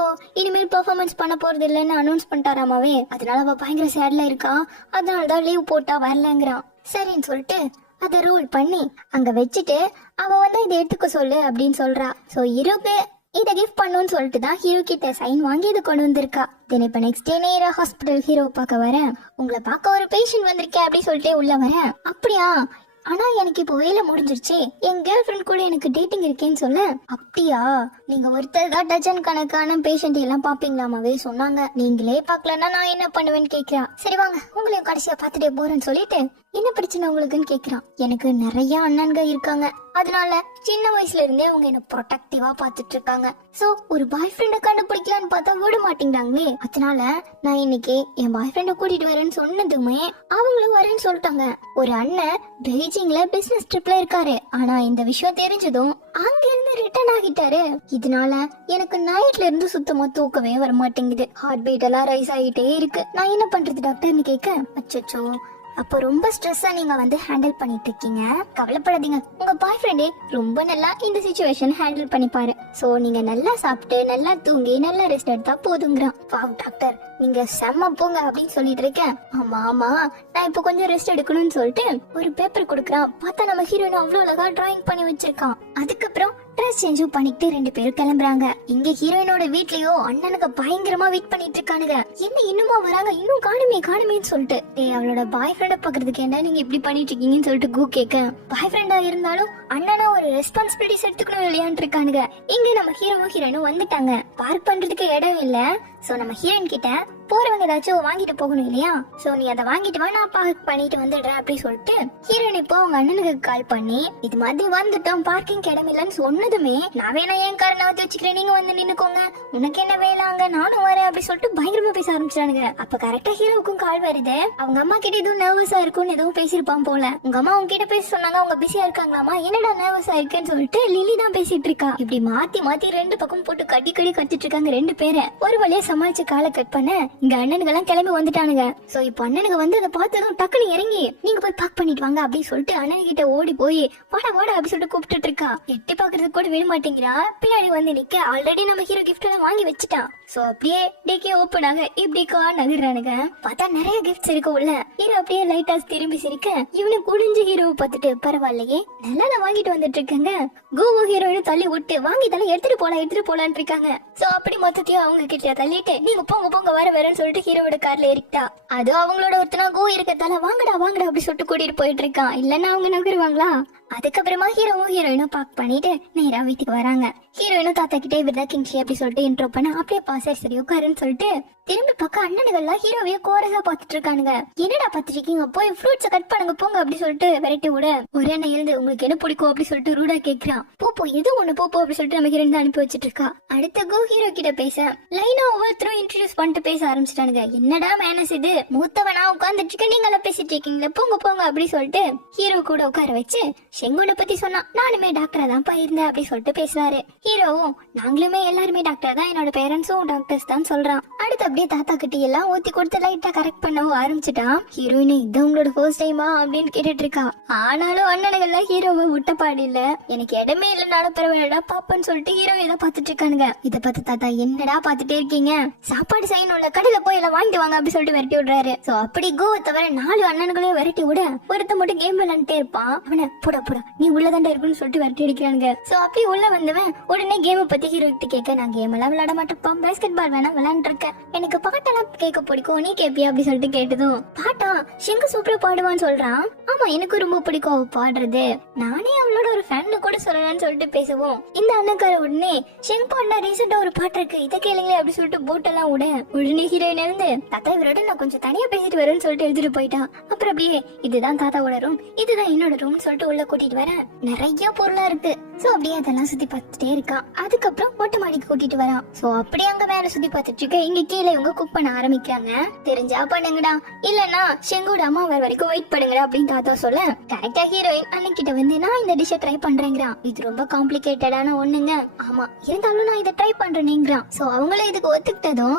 இனிமேல் பெர்ஃபார்மன்ஸ் பண்ண போறது இல்லைன்னு அனௌன்ஸ் பண்ணிட்டாராமாவே, அதனால அவ பயங்கர சேட்ல இருக்கா, அதனாலதான் லீவ் போட்டா வரலங்கிறான். சரின்னு சொல்லிட்டு அதை ரோல் பண்ணி அங்க வச்சுட்டு அவ வந்து இதை எடுத்துக்க சொல்லு அப்படின்னு சொல்றா. சோ ஹீரோக்கு இதை கிஃப்ட் பண்ணுன்னு சொல்லிட்டு தான் ஹீரோ கிட்ட சைன் வாங்கி இதை கொண்டு வந்திருக்கா. தென் இப்ப நெக்ஸ்ட் டே நேரா ஹாஸ்பிட்டல் ஹீரோ பார்க்க வரேன். உங்களை பார்க்க ஒரு பேஷண்ட் வந்திருக்கேன் அப்படி சொல்லிட்டு உள்ள வரேன். அப்படியா, ஆனா எனக்கு இப்போ வேலை முடிஞ்சிருச்சு, என் கேர்ள் ஃப்ரெண்ட் கூட எனக்கு டேட்டிங் இருக்கேன்னு சொல்ல. அப்படியா, நீங்க ஒருத்தர் தான் டஜன் கணக்கான பேஷண்ட் எல்லாம் பாப்பீங்களாமாவே சொன்னாங்க, நீங்களே பாக்கலன்னா நான் என்ன பண்ணுவேன்னு கேக்குறா. சரி வாங்க உங்களையும் கடைசியா பாத்துட்டே போறேன்னு சொல்லிட்டு என்ன பிரச்சனை உங்களுக்குன்னு கேக்குறான். எனக்கு நிறைய அண்ணன்க இருக்காங்க, அதனால சின்ன வயசுல இருந்தே அவங்க என்ன ப்ரொடெக்டிவா பாத்துட்டு இருக்காங்க. சோ ஒரு பாய் ஃப்ரெண்ட கண்டுபிடிக்கலான்னு பார்த்தா விட மாட்டேங்கிறாங்களே, அதனால நான் இன்னைக்கு என் பாய் ஃப்ரெண்ட கூட்டிட்டு வரேன்னு சொன்னதுமே அவங்களும் வரேன்னு சொல்லிட்டாங்க. ஒரு அண்ணன் பெய்ஜிங்ல பிசினஸ் ட்ரிப்ல இருக்காரு, ஆனா இந்த விஷயம் தெரிஞ்சதும் அங்க இருந்து ரிட்டர்ன் ஆகிட்டாரு. இதனால எனக்கு நைட்ல இருந்து சுத்தமா தூக்கவே வர மாட்டேங்குது, ஹார்ட் பீட் எல்லாம் ரைஸ் ஆகிட்டே இருக்கு. நான் என்ன பண்றது டாக்டர்னு கேட்க, அச்சச்சோ அப்போ ரொம்ப ஸ்ட்ரெஸ்ஸா நீங்க வந்து ஹேண்டில் பண்ணிட்டு இருக்கீங்க, கவலைப்படாதீங்க, உங்க பாய் ஃப்ரெண்டே ரொம்ப நல்லா இந்த சிச்சுவேஷன் ஹேண்டில் பண்ணிப்பாரு. சோ நீங்க நல்லா சாப்பிட்டு நல்லா தூங்கி நல்லா ரெஸ்ட் எடுத்தா போதுங்கிறான். வாவ் டாக்டர் நீங்க செம்ம போங்க அப்படின்னு சொல்லிட்டு இருக்கேன். ஆமா நான் இப்போ கொஞ்சம் ரெஸ்ட் எடுக்கணும்னு சொல்லிட்டு ஒரு பேப்பர் கொடுக்குறான். பார்த்தா நம்ம ஹீரோயின் அவ்வளவு அழகா டிராயிங் பண்ணி வச்சிருக்கான். அதுக்கப்புறம் ட்ரெஸ் சேஞ்சும் பண்ணிட்டு ரெண்டு பேரும் கிளம்புறாங்க. இங்க ஹீரோயினோட வீட்லயோ அண்ணனுக்கு பயங்கரமா வெயிட் பண்ணிட்டு இருக்கானுங்க. என்ன இன்னுமா வராங்க, இன்னும் காணுமேன்னு சொல்லிட்டு அவளோட பாய் ஃப்ரெண்ட பாக்குறதுக்கு என்ன நீங்க இப்படி பண்ணிட்டு இருக்கீங்கன்னு சொல்லிட்டு கு கேட்க, பாய் ஃப்ரெண்டா இருந்தாலும் அண்ணனா ஒரு ரெஸ்பான்சிபிலிட்டிஸ் எடுத்துக்கணும் இல்லையான்னு இருக்கானுங்க. இங்க நம்ம ஹீரோவும் ஹீரோயினும் வந்துட்டாங்க. பார்க் பண்றதுக்கு இடம் இல்ல. சோ நம்ம ஹீரோயின் கிட்ட போறவங்க ஏதாச்சும் வாங்கிட்டு போகணும் இல்லையா, சோ நீ அதை வாங்கிட்டு வா, நான் பார்க் பண்ணிட்டு வந்துடுறேன் அப்படி சொல்லிட்டு ஹீரோயின் இப்போ அவங்க அண்ணனுக்கு கால் பண்ணி இது மாதிரி வந்துட்டோம், பார்க்கிங் இடமில்லன்னு சொன்னதுமே நான் வேணா என் காரை நகர்த்தி வச்சுக்கிறேன், நீங்க வந்து நின்னுக்கோங்க, உனக்கு என்ன வேலை அங்க, நானும் வரேன் அப்படி சொல்லிட்டு பயங்கரமா பேச ஆரம்பிச்சானுங்க. அப்ப கரெக்டா ஹீரோவுக்கும் கால் வருது. அவங்க அம்மா கிட்ட எதுவும் நர்வஸா இருக்கும்னு எதுவும் பேசிருப்பான் போல. உங்க அம்மா உங்ககிட்ட பேச சொன்னாங்க, அவங்க பிஸியா இருக்காங்களாமா, என்னடா நர்வஸா இருக்குன்னு சொல்லிட்டு லிலி தான் பேசிட்டு இருக்கா. இப்படி மாத்தி மாத்தி ரெண்டு பக்கம் போட்டு கட்டி கத்திட்டு இருக்காங்க ரெண்டு பேரை. ஒரு வழியா சமாளிச்சு காலை கட் பண்ண இங்க அண்ணனுங்க எல்லாம் கிளம்பி வந்துட்டானுங்க. சோ இப்ப அண்ணனுங்க வந்து அதை பார்த்ததும் டக்குனு இறங்கி நீங்க போய் பேக் பண்ணிட்டு வாங்க அப்படின்னு சொல்லிட்டு அண்ணன் கிட்ட ஓடி போய் வாடா வாடா அப்படி சொல்லிட்டு கூப்பிட்டு இருக்கா. எட்டி பாக்குறதுக்கு கூட விட மாட்டேங்கிறா. பின்னாடி வந்து நிக்க ஆல்ரெடி நம்ம ஹீரோ கிஃப்ட் எல்லாம் வாங்கி வச்சுட்டான். சோ அப்படியே டேக்கே ஓப்பன் ஆக இப்படிக்கா நகர்றானுங்க. பார்த்தா நிறைய கிஃப்ட்ஸ் இருக்கு உள்ள. ஹீரோ அப்படியே லைட்டா திரும்பி சிரிக்க இவனு குடிஞ்சு ஹீரோவை பார்த்துட்டு பரவாயில்லையே நல்லா வாங்கிட்டு வந்துட்டு இருக்காங்க. கோவோ ஹீரோயின் தள்ளி விட்டு வாங்கி தலை எடுத்துட்டு போலான்னு இருக்காங்க. சோ அப்படி மொத்தத்தையும் அவங்க கிட்ட தள்ளிட்டு நீங்க போங்க போங்க வரேன்னு சொல்லிட்டு ஹீரோவோட கார்ல ஏறிட்டா. அது அவங்களோட ஒருத்தனா கோ இருக்கத்தால வாங்கடா அப்படி சொல்லிட்டு கூட்டிட்டு போயிட்டு இருக்கான். இல்லன்னா அவங்க நகருவாங்களா. அதுக்கப்புறமா ஹீரோவும் ஹீரோயினும் பாக் பண்ணிட்டு நேரா வீட்டுக்கு வராங்க. ஹீரோயினும் தாத்தா கிட்டே இவர்தான் கிங்ஷி அப்படி சொல்லிட்டு இன்ட்ரோ பண்ண அப்படியே சரி உட்காருன்னு சொல்லிட்டு திரும்பி பக்கம் அண்ணனுங்கள்லாம் ஹீரோவைய கோரஸா பாத்துட்டு இருக்கானுங்க. என்னடா பாத்துட்டு இருக்கீங்க, போய் ஃப்ரூட்ஸை கட் பண்ணுங்க போங்க அப்படி சொல்லிட்டு விரட்டி விட ஒரு அண்ணன் எழுந்து உங்களுக்கு என்ன பிடிக்கும் அப்படி சொல்லிட்டு ரூடா கேக்குறான். போ எது ஒண்ணு போ அப்படி சொல்லிட்டு நம்ம ஹீரோயின் அனுப்பி வச்சிட்டு இருக்கா. அடுத்த கோ ஹீரோ கிட்ட பேச லைனா ஒவ்வொருத்தரும் இன்ட்ரோடியூஸ் பண்ணிட்டு பேச ஆரம்பிச்சிட்டானுங்க. என்னடா மேனஸ் இது, மூத்தவனா உட்கார்ந்துட்டு இருக்க நீங்க பேசிட்டு இருக்கீங்களா, போங்க அப்படி சொல்லிட்டு ஹீரோ கூட உட்கார வச்சு செங்கோட பத்தி சொன்னா நானுமே டாக்டரா தான் இருந்தேன் அப்படி சொல்லிட்டு பேசுறாரு. ஹீரோவும் நாங்களுமே எல்லாருமே டாக்டர் தான், என்னோட பேரண்ட்ஸும் டாக்டர்ஸ் தான் சொல்றான். அடுத்து அப்படியே தாத்தா கிட்ட எல்லாம் ஊத்தி கொடுத்து லைட்டா கரெக்ட் பண்ணவும் ஆரம்பிச்சுட்டான். ஹீரோயின் இது உங்களோட ஃபர்ஸ்ட் டைமா அப்படின்னு கேட்டுட்டு இருக்கா. ஆனாலும் அண்ணனுங்கெல்லாம் ஹீரோவை விட்ட பாடு இல்ல. எனக்கு இடமே இல்ல நடப்புறவடா பாப்பான்னு சொல்லிட்டு ஹீரோ இதை பாத்துட்டு இருக்கானுங்க. இதை பார்த்து தாத்தா என்னடா பாத்துட்டே இருக்கீங்க, சாப்பாடு செய்யணும்ல கடையில போய் எல்லாம் வாங்கிட்டு வாங்க அப்படி சொல்லிட்டு விரட்டி விடுறாரு. சோ அப்படி கோவை தவிர 4 அண்ணன்களையும் விரட்டி விட ஒருத்த மட்டும் கேம் விளையாண்டுட்டே இருப்பான். அவனை போடா நீ உள்ளதாண்டா இருக்குன்னு சொல்லிட்டு விரட்டி அடிக்கிறானுங்க. சோ அப்படி உள்ள வந்தவன் உடனே கேமை பத்தி ஹீரோ கிட்ட கேட்க நான் கேம் எல்லாம் விளையாட மாட்டேப்பா, பேஸ்கெட் பால் வேணா விளையாண்டு இருக்கேன், எனக்கு பாட்டெல்லாம் கேட்க பிடிக்கும், நீ கேப்பியா அப்படி சொல்லிட்டு கேட்டதும் பாட்டா ஷெங்கு சூப்பரா பாடுவான்னு சொல்றான். ஆமா எனக்கு ரொம்ப பிடிக்கும் பாடுறது, நானே அவளோட ஒரு ஃபேன் கூட சொல்லலாம்னு சொல்லிட்டு பேசுவோம். இந்த அண்ணக்கார உடனே ஷெங் பாண்டா ரீசெண்டா ஒரு பாட்டு இருக்கு இதை கேளுங்களே அப்படி சொல்லிட்டு போட்டெல்லாம் விட உடனே ஹீரோயின் இருந்து தாத்தா இவரோட நான் கொஞ்சம் தனியா பேசிட்டு வரேன்னு சொல்லிட்டு எடுத்துட்டு போயிட்டான். அப்புறம் அப்படியே இதுதான் தாத்தாவோட ரூம், இதுதான் என்னோட ரூம் சொல்லிட்டு உள்ள கூட்டிட்டு வரேன். நிறைய பொருளா இருக்கு. சோ அப்படியே அதெல்லாம் சுத்தி பார்த்துட்டே இருக்கான். அதுக்கப்புறம் மொட்டை மாடிக்கு கூட்டிட்டு வரான். சோ அப்படியே அங்க மேல சுத்தி பார்த்துட்டு இருக்க இங்க கீழே இவங்க குக் பண்ண ஆரம்பிக்கிறாங்க. தெரிஞ்சா பண்ணுங்கடா, இல்லன்னா செங்கோட அம்மா வர வரைக்கும் வெயிட் பண்ணுங்கடா அப்படின்னு தாத்தா சொல்ல கரெக்டா ஹீரோயின் அண்ணன் கிட்ட வந்து நான் இந்த டிஷ்ஷை ட்ரை பண்றேங்கிறான். இது ரொம்ப காம்ப்ளிகேட்டடான ஒண்ணுங்க, ஆமா இருந்தாலும் நான் இதை ட்ரை பண்றேன்ங்கிறான். சோ அவங்களும் இதுக்கு ஒத்துக்கிட்டதும்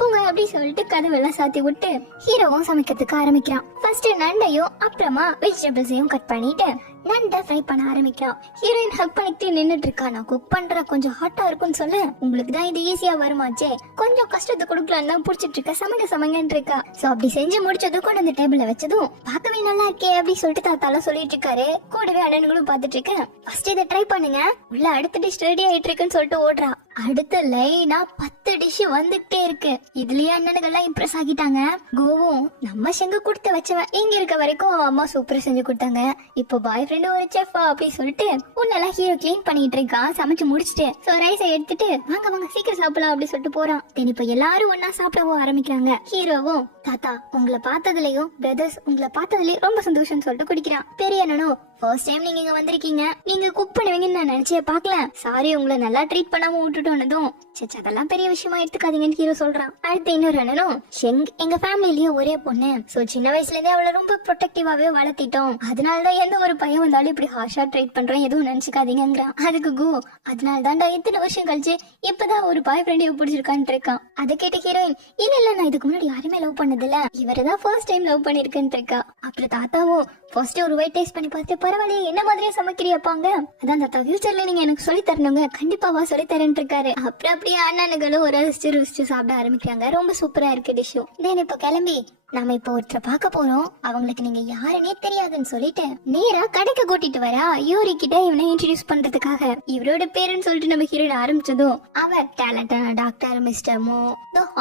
போங்க அப்படி சொல்லிட்டு கதவெல்லாம் சாத்தி விட்டு ஹீரோவும் சமைக்கிறதுக்கு ஆரம்பிக்கிறான். ஃபர்ஸ்ட் நண்டையும் அப்புறமா வெஜிடபிள்ஸையும் கட் பண்ணிட்டு நண்டை ஃப்ரை பண்ண ஆரம்பிக்கிறான். ஹீரோயின் ஹக் பண்ணிட்டு நின்னுட்டு இருக்கா. நான் குக் பண்ற கொஞ்சம் ஹாட்டா இருக்கும்னு சொல்ல உங்களுக்கு தான் இது ஈஸியா வருமாச்சே, கொஞ்சம் கஷ்டத்தை கொடுக்கலாம் தான் புடிச்சிட்டு இருக்க, சமைங்கன்னு இருக்கா. சோ அப்படி செஞ்சு முடிச்சதும் கொண்டு அந்த டேபிள்ல வச்சதும் பார்க்கவே நல்லா இருக்கே அப்படி சொல்லிட்டு தாத்தாலாம் சொல்லிட்டு இருக்காரு. கூடவே அண்ணனுங்களும் பாத்துட்டு இருக்கேன். ஃபர்ஸ்ட் இதை ட்ரை பண்ணுங்க, உள்ள அடுத்த டிஷ் ரெடி ஆயிட்டு இருக்குன்னு சொல்லிட்டு ஓடுறா. அடுத்த லைனா 10 டிஷ் வந்துட்டே இருக்கு. இதுலயே அண்ணனுங்கெல்லாம் இம்ப்ரெஸ் ஆகிட்டாங்க. கோவும் நம்ம செஞ்சு கொடுத்து வச்சவன் இங்க இருக்க வரைக்கும் அம்மா சூப்பரா செஞ்சு கொடுத்தாங்க, இப்போ பாய் ஃப்ரெண்ட் ஒரு செஃபா அப்படி சொல்லிட்டு உன்னெல்லாம் ஹீரோ கிளீன் பண்ணிட்டு இருக்கான். சமைச்சு முடிச்சுட்டு சோ ரைஸை எடுத்துட்டு வாங்க சீக்கிரம் சாப்பிடலாம் அப்படி சொல்லிட்டு போறான். தென் இப்ப எல்லாரும் ஒன்னா சாப்பிடவும் ஆரம்பிக்கிறாங்க. ஹீரோவும் தாத்தா உங்களை பார்த்ததுலயும் பிரதர்ஸ் உங்களை பார்த்ததுலயும் ரொம்ப சந்தோஷம் சொல்லிட்டு குடிக்கிறான். பெரிய அண்ணனும் ஃபர்ஸ்ட் டைம் நீங்க இங்க வந்திருக்கீங்க, நீங்க குக் பண்ணுவீங்கன்னு நான் நினைச்சே பாக்கல, சாரி உங்களை நல்லா ட்ரீட் பண்ணாம விட்டுட்டோன்னதும் சச்ச அதெல்லாம் பெரிய விஷயமா எடுத்துக்காதீங்கன்னு ஹீரோ சொல்றான். அடுத்து இன்னொரு அண்ணனும் ஷெங் எங்க ஃபேமிலிலயே ஒரே பொண்ணு, சோ சின்ன வயசுல இருந்தே அவளை ரொம்ப ப்ரொடெக்டிவாவே வளர்த்திட்டோம், அதனாலதான் எந்த ஒரு பையன் வந்தாலும் இப்படி ஹார்ஷா ட்ரீட் பண்றோம் எதுவும் நினைச்சுக்காதீங்கிறான். அதுக்கு கோ அதனால தான்டா இத்தனை வருஷம் கழிச்சு இப்பதான் ஒரு பாய் ஃப்ரெண்ட் பிடிச்சிருக்கான்னு இருக்கான். அதை கேட்ட ஹீரோயின் இல்ல நான் இதுக்கு முன்னாடி யாருமே லவ் பண்ணது இல்ல, இவரதான் ஃபர்ஸ்ட் டைம் லவ் பண்ணிருக்கேன்னு இருக்கா. அப்புறம் தாத்தாவும் ஃபர்ஸ்ட் ஒரு வெயிட் டேஸ்ட் பண்ணி பார்த்து பரவாயில்லையே என்ன மாதிரியே சமைக்கிறியாப்பாங்க, அதான் தாத்தா ஃபியூச்சர்ல நீங்க எனக்கு சொல்லி தரணுங்க, கண்டிப்பாவா சொல்லி தரேன் இருக்காரு. அப்புறம் அப்படியே அண்ணனுங்களும் ஒரு ருசிச்சு சாப்பிட ஆரம்பிக்கிறாங்க. ரொம்ப சூப்பரா இருக்கு டிஷ்ஷும். தென் இப்ப கிளம்பி நம்ம இப்போ ஒருத்தரை பார்க்க போறோம், அவங்களுக்கு நீங்க யாருன்னே தெரியாதுன்னு சொல்லிட்டு நேரா கடைக்கு கூட்டிட்டு வரா யூரி கிட்ட இவனை இன்ட்ரோடியூஸ் பண்றதுக்காக. இவரோட பேருன்னு சொல்லிட்டு நம்ம ஹீரோயின் ஆரம்பிச்சதும் அவர் டேலண்டான டாக்டர் மிஸ்டர் மோ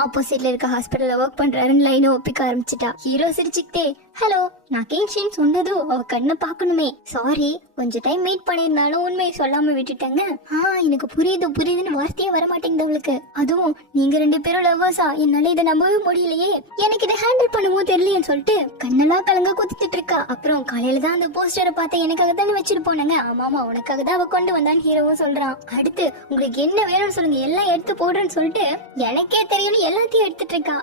ஆப்போசிட்ல இருக்க ஹாஸ்பிட்டல்ல ஒர்க் பண்றாருன்னு லைனை ஒப்பிக்க ஆரம்பிச்சுட்டா. ஹீரோ சிரிச்சுக்கிட்டே ஹலோ நான் கிங்ஷின்னு சொன்னதும் அவ கண்ணை பாக்கணுமே, சாரி கொஞ்சம் டைம் வெயிட் பண்ணிருந்தாலும் உண்மையை சொல்லாம விட்டுட்டேங்க. எனக்கு புரியுதுன்னு வார்த்தையே வர மாட்டேங்குது அவளுக்கு. அதுவும் நீங்க 2 பேரும் லவ்வர்ஸா, என்னால இதை நம்பவே முடியலையே, எனக்கு இதை ஹேண்டில் பண்ணுமோ தெரியலையேன்னு சொல்லிட்டு கண்ணெல்லாம் கலங்க குத்திட்டு இருக்கா. அப்புறம் காலையில தான் அந்த போஸ்டரை பார்த்து எனக்காக தானே வச்சுட்டு போனாங்க. ஆமாமா உனக்காக தான் அவ கொண்டு வந்தான்னு ஹீரோவும் சொல்றான். அடுத்து உங்களுக்கு என்ன வேணும்னு சொல்லுங்க எல்லாம் எடுத்து போடுறேன்னு சொல்லிட்டு எனக்கே தெரியல எல்லாத்தையும் எடுத்துட்டு இருக்கா.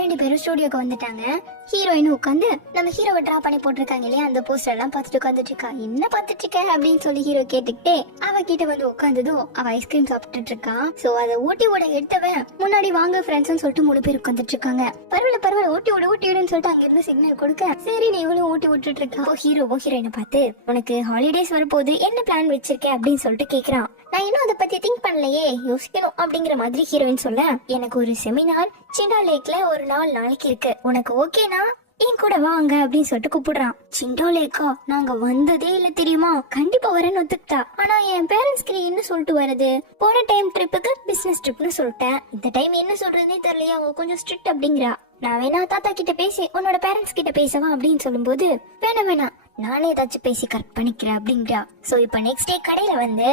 ரெண்டு பேரும் ஸ்டுடியோக்கு வந்துட்டாங்க. ஹீரோயின் உட்காந்து நம்ம ஹீரோவை டிரா பண்ணி போட்டிருக்காங்க இல்லையா அந்த போஸ்டர் எல்லாம் பார்த்துட்டு உட்காந்துட்டு இருக்கா. என்ன பார்த்துட்டு இருக்க அப்படின்னு சொல்லி ஹீரோ கேட்டுக்கிட்டே அவ கிட்ட வந்து உட்காந்ததும் அவ ஐஸ்கிரீம் சாப்பிட்டுட்டு இருக்கா. சோ அதை ஊட்டி விட எடுத்தவன் முன்னாடி வாங்க ஃப்ரெண்ட்ஸ் சொல்லிட்டு 3 பேர் உட்காந்துட்டு இருக்காங்க. பரவாயில்ல ஊட்டி விடுன்னு சொல்லிட்டு அங்க இருந்து சிக்னல் கொடுக்க சரி நீ இவ்வளவு ஊட்டி விட்டுட்டு இருக்கா. ஹீரோயினை பார்த்து உனக்கு ஹாலிடேஸ் வரப்போகுது என்ன பிளான் வச்சிருக்க அப்படின்னு சொல்லிட்டு கேக்குறான். நான் இன்னும் அதை பத்தி திங்க் பண்ணலையே யோசிக்கணும் அப்படிங்கிற மாதிரி ஹீரோயின் சொல்ல எனக்கு ஒரு செமினார் சிண்டா லேக்ல ஒரு நாளைக்கு இருக்கு உனக்கு ஓகேனா என் கூட வாங்க அப்படின்னு சொல்லிட்டு கூப்பிடுறான். சிண்டா லேக்கா நாங்க வந்ததே இல்ல தெரியுமா கண்டிப்பா வரேன்னு ஒத்துக்கிட்டா. ஆனா என் பேரண்ட்ஸ்க்கு என்ன சொல்லிட்டு வருது போன டைம் ட்ரிப்புக்கு பிசினஸ் ட்ரிப்னு சொல்லிட்டேன் இந்த டைம் என்ன சொல்றதுன்னே தெரியலையா அவங்க கொஞ்சம் ஸ்ட்ரிக்ட் அப்படிங்கிறா. நான் வேணா தாத்தா கிட்ட பேசி உன்னோட பேரண்ட்ஸ் கிட்ட பேசவா அப்படின்னு சொல்லும் போது வேணாம் நானே ஏதாச்சும் பேசி கரெக்ட் பண்ணிக்கிறேன் அப்படிங்கிறா. சோ இப்ப நெக்ஸ்ட் டே கடையில வந்து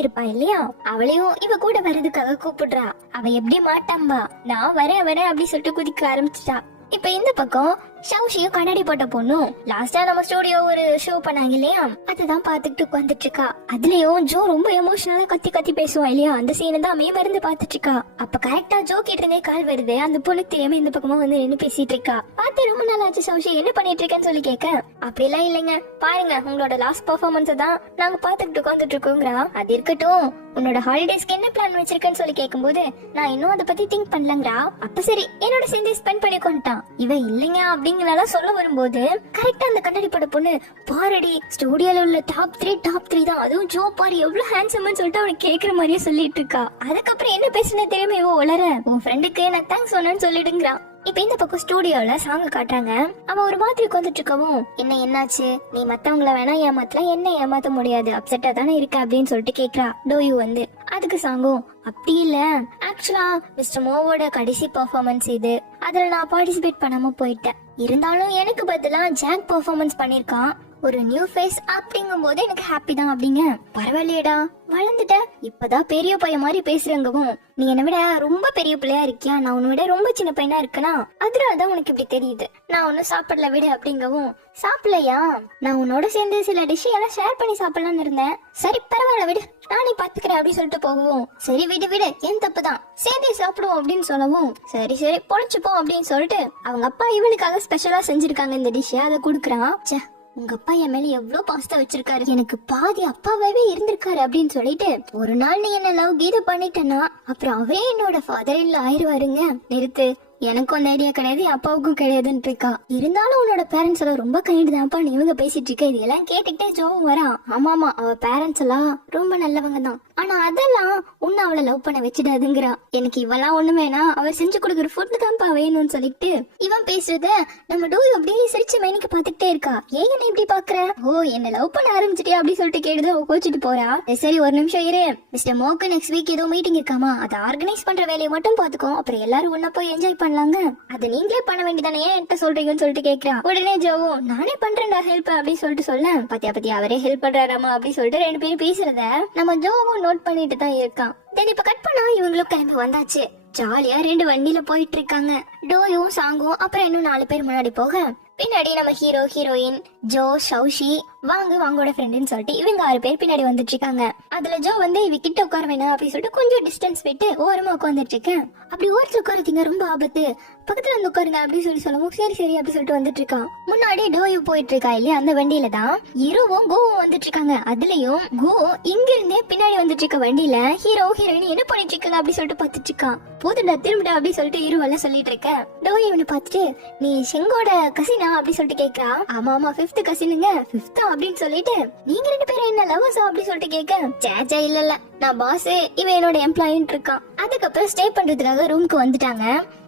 இருப்பா இல்லையா அவளையும் இவ கூட வர்றதுக்காக கூப்பிடுறா. அவ எப்படி மாட்டாம்பா நான் வரேன் அப்படி சொல்லிட்டு குதிக்க ஆரம்பிச்சிட்டா. இப்ப இந்த பக்கம் ஷவுஷியும் கண்ணாடி போட்ட பொண்ணும் லாஸ்டா நம்ம ஸ்டுடியோ ஒரு ஷோ பண்ணாங்க இல்லையா அதுதான் பாத்துட்டு உட்காந்துட்டு இருக்கா. அதுலயும் ஜோ ரொம்ப எமோஷனலா கத்தி பேசுவா இல்லையா அந்த சீனை தான் மருந்து பாத்துட்டு இருக்கா. அப்ப கரெக்டா ஜோ கிட்ட இருந்தே கால் வருது. அந்த பொண்ணு தெரியாம இந்த பக்கமா வந்து நின்னு பேசிட்டு இருக்கா. பார்த்து ரொம்ப நாள் ஆச்சு ஷவுஷி என்ன பண்ணிட்டு இருக்கேன்னு சொல்லி கேட்க அப்படி எல்லாம் இல்லைங்க பாருங்க உங்களோட லாஸ்ட் பெர்ஃபார்மன்ஸ் தான் நாங்க பாத்துக்கிட்டு உட்காந்துட்டு இருக்கோங்கிறா. அது இருக்கட்டும் உன்னோட ஹாலிடேஸ்க்கு என்ன பிளான் வச்சிருக்கேன்னு சொல்லி கேட்கும்போது நான் இன்னும் அதை பத்தி திங்க் பண்ணலங்கிறா. அப்ப சரி என்னோட சேர்ந்து ஸ்பெண்ட் பண்ணி கொண்டுட்டான். இவ இல்லைங்க அப்படிங்கறத சொல்ல வரும்போது கரெக்டா அந்த கண்ணாடி பட பொண்ணு பாரடி ஸ்டுடியோல உள்ள டாப் 3 தான் அதுவும் ஜோ பாரு எவ்வளவு ஹேண்ட்ஸம்னு சொல்லிட்டு அவனுக்கு கேக்குற மாதிரியே சொல்லிட்டு இருக்கா. அதுக்கப்புறம் என்ன பேசுனே தெரியுமா இவ உளற உன் ஃப்ரெண்டுக்கு நான் தேங்க்ஸ் சொன்னேன்னு சொல்லிடுங்கிறான். இப்ப இந்த பக்கம் ஸ்டுடியோல சாங் காட்டுறாங்க. அவன் ஒரு மாதிரி உட்காந்துட்டு இருக்கவும் என்னாச்சு நீ மத்தவங்கள வேணா ஏமாத்தலாம் என்ன ஏமாத்த முடியாது அப்செட்டா தானே இருக்க அப்படின்னு சொல்லிட்டு கேக்குறா டோயு வந்து. அதுக்கு சாங்கும் அப்படி இல்ல ஆக்சுவலா மிஸ்டர் மோவோட கடைசி பெர்ஃபார்மன்ஸ் இது அதுல நான் பார்ட்டிசிபேட் பண்ணாம போயிட்டேன். இருந்தாலும் எனக்கு பதிலா ஜாக் பெர்ஃபார்மன்ஸ் பண்ணிருக்கான் ஒரு நியூ ஃபேஸ் அப்படிங்கும் போது எனக்கு ஹாப்பி தான் அப்படிங்க. பரவாயில்லையடா வளர்ந்துட்ட இப்பதான் பெரிய பையன் மாதிரி பேசுறங்கவும் நீ என்னை விட ரொம்ப பெரிய பிள்ளையா இருக்கியா நான் உன்னை விட ரொம்ப சின்ன பையனா இருக்கனா அதனாலதான் உனக்கு இப்படி தெரியுது நான் ஒன்னும் சாப்பிடல விட அப்படிங்கவும் சாப்பிடலையா நான் உன்னோட சேர்ந்து சில டிஷ் எல்லாம் ஷேர் பண்ணி சாப்பிடலாம்னு இருந்தேன். சரி பரவாயில்ல விடு நானே பாத்துக்கிறேன் அப்படின்னு சொல்லிட்டு போகவும் சரி விடு என் தப்பு தான் சேர்ந்தே சாப்பிடுவோம் அப்படின்னு சொல்லவும் சரி பொழைச்சுப்போம் அப்படின்னு சொல்லிட்டு அவங்க அப்பா இவனுக்காக ஸ்பெஷலா செஞ்சிருக்காங்க இந்த டிஷ் அதை குடுக்கறான். உங்க அப்பா என் மேல எவ்வளவு பாஸ்தா வச்சிருக்காரு எனக்கு பாதி அப்பாவே இருந்திருக்காரு அப்படின்னு சொல்லிட்டு ஒரு நாள் நீ என்ன லவ் கீத பண்ணிட்டேன்னா அப்புறம் அவரே என்னோட ஃபாதர் இல்ல ஆயிருவாருங்க. நிறுத்து எனக்கும் அந்த ஐடியா கிடையாது அப்பாவுக்கும் கிடையாதுன்னு இருக்கா. இருந்தாலும் உன்னோட பேரண்ட்ஸ் எல்லாம் ரொம்ப கைண்டு தான்ப்பா நீ இவங்க பேசிட்டு இருக்க இதெல்லாம் கேட்டுக்கிட்டே ஜோவும் வரான். ஆமாமா அவ பேரண்ட்ஸ் எல்லாம் ரொம்ப நல்லவங்க தான் ஆனா அதெல்லாம் உன்ன அவளை லவ் பண்ண வச்சிடாதுங்கிறா. எனக்கு இவெல்லாம் ஒண்ணு வேணா அவ செஞ்சு கொடுக்குற ஃபுட் தான்ப்பா வேணும்னு சொல்லிட்டு இவன் பேசுறத நம்ம டோய் அப்படியே சிரிச்சு மைனிக்கு பாத்துக்கிட்டே இருக்கா. ஏன் என்ன இப்படி பாக்குற ஓ என்ன லவ் பண்ண ஆரம்பிச்சிட்டியா அப்படி சொல்லிட்டு கேட்டுதான் அவ கோச்சிட்டு போறா. சரி ஒரு நிமிஷம் இரு மிஸ்டர் மோக்கு நெக்ஸ்ட் வீக் ஏதோ மீட்டிங் இருக்காமா அதை ஆர்கனைஸ் பண்ற வேலையை மட்டும் பாத்துக்கோ அப்புறம் எல்லாரும் ஒன்னா போய் என்ஜாய் பண்ணலாங்க அது நீங்களே பண்ண வேண்டியதானே ஏன் என்கிட்ட சொல்றீங்கன்னு சொல்லிட்டு கேக்குறா. உடனே ஜோவும் நானே பண்றேன்டா ஹெல்ப் அப்படி சொல்லிட்டு சொல்ல பத்தியா அவரே ஹெல்ப் பண்றாராமா அப்படி சொல்லிட்டு 2 பேரும் பேசுறத நம்ம ஜோவும் நோட் பண்ணிட்டு தான் இருக்கான். தென் இப்ப கட் பண்ணா இவங்களும் கிளம்பி வந்தாச்சு. ஜாலியா 2 வண்டியில போயிட்டு இருக்காங்க. டோயும் சாங்கும் அப்புறம் இன்னும் 4 பேர் முன்னாடி போக பின்னாடி நம்ம ஹீரோயின் ஜோ ஷவுஷி வாங்கோட ஃப்ரெண்டுன்னு சொல்லிட்டு இவங்க 6 பேர் பின்னாடி வந்துட்டு இருக்காங்க. அதுல ஜோ வந்து இவ கிட்ட உட்கார வேணாம் அப்படின்னு சொல்லிட்டு கொஞ்சம் டிஸ்டன்ஸ் விட்டு ஓரமா உட்காந்துட்டு இருக்கேன். அப்படி ஓரத்துல உட்காரத்தீங்க ரொம்ப ஆபத்து பக்கத்துல வந்து உட்காருங்க அப்படின்னு சொல்லவும் சரி அப்படி சொல்லிட்டு வந்துட்டு இருக்கான். முன்னாடி டோயு போயிட்டு இருக்கா இல்லையா அந்த வண்டியில தான் இருவும் கோவும் வந்துட்டு இருக்காங்க. அதுலயும் கோ இங்க இருந்தே பின்னாடி வந்துட்டு இருக்க வண்டியில ஹீரோயின் என்ன பண்ணிட்டு இருக்காங்க அப்படி சொல்லிட்டு பாத்துட்டு இருக்கான். போதுடா திரும்பிடா அப்படி சொல்லிட்டு இருவெல்லாம் சொல்லிட்டு இருக்க. டோய் இவனை பாத்துட்டு நீ செங்கோட கசினா அப்படி சொல்லிட்டு கேக்குறா. ஆமா 5th கசினுங்க 5th அப்படின்னு சொல்லிட்டு நீங்க 2 பேரும் என்ன லவ்வர்ஸா அப்படி சொல்லிட்டு கேட்க சேச்சா இல்ல நான் பாஸ் இவன் என்னோட எம்ப்ளாயின்னு இருக்கான். அதுக்கப்புறம் ஸ்டே பண்றதுக்காக ரூமுக்கு வந்துட்டாங்க.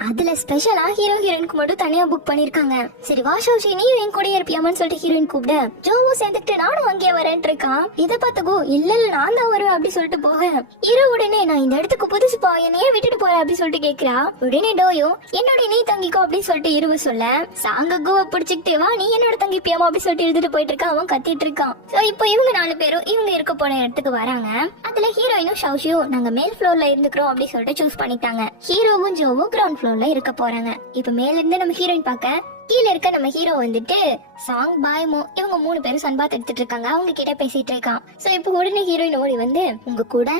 அதுல ஸ்பெஷலா ஹீரோயினுக்கு மட்டும் தனியா புக் பண்ணிருக்காங்க. சரி வாஷோஷி நீ என் கூட இருப்பியாமான்னு சொல்லிட்டு ஹீரோயின் கூப்பிட ஜோவும் சேர்ந்துட்டு நானும் அங்கேயே வரேன் இருக்கான். இதை பார்த்துக்கோ இல்ல நான் தான் வருவேன் அப்படி சொல்லிட்டு போக ஹீரோ உடனே நான் இந்த இடத்துக்கு புதுசுப்பா என்னையே விட்டுட்டு போறேன் அப்படி சொல்லிட்டு கேக்குறா. உடனே டோயோ என்னோட நீ தங்கிக்கோ அப்படின்னு சொல்லிட்டு இருவ சொல்ல சாங்க கோவ பிடிச்சிக்கிட்டு வா நீ என்னோட தங்கிப்பியாமா அப்படி சொல்லிட்டு எழுதிட்டு போயிட்டு இருக்கான். அவன் கத்திட்டு இருக்கான். சோ இப்போ இவங்க 4 பேரும் இவங்க இருக்க போன இடத்துக்கு வராங்க. அதுல ஹீரோயினும் ஷவுஷியும் நாங்க மேல் ஃப்ளோர்ல இருந்துக்கிறோம் அப்படின்னு சொல்லிட்டு சூஸ் பண்ணிட்டாங்க. ஹீரோவும் ஜோவும் கிரவுண்ட் ஃப்ளோர்ல இருக்க போறாங்க. இப்ப மேல இருந்து நம்ம ஹீரோயின் பார்க்க கீழ இருக்க நம்ம ஹீரோ வந்துட்டு சாங் பாய் மோ இவங்க 3 பேரும் சன்பாத் எடுத்துட்டு இருக்காங்க. அவங்க கிட்ட பேசிட்டு இருக்கான். சோ இப்போ உடனே ஹீரோயின் ஓடி வந்து உங்க கூட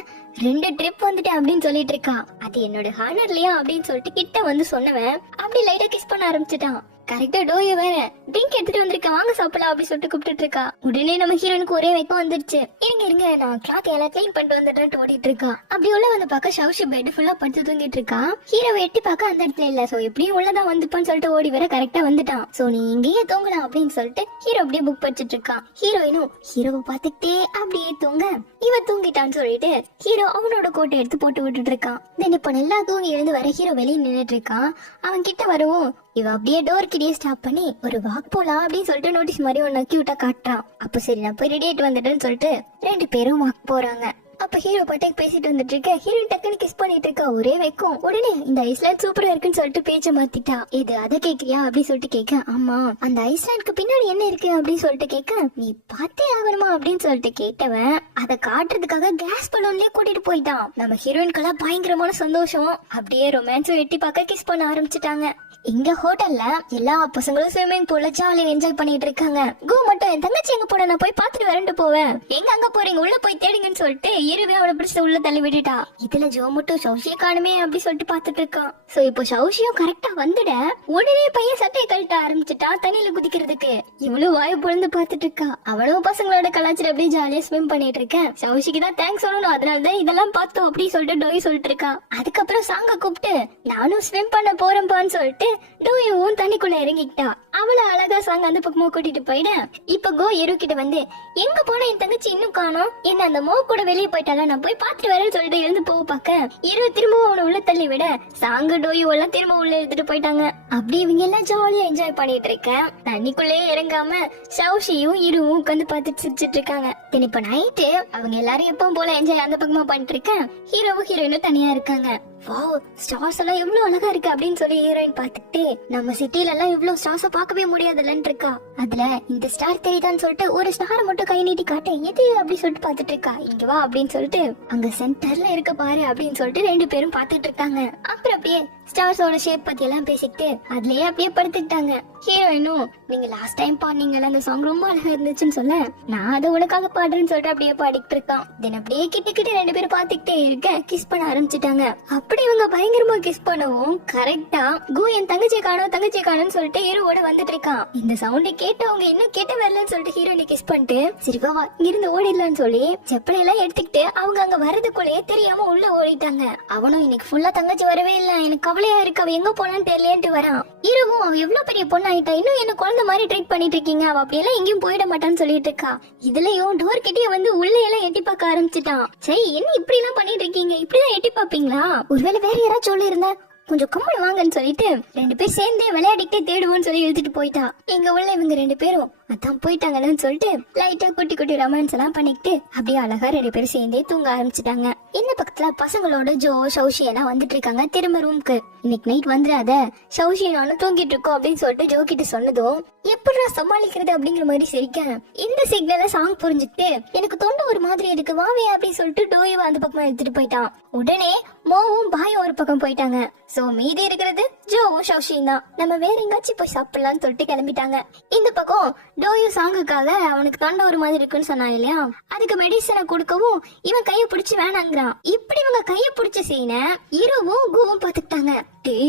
2 ட்ரிப் வந்துட்டு அப்படின்னு சொல்லிட்டு இருக்கா. அது என்னோட ஹானர்லயா அப்படின்னு சொல்லிட்டு கிட்ட வந்து சொன்னவன் அப்படி லைட்டா கிஸ் பண்ண ஆரம்பிச்சுட்டான். கரெக்டா டோய வேற ட்ரிங்க் எடுத்துட்டு வந்திருக்கேன் வாங்க சாப்பிடலாம் அப்படி சொல்லிட்டு கூப்பிட்டு இருக்கா. உடனே நம்ம ஹீரோனுக்கு ஒரே வைக்கம் வந்துருச்சு. இருங்க நான் கிளாத் எல்லாம் கிளீன் பண்ணிட்டு வந்துட்டு ஓடிட்டு இருக்கா. அப்படி உள்ள வந்து பார்க்க ஷவுஷி பெட் ஃபுல்லா படுத்து தூங்கிட்டு இருக்கா. ஹீரோவை எட்டி பார்க்க அந்த இடத்துல இல்ல. சோ எப்படியும் உள்ளதான் வந்துப்பான்னு சொல்லிட்டு ஓடி வர கரெக்டா வந்துட்டான். சோ நீ இங்கேயே தூங்கலாம் அப்படின்னு சொல்லிட்டு ஹீரோ அப்படியே புக் படிச்சிட்டு இருக்கான். ஹீரோயினும் ஹீரோவை பார்த்துட்டே அப்படியே தூங்க இவ தூங்கிட்டான்னு சொல்லிட்டு ஹீரோ அவனோட கோட்டை எடுத்து போட்டு விட்டுட்டு இருக்கான். தென் இப்ப நல்லா தூங்கி எழுந்து வர ஹீரோ வெளியே நின்னுட்டு இருக்கான். அவன் கிட்ட வரவும் இவ அப்படியே டோர் கிட்டே ஸ்டாப் பண்ணி ஒரு வாக் போலாம் அப்படின்னு சொல்லிட்டு நோட்டீஸ் மாதிரி ஒன்னு கியூட்டா காட்டுறான். அப்ப சரி நான் போய் ரெடி ஆயிட்டு வந்துட்டேன்னு சொல்லிட்டு 2 பேரும் வாக் போறாங்க. அப்ப ஹீரோ பாட்டுக்கு பேசிட்டு வந்துட்டு இருக்க. ஹீரோயின் டக்குன்னு கிஸ் பண்ணிட்டு இருக்கா. ஒரே வைக்கும். உடனே இந்த ஐஸ்லாண்ட் சூப்பரா இருக்குன்னு சொல்லிட்டு பேச்ச மாத்திட்டா. இது அதை கேக்குறியா அப்படின்னு சொல்லிட்டு கேட்க. ஆமா அந்த ஐஸ்லாண்டுக்கு பின்னாடி என்ன இருக்கு அப்படின்னு சொல்லிட்டு கேட்க. நீ பார்த்தே ஆகணுமா அப்படின்னு சொல்லிட்டு கேட்டவன் அதை காட்டுறதுக்காக கேஸ் பலூன்லயே கூட்டிட்டு போயிட்டான். நம்ம ஹீரோயின்கெல்லாம் பயங்கரமான சந்தோஷம். அப்படியே ரொமான்ஸும் எட்டி பார்க்க கிஸ் பண்ண ஆரம்பிச்சுட்டாங்க. இங்க ஹோட்டல்ல எல்லா பசங்களும் ஸ்விம்மிங் பூல்ல ஜாலியா என்ஜாய் பண்ணிட்டு இருக்காங்க. கோ மட்டும் என் தங்கச்சி எங்க போட நான் போய் பாத்துட்டு வரண்டு போவேன். எங்க அங்க போறீங்க உள்ள போய் தேடுங்கன்னு சொல்லிட்டு இருவே அவளை பிடிச்சு உள்ள தள்ளி விட்டுட்டா. இதுல ஜோ மட்டும் ஷவுஷியை காணுமே அப்படி சொல்லிட்டு பாத்துட்டு இருக்கான். சோ இப்போ ஷவுஷியும் கரெக்டா வந்துட உடனே பையன் சட்டையை கழட்ட ஆரம்பிச்சுட்டா தண்ணியில குதிக்கிறதுக்கு. இவ்வளவு வாய் பொழுந்து பாத்துட்டு இருக்கா. அவனும் பசங்களோட கலாச்சாரம் அப்படியே ஜாலியா ஸ்விம் பண்ணிட்டு இருக்கேன். ஷவுஷிக்கு தான் தேங்க்ஸ் சொல்லணும் அதனாலதான் இதெல்லாம் பார்த்தோம் அப்படி சொல்லிட்டு டோய் சொல்லிட்டு இருக்கா. அதுக்கப்புறம் சாங்க கூப்பிட்டு நானும் ஸ்விம் பண்ண போறேன்பான்னு சொல்லிட்டு டோயும் தண்ணிக்குள்ள இறங்கிட்டா. அவள அழகா சாங்க அந்த பக்கமா கூட்டிட்டு போயிட. இப்ப கோ இரு கிட்ட வந்து எங்க போன என் தங்கச்சி இன்னும் காணோம் என்ன அந்த மோ கூட வெளியே போயிட்டால நான் போய் பாத்துட்டு வரேன்னு சொல்லிட்டு எழுந்து போக பாக்க இரு திரும்பவும் அவனை உள்ள தள்ளி விட சாங்க டோயும் எல்லாம் திரும்ப உள்ள எடுத்துட்டு போயிட்டாங்க. அப்படி இவங்க எல்லாம் ஜாலியா என்ஜாய் பண்ணிட்டு இருக்கேன். தண்ணிக்குள்ளேயே இறங்காம ஷவுஷியும் இருவும் உட்காந்து பாத்துட்டு சிரிச்சிட்டு இருக்காங்க. இப்ப நைட்டு அவங்க எல்லாரும் எப்பவும் போல என்ஜாய் அந்த பக்கமா பண்ணிட்டு இருக்கேன். ஹீரோவும் ஹீரோயினும் தனியா இருக்காங்க. வாவ் ஸ்டார்ஸ் எல்லாம் எவ்வளவு அழகா இருக்கு அப்படின்னு சொல்லி ஹீரோயின் பாத்துட்டு நம்ம சிட்டில எல்லாம் இவ்வளவு ஸ்டார்ஸ பார்க்கவே முடியாதுல்லன்னு இருக்கா. அதுல இந்த ஸ்டார் தெரியுதான்னு சொல்லிட்டு ஒரு ஸ்டார் மட்டும் கை நீட்டி காட்ட எது அப்படி சொல்லிட்டு பாத்துட்டு இருக்கா. இங்க வா அப்படின்னு சொல்லிட்டு அங்க சென்டர்ல இருக்க பாரு அப்படின்னு சொல்லிட்டு 2 பேரும் பாத்துட்டு இருக்காங்க. அப்புறம் அப்படியே ஸ்டார்ஸோட ஷேப் பத்தி எல்லாம் பேசிட்டு அதுலயே அப்படியே படுத்துக்கிட்டாங்க. ஹீரோயினும் நீங்க லாஸ்ட் டைம் பாடுனீங்கல்ல அந்த சாங் ரொம்ப அழகா இருந்துச்சுன்னு சொல்ல நான் அதை உனக்காக பாடுறேன்னு சொல்லிட்டு அப்படியே பாடிட்டு இருக்கான். தென் அப்படியே கிட்ட 2 பேரும் பாத்துக்கிட்டே இருக்க கிஸ் பண்ண ஆரம்பிச்சுட்டாங்க. அப்படி இவங்க பயங்கரமா கிஸ் பண்ணவும் கரெக்டா கோ என் தங்கச்சியை காணும்னு சொல்லிட்டு ஹீரோவோட வந்துட்டு இருக்கான். இந்த சவுண்டை கேட்டவங்க இன்னும் கேட்ட வரலன்னு சொல்லிட்டு ஹீரோனை கிஸ் பண்ணிட்டு சரி வா இங்கிருந்து ஓடிடலான்னு சொல்லி செப்பலை எல்லாம் எடுத்துக்கிட்டு அவங்க அங்க வரதுக்குள்ளேயே தெரியாம உள்ள ஓடிட்டாங்க. அவனும் இன்னைக்கு ஃபுல்லா தங்கச்சி வரவே இல்ல எனக்கு கவலையா இருக்கு அவ எங்க போனான்னு தெரியலேன்ட்டு வரான். ஹீரோவும் அவ எவ்வளவு பெரிய பொண்ணு ஆயிட்டா இன்னும் என்ன குழந்தை மாதிரி ட்ரீட் பண்ணிட்டு இருக்கீங்க அவ அப்படியெல்லாம் எங்கேயும் போயிட மாட்டான்னு சொல்லிட்டு இருக்கா. இதுலயும் டோர் கிட்டே வந்து உள்ள எல்லாம் எட்டி பார்க்க ஆரம்பிச்சுட்டான். சரி என்ன இப்படி எல்லாம் பண்ணிட்டு இருக்கீங்க இப்படிதான் எட்டி பாப்பீங்களா ஒருவேளை வேற யாராச்சும் சொல்லி இருந்தா கொஞ்சம் கம்மல் வாங்கன்னு சொல்லிட்டு 2 பேர் சேர்ந்தே விளையாடிக்கிட்டே தேடுவோம்னு சொல்லி எழுதிட்டு போயிட்டா. இங்க உள்ள இவங்க 2 பேரும் அதான் போயிட்டாங்கன்னு சொல்லிட்டு லைட்டா குட்டி ரொமான்ஸ் எல்லாம் பண்ணிக்கிட்டு அப்படியே அழகா 2 பேரும் சேர்ந்தே தூங்க ஆரம்பிச்சுட்டாங்க. இந்த பக்கத்துல பசங்களோட ஜோ ஷவுஷி எல்லாம் வந்துட்டு இருக்காங்க திரும்ப ரூம்க்கு. இன்னைக்கு நைட் வந்துடாத ஷவுஷி நானும் தூங்கிட்டு இருக்கோம் அப்படின்னு சொல்லிட்டு ஜோ கிட்ட சொன்னதும் எப்படிடா சமாளிக்கிறது அப்படிங்கிற மாதிரி சிரிக்க இந்த சிக்னல சாங் புரிஞ்சுட்டு எனக்கு தொண்டை ஒரு மாதிரி இருக்கு வாவே அப்படின்னு சொல்லிட்டு டோயவா அந்த பக்கமா எடுத்துட்டு போயிட்டான். உடனே மோவும் பாயும் ஒரு பக்கம் போயிட்டாங்க. சோ மீதி இருக்கிறது ஜோவும் ஷவுஷியும் தான். நம்ம வேற எங்காச்சும் போய் சாப்பிடலாம்னு சொல்லிட்டு கிளம்பிட்டாங்க. இந்த பக்கம் டோயு சாங்குக்காக அவனுக்கு தொண்டை ஒரு மாதிரி இருக்குன்னு சொன்னாங்க இல்லையா அதுக்கு மெடிசனை கொடுக்கவும் இவன் கைய பிடிச்சு வேணாங்கிறான். இப்படி இவங்க கைய பிடிச்ச சீன இருவும் கூவும் பாத்துக்கிட்டாங்க.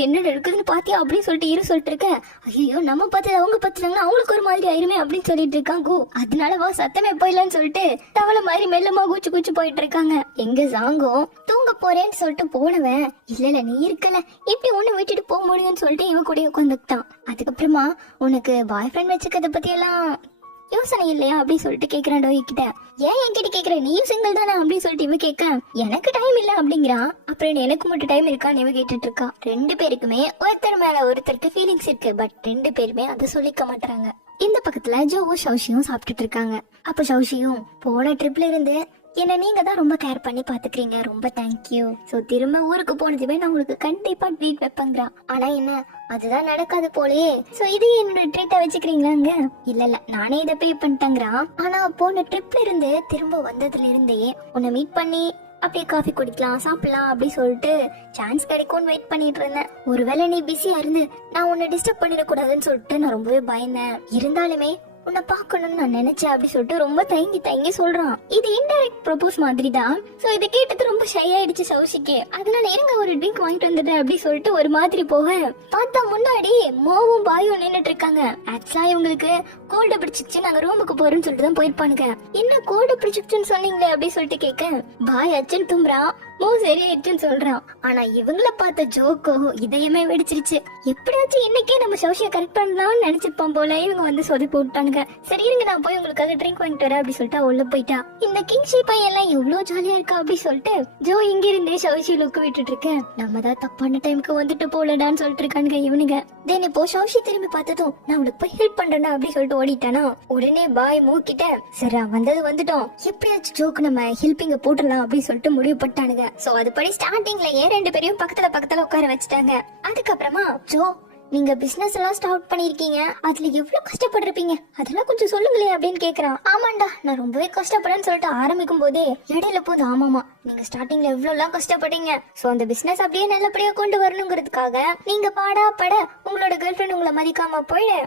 என்ன இருக்குதுன்னு பாத்தியா அப்படின்னு சொல்லிட்டு இரு சொல்லிட்டு இருக்க ஐயோ நம்ம பார்த்தது அவங்க பார்த்துட்டாங்கன்னா அவங்களுக்கு ஒரு மாதிரி ஆயிருமே அப்படின்னு சொல்லிட்டு இருக்கான் கூ. அதனாலவா சத்தமே போயிடலான்னு சொல்லிட்டு தவளை மாதிரி மெல்லமா கூச்சு போயிட்டு இருக்காங்க. எங்க சாங்கும் தூங்க போறேன்னு சொல்லிட்டு போனவன் இல்ல நீ இருக்கல இப்படி ஒண்ணு விட்டுட்டு போக முடியும்னு சொல்லிட்டு இவன் கூட உட்காந்துக்கிட்டான். அதுக்கப்புறமா உனக்கு பாய் ஃப்ரெண்ட் வச்சுக்கிறத பத்தி எல்லாம் யோசனை இல்லையா அப்படின்னு சொல்லிட்டு கேக்குறான் டோய் கிட்ட. ஏன் என்கிட்ட கேக்குற நீயும் சிங்கிள் தானே அப்படின்னு சொல்லிட்டு இவ கேட்க எனக்கு டைம் இல்ல அப்படிங்கிறான். அப்புறம் எனக்கு மட்டும் டைம் இருக்கான்னு இவ கேட்டுட்டு இருக்கா. 2 பேருக்குமே ஒருத்தர் மேல ஒருத்தருக்கு ஃபீலிங்ஸ் இருக்கு. பட் 2 பேருமே அதை சொல்லிக்க மாட்டாங்க. இந்த பக்கத்துல ஜோவும் ஷவுஷியும் சாப்பிட்டுட்டு இருக்காங்க. அப்ப ஷவுஷியும் போன ட்ரிப்ல இருந்து என்ன நீங்க தான் ரொம்ப கேர் பண்ணி பாத்துக்கிறீங்க ரொம்ப தேங்க்யூ. சோ திரும்ப ஊருக்கு போனதுமே நான் உங்களுக்கு கண்டிப்பா ட்ரீட் வைப்பேங்கிறான். ஆனா என்ன அதுதான் நடக்காது போலயே. சோ இது என்னோட ட்ரீட்டா வச்சுக்கிறீங்களாங்க இல்ல நானே இதை பே பண்ணிட்டேங்கிறான். ஆனா போன ட்ரிப்ல இருந்து திரும்ப வந்ததுல இருந்தே உன்னை மீட் பண்ணி அப்படியே காஃபி குடிக்கலாம் சாப்பிடலாம் அப்படி சொல்லிட்டு சான்ஸ் கிடைக்கும்னு வெயிட் பண்ணிட்டு இருந்தேன். ஒருவேளை நீ பிஸியா இருந்து நான் உன்னை டிஸ்டர்ப் பண்ணிடக்கூடாதுன்னு சொல்லிட்டு நான் ரொம்பவே பயந்தேன். இருந்தாலுமே உன்னை பார்க்கணும்னு நான் நினைச்சேன் அப்படி சொல்லிட்டு ரொம்ப தயங்கி சொல்றான். இது இன்டைரக்ட் ப்ரொபோஸ் மாதிரி தான். சோ இதை கேட்டது ரொம்ப ஷை ஆயிடுச்சு சௌஷிக்கு. அதனால இருங்க ஒரு ட்ரிங்க் வாங்கிட்டு வந்துட்டேன் அப்படி சொல்லிட்டு ஒரு மாதிரி போக பார்த்தா முன்னாடி மோவும் பாயும் நின்னுட்டு இருக்காங்க. ஆக்சுவலா இவங்களுக்கு கோல்டு பிடிச்சிச்சு, நாங்க ரூமுக்கு போறோம்னு சொல்லிட்டு தான் போயிருப்பானுங்க. என்ன கோல்டு பிடிச்சிச்சுன்னு சொன்னீங்களே அப்படி சொல்லிட்டு கேட்க பாய் அச்சன் தும்புறான், மோ சரியாயிடுச்சுன்னு சொல்றான். ஆனா இவங்கள பார்த்த ஜோக்கோ இதயமே வெடிச்சிருச்சு. எப்படியாச்சும் இன்னைக்கே நம்ம சௌஷியை கரெக்ட் பண்ணலாம்னு நினைச்சிருப்பான் போல. இவங்க வந்து சொதப்பி விட்டானுங்க. சரி இருங்க நான் போய் உங்களுக்காக ட்ரிங்க் வாங்கிட்டு வரேன் அப்படி சொல்லிட்டு உள்ள போயிட்டா. இந்த கிங்ஷி பையன் எல்லாம் எவ்வளவு ஜாலியா இருக்கா அப்படி சொல்லிட்டு ஜோ இங்க இருந்தே சௌஷி லுக்கு விட்டுட்டு இருக்கேன். நம்ம தான் தப்பான டைமுக்கு வந்துட்டு போலடான்னு சொல்லிட்டு இருக்கானுங்க இவனுங்க. தென் இப்போ சௌஷி திரும்பி பார்த்ததும் நான் அவளுக்கு போய் ஹெல்ப் பண்றேன் அப்படி சொல்லிட்டு ஓடிட்டானா. உடனே பாய் மூக்கிட்ட சரி வந்துட்டோம், எப்படியாச்சும் ஜோக்கு நம்ம ஹெல்பிங்க போட்டுடலாம் அப்படின்னு சொல்லிட்டு முடிவு பட்டானுங்க. சோ அதுபடி ஸ்டார்டிங்ல ஏன் 2 பேரையும் பக்கத்துல உட்கார வச்சுட்டாங்க. அதுக்கப்புறமா ஜோ நீங்க பிசினஸ் எல்லாம் ஸ்டார்ட் பண்ணிருக்கீங்க, அதுல எவ்வளவு கஷ்டப்பட்டிருப்பீங்க அதெல்லாம் கொஞ்சம் சொல்லுங்களே அப்படின்னு கேக்குறான். ஆமாண்டா நான் ரொம்பவே கஷ்டப்படுறேன்னு சொல்லிட்டு ஆரம்பிக்கும் போதே இடையில போது ஆமாமா நீங்க ஸ்டார்டிங்ல எவ்வளவு எல்லாம் கஷ்டப்பட்டீங்க. சோ அந்த பிசினஸ் அப்படியே நல்லபடியா கொண்டு வரணுங்கிறதுக்காக நீங்க பாடா பட உங்களோட கேர்ள் ஃபிரெண்ட் உங்களை மதிக்காம போயிடு.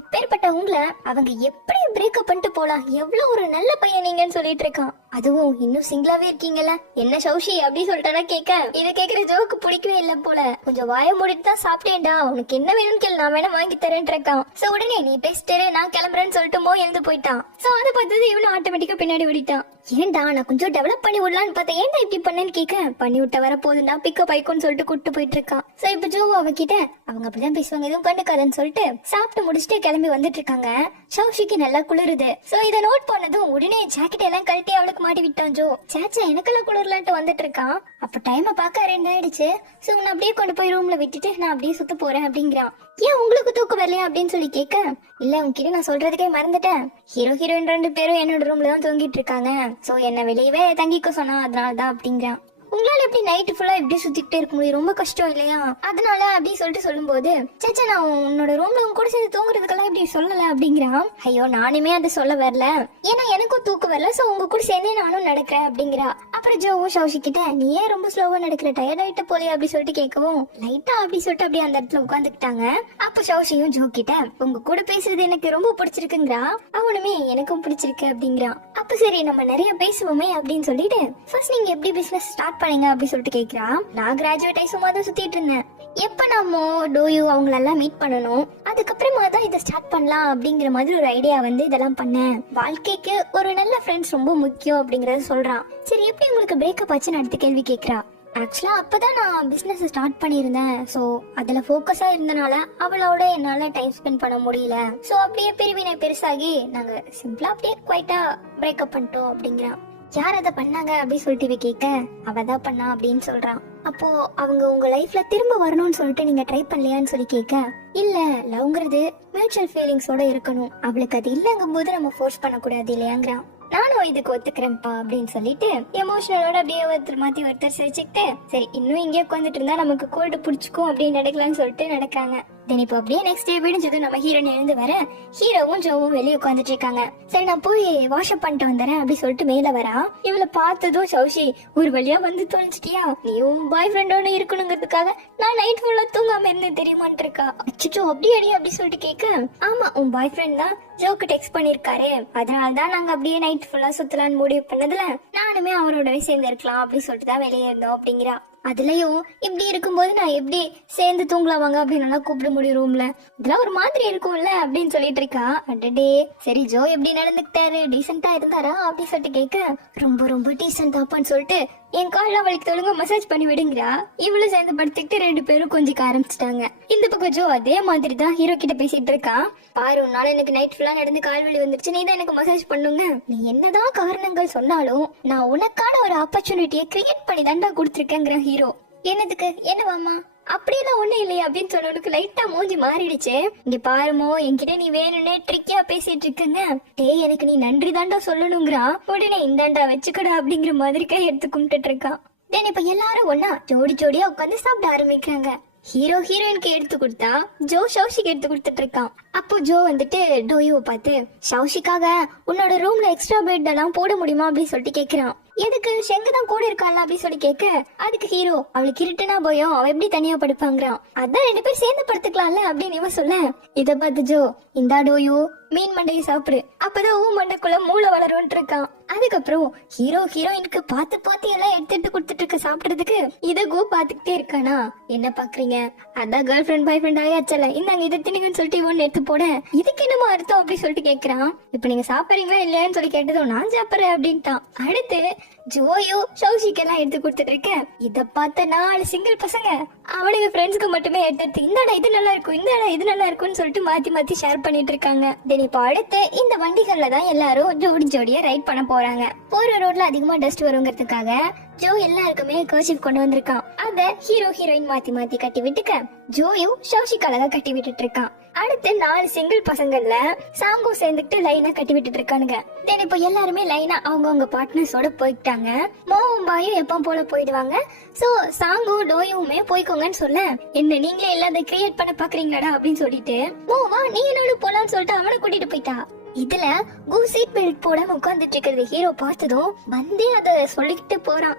இப்பேற்பட்ட உங்களை அவங்க எப்படி பிரேக்கப் பண்ணிட்டு போலாம், எவ்வளவு ஒரு நல்ல பையன் நீங்கன்னு சொல்லிட்டு இருக்கான். அதுவும் இன்னும் சிங்கிளாவே இருக்கீங்கல்ல என்ன சௌஷி அப்படி சொல்லிட்டானா கேட்க இதை கேக்குற ஜோக்கு பிடிக்கவே இல்ல போல. கொஞ்சம் வாய மூடிட்டு தான் சாப்பிட்டேன்டா, உனக்கு என்ன வேணும்னு கேள்வி நான் வேணா வாங்கி தரேன் இருக்கான். சோ உடனே நீ பேசிட்டு நான் கிளம்புறேன்னு சொல்லிட்டு மோ எழுந்து போயிட்டான். சோ அதை பார்த்தது இவனு ஆட்டோமேட்டிக்கா பின்னாடி ஓடிட்டான். ஏன்டா நான் கொஞ்சம் டெவலப் பண்ணி விடலான்னு பார்த்தேன், ஏன்டா இப்படி பண்ணேன்னு கேட்க பண்ணி விட்ட வர போதுண்டா பிக்கப் ஆயிக்கோன்னு சொல்லிட்டு கூட்டு போயிட்டு இருக்கான். சோ இப்ப ஜோ அவகிட்ட அவங்க அப்படிதான் பேசுவாங்க எதுவும் கண்டுக்காதன்னு சொல்லிட்டு சாப்பிட்டு முடிச்சுட்டு கிளம்பி வந்துட்டு இருக்காங்க. சௌஷிக்கு நல்லா குளிருது. சோ இதை நோட் பண்ணதும் உடனே ஜாக்கெட் எல்லாம் கழட்டி அவளுக்கு மாட்டி விட்டான் ஜோ. சேச்சா எனக்கெல்லாம் குளிரலான்ட்டு வந்துட்டு இருக்கான். அப்ப டைமை பார்க்க 2 ஆயிடுச்சு. சோ உன்னை அப்படியே கொண்டு போய் ரூம்ல விட்டுட்டு நான் அப்படியே சுத்த போறேன் அப்படிங்கிறான். ஏன் உங்களுக்கு தூக்கம் வரலையா அப்படின்னு சொல்லி கேட்க இல்ல உங்ககிட்ட நான் சொல்றதுக்கே மறந்துட்டேன், ஹீரோயின் 2 பேரும் என்னோட ரூம்ல தான் தூங்கிட்டு இருக்காங்க. சோ என்ன வெளியவே தங்கிக்க சொன்னா அதனாலதான் அப்படிங்கிறான். உங்களால எப்படி நைட் ஃபுல்லா இப்படி சுத்திக்கிட்டே இருக்க முடியும், ரொம்ப கஷ்டம் இல்லையா, அதனால அப்படி சொல்லிட்டு சொல்லும் போது சேச்சா நான் உன்னோட ரூம்ல உங்க கூட சேர்ந்து தூங்குறதுக்கெல்லாம் இப்படி சொல்லல அப்படிங்கிறான். ஐயோ நானுமே அதை சொல்ல வரல, ஏன்னா எனக்கும் தூக்கம் வரல. சோ உங்க கூட சேர்ந்தே நானும் நடக்கிறேன் அப்படிங்கிறா. அப்புறம் ஜோவும் சௌஷி கிட்ட நீ ஏன் ரொம்ப ஸ்லோவா நடக்கிற, டயர்ட் ஆயிட்ட போலே அப்படி சொல்லிட்டு கேட்கவும் லைட்டா அப்படி சொல்லிட்டு அப்படியே அந்த இடத்துல உட்காந்துக்கிட்டாங்க. அப்ப சௌஷியும் ஜோ கிட்ட உங்க கூட பேசுறது எனக்கு ரொம்ப பிடிச்சிருக்குங்கிறா. அவனுமே எனக்கும் பிடிச்சிருக்கு அப்படிங்கிறான். அப்ப சரி நம்ம நிறைய பேசுவோமே அப்படின்னு சொல்லிட்டு ஃபர்ஸ்ட் நீங்க எப்படி பிசினஸ் ஸ்டார்ட் பண்ணீங்க அப்படி சொல்லிட்டு கேக்குறா. நான் கிராஜுவேட் ஆகி சும்மா தான் சுத்திட்டு இருந்தேன், எப்ப நம்ம டோயூ அவங்களெல்லாம் மீட் பண்ணணும் அதுக்கப்புறமா தான் இதை ஸ்டார்ட் பண்ணலாம் அப்படிங்கிற மாதிரி ஒரு ஐடியா வந்து இதெல்லாம் பண்ணேன். வாழ்க்கைக்கு ஒரு நல்ல ஃப்ரெண்ட்ஸ் ரொம்ப முக்கியம் அப்படிங்கறத சொல்றான். சரி எப்படி உங்களுக்கு பிரேக்கப் ஆச்சுன்னு அடுத்த கேள்வி கேக்குறா. ஆக்சுவலா அப்பதான் நான் பிசினஸ் ஸ்டார்ட் பண்ணியிருந்தேன். சோ அதுல போக்கஸா இருந்தனால அவளோட என்னால டைம் ஸ்பெண்ட் பண்ண முடியல. சோ அப்படியே பிரிவினை பெருசாகி நாங்க சிம்பிளா அப்படியே குவைட்டா பிரேக்கப் பண்ணிட்டோம் அப்படிங்கிறான். யார் அதை பண்ணாங்க அப்படி சொல்லிட்டு கேட்க அவதான் பண்ணா அப்படின்னு சொல்றான். அப்போ அவங்க உங்க லைஃப்ல திரும்ப வரணும்னு சொல்லிட்டு நீங்க ட்ரை பண்ணலையான்னு சொல்லி கேட்க இல்ல லவ்ங்கிறது மியூச்சுவல் ஃபீலிங்ஸோட இருக்கணும், அவளுக்கு அது இல்லங்கும் போது நம்ம ஃபோர்ஸ் பண்ணக்கூடாது இல்லையாங்கிறான். நானும் இதுக்கு ஒத்துக்கிறேன்ப்பா அப்படின்னு சொல்லிட்டு எமோஷனலோட அப்படியே ஒருத்தர் சிரிச்சுக்கிட்டு சரி இன்னும் இங்கே உட்காந்துட்டு இருந்தா நமக்கு கோல்டு பிடிச்சிக்கும் அப்படின்னு நடக்கலாம்னு சொல்லிட்டு நடக்காங்க. தென் இப்போ அப்படியே நெக்ஸ்ட் டே விடிஞ்சது நம்ம ஹீரோன் எழுந்து வர ஹீரோவும் ஜோவும் வெளியே உட்காந்துட்டு இருக்காங்க. சரி நான் போய் வாஷ் அப் பண்ணிட்டு வந்துறேன் அப்படி சொல்லிட்டு மேல வரா. இவளை பார்த்ததும் சௌஷி ஒரு வழியா வந்து தொலைச்சிட்டியா, நீ உன் பாய் ஃப்ரெண்டோட இருக்கணுங்கிறதுக்காக நான் நைட் ஃபுல்லா தூங்காம இருந்தேன் தெரியுமான்னு இருக்கா. அச்சோ அப்படி அடி அப்படி சொல்லிட்டு கேட்க ஆமா உன் பாய் ஃப்ரெண்ட் தான் ஜோக்கு டெக்ஸ்ட் பண்ணிருக்காரு, அதனாலதான் நாங்க அப்படியே நைட் ஃபுல்லா சுத்தலான்னு முடிவு பண்ணதுல நானுமே அவரோடவே சேர்ந்து இருக்கலாம் அப்படி சொல்லிட்டு தான் வெளியே இருந்தோம் அப்படிங்கிறா. அதுலயும் இப்படி இருக்கும்போது நான் எப்படி சேர்ந்து தூங்கலாவாங்க அப்படின்னு கூப்பிட முடியும் ரூம்ல, இதெல்லாம் ஒரு மாதிரி இருக்கும்ல அப்படின்னு சொல்லிட்டு இருக்கா. அடடே சரி ஜோ எப்படி நடந்துக்கிட்டாரு, டீசெண்டா இருந்தாரா அப்படி சொல்லிட்டு கேட்க ரொம்ப ரொம்ப டீசென்ட் தாப்பான்னு சொல்லிட்டு என் கால்ல அவளுக்கு தொழுங்க மசாஜ் பண்ணி விடுங்கிறா. இவ்வளவு சேர்ந்து படுத்துக்கிட்டு 2 பேரும் கொஞ்சிக்க ஆரம்பிச்சிட்டாங்க. இந்த பக்கம் ஜோ அதே மாதிரி தான் ஹீரோ கிட்ட பேசிட்டு இருக்கா. பாரு உன்னால எனக்கு நைட் ஃபுல்லா நடந்து கால் வலி வந்துருச்சு, நீ தான் எனக்கு மசாஜ் பண்ணுங்க, நீ என்னதான் காரணங்கள் சொன்னாலும் நான் உனக்கான ஒரு ஆப்பர்ச்சுனிட்டியை கிரியேட் பண்ணி தாண்டா கொடுத்துருக்கேங்கிற ஹீரோ. என்னதுக்கு என்னவாமா அப்படியெல்லாம் ஒண்ணு இல்லையா அப்படின்னு சொன்னவனுக்கு லைட்டா மூஞ்சி மாறிடுச்சு. இங்க பாருமோ என்கிட்ட நீ வேணும்னே ட்ரிக்கியா பேசிட்டு இருக்குங்க, டேய் எனக்கு நீ நன்றி தாண்டா சொல்லணுங்கிறா. உடனே இந்தாண்டா வச்சுக்கடா அப்படிங்கிற மாதிரி கை எடுத்து கும்பிட்டு இருக்கான். தென் இப்ப எல்லாரும் ஒன்னா ஜோடி ஜோடியா உட்காந்து சாப்பிட ஆரம்பிக்கிறாங்க. ஹீரோ ஹீரோயினுக்கு எடுத்து கொடுத்தா ஜோ சௌஷிக்கு எடுத்து கொடுத்துட்டு இருக்கான். அப்போ ஜோ வந்துட்டு டோயுவை பார்த்து சௌஷிக்காக உன்னோட ரூம்ல எக்ஸ்ட்ரா பெட் எல்லாம் போட முடியுமா அப்படின்னு சொல்லிட்டு கேக்குறான். எதுக்கு செங்கு தான் கூட இருக்காள் அப்படி சொல்லி கேட்க அதுக்கு ஹீரோ அவளுக்கு இருட்டுனா பயம், அவ எப்படி தனியா படுப்பாங்கிறான். அதான் 2 பேரும் சேர்ந்து படுத்துக்கலாம்ல அப்படின்னு இவன் சொல்ல இத பார்த்து ஜோ இந்தா டோயோ மீன் மண்டையை சாப்பிடு, அப்பதான் ஊ மண்டைக்குள்ள மூளை வளரும்னு இருக்கான். அதுக்கப்புறம் ஹீரோ ஹீரோயினுக்கு பார்த்து பார்த்து எல்லாம் எடுத்து கொடுத்துட்டு இருக்க சாப்பிடுறதுக்கு இத கோ பாத்துக்கிட்டே இருக்கானா. என்ன பாக்குறீங்க, அதான் கேர்ள் ஃபிரெண்ட் பாய் ஃப்ரெண்ட் ஆயாச்சல, இந்தாங்க இதை திணிங்கன்னு சொல்லிட்டு இவன் எடுத்து போட இதுக்கு என்னமோ அர்த்தம் அப்படி சொல்லிட்டு கேக்குறான். இப்ப நீங்க சாப்பிடுறீங்களா இல்லையான்னு சொல்லி கேட்டதும் நான் சாப்பிடுறேன் அப்படின்ட்டான். அடுத்து ஜோயோ சௌஷிக்கெல்லாம் எடுத்து கொடுத்துட்டு இருக்க இத பார்த்த 4 சிங்கிள் பசங்க அவனுக்கு ஃப்ரெண்ட்ஸ்க்கு மட்டுமே எடுத்து இந்தடா இது நல்லா இருக்கும், இந்தடா இது நல்லா இருக்கும்னு சொல்லிட்டு மாத்தி மாத்தி ஷேர் பண்ணிட்டு இருக்காங்க. தென் இப்ப அடுத்து இந்த வண்டிகள்ல தான் எல்லாரும் ஜோடி ஜோடியா ரைட் பண்ண போறாங்க. போற ரோட்ல அதிகமா டஸ்ட் வருங்கிறதுக்காக ஜோ எல்லாருக்குமே கர்ச்சீஃப் கொண்டு வந்திருக்கான். அத ஹீரோ ஹீரோயின் மாத்தி மாத்தி கட்டி விட்டுக்க ஜோயும் சௌஷிக் அழகா கட்டி விட்டுட்டு இருக்கான். அடுத்து 4 சிங்கிள் பசங்கள்ல சாங்கோ சேர்ந்துட்டு லைனா கட்டி விட்டுட்டு இருக்கானுங்க. தென் இப்ப எல்லாருமே லைனா அவங்க பார்ட்னர்ஸோட போயிட்டாங்க. மோவும் பாயும் எப்ப போல போயிடுவாங்க. சோ சாங்கோ டோயுமே போய்க்கோங்கன்னு சொல்ல என்ன நீங்களே எல்லாத்தையும் கிரியேட் பண்ண பாக்குறீங்களாடா அப்படின்னு சொல்லிட்டு மோவா நீ என்னோட போலான்னு சொல்லிட்டு அவனை கூட்டிட்டு போயிட்டா. இதுல கோ சீட் பெல்ட் போடாம உட்கார்ந்துட்டு இருக்கிறது ஹீரோ பார்த்ததும் வந்தே அத சொல்லிக்கிட்டு போறான்.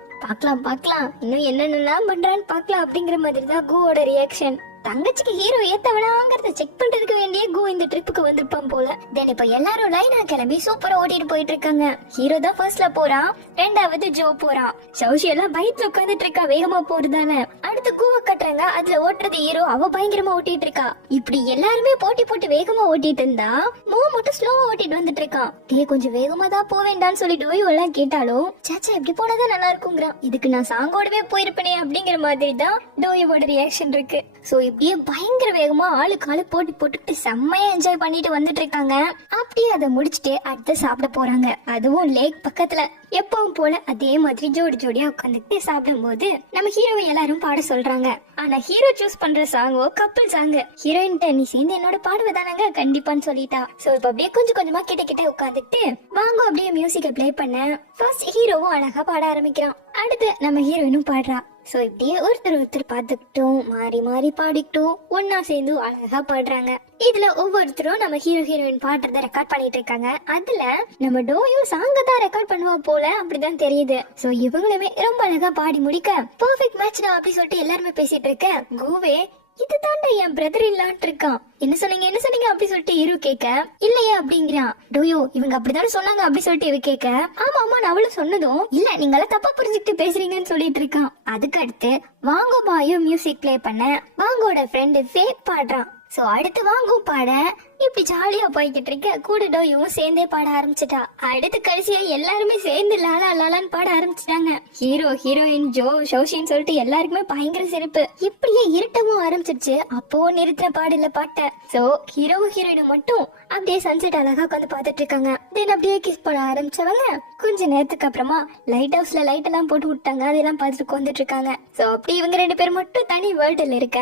பாக்கலாம் இன்னும் என்னென்னலாம் பண்றான்னு பாக்கலாம் அப்படிங்கிற மாதிரி தான் கோவோட ரியாக்ஷன். தங்கச்சிக்கு ஹீரோ ஏத்தவனாங்கிறத செக் பண்றதுக்கு வேண்டிய கோ இந்த ட்ரிப்புக்கு வந்திருப்பான் போல. தென் இப்ப எல்லாரும் லைனா கிளம்பி சூப்பரா ஓட்டிட்டு போயிட்டு இருக்காங்க. ஹீரோ தான் ஃபர்ஸ்ட்ல போறான், 2வது ஜோ போறான். சௌஷி எல்லாம் பைக்ல உட்காந்துட்டு இருக்கா வேகமா போறதால. அடுத்து கூவ கட்டுறாங்க, அதுல ஓட்டுறது ஹீரோ, அவ பயங்கரமா ஓட்டிட்டு இருக்கா. இப்படி எல்லாருமே போட்டி போட்டு வேகமா ஓட்டிட்டு இருந்தா மோ மட்டும் ஸ்லோவா ஓட்டிட்டு வந்துட்டு இருக்கான். கொஞ்சம் வேகமா தான் போவேண்டான்னு சொல்லி டோயோ எல்லாம் கேட்டாலும் சாச்சா இப்படி போனதான் நல்லா இருக்குங்கிறான். இதுக்கு நான் சாங்கோடவே போயிருப்பேனே அப்படிங்கிற மாதிரி தான் டோயோட ரியாக்ஷன் இருக்கு. சோ இப்படியே பயங்கர வேகமா ஆளுக்கு ஆளு போட்டி போட்டுட்டு செம்மையா என்ஜாய் பண்ணிட்டு வந்துட்டு இருக்காங்க. அப்படியே அதை முடிச்சுட்டு அடுத்து சாப்பிட போறாங்க. அதுவும் லேக் பக்கத்துல எப்பவும் போல அதே மாதிரி ஜோடி ஜோடியா உட்காந்துட்டு சாப்பிடும் போது நம்ம ஹீரோவை எல்லாரும் பாட சொல்றாங்க. ஆனா ஹீரோ சூஸ் பண்ற சாங்கோ கப்பல் சாங். ஹீரோயின்ட்ட நீ சேர்ந்து என்னோட பாடுவதானங்க கண்டிப்பான்னு சொல்லிட்டா. சோ இப்ப அப்படியே கொஞ்சம் கொஞ்சமா கிட்ட உட்காந்துட்டு வாங்க அப்படியே மியூசிக்க பிளே பண்ண ஃபர்ஸ்ட் ஹீரோவும் அழகா பாட ஆரம்பிக்கிறான். அடுத்து நம்ம ஹீரோயினும் பாடுறா. சோ இப்படியே ஒருத்தர் பார்த்துக்கிட்டும் மாறி மாறி பாடிக்கிட்டும் ஒன்னா சேர்ந்து அழகா பாடுறாங்க. இதுல ஒவ்வொருத்தரும் நம்ம ஹீரோ ஹீரோயின் பாடுறத ரெக்கார்ட் பண்ணிட்டு இருக்காங்க. அதுல நம்ம டோயும் சாங்க தான் ரெக்கார்ட் பண்ணுவா போல அப்படிதான் தெரியுது. சோ இவங்களுமே ரொம்ப அழகா பாடி முடிக்க பெர்ஃபெக்ட் மேட்ச் தான் அப்படி சொல்லிட்டு எல்லாருமே பேசிட்டு இருக்க கோவே இது தாண்டா என் பிரதர் இல்லான்ட்டு இருக்கான். என்ன சொன்னீங்க அப்படி சொல்லிட்டு ஹீரோ கேட்க இல்லையே அப்படிங்கிறான். டோயோ இவங்க அப்படிதான் சொன்னாங்க அப்படி சொல்லிட்டு இவ கேட்க ஆமா நான் அவளும் சொன்னதும் இல்ல நீங்க எல்லாம் தப்பா புரிஞ்சுக்கிட்டு பேசுறீங்கன்னு சொல்லிட்டு இருக்கான். அதுக்கு அடுத்து வாங்கோ பாயும் மியூசிக் பிளே பண்ண வாங்கோட ஃப்ரெண்டு ஃபேக் பாடுறான். சோ அடுத்து வாங்கும் பாட இப்படி ஜாலியா போய்கிட்டு இருக்க கூட டோயும் சேர்ந்தே பாட ஆரம்பிச்சிட்டா. அடுத்து கடைசியா எல்லாருமே சேர்ந்து லாலா லாலான்னு பாட ஆரம்பிச்சிட்டாங்க. ஹீரோ ஹீரோயின் ஜோ ஷோஷின்னு சொல்லிட்டு எல்லாருக்குமே பயங்கர சிரிப்பு. இப்படியே இருட்டவும் ஆரம்பிச்சிருச்சு. அப்போ நிறுத்தின பாடல பாட்ட. சோ ஹீரோ ஹீரோயின் மட்டும் அப்படியே சன்செட் அழகா உட்காந்து பாத்துட்டு இருக்காங்க. தென் அப்படியே கிஸ் பண்ண ஆரம்பிச்சவங்க கொஞ்ச நேரத்துக்கு அப்புறமா லைட் ஹவுஸ்ல லைட் எல்லாம் போட்டு விட்டாங்க. அதெல்லாம் பார்த்துட்டு உட்காந்துட்டு இருக்காங்க. சோ அப்படி இவங்க 2 பேரும் மட்டும் தனி வேர்ல்டுல இருக்க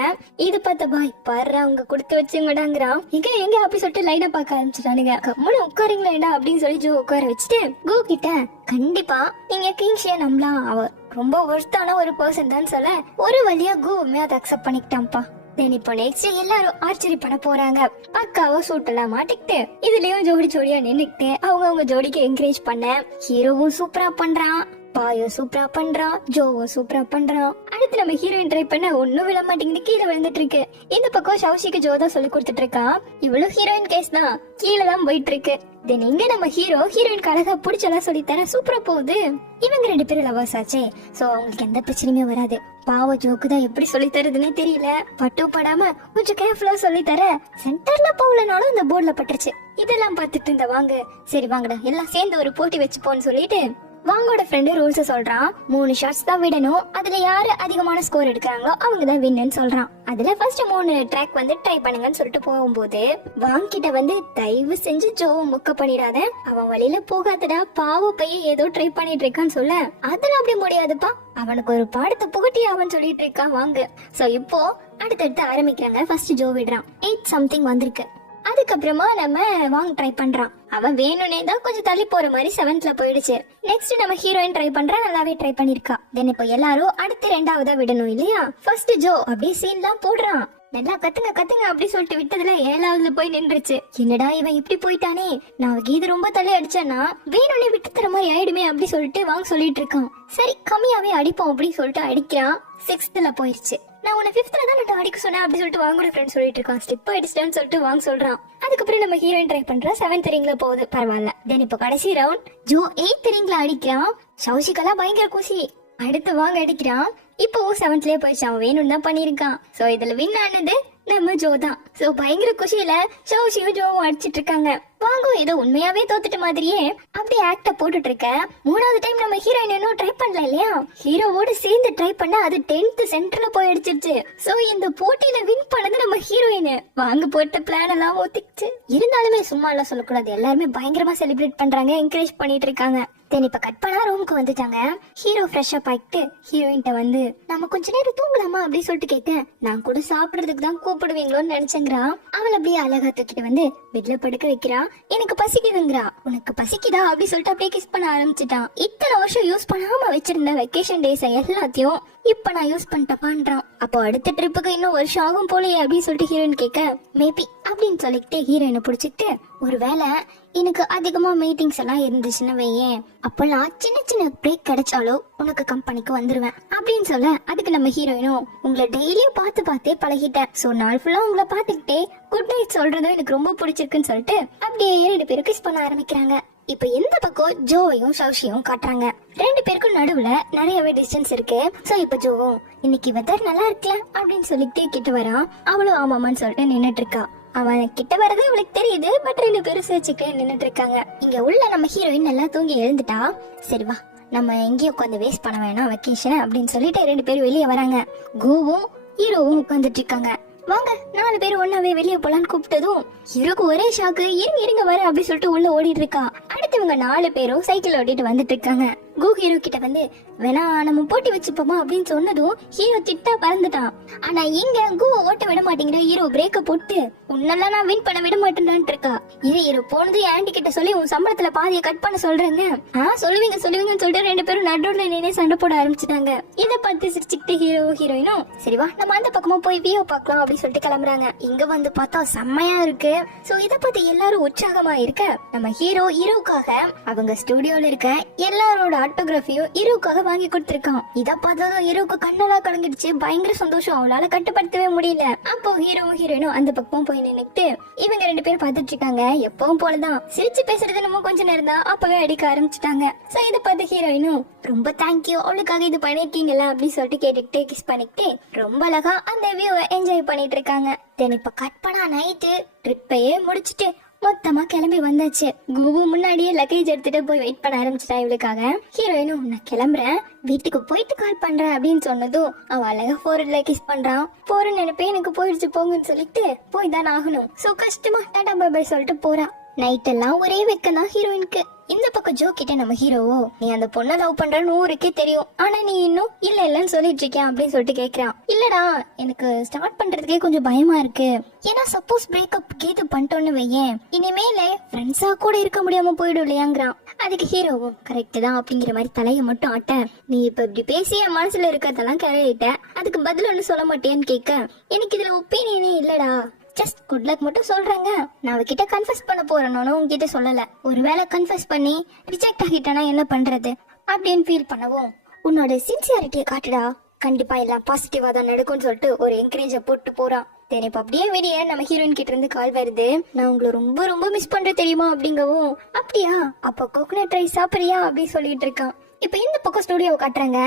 இது பார்த்த பாய் பாரு அவங்க கொடுத்து வச்சுங்கடாங்கிறான். எங்க அப்படி சொல்லிட்டு லைனா பார்க்க ஆரம்பிச்சிட்டானுங்க. கம்முனு உட்காருங்களேடா அப்படின்னு சொல்லி ஜோ உட்கார வச்சுட்டு கோ கிட்ட கண்டிப்பா நீங்க கிங்ஷியா நம்பலாம், அவ ரொம்ப ஒர்த்தான ஒரு பர்சன் தான் சொல்ல ஒரு வழியா கோவுமே அதை அக்செப்ட் பண்ணிக்கிட்டான்ப்பா. தென் இப்போ நெக்ஸ்ட் எல்லாரும் ஆர்ச்சரி பண்ண போறாங்க. அக்காவோ சூட்டெல்லாம் மாட்டிக்கிட்டு இதுலயும் ஜோடி ஜோடியா நின்னுக்கிட்டு அவங்க ஜோடிக்கு என்கரேஜ் பண்ண ஹீரோவும் சூப்பரா பண்றான், பாயோ சூப்பரா பண்றான், ஜோவும் சூப்பரா பண்றான். அடுத்து நம்ம ஹீரோயின் ட்ரை பண்ண ஒன்னும் விழ மாட்டேங்குது, கீழே விழுந்துட்டு இருக்கு. இந்த பக்கம் ஷௌஷிக்கு ஜோ தான் சொல்லி கொடுத்துட்டு இருக்கான். இவ்வளவு ஹீரோயின் கேஸ் தான் கீழே தான் போயிட்டு இருக்கு. தென் இங்க நம்ம ஹீரோ ஹீரோயின் அழகா பிடிச்செல்லாம் சொல்லி தர சூப்பரா போகுது. இவங்க 2 பேரும் லவர்ஸ் ஆச்சே. சோ அவங்களுக்கு எந்த பிரச்சனையுமே வராது. பாவ ஜோக்கு தான் எப்படி சொல்லி தருதுன்னே தெரியல. பட்டு படாம கொஞ்சம் கேர்ஃபுல்லா சொல்லி தர சென்டர்ல போகலனாலும் இந்த போர்ட்ல பட்டுருச்சு. இதெல்லாம் பார்த்துட்டு இருந்த வாங்க சரி வாங்கடா எல்லாம் சேர்ந்து ஒரு போட்டி வச்சுப்போன்னு சொல்லிட்டு வாங்கோட ஃப்ரெண்டு ரூல்ஸ் சொல்றான். 3 ஷாட்ஸ் தான் விடணும், அதுல யாரு அதிகமான ஸ்கோர் எடுக்கிறாங்களோ அவங்க தான் வின்னு சொல்றான். அதுல ஃபர்ஸ்ட் 3 ட்ராக் வந்து ட்ரை பண்ணுங்கன்னு சொல்லிட்டு போகும்போது வாங்கிட்ட வந்து தயவு செஞ்சு ஜோவை முக்க பண்ணிடாத, அவன் வழியில போகாதடா பாவ பையன் ஏதோ ட்ரை பண்ணிட்டு இருக்கான்னு சொல்ல அதெல்லாம் அப்படி முடியாதுப்பா, அவனுக்கு ஒரு பாடத்தை புகட்டி அவன் சொல்லிட்டு இருக்கான் வாங்க. சோ இப்போ அடுத்தடுத்து ஆரம்பிக்கிறாங்க. ஃபர்ஸ்ட் ஜோ விடுறான். 8 சம்திங் வந்திருக்கு. அதுக்கப்புறமா நம்ம வாங்க ட்ரை பண்றான். அவன் வேணும்னே தான் கொஞ்சம் தள்ளி போற மாதிரி 7th போயிடுச்சு. நெக்ஸ்ட் நம்ம ஹீரோயின் ட்ரை பண்றா, நல்லாவே ட்ரை பண்ணிருக்கா. தென் இப்போ எல்லாரும் அடுத்து 2வதா விடணும் இல்லையா. ஃபர்ஸ்ட் ஜோ அப்படியே சீன்லாம் போடுறான். நல்லா கத்துங்க கத்துங்க அப்படி சொல்லிட்டு விட்டதுல 7வதுல போய் நின்றுச்சு. என்னடா இவன் இப்படி போயிட்டானே, நான் கீது ரொம்ப தள்ளி அடிச்சேன்னா வேணும்னே விட்டு தர மாதிரி ஆயிடுமே அப்படி சொல்லிட்டு வாங்க சொல்லிட்டு இருக்கான். சரி கம்மியாவே அடிப்போம் அப்படின்னு சொல்லிட்டு அடிக்கிறான். 6th போயிருச்சு. நான் உன்னை 5th தான் அடிக்க சொன்னேன் அப்படி சொல்லிட்டு வாங்க ஃப்ரெண்ட் சொல்லிட்டு இருக்கான். ஸ்லிப் அடிச்சிட்டான்னு சொல்லிட்டு வாங்க சொல்றான். அதுக்கப்புறம் நம்ம ஹீரோயின் ட்ரை பண்றா. 7th ரிங்ல போகுது, பரவாயில்ல. தென் இப்ப கடைசி ரவுண்ட் ஜோ 8th ரிங்ல அடிக்கிறான். சௌஷிகெல்லாம் பயங்கர குசி. அடுத்து வாங்க அடிக்கிறான். இப்பவும் 7th போயிடுச்சு. அவன் வேணும்னு தான் பண்ணிருக்கான். சோ இதுல வின் ஆனது நம்ம ஜோ தான். சோ பயங்கர குஷியில ஷௌஷியும் ஜோவும் அடிச்சிட்டு இருக்காங்க. வாங்க ஏதோ உண்மையாவே தோத்துட்ட மாதிரியே அப்படியே ஆக்ட போட்டுட்டு இருக்க. 3வது டைம் நம்ம ஹீரோயின் இன்னும் ட்ரை பண்ணல இல்லையா, ஹீரோவோட சேர்ந்து ட்ரை பண்ண அது 10th சென்டர்ல போய் அடிச்சிருச்சு. சோ இந்த போட்டியில வின் பண்ணது நம்ம ஹீரோயின். வாங்க போட்ட பிளான் எல்லாம் ஒத்திச்சு. இருந்தாலுமே சும்மா எல்லாம் சொல்லக்கூடாது, எல்லாருமே பயங்கரமா செலிப்ரேட் பண்றாங்க, என்கரேஜ் பண்ணிட்டு இருக்காங்க. தென் இப்ப கட் பண்ணா ரூமுக்கு வந்துட்டாங்க. ஹீரோ ஃப்ரெஷ் அப் ஆயிட்டு ஹீரோயின்ட்ட வந்து நம்ம கொஞ்ச நேரம் தூங்கலாமா அப்படி சொல்லிட்டு கேட்க, நான் கூட சாப்பிடுறதுக்கு தான் கூப்பிடுவீங்களோன்னு நினைச்சேங்கிறா. அவள் அப்படியே அழகா தூக்கிட்டு வந்து பெட்ல படுக்க வைக்கிறா. எனக்கு பசிக்குதுங்கிறா. உனக்கு பசிக்குதா அப்படி சொல்லிட்டு அப்படியே கிஸ் பண்ண ஆரம்பிச்சுட்டான். இத்தனை வருஷம் யூஸ் பண்ணாம வச்சிருந்த வெக்கேஷன் டேஸ் எல்லாத்தையும் இப்ப நான் யூஸ் பண்ணிட்டேன்றான். அப்போ அடுத்த ட்ரிப்புக்கு இன்னும் வருஷம் ஆகும் போலயே அப்படின்னு சொல்லிட்டு ஹீரோயின் கேட்க, மேபி அப்படின்னு சொல்லிட்டு ஹீரோயினை பிடிச்சிட்டு, ஒருவேளை எனக்கு அதிகமா மீட்டிங்ஸ் எல்லாம் இருந்துச்சுன்னு வையேன், அப்பெல்லாம் சின்ன சின்ன பிரேக் கிடைச்சாலும் உனக்கு கம்பெனிக்கு வந்துருவேன் அப்படின்னு சொல்ல, அதுக்கு நம்ம ஹீரோயினும் உங்களை டெய்லியும் பார்த்து பார்த்தே பழகிட்டேன். சோ நாள் ஃபுல்லா உங்களை பார்த்துக்கிட்டே குட் நைட் சொல்றதும் எனக்கு ரொம்ப பிடிச்சிருக்குன்னு சொல்லிட்டு அப்படியே 2 பேரும் கிஸ் பண்ண ஆரம்பிக்கிறாங்க. இப்ப எந்த பக்கம் ஜோவையும் சௌஷியும் காட்டுறாங்க. 2 பேருக்கும் நடுவுல நிறையவே டிஸ்டன்ஸ் இருக்கு. சோ இப்ப ஜோவும் இன்னைக்கு வெதர் நல்லா இருக்குல்ல அப்படின்னு சொல்லிட்டு கிட்ட வரான். அவளும் ஆமாமான்னு சொல்லிட்டு நின்னுட்டு இருக்கா. அவன் கிட்ட வரது அவளுக்கு தெரியுது. பட் 2 பேரும் சிரிச்சுட்டு நின்னுட்டு இருக்காங்க. இங்க உள்ள நம்ம ஹீரோயின் நல்லா தூங்கி எழுந்துட்டா. சரி வா நம்ம எங்கேயும் உட்காந்து வேஸ்ட் பண்ண வேணாம் வெக்கேஷன் அப்படின்னு சொல்லிட்டு 2 பேரும் வெளியே வராங்க. கோவும் ஹீரோவும் உட்காந்துட்டு இருக்காங்க. வாங்க 4 பேரும் ஒன்னாவே வெளியே போலான்னு கூப்பிட்டதும் ஹீரோக்கு ஒரே ஷாக்கு. இருங்க வர அப்படி சொல்லிட்டு உள்ள ஓடிட்டு இருக்கா. அடுத்து இவங்க 4 பேரும் சைக்கிள் ஓட்டிட்டு வந்துட்டு இருக்காங்க. கோ ஹீரோ கிட்ட வந்து வேணா நம்ம போட்டி வச்சுப்போமா அப்படின்னு சொன்னதும் ஹீரோ திட்டா பறந்துட்டான். ஆனா இங்க கோ ஓட்ட விட மாட்டேங்கிற. ஹீரோ பிரேக்க போட்டு உன்னெல்லாம் நான் வின் பண்ண விட மாட்டேன்னு இருக்கா. ஹீரோ போனது ஆண்டி கிட்ட சொல்லி உன் சம்பளத்துல பாதியை கட் பண்ண சொல்றேங்க. சொல்லுவீங்கன்னு சொல்லிட்டு 2 பேரும் நடுவுல நின்று சண்டை போட ஆரம்பிச்சுட்டாங்க. இதை பார்த்து சிரிச்சுக்கிட்டு ஹீரோயினும் சரி வா நம்ம அந்த பக்கமா போய் வியூ பார்க்கலாம் அப்படின்னு சொல்லிட்டு கிளம்புறாங்க. இங்க வந்து பார்த்தா செம்மையா இருக்கு. சோ இத பத்தி எல்லாரும் உற்சாகமா இருக்க, நம்ம ஹீரோவுக்காக அவங்க ஸ்டுடியோல இருக்க எல்லாரோட ஆட்டோகிராஃபியும் ஹீரோவுக்காக வாங்கி கொடுத்திருக்கான். இத பார்த்ததும் ஹீரோவுக்கு கண்ணெல்லாம் கலங்கிடுச்சு. பயங்கர சந்தோஷம், அவளால கட்டுப்படுத்தவே முடியல. அப்போ ஹீரோயினும் அந்த பக்கம் போய் நின்னுட்டு இவங்க 2 பேரும் பார்த்துட்டு இருக்காங்க. எப்பவும் போலதான் சிரிச்சு பேசுறது நம்ம கொஞ்ச நேரம் தான், அப்பவே அடிக்க ஆரம்பிச்சுட்டாங்க. சோ இத பார்த்து ஹீரோயினும் ரொம்ப தேங்க்யூ அவளுக்காக இது பண்ணிருக்கீங்களா அப்படின்னு சொல்லிட்டு கேட்டுக்கிட்டு கிஸ் பண்ணிக்கிட்டு ரொம்ப அழகா அந்த வியூவை என்ஜாய் பண்ணிட்டு இருக்காங்க. தென் இப்ப கட் பண்ணா நைட்டு ட்ரிப்பையே முடிச்சுட்டு மொத்தமா கிளம்பி வந்தாச்சு. குரு முன்னாடியே லக்கேஜ் எடுத்துட்டு போய் வெயிட் பண்ண ஆரம்பிச்சிட்டா இவளுக்காக. ஹீரோயினும் நான் கிளம்புறேன் வீட்டுக்கு போயிட்டு கால் பண்றேன் அப்படின்னு சொன்னதும் அவ அழகா போறதுல கிஸ் பண்றான். போற நினைப்பே எனக்கு போயிடுச்சு போங்கன்னு சொல்லிட்டு போய் தான் ஆகணும். சோ கஷ்டமா டாடா பை பை சொல்லிட்டு போறா. நைட் எல்லாம் ஒரே வெக்கதான் ஹீரோயினுக்கு. இந்த பக்கம் ஜோ கிட்ட நம்ம ஹீரோவோ நீ அந்த பொண்ணை லவ் பண்றன்னு ஊருக்கே தெரியும், ஆனா நீ இன்னும் இல்லன்னு சொல்லிட்டு இருக்கியா அப்படின்னு சொல்லிட்டு கேக்குறான். இல்லடா எனக்கு ஸ்டார்ட் பண்றதுக்கே கொஞ்சம் பயமா இருக்கு. ஏன்னா சப்போஸ் பிரேக்கப் கீது பண்ணிட்டோன்னு வையேன் இனிமேல ஃப்ரெண்ட்ஸா கூட இருக்க முடியாம போயிடும் இல்லையாங்கிறான். அதுக்கு ஹீரோவும் கரெக்ட் தான் அப்படிங்கிற மாதிரி தலையை மட்டும் ஆட்ட, நீ இப்ப இப்படி பேசி என் மனசுல இருக்கிறதெல்லாம் கேட்ட அதுக்கு பதில் ஒண்ணு சொல்ல மாட்டேன்னு கேட்க, எனக்கு இதுல ஒப்பீனியனே இல்லடா, ஜஸ்ட் குட் லக் மட்டும் சொல்றாங்க. நான் அவகிட்ட கன்ஃபஸ் பண்ண போறேன்னு உங்ககிட்ட சொல்லல. ஒருவேளை கன்ஃபஸ் பண்ணி ரிஜெக்ட் ஆகிட்டனா என்ன பண்றது அப்படின்னு ஃபீல் பண்ணவும் உன்னோட சின்சியாரிட்டியை காட்டுடா, கண்டிப்பா எல்லாம் பாசிட்டிவா தான் நடக்கும்னு சொல்லிட்டு ஒரு என்கரேஜ் போட்டு போறான். தெரியப்ப அப்படியே வெளியே நம்ம ஹீரோயின் கிட்ட இருந்து கால் வருது. நான் உங்களை ரொம்ப ரொம்ப மிஸ் பண்ற தெரியுமா அப்படிங்கவும், அப்படியா அப்ப கோகனட் ரைஸ் சாப்பிடுறியா அப்படின்னு சொல்லிட்டு இருக்கான். இப்ப இந்த பக்கம் ஸ்டுடியோ காட்டுறாங்க.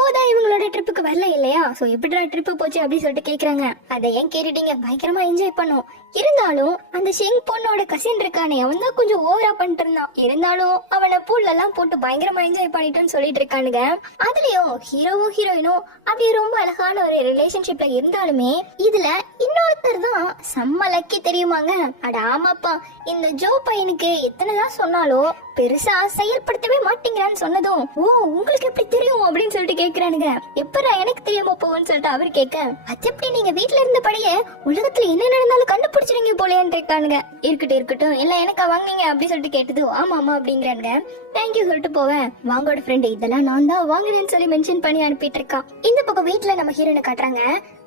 ஓதான் இவங்களோட ட்ரிப்புக்கு வரல இல்லையா, சோ எப்படிடா ட்ரிப்பு போச்சு அப்படின்னு சொல்லிட்டு கேக்குறாங்க. அதை ஏன் கேட்டுட்டீங்க, பயங்கரமா என்ஜாய் பண்ணோம். இருந்தாலும் அந்த ஷெங் பொண்ணோட கசின் இருக்கானே அவன் தான் கொஞ்சம் ஓவரா பண்ணிட்டு இருந்தான். இருந்தாலும் அவனை பூல்ல எல்லாம் போட்டு பயங்கரமா என்ஜாய் பண்ணிட்டுன்னு சொல்லிட்டு இருக்கானுங்க. அதுலயும் ஹீரோவும் ஹீரோயினும் அப்படியே ரொம்ப அழகான ஒரு ரிலேஷன்ஷிப்ல இருந்தாலுமே இதுல இன்னொருத்தர் தான் செம்ம லக்கி தெரியுமாங்க. அட ஆமாப்பா, இந்த ஜோ பையனுக்கு எத்தனைதான் சொன்னாலும் பெருசா செயல்படுத்தவே மாட்டேங்கிறான்னு சொன்னதும், ஓ உங்களுக்கு எப்படி தெரியும் அப்படின்னு சொல்லிட்டு கேக்குறானுங்க. எப்படா எனக்கு தெரியாம போவோன்னு சொல்லிட்டு அவர் கேட்க, அது எப்படி நீங்க வீட்டுல இருந்தபடியே உலகத்துல என்ன நடந்தாலும் கண்டுபிடிச்சிருங்க போலேன்னு இருக்கானுங்க. இருக்கட்டும் எல்லாம் எனக்கா வாங்குனீங்க அப்படின்னு சொல்லிட்டு கேட்டது, ஆமா ஆமா அப்படிங்கிறானுங்க. தேங்க்யூ சொல்லிட்டு போவேன். வாங்கோட ஃப்ரெண்ட் இதெல்லாம் நான் தான் வாங்குறேன்னு சொல்லி மென்ஷன் பண்ணி அனுப்பிட்டு இருக்கான். இந்த பக்கம் வீட்டுல நம்ம ஹீரோயினை காட்டுறாங்க.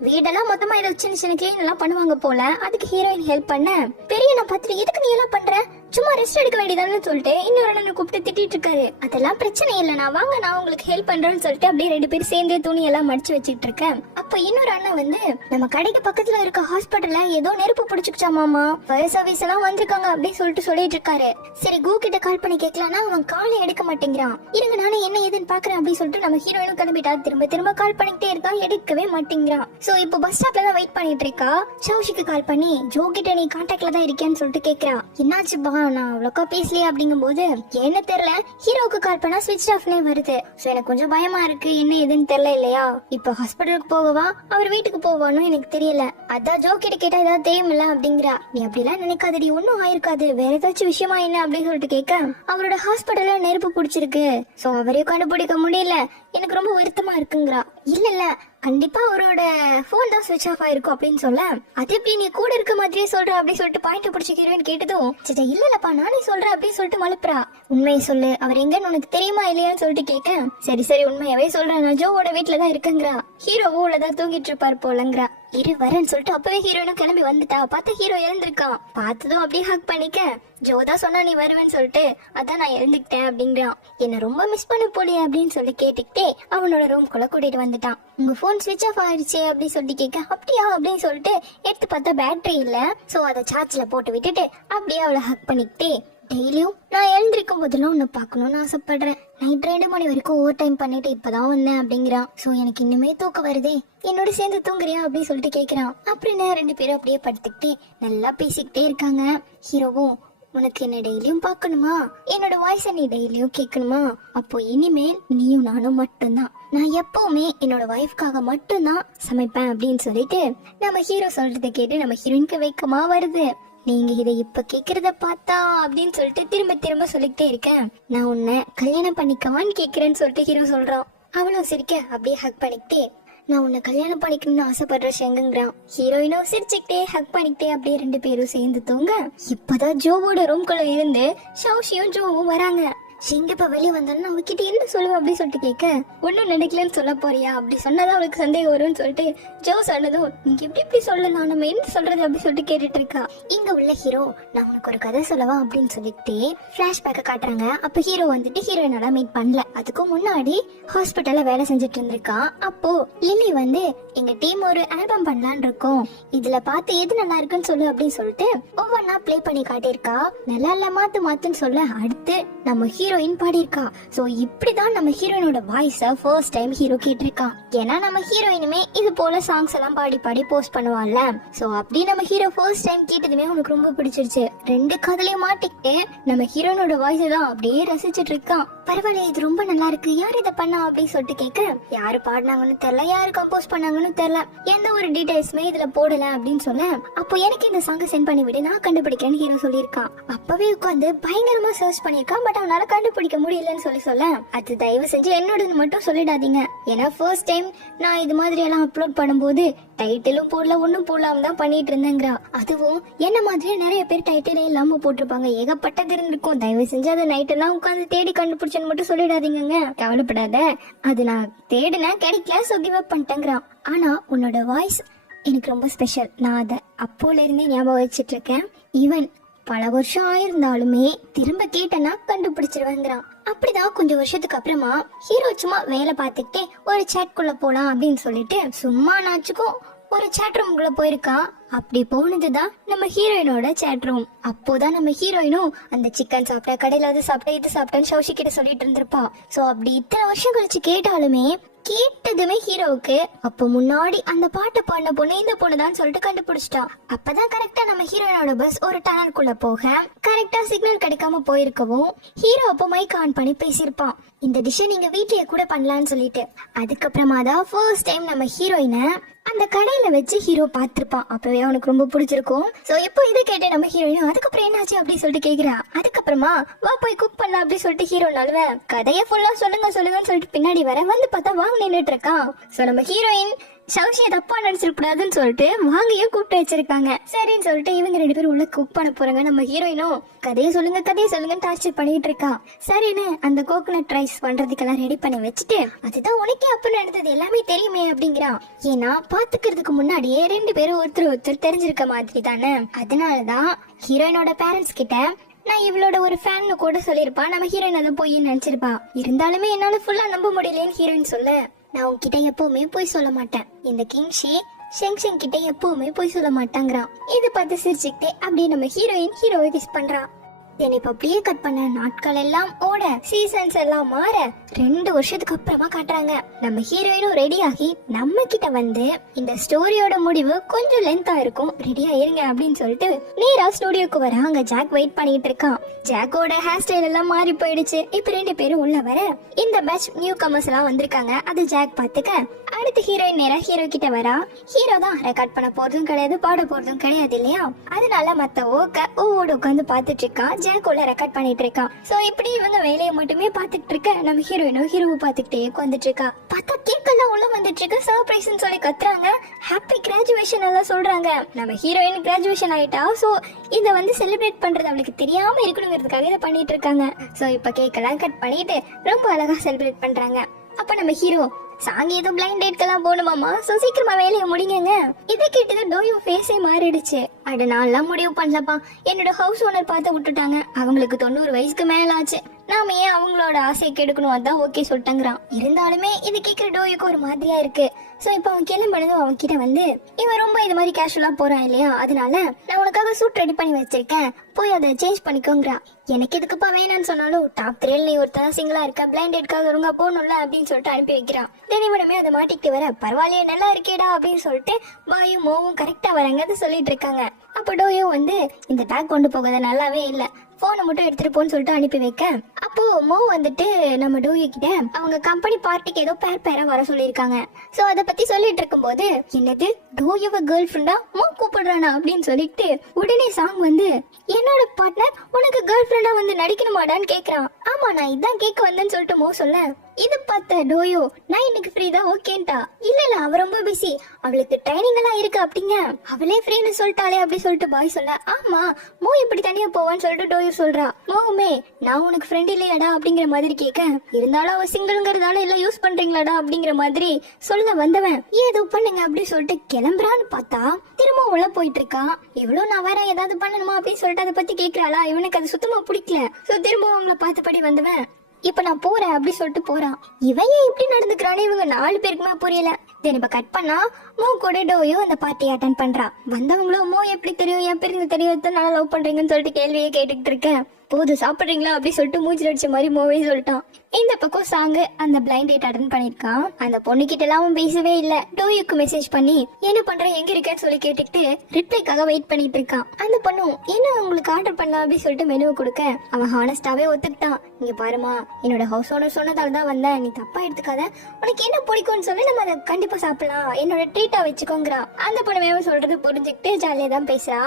வீடெல்லாம் மொத்தமா ஏதோ சின்ன கிளீன் எல்லாம் பண்ணுவாங்க போல. அதுக்கு ஹீரோயின் ஹெல்ப் பண்ண பெரிய நான் பார்த்துட்டு எதுக்கு நீ எல்லாம் பண்ற, சும்மா ரெஸ்ட் எடுக்க வேண்டியதானு சொல்லிட்டு இன்னொரு அண்ணனை கூப்பிட்டு திட்டிட்டு இருக்காரு. அதெல்லாம் பிரச்சனை இல்ல, நான் உங்களுக்கு ஹெல்ப் பண்றேன்னு சொல்லிட்டு அப்படியே 2 பேரும் சேர்ந்தே துணி எல்லாம் மடிச்சு வச்சுட்டு இருக்கேன். அப்ப இன்னொரு அண்ணன் வந்து, நம்ம கடைக்கு பக்கத்துல இருக்க ஹாஸ்பிட்டல்ல ஏதோ நெருப்பு பிடிச்சுக்கிச்சாமாமா, ஃபயர் சர்வீஸ் எல்லாம் வந்திருக்காங்க அப்படின்னு சொல்லிட்டு இருக்காரு. சரி கூ கிட்ட கால் பண்ணி கேட்கலாம்னா அவன் காலை எடுக்க மாட்டேங்கிறான். இருங்க நானே என்ன ஏதுன்னு பாக்குறேன் அப்படின்னு சொல்லிட்டு நம்ம ஹீரோயினும் கிளம்பிட்டா. திரும்ப கால் பண்ணிட்டே இருக்கா, எடுக்கவே மாட்டேங்கிறான். சோ இப்போ பஸ் ஸ்டாப்ல தான் வெயிட் பண்ணிட்டு இருக்கா. சௌஷிக்கு கால் பண்ணி ஜோ கிட்ட நீ கான்டாக்ட்ல தான் இருக்கேன்னு சொல்லிட்டு கேக்குறான். என்னாச்சு பா, நான் அவ்வளோக்கா பேசலையே அப்படிங்கும் போது என்ன தெரியல, ஹீரோவுக்கு கால் பண்ணா ஸ்விட்ச் ஆஃப்னே வருது. சோ எனக்கு கொஞ்சம் பயமா இருக்கு, என்ன ஏதுன்னு தெரியல இல்லையா. இப்ப ஹாஸ்பிட்டலுக்கு போகவா அவர் வீட்டுக்கு போவான்னு எனக்கு தெரியல. அதான் ஜோ கிட்ட கேட்டா ஏதாவது தெரியுமில்ல அப்படிங்கிறா. நீ அப்படிலாம் நினைக்காதடி, ஒன்னும் ஆயிருக்காது, வேற ஏதாச்சும் விஷயமா என்ன அப்படின்னு சொல்லிட்டு கேட்க, அவரோட ஹாஸ்பிட்டல்ல நெருப்பு பிடிச்சிருக்கு, சோ அவரையும் கண்டுபிடிக்க முடியல, எனக்கு ரொம்ப வருத்தமா இருக்குங்கிறா. இல்ல கண்டிப்பா அவரோட போன் தான் ஸ்விட்ச் ஆஃப் ஆயிருக்கும் அப்படின்னு சொல்ல, அது எப்படி நீ கூட இருக்க மாதிரியே சொல்ற அப்படின்னு சொல்லிட்டு பாயிண்ட் பிடிச்சிக்கிறேன்னு கேட்டதும், சரி இல்லப்பா நானே சொல்றேன் அப்படின்னு சொல்லிட்டு மலுப்புறா. உண்மையை சொல்லு, அவர் எங்கன்னு உனக்கு தெரியுமா இல்லையான்னு சொல்லிட்டு கேட்க, சரி உண்மையாவே சொல்றேன், நான் ஜோவோட வீட்டுல தான் இருக்குங்கிறா. ஹீரோ உள்ளதான் தூங்கிட்டு இருப்பாரு போலங்கிறா. இரு வரேன்னு சொல்லிட்டு அப்பவே ஹீரோயினும் கிளம்பி வந்துட்டா. பார்த்தா ஹீரோ எழுந்திருக்கான். பார்த்ததும் அப்படியே ஹக் பண்ணிக்க, ஜோதா சொன்னா நீ வருவேன்னு சொல்லிட்டு அதான் நான் எழுந்துக்கிட்டேன் அப்படிங்கிறான். என்ன ரொம்ப மிஸ் பண்ண போலியே அப்படின்னு சொல்லி கேட்டுக்கிட்டே அவனோட ரூம் குள்ள கூட்டிட்டு வந்துட்டான். உங்க போன் ஸ்விட்ச் ஆஃப் ஆயிடுச்சு அப்படின்னு சொல்லிட்டு கேட்க, அப்படியா அப்படின்னு சொல்லிட்டு எடுத்து பார்த்தா பேட்டரி இல்ல. சோ அதை சார்ஜ்ல போட்டு விட்டுட்டு அப்படியே அவளை ஹக் பண்ணிக்கிட்டே, டெய்லியும் நான் எழுந்திருக்கும் போதெல்லாம் உன்னை பார்க்கணும்னு ஆசைப்படுறேன், நைட் 2 மணி வரைக்கும் ஓவர் டைம் பண்ணிட்டு இப்பதான் வந்தேன் அப்படிங்கிறான். சோ எனக்கு இன்னுமே தூக்கம் வருதே, என்னோட சேர்ந்து தூங்குறியா அப்படின்னு சொல்லிட்டு கேட்கிறான். அப்படின்னு 2 பேரும் அப்படியே படுத்துக்கிட்டே நல்லா பேசிக்கிட்டே இருக்காங்க. ஹீரோவும், உனக்கு என்ன டெய்லியும் பார்க்கணுமா, என்னோட வாய்ஸை நீ டெய்லியும் கேட்கணுமா, அப்போ இனிமேல் நீயும் நானும் மட்டும்தான், நான் எப்பவுமே என்னோட ஒய்ஃப்காக மட்டும்தான் சமைப்பேன் அப்படின்னு சொல்லிட்டு நம்ம ஹீரோ சொல்றதை கேட்டு நம்ம ஹீரோயினுக்கு வெக்கமா வருது. நீங்க இதை இப்ப கேக்குறத பார்த்தா அப்படின்னு சொல்லிட்டு திரும்ப சொல்லிக்கிட்டே இருக்கேன், நான் உன்னை கல்யாணம் பண்ணிக்கவான்னு கேக்குறேன்னு சொல்லிட்டு ஹீரோ சொல்றான். அவளும் சிரிக்க அப்படியே ஹக் பண்ணிக்கிட்டே, நான் உன்னை கல்யாணம் பண்ணிக்கணும்னு ஆசைப்படுற ஷெங்குங்கிறான். ஹீரோயினும் சிரிச்சுக்கிட்டே ஹக் பண்ணிக்கிட்டே அப்படியே 2 பேரும் சேர்ந்து தூங்க. இப்பதான் ஜோவோட ரூம்குள்ள இருந்து ஷௌஷியும் ஜோவும் வராங்க. ஷெங்கப்பா வெளியே வந்தாலும் அவகிட்ட என்ன சொல்லுவ அப்படின்னு சொல்லிட்டு கேட்க, ஒன்னும் நடக்கலன்னு சொல்ல போறியா, அப்படி சொன்னாதான் அவளுக்கு சந்தேகம் வரும்னு சொல்லிட்டு ஜோ சொன்னதும், நீங்க எப்படி சொல்லலாம், நம்ம என்ன சொல்றது அப்படி சொல்லிட்டு கேட்டுட்டு இருக்கா. இங்க உள்ள ஹீரோ, நான் உனக்கு ஒரு கதை சொல்லவா அப்படின்னு சொல்லிட்டு பிளாஷ்பேக்க காட்டுறாங்க. அப்ப ஹீரோ வந்துட்டு ஹீரோயினோட மீட் பண்ணல, அதுக்கு முன்னாடி ஹாஸ்பிட்டல்ல வேலை செஞ்சுட்டு இருந்திருக்கான். அப்போ லில்லி வந்து, எங்க டீம் ஒரு ஆல்பம் பண்ணலான்னு இருக்கோம், இதுல பார்த்து எது நல்லா இருக்குன்னு சொல்லு அப்படின்னு சொல்லிட்டு ஒவ்வொன்னா பிளே பண்ணி காட்டியிருக்கா. நல்லா இல்ல மாத்துன்னு சொல்ல அடுத்து நம்ம ஹீரோயின் பாடியிருக்கா. சோ இப்படிதான் நம்ம ஹீரோயினோட வாய்ஸ ஃபர்ஸ்ட் டைம் ஹீரோ கேட்டிருக்கான். ஏன்னா நம்ம ஹீரோயினுமே இது போல சாங்ஸ் எல்லாம் பாடி போஸ்ட் பண்ணுவான்ல. சோ அப்படி நம்ம ஹீரோ ஃபர்ஸ்ட் டைம் கேட்டதுமே உனக்கு ரொம்ப பிடிச்சிருச்சு. 2 காதலையும் மாட்டிக்கிட்டு நம்ம ஹீரோயினோட வாய்ஸ் தான் அப்படியே ரசிச்சிட்டு இருக்கான். பரவாயில்ல, இது ரொம்ப நல்லா இருக்கு, யார் இதை பண்ணா அப்படின்னு சொல்லிட்டு கேட்க, யாரு பாடினாங்கன்னு தெரியல, யாரு கம்போஸ் பண்ணாங்கன்னு தெரியல, எந்த ஒரு டீடைல்ஸுமே இதுல போடல அப்படின்னு சொல்ல, அப்போ எனக்கு இந்த சாங்க சென்ட் பண்ணி விடு, நான் கண்டுபிடிக்கிறேன்னு ஹீரோ சொல்லியிருக்கான். அப்பவே உட்காந்து பயங்கரமா சர்ச் பண்ணிருக்கான். பட் அவனால கண்டுபிடிக்க முடியலன்னு சொல்ல, அது தயவு செஞ்சு என்னோடன்னு மட்டும் சொல்லிடாதீங்க. ஏன்னா ஃபர்ஸ்ட் டைம் நான் இது மாதிரி எல்லாம் அப்லோட் பண்ணும்போது டைட்டிலும் போடல, ஒன்னும் போடலாம் தான் பண்ணிட்டு இருந்தேங்கிறா. அதுவும் என்ன மாதிரியே நிறைய பேர் டைட்டிலே இல்லாம போட்டிருப்பாங்க, ஏகப்பட்டது இருந்திருக்கும். தயவு செஞ்சு அதை நைட் எல்லாம் உட்காந்து தேடி கண்டுபிடிச்சேன்னு மட்டும் சொல்லிடாதீங்க, கவலைப்படாத, அது நான் தேடினா கிடைக்கல, சோ கிவ் அப் பண்ணிட்டேங்கிறான். ஆனா உன்னோட வாய்ஸ் எனக்கு ரொம்ப ஸ்பெஷல், நான் அதை அப்போல இருந்தே ஞாபகம் வச்சிட்டு இருக்கேன். ஈவன் பல வருஷம் ஆயிருந்தாலுமே திரும்ப கேட்டனா கண்டுபிடிச்சிருவேங்கிறான். அப்படிதான் கொஞ்சம் வருஷத்துக்கு அப்புறமா ஹீரோ சும்மா வேலை பார்த்துக்கிட்டே ஒரு சேட்குள்ள போலாம் அப்படின்னு சொல்லிட்டு சும்மா நாச்சுக்கும் ஒரு சேட் ரூம்குள்ள போயிருக்கான். அப்படி போனதுதான் நம்ம ஹீரோயினோட சேட் ரூம். அப்போதான் நம்ம ஹீரோயினும் அந்த சிக்கன் சாப்பிட்டா, கடையில அது சாப்பிட்டா, இது சாப்பிட்டான்னு ஷௌஷி கிட்ட சொல்லிட்டு இருந்திருப்பா. சோ அப்படி இத்தனை வருஷம் கழிச்சு கேட்டாலுமே கேட்டதுமே ஹீரோவுக்கு அப்போ முன்னாடி அந்த பாட்டை பாடின பொண்ணு இந்த பொண்ணுதான் சொல்லிட்டு கண்டுபிடிச்சிட்டா. அப்பதான் கரெக்டா நம்ம ஹீரோயினோட பஸ் ஒரு டனலுக்குள்ள போக கரெக்டா சிக்னல் கிடைக்காம போயிருக்கவும் ஹீரோ அப்போ மைக் ஆன் பண்ணி பேசியிருப்பான், இந்த டிஷ்ஷை நீங்க வீட்லயே கூட பண்ணலான்னு சொல்லிட்டு. அதுக்கப்புறமா தான் ஃபர்ஸ்ட் டைம் நம்ம ஹீரோயினை அந்த கடையில வச்சு ஹீரோ பார்த்திருப்பான். அப்பவே பார்த்தாவே அவனுக்கு ரொம்ப பிடிச்சிருக்கும். சோ இப்போ இதை கேட்டு நம்ம ஹீரோயின் அதுக்கப்புறம் என்னாச்சு அப்படின்னு சொல்லிட்டு கேக்குறா. அதுக்கப்புறமா வா போய் குக் பண்ணலாம் அப்படின்னு சொல்லிட்டு ஹீரோனால கதையை ஃபுல்லா சொல்லுங்கன்னு சொல்லிட்டு பின்னாடி வர வந்து பார்த்தா வாங்க நின்றுட்டு இருக்கான். சோ நம்ம ஹீரோயின் சௌஷியை தப்பா நினைச்சிருக்கூடாதுன்னு சொல்லிட்டு வாங்கியும் கூப்பிட்டு வச்சிருக்காங்க. சரின்னு சொல்லிட்டு இவங்க 2 பேரும் உள்ள குக் பண்ண போறாங்க. நம்ம ஹீரோயினும் கதையை சொல்லுங்க டார்ச்சர் பண்ணிட்டு இருக்கா. சரின்னு அந்த கோகனட் ரைஸ் பண்றதுக்கெல்லாம் ரெடி பண்ணி வச்சுட்டு அதுதான் உனக்கே அப்ப நடந்தது எல்லாமே தெரியுமே அப்படிங்கிறான். ஏன்னா பாத்துக்கிறதுக்கு முன்னாடியே 2 பேரும் ஒருத்தர் தெரிஞ்சிருக்க மாதிரி தானே. அதனாலதான் ஹீரோயினோட பேரண்ட்ஸ் கிட்ட நான் இவளோட ஒரு ஃபேன் கூட சொல்லிருப்பா. நம்ம ஹீரோயின் அதை போய் நினைச்சிருப்பா. இருந்தாலுமே என்னால ஃபுல்லா நம்ப முடியலன்னு ஹீரோயின் சொல்ல, நான் உன்கிட்ட எப்பவுமே போய் சொல்ல மாட்டேன். இந்த கிங்ஷி ஷெங் கிட்ட எப்பவுமே போய் சொல்ல மாட்டாங்கிறான். இதை பார்த்து சிரிச்சுக்கிட்டே அப்படியே நம்ம ஹீரோவை கிஸ் பண்றான். இப்ப அப்படியே கட் பண்ண நாட்கள் எல்லாம் ஓட சீசன்ஸ் எல்லாம் மாற 2 வருஷத்துக்கு அப்புறமா காட்டுறாங்க. நம்ம ஹீரோயினும் ரெடி ஆகி நம்ம கிட்ட வந்து இந்த ஸ்டோரியோட முடிவு கொஞ்சம் லென்த்தா இருக்கும், ரெடியா இருங்க அப்படின்னு சொல்லிட்டு நேரா ஸ்டுடியோக்கு வர. அங்க ஜாக் வெயிட் பண்ணிட்டு இருக்கான். ஜாக்கோட ஹேர் ஸ்டைல் எல்லாம் மாறி போயிடுச்சு. இப்ப 2 பேரும் உள்ள வர இந்த பேட்ச் நியூ கமர்ஸ் எல்லாம் வந்திருக்காங்க. அது ஜாக் பாத்துக்க அடுத்து ஹீரோயின் நேரா ஹீரோ கிட்ட வரா. ஹீரோ தான் ரெக்கார்ட் பண்ண போறதும் கிடையாது, பாட போறதும் கிடையாது இல்லையா. அதனால மத்த ஓவோட உட்காந்து பாத்துட்டு இருக்கான். ஜாக்கோட ரெக்கார்ட் பண்ணிட்டு இருக்கான். சோ இப்படி இவங்க வேலையை மட்டுமே பாத்துட்டு இருக்க நம்ம ஹீரோவை பாத்துக்கிட்டே உட்காந்துட்டு இருக்கா. பார்த்தா கேக் எல்லாம் உள்ள வந்துட்டு இருக்கு. சர்ப்ரைஸ் சொல்லி கத்துறாங்க. ஹாப்பி கிராஜுவேஷன் எல்லாம் சொல்றாங்க. நம்ம ஹீரோயின் கிராஜுவேஷன் ஆயிட்டா. சோ இத வந்து செலிப்ரேட் பண்றது அவளுக்கு தெரியாம இருக்கணுங்கிறதுக்காக இதை பண்ணிட்டு இருக்காங்க. சோ இப்ப கேக் எல்லாம் கட் பண்ணிட்டு ரொம்ப அழகா செலிப்ரேட் பண்றாங்க. அப்ப நம்ம ஹீரோ சாங் ஏதோ பிளைண்ட் டேட்க்கெல்லாம் போகணுமாமா, சோ சீக்கிரமா வேலையை முடிங்க. இதை கேட்டது டோயோ ஃபேஸே மாறிடுச்சு. அட நான்லாம் முடிவு பண்ணலப்பா, என்னோட ஹவுஸ் ஓனர் பார்த்து விட்டுட்டாங்க. அவங்களுக்கு 90 வயசுக்கு மேல ஆச்சு. நாம ஏன் அவங்களோட ஆசையை கெடுக்கணும், அதான் ஓகே சொல்லிட்டாங்கிறான். இருந்தாலுமே இது கேட்கிற டோயோக்கு ஒரு மாதிரியா இருக்கு. சோ இப்ப அவன் கிளம்பினதும் அவன் கிட்ட வந்து இவன் ரொம்ப இது மாதிரி கேஷுவலா போறான் இல்லையா, அதனால நான் உனக்காக சூட் ரெடி பண்ணி வச்சிருக்கேன், போய் அதை சேஞ்ச் பண்ணிக்கோங்கிறான். எனக்கு இதுக்குப்பா வேணான்னு சொன்னாலும் டாப் 3 நீ ஒருத்தர் சிங்கிளா இருக்க, பிளைண்ட் டேட்காக ஒருங்க போகணும்ல அப்படின்னு சொல்லிட்டு அனுப்பி வைக்கிறான். தினமுமே அதை மாட்டிக்கிட்டு வர பரவாயில்லையே நல்லா இருக்கேடா அப்படின்னு சொல்லிட்டு பாயும் மோவும் கரெக்டா வராங்க. அதை சொல்லிட்டு இருக்காங்க. அப்ப டோயோ வந்து இந்த பேக் கொண்டு போகாத நல்லாவே இல்ல, போனை மட்டும் எடுத்துட்டு போன்னு சொல்லிட்டு அனுப்பி வைக்க, அப்போ மோ வந்துட்டு நம்ம டோயோ கிட்ட அவங்க கம்பெனி பார்ட்டிக்கு ஏதோ பேரா வர சொல்லியிருக்காங்க. சோ அதை பத்தி சொல்லிட்டு இருக்கும் போது என்னது டோயோவ கேர்ள் ஃப்ரெண்டா மோ கூப்பிடுறானா அப்படின்னு சொல்லிட்டு உடனே சாங் வந்து என்னோட பார்ட்னர் உனக்கு கேர்ள் ஃப்ரெண்டா வந்து நடிக்கணுமாடான்னு கேக்குறான். ஆமா நான் இதான் கேட்க வந்தேன்னு சொல்லிட்டு மோ சொல்ல, இது பார்த்த டோயோ நான் இன்னைக்கு ஃப்ரீ தான் ஓகேன்டா. இல்ல அவ ரொம்ப பிஸி, அவளுக்கு ட்ரைனிங் எல்லாம் இருக்கு அப்படிங்க, அவளே ஃப்ரீன்னு சொல்லிட்டாளே அப்படி சொல்லிட்டு பாய் சொல்ல, ஆமா மோ இப்படி தனியா போவான்னு சொல்லிட்டு டோயோ சொல்றா. மோவுமே நான் உனக்கு ஃப்ரெண்ட் இல்லையாடா அப்படிங்கிற மாதிரி கேட்க, இருந்தாலும் அவ சிங்கிள்ங்கிறதால எல்லாம் யூஸ் பண்றீங்களாடா அப்படிங்கிற மாதிரி சொல்ல வந்தவன் ஏதோ பண்ணுங்க அப்படி சொல்லிட்டு கிளம்புறான்னு பார்த்தா திரும்ப உள்ள போயிட்டு இருக்கான். எவ்வளவு நான் வேற ஏதாவது பண்ணணுமா அப்படின்னு சொல்லிட்டு அதை பத்தி கேட்கிறாளா. இவனுக்கு அது சுத்தமா பிடிக்கல. சோ திரும்ப அவங்கள பார்த்தபடி வந்தவன் இப்ப நான் போறேன் அப்படி சொல்லிட்டு போறான். இவன் ஏன் இப்படி நடந்துக்கிறானே இவங்க 4 பேருக்குமே புரியல. இப்ப கட் பண்ணா மோ கூட டோயோ அந்த பார்ட்டியை அட்டன் பண்றான். வந்தவங்களும் மோ எப்படி தெரியும் என் பேருக்கு தெரியும் நல்லா லவ் பண்றீங்கன்னு சொல்லிட்டு கேள்வியே கேட்டுக்கிட்டு இருக்கேன். போது சாப்பிடுறீங்களா அப்படி சொல்லிட்டு மூஞ்சி அடிச்ச மாதிரி மோவே சொல்லிட்டான். இந்த பக்கம் சாங்கு அந்த பிளைண்ட் டேட் அட்டன் பண்ணிருக்கான். அந்த பொண்ணு கிட்ட எல்லாம் அவன் பேசவே இல்ல. டோயுக்கு மெசேஜ் பண்ணி என்ன பண்ற எங்க இருக்கேன்னு சொல்லி கேட்டுக்கிட்டு ரிப்ளைக்காக வெயிட் பண்ணிட்டு இருக்கான். அந்த பொண்ணும் என்ன உங்களுக்கு ஆர்டர் பண்ணலாம் அப்படின்னு சொல்லிட்டு மெனுவை கொடுக்க அவன் ஹானஸ்டாவே ஒத்துக்கிட்டான். இங்க பாருமா என்னோட ஹவுஸ் ஓனர் சொன்னதால தான் வந்தேன், நீ தப்பா எடுத்துக்காத, உனக்கு என்ன பிடிக்கும்னு சொல்லி நம்ம அதை கண்டிப்பா சாப்பிடலாம், என்னோட ட்ரீட்டா வச்சுக்கோங்கிறான். அந்த பொண்ணு சொல்றது புரிஞ்சுக்கிட்டு ஜாலியா தான் பேசுறா.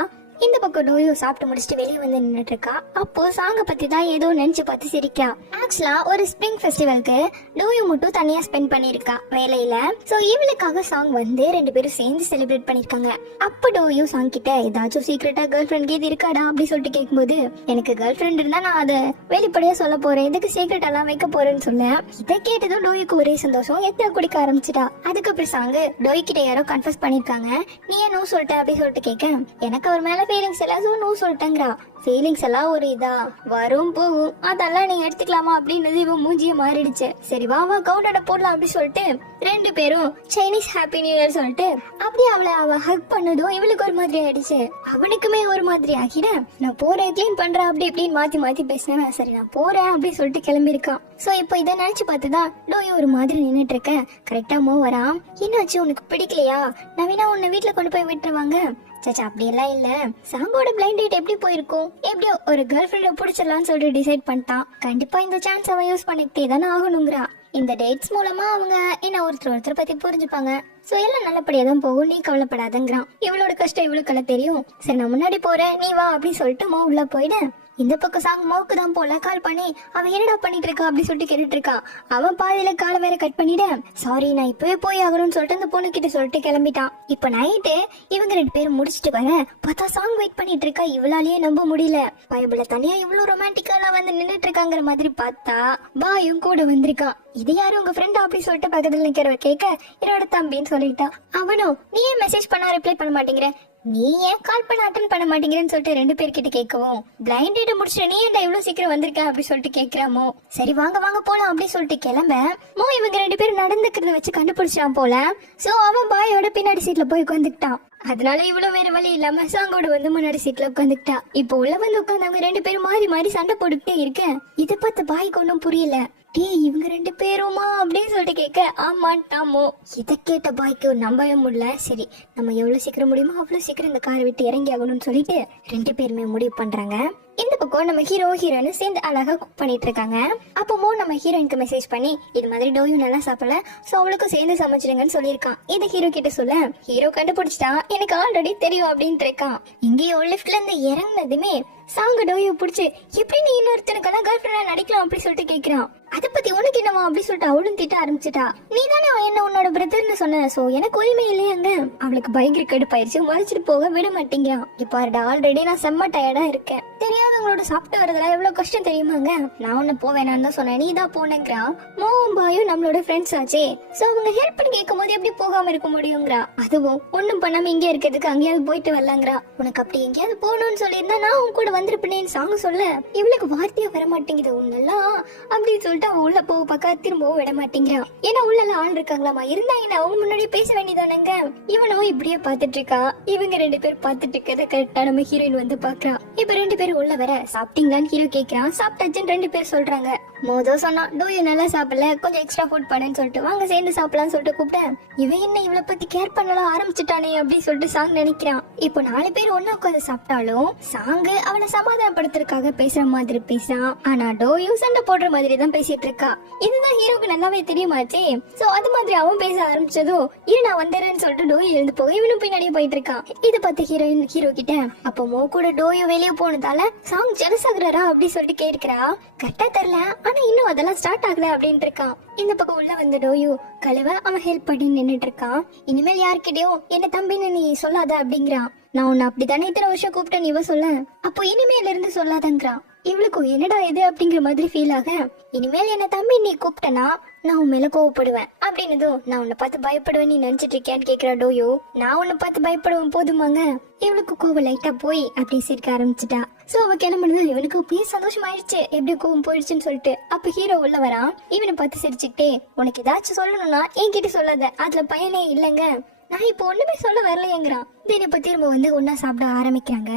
இந்த பக்கம் டோயோ சாப்பிட்டு முடிச்சுட்டு வெளியே வந்து நின்னுட்டு இருக்கா. அப்போ சாங்க பத்தி தான் ஏதோ நினைச்சு பார்த்து சிரிக்கா. ஆக்சுவலா ஒரு ஸ்பிரிங் ஃபெஸ்டிவலுக்கு டோயோ மட்டும் தனியா ஸ்பெண்ட் பண்ணிருக்கா வேலையில. சோ இவளுக்காக சாங் வந்து 2 பேரும் சேர்ந்து செலிப்ரேட் பண்ணிருக்காங்க. அப்ப டோயோ சாங் கிட்ட ஏதாச்சும் சீக்கிரட்டா கேர்ள் ஃப்ரெண்ட் கீது இருக்காடா அப்படி சொல்லிட்டு கேட்கும்போது எனக்கு கேர்ள் ஃப்ரெண்ட் இருந்தா நான் அதை வெளிப்படையா சொல்ல போறேன், எதுக்கு சீக்கிரட் எல்லாம் வைக்க போறேன்னு சொல்ல. இதை கேட்டதும் டோயோக்கு ஒரே சந்தோஷம், எத்தனை குடிக்க ஆரம்பிச்சிட்டா. அதுக்கப்புறம் சாங்கு டோய் கிட்ட யாரோ கன்ஃபஸ் பண்ணிருக்காங்க. நீ ஏன் நோ சொல்லிட்ட அப்படி சொல்லிட்டு கேட்க எனக்கு அவர் மேல ஃபீலிங்ஸ் எல்லாம் நோ சொல்லிட்டேங்கிறா. ஃபீலிங்ஸ் எல்லாம் ஒரு இதா வரும் போகும், அதெல்லாம் நீங்க எடுத்துக்கலாமா அப்படின்னு இவன் மூஞ்சிய மாறிடுச்சு. சரி வா கவுண்டட போடலாம் அப்படி சொல்லிட்டு 2 பேரும் சைனீஸ் ஹாப்பி நியூ இயர் சொல்லிட்டு அப்படியே அவ ஹக் பண்ணதும் இவளுக்கு ஒரு மாதிரி ஆயிடுச்சு. அவனுக்குமே ஒரு மாதிரி ஆகிட நான் போறேன் கிளீன் பண்றேன் அப்படி இப்படின்னு மாத்தி பேசினேன். சரி நான் போறேன் அப்படி சொல்லிட்டு கிளம்பி இருக்கான். சோ இப்போ இதை நினைச்சு பார்த்துதான் டோயோ ஒரு மாதிரி நின்னுட்டு இருக்க. கரெக்டா மோ வரான். என்னாச்சு உனக்கு பிடிக்கலையா, நவீனா உன்னை வீட்டுல கொண்டு போய் விட்டுருவாங்க. சச்சா அப்படியெல்லாம் இல்ல, சாங்கோட பிளைண்ட் டேட் எப்படி போயிருக்கும், எப்படியோ ஒரு கேர்ள் ஃப்ரெண்ட பிடிச்சிடலாம்னு சொல்லிட்டு டிசைட் பண்ணிட்டான். கண்டிப்பா இந்த சான்ஸ் அவன் யூஸ் பண்ணிக்கிட்டே தானே ஆகணுங்கிறா. இந்த டேட்ஸ் மூலமா அவங்க என்ன ஒருத்தர் பத்தி புரிஞ்சுப்பாங்க. சோ எல்லாம் நல்லபடியா தான் போகும், நீ கவலைப்படாதங்கிறான். இவளோட கஷ்டம் இவளுக்கெல்லாம் தெரியும். சரி நான் முன்னாடி போறேன், நீ வா அப்படின்னு சொல்லிட்டு மோ உள்ள போயிட. இந்த பக்கம் சாங் மோக்கு தான் போல கால் பண்ணி அவ என்னடா பண்ணிட்டு இருக்கா அப்படி சொல்லிட்டு கேட்டுட்டு இருக்கா. அவன் பாதியில காலை வேற கட் பண்ணிட, சாரி நான் இப்பவே போய் ஆகணும்னு சொல்லிட்டு அந்த பொண்ணு கிட்ட சொல்லிட்டு கிளம்பிட்டான். இப்ப நைட்டு இவங்க 2 பேரும் முடிச்சிட்டு வர பார்த்தா சாங் வெயிட் பண்ணிட்டு இருக்கா. இவளாலேயே நம்ப முடியல, பயபுல தனியா இவ்வளவு ரொமான்டிக்கா வந்து நின்னுட்டு இருக்காங்கிற மாதிரி பார்த்தா பாயும் கூட வந்திருக்கான். இது யாரும் உங்க ஃப்ரெண்ட் அப்படி சொல்லிட்டு பக்கத்துல நிக்கிறவ கேட்க என்னோட தம்பின்னு சொல்லிட்டான். அவனும் நீ ஏன் மெசேஜ் பண்ணா ரிப்ளை பண்ண மாட்டேங்கிற, நீ ஏன் கால் பண்ண அட்டன் பண்ண மாட்டேங்கிறேன்னு சொல்லிட்டு 2 பேர்கிட்ட கேட்கவும், பிளைண்ட் டேட் முடிச்சுட்டு நீ ஏன்டா இவ்வளவு சீக்கிரம் வந்திருக்க அப்படி சொல்லிட்டு கேட்கிறாமோ. சரி வாங்க வாங்க போலாம் அப்படி சொல்லிட்டு கிளம்ப மோ இவங்க 2 பேரும் நடந்துக்கிறத வச்சு கண்டுபிடிச்சான் போல. சோ அவன் பாயோட பின்னாடி சீட்ல போய் உட்காந்துக்கிட்டான். அதனால இவ்வளவு வேற வழி இல்லாம சாங்கோட வந்து முன்னாடி சீட்ல உட்காந்துக்கிட்டா. இப்போ உள்ள வந்து உட்காந்தவங்க 2 பேரும் மாறி மாறி சண்டை போட்டுக்கிட்டே இருக்க. இதை பார்த்து பாய்க்கு ஒன்னும் புரியல. டேய் இவங்க 2 பேருமா அப்படின்னு சொல்லிட்டு கேட்க ஆமாட்டாமோ. இதை கேட்ட பாய்க்கு நம்பவே முடியல. சரி நம்ம எவ்வளவு சீக்கிரம் முடியுமோ அவ்வளவு சீக்கிரம் இந்த காரை விட்டு இறங்கி ஆகணும்னு சொல்லிட்டு 2 பேருமே முடிவு பண்றாங்க. இந்த பக்கம் நம்ம ஹீரோயின் சேர்ந்து அழகா குக் பண்ணிட்டு இருக்காங்க. அப்போ மோ நம்ம ஹீரோயினுக்கு மெசேஜ் பண்ணி இது மாதிரி டோயும் நல்லா சாப்பிடல, சோ அவளுக்கும் சேர்ந்து சமைச்சிடுங்கன்னு சொல்லியிருக்கான். இதை ஹீரோ கிட்ட சொல்ல ஹீரோ கண்டுபிடிச்சிட்டா எனக்கு ஆல்ரெடி தெரியும் அப்படின்ட்டு இருக்கான். இங்கேயோ லிஃப்ட்ல இருந்து இறங்குனதுமே சாங்க டோயை பிடிச்சி எப்படி நீ இன்னொருத்தனுக்கெல்லாம் கேர்ள் ஃப்ரெண்டா நடிக்கலாம் அப்படி சொல்லிட்டு கேட்கிறான். அதை பத்தி உனக்கு என்னவா அப்படி சொல்லிட்டு அவளும் திட்ட ஆரம்பிச்சிட்டா. நீ தானே என்ன உன்னோட பிரதர்னு சொன்ன, சோ எனக்கு உரிமை இல்லையாங்க. அவளுக்கு பயங்கர கடுப்பாயிருச்சு, மறைச்சிட்டு போக விட மாட்டேங்கிறான். இப்பாருடா ஆல்ரெடி நான் செம்ம டயர்டா இருக்கேன், தெரியாதவங்களோட சாப்பிட்டு வரதுல எவ்வளவு கஷ்டம் தெரியுமாங்க, நான் ஒன்னு போவேனான்னு தான் சொன்னேன், நீ தான் போனேங்கிறான். மோவும் பாயும் நம்மளோட ஃப்ரெண்ட்ஸ் ஆச்சே, சோ அவங்க ஹெல்ப் பண்ணி கேட்கும் போது எப்படி போகாம இருக்க முடியுங்கிறா. அதுவும் ஒண்ணும் பண்ணாம இங்கே இருக்கிறதுக்கு அங்கேயாவது போயிட்டு வரலாங்கிறா. உனக்கு அப்படி எங்கேயாவது போகணும்னு சொல்லியிருந்தா நான் உன் கூட வந்திருப்பேன்னு சாங்க சொல்ல இவளுக்கு வார்த்தையா வர மாட்டேங்குது. உன்னெல்லாம் அப்படின்னு சொல்லிட்டு அவ உள்ள போக பக்கா திரும்பவும் விட மாட்டேங்கிறான். ஏன்னா உள்ள ஆள் இருக்காங்களாமா, இருந்தா என்ன அவங்க முன்னாடி பேச வேண்டியதானங்க. இவனும் இப்படியே பாத்துட்டு இருக்கா. இவங்க 2 பேர் பாத்துட்டு இருக்கிறத கரெக்டா நம்ம ஹீரோயின் வந்து பாக்குறா. இப்ப 2 பேரும் உள்ள வர சாப்பிட்டீங்களான்னு ஹீரோ கேக்குறான். சாப்பிட்டாச்சுன்னு 2 பேர் சொல்றாங்க. மோதோ சொன்னா டோயும் நல்லா சாப்பிடல, கொஞ்சம் எக்ஸ்ட்ரா ஃபுட் பண்ணுன்னு சொல்லிட்டு வாங்க சேர்ந்து சாப்பிடலாம்னு சொல்லிட்டு கூப்பிட்டேன். இவன் என்ன இவளை பத்தி கேர் பண்ணலாம் ஆரம்பிச்சுட்டானே அப்படின்னு சொல்லிட்டு சாங் நினைக்கிறான். இப்போ 4 பேர் ஒன்னா உட்காந்து சாப்பிட்டாலும் சாங்கு அவனை சமாதானப்படுத்துறதுக்காக பேசுற மாதிரி பேசுறான். ஆனா டோயும் சண்டை போடுற மாதிரி தான் பேசிட்டு இருக்கா. இதுதான் ஹீரோக்கு நல்லாவே தெரியுமாச்சே. சோ அது மாதிரி அவன் பேச ஆரம்பிச்சதும் இரு நான் வந்துடுறேன்னு சொல்லிட்டு டோய் எழுந்து போக இவனும் பின்னாடியே போயிட்டு இருக்கான். இதை பார்த்து ஹீரோயின் ஹீரோ கிட்ட அப்போ மோ கூட டோயும் வெளியே போனதால சாங் ஜெலஸ் ஆகுறாரா அப்படி சொல்லிட்டு கேட்கிறா. கரெக்டா தெரியல, ஆனா இன்னும் அதெல்லாம் ஸ்டார்ட் ஆகல அப்படின்னு இருக்கான். இந்த பக்கம் உள்ள வந்த டோயு கழுவ அவன் ஹெல்ப் பண்ணி நின்னுட்டு இருக்கான். இனிமேல் யார்கிட்டயும் என்ன தம்பின்னு நீ சொல்லாத அப்படிங்கிறான். நான் உன்னை அப்படித்தானே இத்தனை வருஷம் கூப்பிட்டேன் இவ சொல்ல, அப்போ இனிமேல இருந்து சொல்லாதங்கிறான். இவளுக்கு என்னடா இது அப்படிங்கிற மாதிரி ஃபீல் ஆக இனிமேல் என்ன தம்பி நீ கூப்பிட்டனா நான் உன் மேல கோவப்படுவேன் அப்படின்னதும் நான் உன்னை பார்த்து பயப்படுவேன் நீ நினைச்சிட்டு இருக்கியான்னு கேக்குறா டோயோ. நான் உன்னை பார்த்து பயப்படுவேன் போதுமாங்க. இவளுக்கு கோவம் லைட்டா போய் அப்படியே சிரிக்க ஆரம்பிச்சுட்டா. சோ அவ கிளம்புனது இவனுக்கு அப்படியே சந்தோஷமாயிடுச்சு, எப்படி கோவம் போயிடுச்சுன்னு சொல்லிட்டு. அப்ப ஹீரோ உள்ள வரான். இவனை பார்த்து சிரிச்சுக்கிட்டே உனக்கு ஏதாச்சும் சொல்லணும்னா என்கிட்ட சொல்லாத, அதுல பயனே இல்லைங்க, நான் இப்போ ஒண்ணுமே சொல்ல வரலையேங்கிறான். இப்ப திரும்ப வந்து ஒன்னா சாப்பிட ஆரம்பிக்கிறாங்க.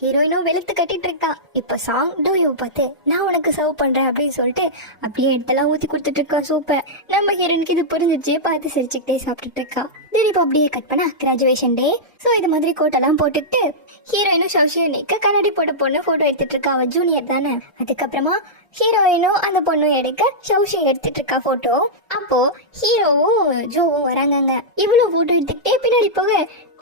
ஹீரோயினும் வெளுத்து கட்டிட்டு இருக்கா. இப்ப சாங் டோயோ பார்த்து நான் உனக்கு சர்வ் பண்றேன் அப்படின்னு சொல்லிட்டு அப்படியே எடுத்தெல்லாம் ஊத்தி கொடுத்துட்டு இருக்கா சூப்பர். நம்ம ஹீரோயினுக்கு இது புரிஞ்சிச்சு, பார்த்து சிரிச்சுக்கிட்டே சாப்பிட்டுட்டு இருக்கா. திடீர்னு அப்படியே கட் பண்ண கிராஜுவேஷன் டே. சோ இது மாதிரி கோட்டெல்லாம் போட்டுட்டு ஹீரோயினும் ஷவுஷியனுக்கு கண்ணாடி போட்ட பொண்ணு போட்டோ எடுத்துட்டு இருக்கா. அவ ஜூனியர் தானே. அதுக்கப்புறமா ஹீரோயினும் அந்த பொண்ணும் எடுக்க ஷவுஷி எடுத்துட்டு இருக்கா போட்டோ. அப்போ ஹீரோவும் ஜோவும் வராங்க. இவ்வளவு போட்டோ எடுத்துக்கிட்டே பின்னாடி போக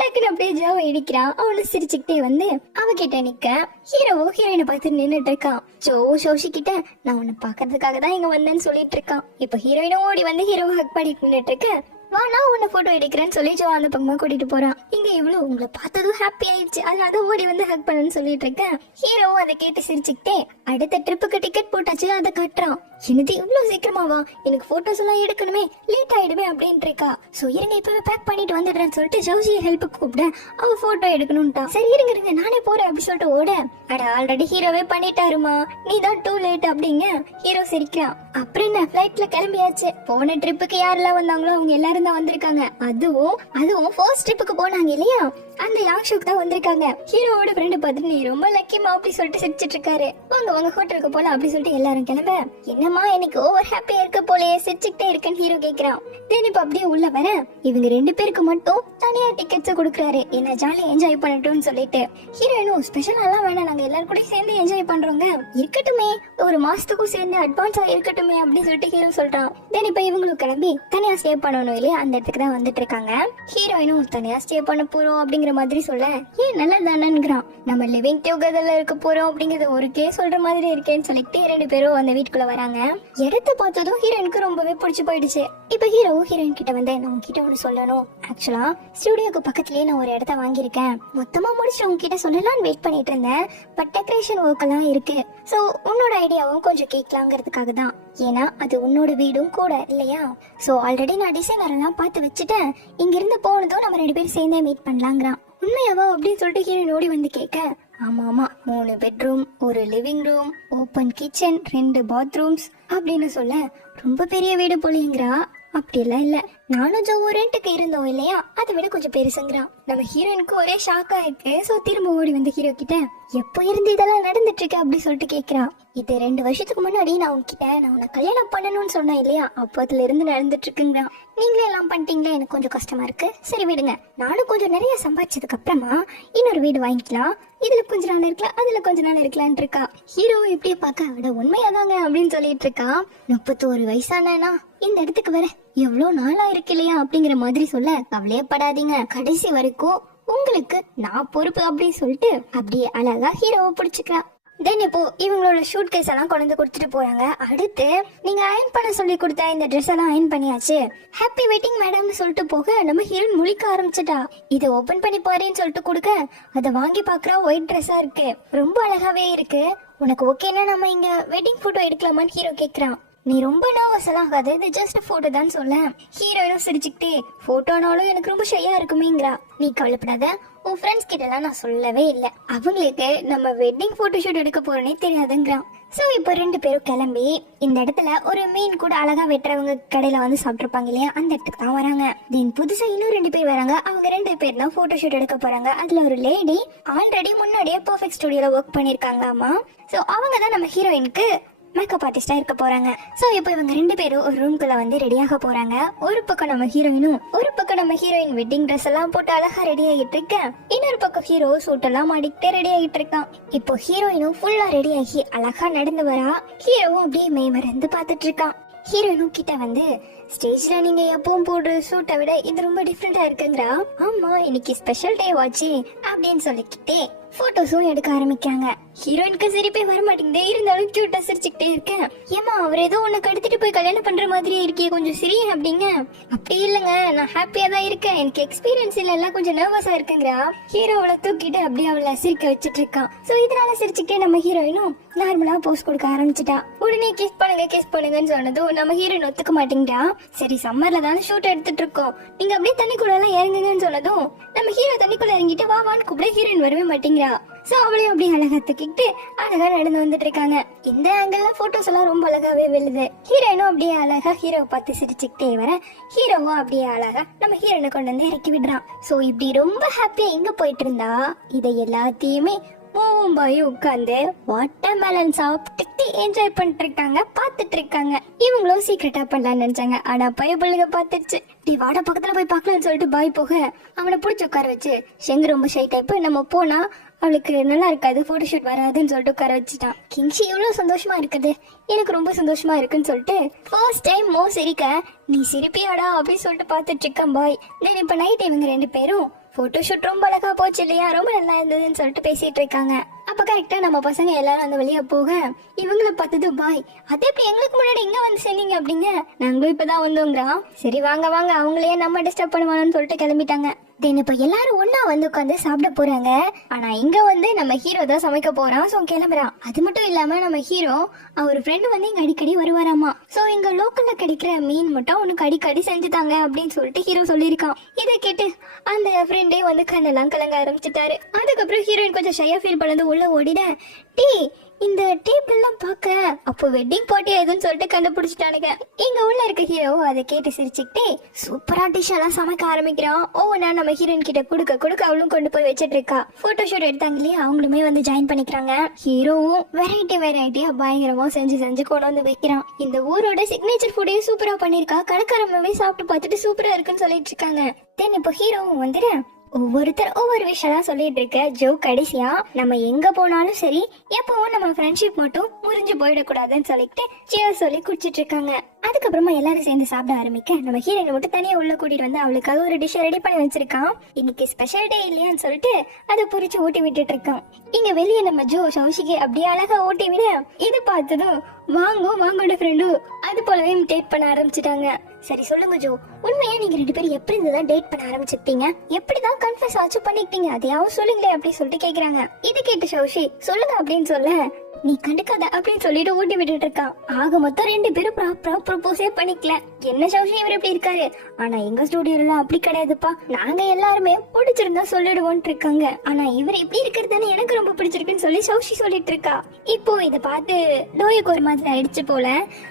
டக்குன்னு அப்படியே ஜோவை இடிக்கிறான். அவனு சிரிச்சுக்கிட்டே வந்து அவகிட்ட நிக்க ஹீரோவோ ஹீரோயினை பார்த்து நின்னுட்டு இருக்கான். ஜோ ஷோஷி கிட்ட நான் உன்னை பாக்குறதுக்காக தான் இங்க வந்தேன்னு சொல்லிட்டு இருக்கான். இப்ப ஹீரோயினும் ஓடி வந்து ஹீரோவை ஹக் பண்ணிட்டு நின்னுட்டு இருக்க. வா நான் உன்னை போட்டோ எடுக்கிறேன்னு சொல்லி ஜோ அந்த பக்கமா கூட்டிட்டு போறான். இங்க இவ்வளவு உங்களை பார்த்ததும் ஹாப்பி ஆயிடுச்சு, அதனால ஓடி வந்து ஹக் பண்ணுன்னு சொல்லிட்டு இருக்கேன். ஹீரோவும் அதை கேட்டு சிரிச்சுக்கிட்டே அடுத்த ட்ரிப்புக்கு டிக்கெட் போட்டாச்சு அதை கட்டுறான். என்னது இவ்வளவு சீக்கிரமாவா, எனக்கு போட்டோஸ் எல்லாம் எடுக்கணுமே, லேட் ஆயிடுமே அப்படின்ட்டு இருக்கா. சோ இருங்க இப்பவே பேக் பண்ணிட்டு வந்துடுறேன்னு சொல்லிட்டு ஜவுசியை ஹெல்ப்புக்கு கூப்பிட அவ போட்டோ எடுக்கணும்ட்டா. சரி இருங்க நானே போறேன் அப்படி சொல்லிட்டு ஓட அட ஆல்ரெடி ஹீரோவே பண்ணிட்டாருமா, நீ தான் டூ லேட் அப்படிங்க. ஹீரோ சிரிக்கிறான். அப்புறம் என்ன ஃபிளைட்ல கிளம்பியாச்சு. போன ட்ரிப்புக்கு யாரெல்லாம் வந்தாங்களோ அவங்க எல்லாரும் தான் வந்திருக்காங்க. அதுவும் ஃபர்ஸ்ட் ட்ரிப்புக்கு போனாங்க இல்லையா, அந்த யாங் ஷோக்கு தான் வந்திருக்காங்க. ஹீரோவோட ஃப்ரெண்டு பார்த்துட்டு நீ ரொம்ப லக்கிமா அப்படி சொல்லிட்டு சிரிச்சிட்டு இருக்காரு. வாங்க ஹோட்டலுக்கு போல அப்படி சொல்லிட்டு எல்லாரும் கிளம்ப. என்னமா எனக்கு ஓவர் ஹாப்பியா இருக்க போலயே சிரிச்சுக்கிட்டே இருக்கேன்னு ஹீரோ கேக்குறான். தென் இப்ப அப்படியே உள்ள வர இவங்க 2 பேருக்கு மட்டும் தனியா டிக்கெட்ஸ் கொடுக்குறாரு. என்ன ஜாலியா என்ஜாய் பண்ணட்டும்னு சொல்லிட்டு. ஹீரோயினும் ஸ்பெஷலாலாம் வேணாம், நாங்க எல்லாரும் கூட சேர்ந்து என்ஜாய் பண்றோங்க, இருக்கட்டுமே ஒரு மாசத்துக்கும் சேர்ந்து அட்வான்ஸா இருக்கட்டுமே அப்படின்னு சொல்லிட்டு ஹீரோ சொல்றான். தென் இப்ப இவங்களுக்கு கிளம்பி தனியா ஸ்டே பண்ணணும் இல்லையா, அந்த இடத்துக்கு தான் வந்துட்டு இருக்காங்க. ஹீரோயினும் தனியா ஸ்டே பண்ண போறோம் அப்படிங்கிற மாதிரி சொல்ல ஏன் நல்லதானேங்கிறான். நம்ம லிவிங் டுகெதர்ல இருக்க போறோம் அப்படிங்கறது ஒரு கேஸ் சொல்ற மாதிரி இருக்கேன்னு சொல்லிட்டு 2 பேரும் அந்த வீட்டுக்குள்ள வராங்க. இடத்த பார்த்ததும் ஹீரோயினுக்கு ரொம்பவே பிடிச்சு போயிடுச்சு. இப்ப ஹீரோ ஹீரோயின் கிட்ட வந்து நான் உங்ககிட்ட ஒண்ணு சொல்லணும். ஆக்சுவலா ஸ்டுடியோக்கு பக்கத்துலயே நான் ஒரு இடத்த வாங்கியிருக்கேன். மொத்தமா முடிச்சு உங்ககிட்ட சொல்லலாம்னு வெயிட் பண்ணிட்டு இருந்தேன். பட் டெக்கரேஷன் ஒர்க் எல்லாம் இருக்கு. சோ உன்னோட ஐடியாவும் கொஞ்சம் கேட்கலாங்கிறதுக்காக தான். ஏன்னா அது உன்னோட வீடும் கூட இல்லையா. சோ ஆல்ரெடி நான் டிசைனர் எல்லாம் பார்த்து வச்சுட்டேன். இங்க இருந்து போனதும் நம்ம 2 பேரும் சேர்ந்தே மீட் பண்ணலாங்கிறான். உண்மையாவா அப்படின்னு சொல்லிட்டு ஹீரோயின் ஓடி வந்து கேட்க ஆமா 3 பெட்ரூம், ஒரு living room, open kitchen, 2 bathrooms அப்படின்னு சொல்ல ரொம்ப பெரிய வீடு போலீங்கிறா. அப்படி எல்லாம் இல்ல, நானும் ஜோ ரெண்டுக்கு இருந்தோம் இல்லையா, அதை விட கொஞ்சம் பெருசுங்கிறான். நம்ம ஹீரோயினுக்கு ஒரே ஷாக்கா இருக்கு. சோ திரும்ப ஓடி வந்து ஹீரோ கிட்ட எப்போ இருந்து இதெல்லாம் நடந்துட்டு இருக்கு அப்படி சொல்லிட்டு கேக்குறான். இது 2 வருஷத்துக்கு முன்னாடி நான் உங்ககிட்ட நான் உன்னை கல்யாணம் பண்ணணும்னு சொன்னேன் இல்லையா, அப்போதுல இருந்து நடந்துட்டு இருக்குங்கிறான். நீங்களே எல்லாம் பண்ணிட்டீங்களே, எனக்கு கொஞ்சம் கஷ்டமா இருக்கு. சரி விடுங்க, நானும் கொஞ்சம் நிறைய சம்பாதிச்சதுக்கு அப்புறமா இன்னொரு வீடு வாங்கிக்கலாம். இதுல கொஞ்ச நாள் இருக்கலாம், அதுல கொஞ்ச நாள் இருக்கலான் இருக்கா. ஹீரோ எப்படியே பார்க்க அட உண்மையாதாங்க அப்படின்னு சொல்லிட்டு இருக்கா. 31 வயசானா இந்த இடத்துக்கு வர எவ்வளவு நாளா இருக்கு இல்லையா அப்படிங்கிற மாதிரி சொல்ல கவலையப்படாதீங்க, கடைசி வரைக்கும் உங்களுக்கு நான் பொறுப்பு அப்படின்னு சொல்லிட்டு அப்படியே அழகா ஹீரோவை பிடிச்சுக்கிறா. தென் இப்போ இவங்களோட ஷூட் கேஸ் எல்லாம் கொண்டு வந்து கொடுத்துட்டு போறாங்க. அடுத்து நீங்க அயன் பண்ண சொல்லி கொடுத்த இந்த ட்ரெஸ் எல்லாம் அயன் பண்ணியாச்சு, ஹாப்பி வெட்டிங் மேடம்னு சொல்லிட்டு போக நம்ம ஹீரோயின் முழிக்க ஆரம்பிச்சிட்டா. இதை ஓபன் பண்ணி பாருன்னு சொல்லிட்டு கொடுக்க அதை வாங்கி பாக்குறா. ஒயிட் ட்ரெஸ்ஸா இருக்கு, ரொம்ப அழகாவே இருக்கு. உனக்கு ஓகேன்னா நம்ம இங்க வெட்டிங் போட்டோ எடுக்கலாமான்னு ஹீரோ கேக்குறான். நீ ரொம்ப நர்வஸ் எல்லாம் ஆகாது, இது ஜஸ்ட் போட்டோ தான் சொல்ல. ஹீரோயினும் சிரிச்சுக்கிட்டே போட்டோனாலும் எனக்கு ரொம்ப ஷையா இருக்குமேங்கிறா. நீ கவலைப்படாத, உன் ஃப்ரெண்ட்ஸ் கிட்ட எல்லாம் நான் சொல்லவே இல்லை, அவங்களுக்கு நம்ம வெட்டிங் போட்டோ ஷூட் எடுக்க போறோன்னே தெரியாதுங்கிறான். சோ இப்போ 2 பேரும் கிளம்பி இந்த இடத்துல ஒரு மீன் கூட அழகா வெட்டுறவங்க கடையில வந்து சாப்பிட்டுருப்பாங்க இல்லையா, அந்த இடத்துக்கு தான் வராங்க. தென் புதுசா இன்னும் 2 பேர் வராங்க. அவங்க 2 பேர் தான் போட்டோ ஷூட் எடுக்க போறாங்க. அதுல ஒரு லேடி ஆல்ரெடி முன்னாடியே பெர்ஃபெக்ட் ஸ்டுடியோல ஒர்க் பண்ணிருக்காங்களாமா. சோ அவங்க தான் நம்ம ஹீரோயினுக்கு மேக்கப் ஆர்டிஸ்டா இருக்க போறாங்க. சோ இப்போ இவங்க 2 பேரும் ஒரு ரூம்குள்ள வந்து ரெடியாக போறாங்க. ஒரு பக்கம் நம்ம ஹீரோயினும், ஒரு பக்கம் நம்ம ஹீரோயின் வெட்டிங் ட்ரெஸ் எல்லாம் போட்டு அழகா ரெடி ஆகிட்டு இருக்க. இன்னொரு பக்கம் ஹீரோ சூட் எல்லாம் மாட்டிக்கிட்டே ரெடி ஆகிட்டு இருக்கான். இப்போ ஹீரோயினும் ஃபுல்லா ரெடி ஆகி அழகா நடந்து வரா. ஹீரோவும் அப்படியே மேமறந்து பாத்துட்டு இருக்கான். ஹீரோயினும் கிட்ட வந்து ஸ்டேஜ்ல நீங்க எப்பவும் போடுற சூட்டை விட இது ரொம்ப டிஃப்ரெண்டா இருக்குங்கிறா. ஆமா இன்னைக்கு ஸ்பெஷல் டே வாட்சி அப்படின்னு சொல்லிக்கிட்டே போட்டோஸும் எடுக்க ஆரம்பிக்காங்க. ஹீரோயினுக்கு சிரிப்பே வர மாட்டேங்குது, இருந்தாலும் கியூட்டா சிரிச்சுக்கிட்டே இருக்கேன். ஏமா அவர் ஏதோ உனக்கு எடுத்துட்டு போய் கல்யாணம் பண்ற மாதிரியே இருக்கே, கொஞ்சம் சிரி அப்படிங்க. அப்படி இல்லைங்க, நான் ஹாப்பியா தான் இருக்கேன், எனக்கு எக்ஸ்பீரியன்ஸ் இல்ல, எல்லாம் கொஞ்சம் நர்வஸா இருக்குங்கிறா. ஹீரோவளை தூக்கிட்டு அப்படியே அவளை சிரிக்க வச்சுட்டு இருக்கான். சோ இதனால சிரிச்சுக்கிட்டே நம்ம ஹீரோயினும் நார்மலா போஸ் கொடுக்க ஆரம்பிச்சுட்டா. உடனே கிஸ் பண்ணுங்கன்னு சொன்னதும் நம்ம ஹீரோயின் ஒத்துக்க மாட்டேங்கிறா. சரி சம்மர்ல தானே ஷூட் எடுத்துட்டு இருக்கோம், நீங்க அப்படியே தண்ணிக்குள்ள எல்லாம் இறங்குங்கன்னு சொன்னதும் நம்ம ஹீரோ தண்ணிக்குள்ள இறங்கிட்டு வான்னு கூப்பிட ஹீரோயின் வரவே மாட்டேங்கிறா. சோ அவளையும் அப்படியே அழகா தூக்கிட்டு அழகா நடந்து வந்துட்டு இருக்காங்க. இந்த ஆங்கிள் போட்டோஸ் எல்லாம் ரொம்ப அழகாவே விழுது. ஹீரோயினும் அப்படியே அழகா ஹீரோவை பார்த்து சிரிச்சுக்கிட்டே வர ஹீரோவும் அப்படியே அழகா நம்ம ஹீரோயினை கொண்டு வந்து இறக்கி விடுறான். சோ இப்படி ரொம்ப ஹாப்பியா எங்க போயிட்டு இருந்தா இதை எல்லாத்தையுமே மூவாய் உட்காந்து வாட்டர்மெலன் சாப்பிட்டு என்ஜாய் பண்ணிட்டு இருக்காங்க, பாத்துட்டு இருக்காங்க. இவங்களும் சீக்கிரட்டா பண்ணலாம்னு நினைச்சாங்க. ஆனா பயபுள்ளுங்க பாத்துருச்சு. டி வாட பக்கத்துல போய் பாக்கலாம்னு சொல்லிட்டு பாய் போக அவனை பிடிச்சி உட்கார வச்சு செங்கு ரொம்ப ஷை டைப், நம்ம போனா அவளுக்கு நல்லா இருக்காது, போட்டோஷூட் வராதுன்னு சொல்லிட்டு உட்கார வச்சுட்டான். கிங்ஷி இவ்வளவு சந்தோஷமா இருக்குது, எனக்கு ரொம்ப சந்தோஷமா இருக்குன்னு சொல்லிட்டு ஃபர்ஸ்ட் டைம் மோ சிரிக்க நீ சிரிப்பியாடா அப்படின்னு சொல்லிட்டு பாத்துட்டு இருக்கான் பாய். தென் இப்ப நைட் இவங்க 2 பேரும் போட்டோஷூட் ரொம்ப அழகா போச்சு இல்லையா, ரொம்ப நல்லா இருந்ததுன்னு சொல்லிட்டு பேசிட்டு இருக்காங்க. அப்ப கரெக்டா நம்ம பசங்க எல்லாரும் அந்த வழியா போக இவங்கள பார்த்தது பாய் அது எப்படி எங்களுக்கு முன்னாடி இங்க வந்து சேர்ந்தீங்க அப்படிங்க, நாங்களும் இப்பதான் வந்தோங்கிறான். சரி வாங்க அவங்களையே நம்ம டிஸ்டர்ப் பண்ணுவானு சொல்லிட்டு கிளம்பிட்டாங்க. தென் இப்ப எல்லாரும் ஒன்னா வந்து உட்காந்து சாப்பிட போறாங்க. ஆனா இங்க வந்து நம்ம ஹீரோ தான் சமைக்க போறான். சோ கிளம்புறான். அது மட்டும் இல்லாம நம்ம ஹீரோ அவர் ஃப்ரெண்டு வந்து இங்க அடிக்கடி வருவாராமா. சோ இங்க லோக்கல்ல கிடைக்கிற மீன் மட்டும் உனக்கு அடிக்கடி செஞ்சுதாங்க அப்படின்னு சொல்லிட்டு ஹீரோ சொல்லியிருக்கான். இதை கேட்டு அந்த ஃப்ரெண்டே வந்து கண்ணெல்லாம் கலங்க ஆரம்பிச்சுட்டாரு. அதுக்கப்புறம் ஹீரோயின் கொஞ்சம் ஷையா ஃபீல் பண்ணது உள்ள ஓடிட டீ இந்த டேபிள் எல்லாம் பார்க்க அப்போ வெட்டிங் பார்ட்டி எதுன்னு சொல்லிட்டு கண்டுபிடிச்சிட்டானுங்க. இங்க உள்ள இருக்க ஹீரோ அதை கேட்டு சிரிச்சுக்கிட்டே சூப்பரா டிஷ் எல்லாம் சமைக்க ஆரம்பிக்கிறான். ஒவ்வொன்னா நம்ம ஹீரோயின் கிட்ட கொடுக்க அவளும் கொண்டு போய் வச்சிட்டு இருக்கா. போட்டோ ஷூட் எடுத்தாங்க இல்லையா, அவங்களுமே வந்து ஜாயின் பண்ணிக்கிறாங்க. ஹீரோவும் வெரைட்டியா பயங்கரமா செஞ்சு கொண்டு வந்து வைக்கிறான். இந்த ஊரோட சிக்னேச்சர் ஃபுட்டையும் சூப்பரா பண்ணிருக்கா. கடைக்காரமே சாப்பிட்டு பார்த்துட்டு சூப்பரா இருக்குன்னு சொல்லிட்டு இருக்காங்க. தென் இப்போ ஹீரோவும் வந்துட்டு ஒவ்வொருத்தர் ஒவ்வொரு விஷயம் சொல்லிட்டு இருக்க. ஜோ கடைசியா நம்ம எங்க போனாலும் சரி எப்பவும் நம்ம ஃப்ரெண்ட்ஷிப் மட்டும் முறிஞ்சு போயிடக்கூடாதுன்னு சொல்லிட்டு சியர் சொல்லி குடிச்சிட்டு இருக்காங்க. அதுக்கப்புறமா எல்லாரும் சேர்ந்து சாப்பிட ஆரம்பிக்க நம்ம ஹீரோயினை மட்டும் தனியா உள்ள கூட்டிட்டு வந்து அவளுக்காக ஒரு டிஷ் ரெடி பண்ணி வச்சிருக்கான். இன்னைக்கு ஸ்பெஷல் டே இல்லையான்னு சொல்லிட்டு அதை புரிச்சு ஊட்டி விட்டுட்டு இருக்கான். இங்க வெளியே நம்ம ஜோ சௌஷிக்கு அப்படியே அழகா ஊட்டி விட இது பார்த்ததும் வாங்கோட ஃப்ரெண்டும் அது போலவே டேட் பண்ண ஆரம்பிச்சிட்டாங்க. சரி சொல்லுங்க ஜோ, உண்மையா நீங்க 2 பேரும் எப்படி இருந்துதான் டேட் பண்ண ஆரம்பிச்சிருப்பீங்க, எப்படிதான் கன்ஃபர்ஸ் ஆச்சு பண்ணிக்கிட்டீங்க, அதையாவும் சொல்லுங்களே அப்படின்னு சொல்லிட்டு கேக்குறாங்க. இது கேட்டு சௌஷி சொல்லுங்க அப்படின்னு சொல்ல நீ கண்டுக்காத அப்படின்னு சொல்லிட்டு ஊட்டி விட்டுட்டு இருக்கான். ஆக மொத்தம் 2 பேரும் ப்ராப்பரா ப்ரொபோஸே பண்ணிக்கல. என்ன சௌஷி இவர் எப்படி இருக்காரு, ஆனா எங்க ஸ்டுடியோல அப்படி கிடையாதுப்பா, நாங்க எல்லாருமே பிடிச்சிருந்தா சொல்லிடுவோம்னு இருக்காங்க. ஆனா இவர் இப்படி இருக்கிறது எனக்கு ரொம்ப பிடிச்சிருக்குன்னு சொல்லி சௌஷி சொல்லிட்டு இருக்கா. இப்போ இதை பார்த்து டோய்க்கு ஒரு மாதிரி ஆயிடுச்சு போல.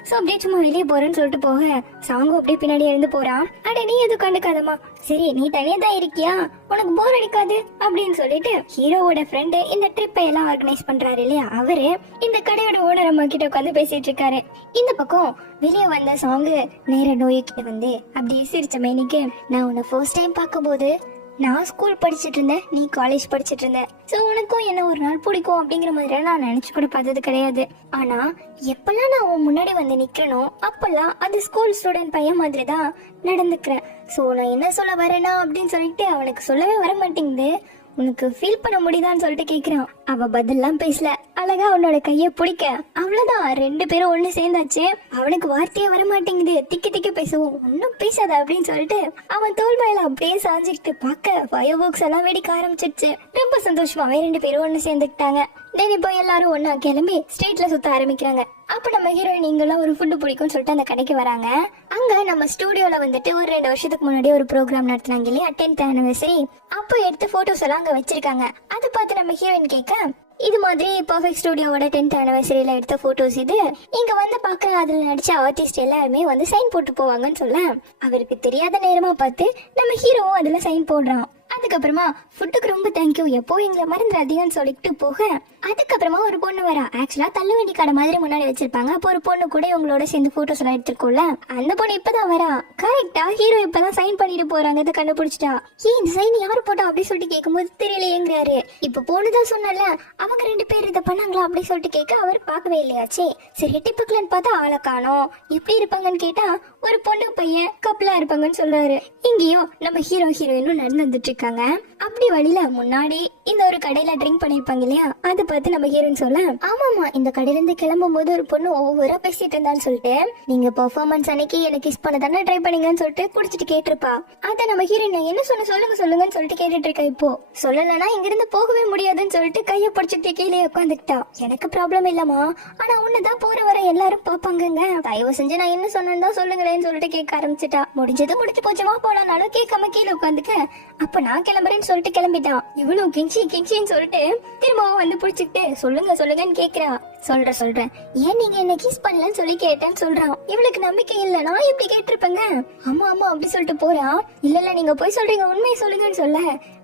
சோ அப்படியே சும்மா வெளியே போறேன்னு சொல்லிட்டு போக சாங்கும் அப்படியே பின்னாடி இருந்து போறான். அட நீ எதுவும் கண்டுக்காதமா, சரி நீ தனியா தான் இருக்கியா, உனக்கு போர் அடிக்காது அப்படின்னு சொல்லிட்டு ஹீரோவோட ஃப்ரெண்டு இந்த ட்ரிப்பை எல்லாம் ஆர்கனைஸ் பண்றாரு இல்லையா, அவரு இந்த கடையோட ஓனர் அம்மா கிட்ட உட்காந்து பேசிட்டு இருக்காரு. இந்த பக்கம் வெளியே வந்த சாங்கு நேர டோய் கிட்ட வந்து அப்படியே சிரிச்ச மேனிக்கு, நான் உன்னை ஃபர்ஸ்ட் டைம் பார்க்கும்போது நான் ஸ்கூல் படிச்சுட்டு இருந்தேன், நீ காலேஜ் படிச்சுட்டு இருந்த, சோ உனக்கும் என்ன ஒரு நாள் பிடிக்கும் அப்படிங்கிற மாதிரி நான் நினைச்சு கூட பார்த்தது கிடையாது. ஆனா எப்பெல்லாம் நான் உன் முன்னாடி வந்து நிக்கணும் அப்பெல்லாம் அது ஸ்கூல் ஸ்டூடெண்ட் பையன் மாதிரி தான் நடந்துக்கிறேன். சோ நான் என்ன சொல்ல வரேனா அப்படின்னு சொல்லிட்டு அவனுக்கு சொல்லவே வர மாட்டேங்குது. உனக்கு ஃபீல் பண்ண முடியுதான்னு சொல்லிட்டு கேக்குறான். அவ பதில்லாம் பேசல, அழகா அவனோட கைய பிடிக்க அவ்வளவுதான் 2 பேரும் ஒண்ணு சேர்ந்தாச்சு. அவனுக்கு வார்த்தையே வர மாட்டேங்குது, திக்கி பேசவும் ஒன்னும் பேசாத அப்படின்னு சொல்லிட்டு அவன் தோல் மேல அப்படியே சாஞ்சிட்டு பார்க்க ஃபயர் ஒர்க்ஸ் எல்லாம் வெடிக்க ஆரம்பிச்சிருச்சு. ரொம்ப சந்தோஷமாவே 2 பேரும் ஒண்ணு சேர்ந்துக்கிட்டாங்க. தென் இப்போ எல்லாரும் ஒன்னா கிளம்பி ஸ்ட்ரீட்ல சுத்த ஆரம்பிக்கிறாங்க. அப்ப நம்ம ஹீரோயின் இங்கெல்லாம் ஒரு ஃபுட்டு பிடிக்கும்னு சொல்லிட்டு அந்த கடைக்கு வராங்க. அங்க நம்ம ஸ்டுடியோல வந்துட்டு ஒரு 2 வருஷத்துக்கு முன்னாடி ஒரு ப்ரோக்ராம் நடத்தினாங்க இல்லையா, 10th anniversary. அப்போ எடுத்த போட்டோஸ் எல்லாம் அங்க வச்சிருக்காங்க. அதை பார்த்து நம்ம ஹீரோயின் கேட்க இது மாதிரி பர்ஃபெக்ட் ஸ்டுடியோவோட 10th anniversary-ல எடுத்த போட்டோஸ் இது, இங்க வந்து பாக்குற அதுல நடிச்ச ஆர்டிஸ்ட் எல்லாருமே வந்து சைன் போட்டு போவாங்கன்னு சொல்ல அவருக்கு தெரியாத நேரமா பார்த்து நம்ம ஹீரோவும் அதுல சைன் போடுறான். அதுக்கப்புறமா ஃபுட்டுக்கு ரொம்ப தேங்க்யூ, எப்போ எங்களை மறந்துடாதீங்கன்னு சொல்லிட்டு போக அதுக்கப்புறமா ஒரு பொண்ணு வரா. ஆக்சுவலா தள்ளுவண்டி கடை மாதிரி முன்னாடி வச்சிருப்பாங்க. அப்போ ஒரு பொண்ணு கூட இவங்களோட சேர்ந்து போட்டோஸ் எல்லாம் எடுத்துருக்கோம்ல, அந்த பொண்ணு இப்பதான் வரா. கரெக்டா ஹீரோ இப்பதான் சைன் பண்ணிட்டு போறாங்க. இதை கண்டுபிடிச்சிட்டா. ஏன் இந்த சைன் யாரு போட்டா அப்படி சொல்லிட்டு கேட்கும்போது தெரியலையேங்கிறாரு. இப்ப பொண்ணுதான் சொன்னல அவங்க 2 பேர் இதை பண்ணாங்களா அப்படி சொல்லிட்டு கேட்க அவர் பார்க்கவே இல்லையாச்சே. சரி டிப்புக்கலன்னு பார்த்தா ஆளை காணோம். எப்படி இருப்பாங்கன்னு கேட்டா ஒரு பொண்ணு பையன் கப்பலா இருப்பாங்கன்னு சொல்றாரு. இங்கேயும் நம்ம ஹீரோயினும் நடந்து வந்துட்டு இருக்காங்க. அப்படி வழியில முன்னாடி இந்த ஒரு கடையில ட்ரிங்க் பண்ணிருப்பாங்க இல்லையா, அதை பார்த்து நம்ம ஹீரோயின் சொல்ல ஆமாமா இந்த கடையில இருந்து கிளம்பும் போது ஒரு பொண்ணு ஓவரா பேசிட்டு இருந்தான்னு சொல்லிட்டு நீங்க பெர்ஃபார்மன்ஸ் அன்னைக்கு எனக்கு கிஸ் பண்ண தானே ட்ரை பண்ணீங்கன்னு சொல்லிட்டு குடிச்சிட்டு கேட்டிருப்பா. அத நம்ம ஹீரோயின் என்ன சொல்லுங்கன்னு சொல்லிட்டு கேட்டுட்டு இருக்கா. இப்போ சொல்லலன்னா இங்க இருந்து போகவே முடியாதுன்னு சொல்லிட்டு கைய பிடிச்சிட்டு கீழே உட்காந்துக்கிட்டா. எனக்கு ப்ராப்ளம் இல்லமா, ஆனா உன்னதான் போற வர எல்லாரும் பாப்பாங்க, தயவு செஞ்சு நான் என்ன சொன்னேன்னு தான் சொல்லுங்களேன்னு சொல்லிட்டு கேட்க ஆரம்பிச்சிட்டா. முடிஞ்சது முடிச்சு போச்சமா போலானாலும் கேட்காம கீழே உட்காந்துக்க. அப்ப நான் கிளம்புறேன்னு சொல்லிட்டு கிளம்பிட்டான். இவளும் கிஞ்சின்னு சொல்லிட்டு திரும்பவும் வந்து பிடிச்சிக்கிட்டு சொல்லுங்கன்னு கேக்குறா. சொல்றேன் ஏன் நீங்க என்ன கிஸ் பண்ணலன்னு சொல்லி கேட்டேன்னு சொல்றான். இவளுக்கு நம்பிக்கை இல்ல, நான் எப்படி கேட்டிருப்பேங்க. ஆமா அப்படி சொல்லிட்டு போறான். இல்ல நீங்க போய் சொல்றீங்க, உண்மையை சொல்லுங்கன்னு சொல்ல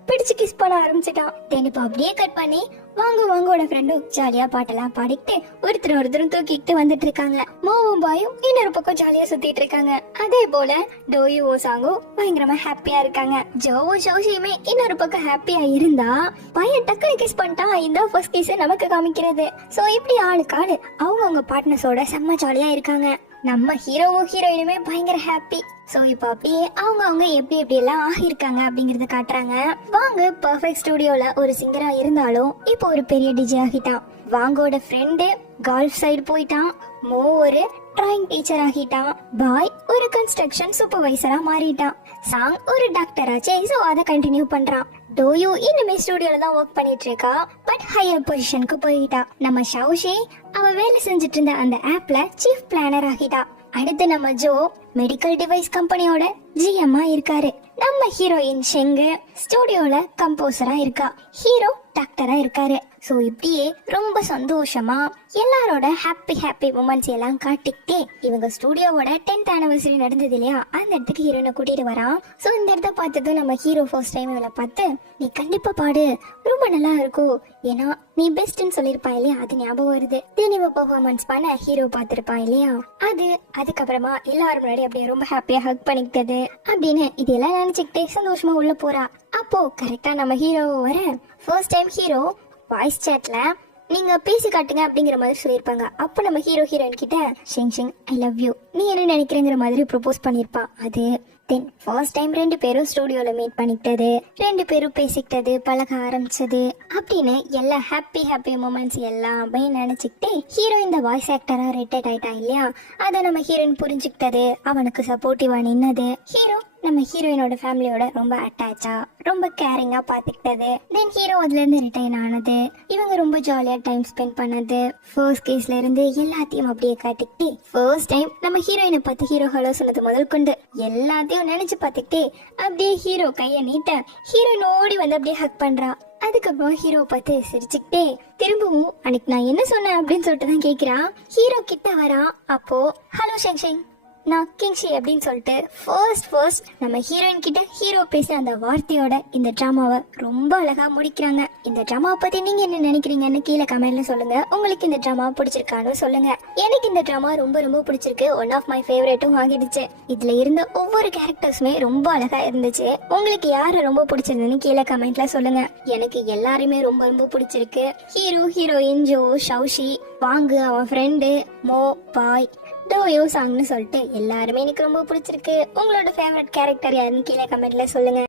பிடிச்சு கிஸ் பண்ண ஆரம்பிச்சிட்டான். தெனிப்பா அப்படியே கட் பண்ணி வாங்கோட ஃப்ரெண்டும் ஜாலியா பாட்டெல்லாம் பாடிக்கிட்டு ஒருத்தரும் தூக்கிட்டு வந்துட்டு இருக்காங்க. மோவும் பாயும் இன்னொரு பக்கம் ஜாலியா சுத்திட்டு இருக்காங்க. அதே போல டோயும் சாங்கும் பயங்கரமா ஹாப்பியா இருக்காங்க. ஜோவும் சௌஷியுமே இன்னொரு பக்கம் ஹாப்பியா இருந்தா பையன் டக்குனு கிஸ் பண்ணிட்டான். இந்த ஃபர்ஸ்ட் கிஸ் நமக்கு காமிக்கிறது. சோ இப்படி ஆளுக்கு ஆளு அவங்க பார்ட்னர்ஸோட செம்ம ஜாலியா இருக்காங்க. நம்ம ஹீரோவும் ஹீரோயினுமே பயங்கர ஹாப்பி. சோ இப்ப அப்படியே அவங்க எப்படி எல்லாம் ஆகிருக்காங்க அப்படிங்கறத காட்டுறாங்க. வாங்க பர்ஃபெக்ட் ஸ்டுடியோல ஒரு சிங்கரா இருந்தாலும் இப்போ ஒரு பெரிய டிஜே ஆகிட்டான். வாங்கோட ஃப்ரெண்டு கால்ஃப் சைடு போயிட்டான். மோ ஒரு டிராயிங் டீச்சர் ஆகிட்டான். பாய் ஒரு கன்ஸ்ட்ரக்ஷன் சூப்பர்வைசரா மாறிட்டான். சாங் ஒரு டாக்டர் ஆச்சே, சோ அதை கண்டினியூ பண்றான். டோயு இன்னுமே ஸ்டுடியோல தான் ஒர்க் பண்ணிட்டு இருக்கா, பட் ஹையர் பொசிஷனுக்கு போயிட்டா. நம்ம ஷௌஷி அவ வேலை செஞ்சுட்டு இருந்த அந்த ஆப்ல சீஃப் பிளானர் ஆகிட்டா. அடுத்து நம்ம ஜோ மெடிக்கல் டிவைஸ் கம்பெனியோட ஜிஎம்மா இருக்காரு. நம்ம ஹீரோயின் ஷெங்கு ஸ்டுடியோல கம்போசரா இருக்கா, ஹீரோ டாக்டரா இருக்காரு. ஸோ இப்படியே ரொம்ப சந்தோஷமா எல்லாரோட ஹாப்பி மூமெண்ட்ஸ் எல்லாம் காட்டிக்கிட்டே இவங்க ஸ்டுடியோவோட 10th anniversary நடந்தது இல்லையா, அந்த இடத்துக்கு ஹீரோனை கூட்டிட்டு வரான். ஸோ இந்த இடத்த பார்த்ததும் நம்ம ஹீரோ ஃபர்ஸ்ட் டைம் இவளை பார்த்து, நீ கண்டிப்பா பாடு, ரொம்ப நல்லா இருக்கும், ஏன்னா நீ பெஸ்ட்னு சொல்லியிருப்பா இல்லையா, அது ஞாபகம் வருது. தெளிவா பெர்ஃபார்மன்ஸ் பண்ண ஹீரோ பார்த்துருப்பான் இல்லையா, அதுக்கப்புறமா எல்லாரும் முன்னாடி அப்படியே ரொம்ப ஹாப்பியா ஹக் பண்ணிக்கிட்டது அப்படின்னு இதெல்லாம் நினைச்சுக்கிட்டே சந்தோஷமா உள்ள போறா. அப்போ கரெக்டா நம்ம ஹீரோ வர ஃபர்ஸ்ட் டைம் ஹீரோ வாய்ஸ் சேட்ல நீங்க பேசி காட்டுங்க அப்படிங்கிற மாதிரி சொல்லியிருப்பாங்க. அப்ப நம்ம ஹீரோயின் கிட்ட ஷிங் ஐ லவ் யூ, நீ என்ன நினைக்கிறேங்கிற மாதிரி ப்ரொபோஸ் பண்ணிருப்பான். அது தென் ஃபர்ஸ்ட் டைம் 2 பேரும் ஸ்டுடியோல மீட் பண்ணிக்கிட்டது, 2 பேரும் பேசிக்கிட்டது, பழக ஆரம்பிச்சது அப்படின்னு எல்லா ஹாப்பி மூமெண்ட்ஸ் எல்லாமே நினைச்சுக்கிட்டே ஹீரோ இந்த வாய்ஸ் ஆக்டரா ரிட்டையர்ட் ஆயிட்டா இல்லையா, அதை நம்ம ஹீரோயின் புரிஞ்சுக்கிட்டது, அவனுக்கு சப்போர்ட்டிவா நின்னது, ஹீரோ நம்ம ஹீரோயினோட ஃபேமிலியோட ரொம்ப அட்டாச்சா ரொம்ப கேரிங்கா பாத்துக்கிட்டது, தென் ஹீரோ அதுல இருந்து ரிட்டையர் ஆனது, இவங்க ரொம்ப ஜாலியா டைம் ஸ்பெண்ட் பண்ணது, ஃபர்ஸ்ட் கேஸ்ல இருந்து எல்லாத்தையும் அப்படியே காட்டிக்கிட்டே ஃபர்ஸ்ட் டைம் நம்ம ஹீரோயினை பார்த்து ஹீரோ ஹலோ சொன்னது முதல் கொண்டு எல்லாத்தையும் நினைச்சு பார்த்துக்கிட்டே அப்படியே ஹீரோ கைய நீட்ட ஹீரோயின் ஓடி வந்து அப்படியே ஹக் பண்றா. அதுக்கப்புறம் ஹீரோ பார்த்து சிரிச்சுக்கிட்டே திரும்பவும் அன்னைக்கு நான் என்ன சொன்னேன் அப்படின்னு சொல்லிட்டு தான் கேட்கிறான். ஹீரோ கிட்ட வரா. அப்போ ஹலோ ஷெங் நான் கிங்ஷி அப்படின்னு சொல்லிட்டு ஃபர்ஸ்ட் நம்ம ஹீரோயின் கிட்ட ஹீரோ பேசின அந்த வார்த்தையோட இந்த டிராமாவை ரொம்ப அழகா முடிக்கிறாங்க. இந்த டிராமாவை பத்தி நீங்க என்ன நினைக்கிறீங்கன்னு கீழே கமெண்ட்ல சொல்லுங்க. உங்களுக்கு இந்த டிராமா பிடிச்சிருக்கான்னு சொல்லுங்க. எனக்கு இந்த டிராமா ரொம்ப பிடிச்சிருக்கு. ஒன் ஆஃப் மை ஃபேவரேட்டும் ஆகிடுச்சு. இதுல இருந்த ஒவ்வொரு கேரக்டர்ஸுமே ரொம்ப அழகா இருந்துச்சு. உங்களுக்கு யாரு ரொம்ப பிடிச்சிருந்துன்னு கீழே கமெண்ட்ல சொல்லுங்க. எனக்கு எல்லாருமே ரொம்ப பிடிச்சிருக்கு. ஹீரோ, ஹீரோயின், ஜோ, ஷவுஷி, வாங்கு, அவன் ஃப்ரெண்டு, மோ, பாய், டோயோ சாங்னு சொல்லிட்டு எல்லாருமே எனக்கு ரொம்ப பிடிச்சிருக்கு. உங்களோட ஃபேவரட் கேரக்டர் யாருன்னு கீழே கமெண்ட்ல சொல்லுங்க.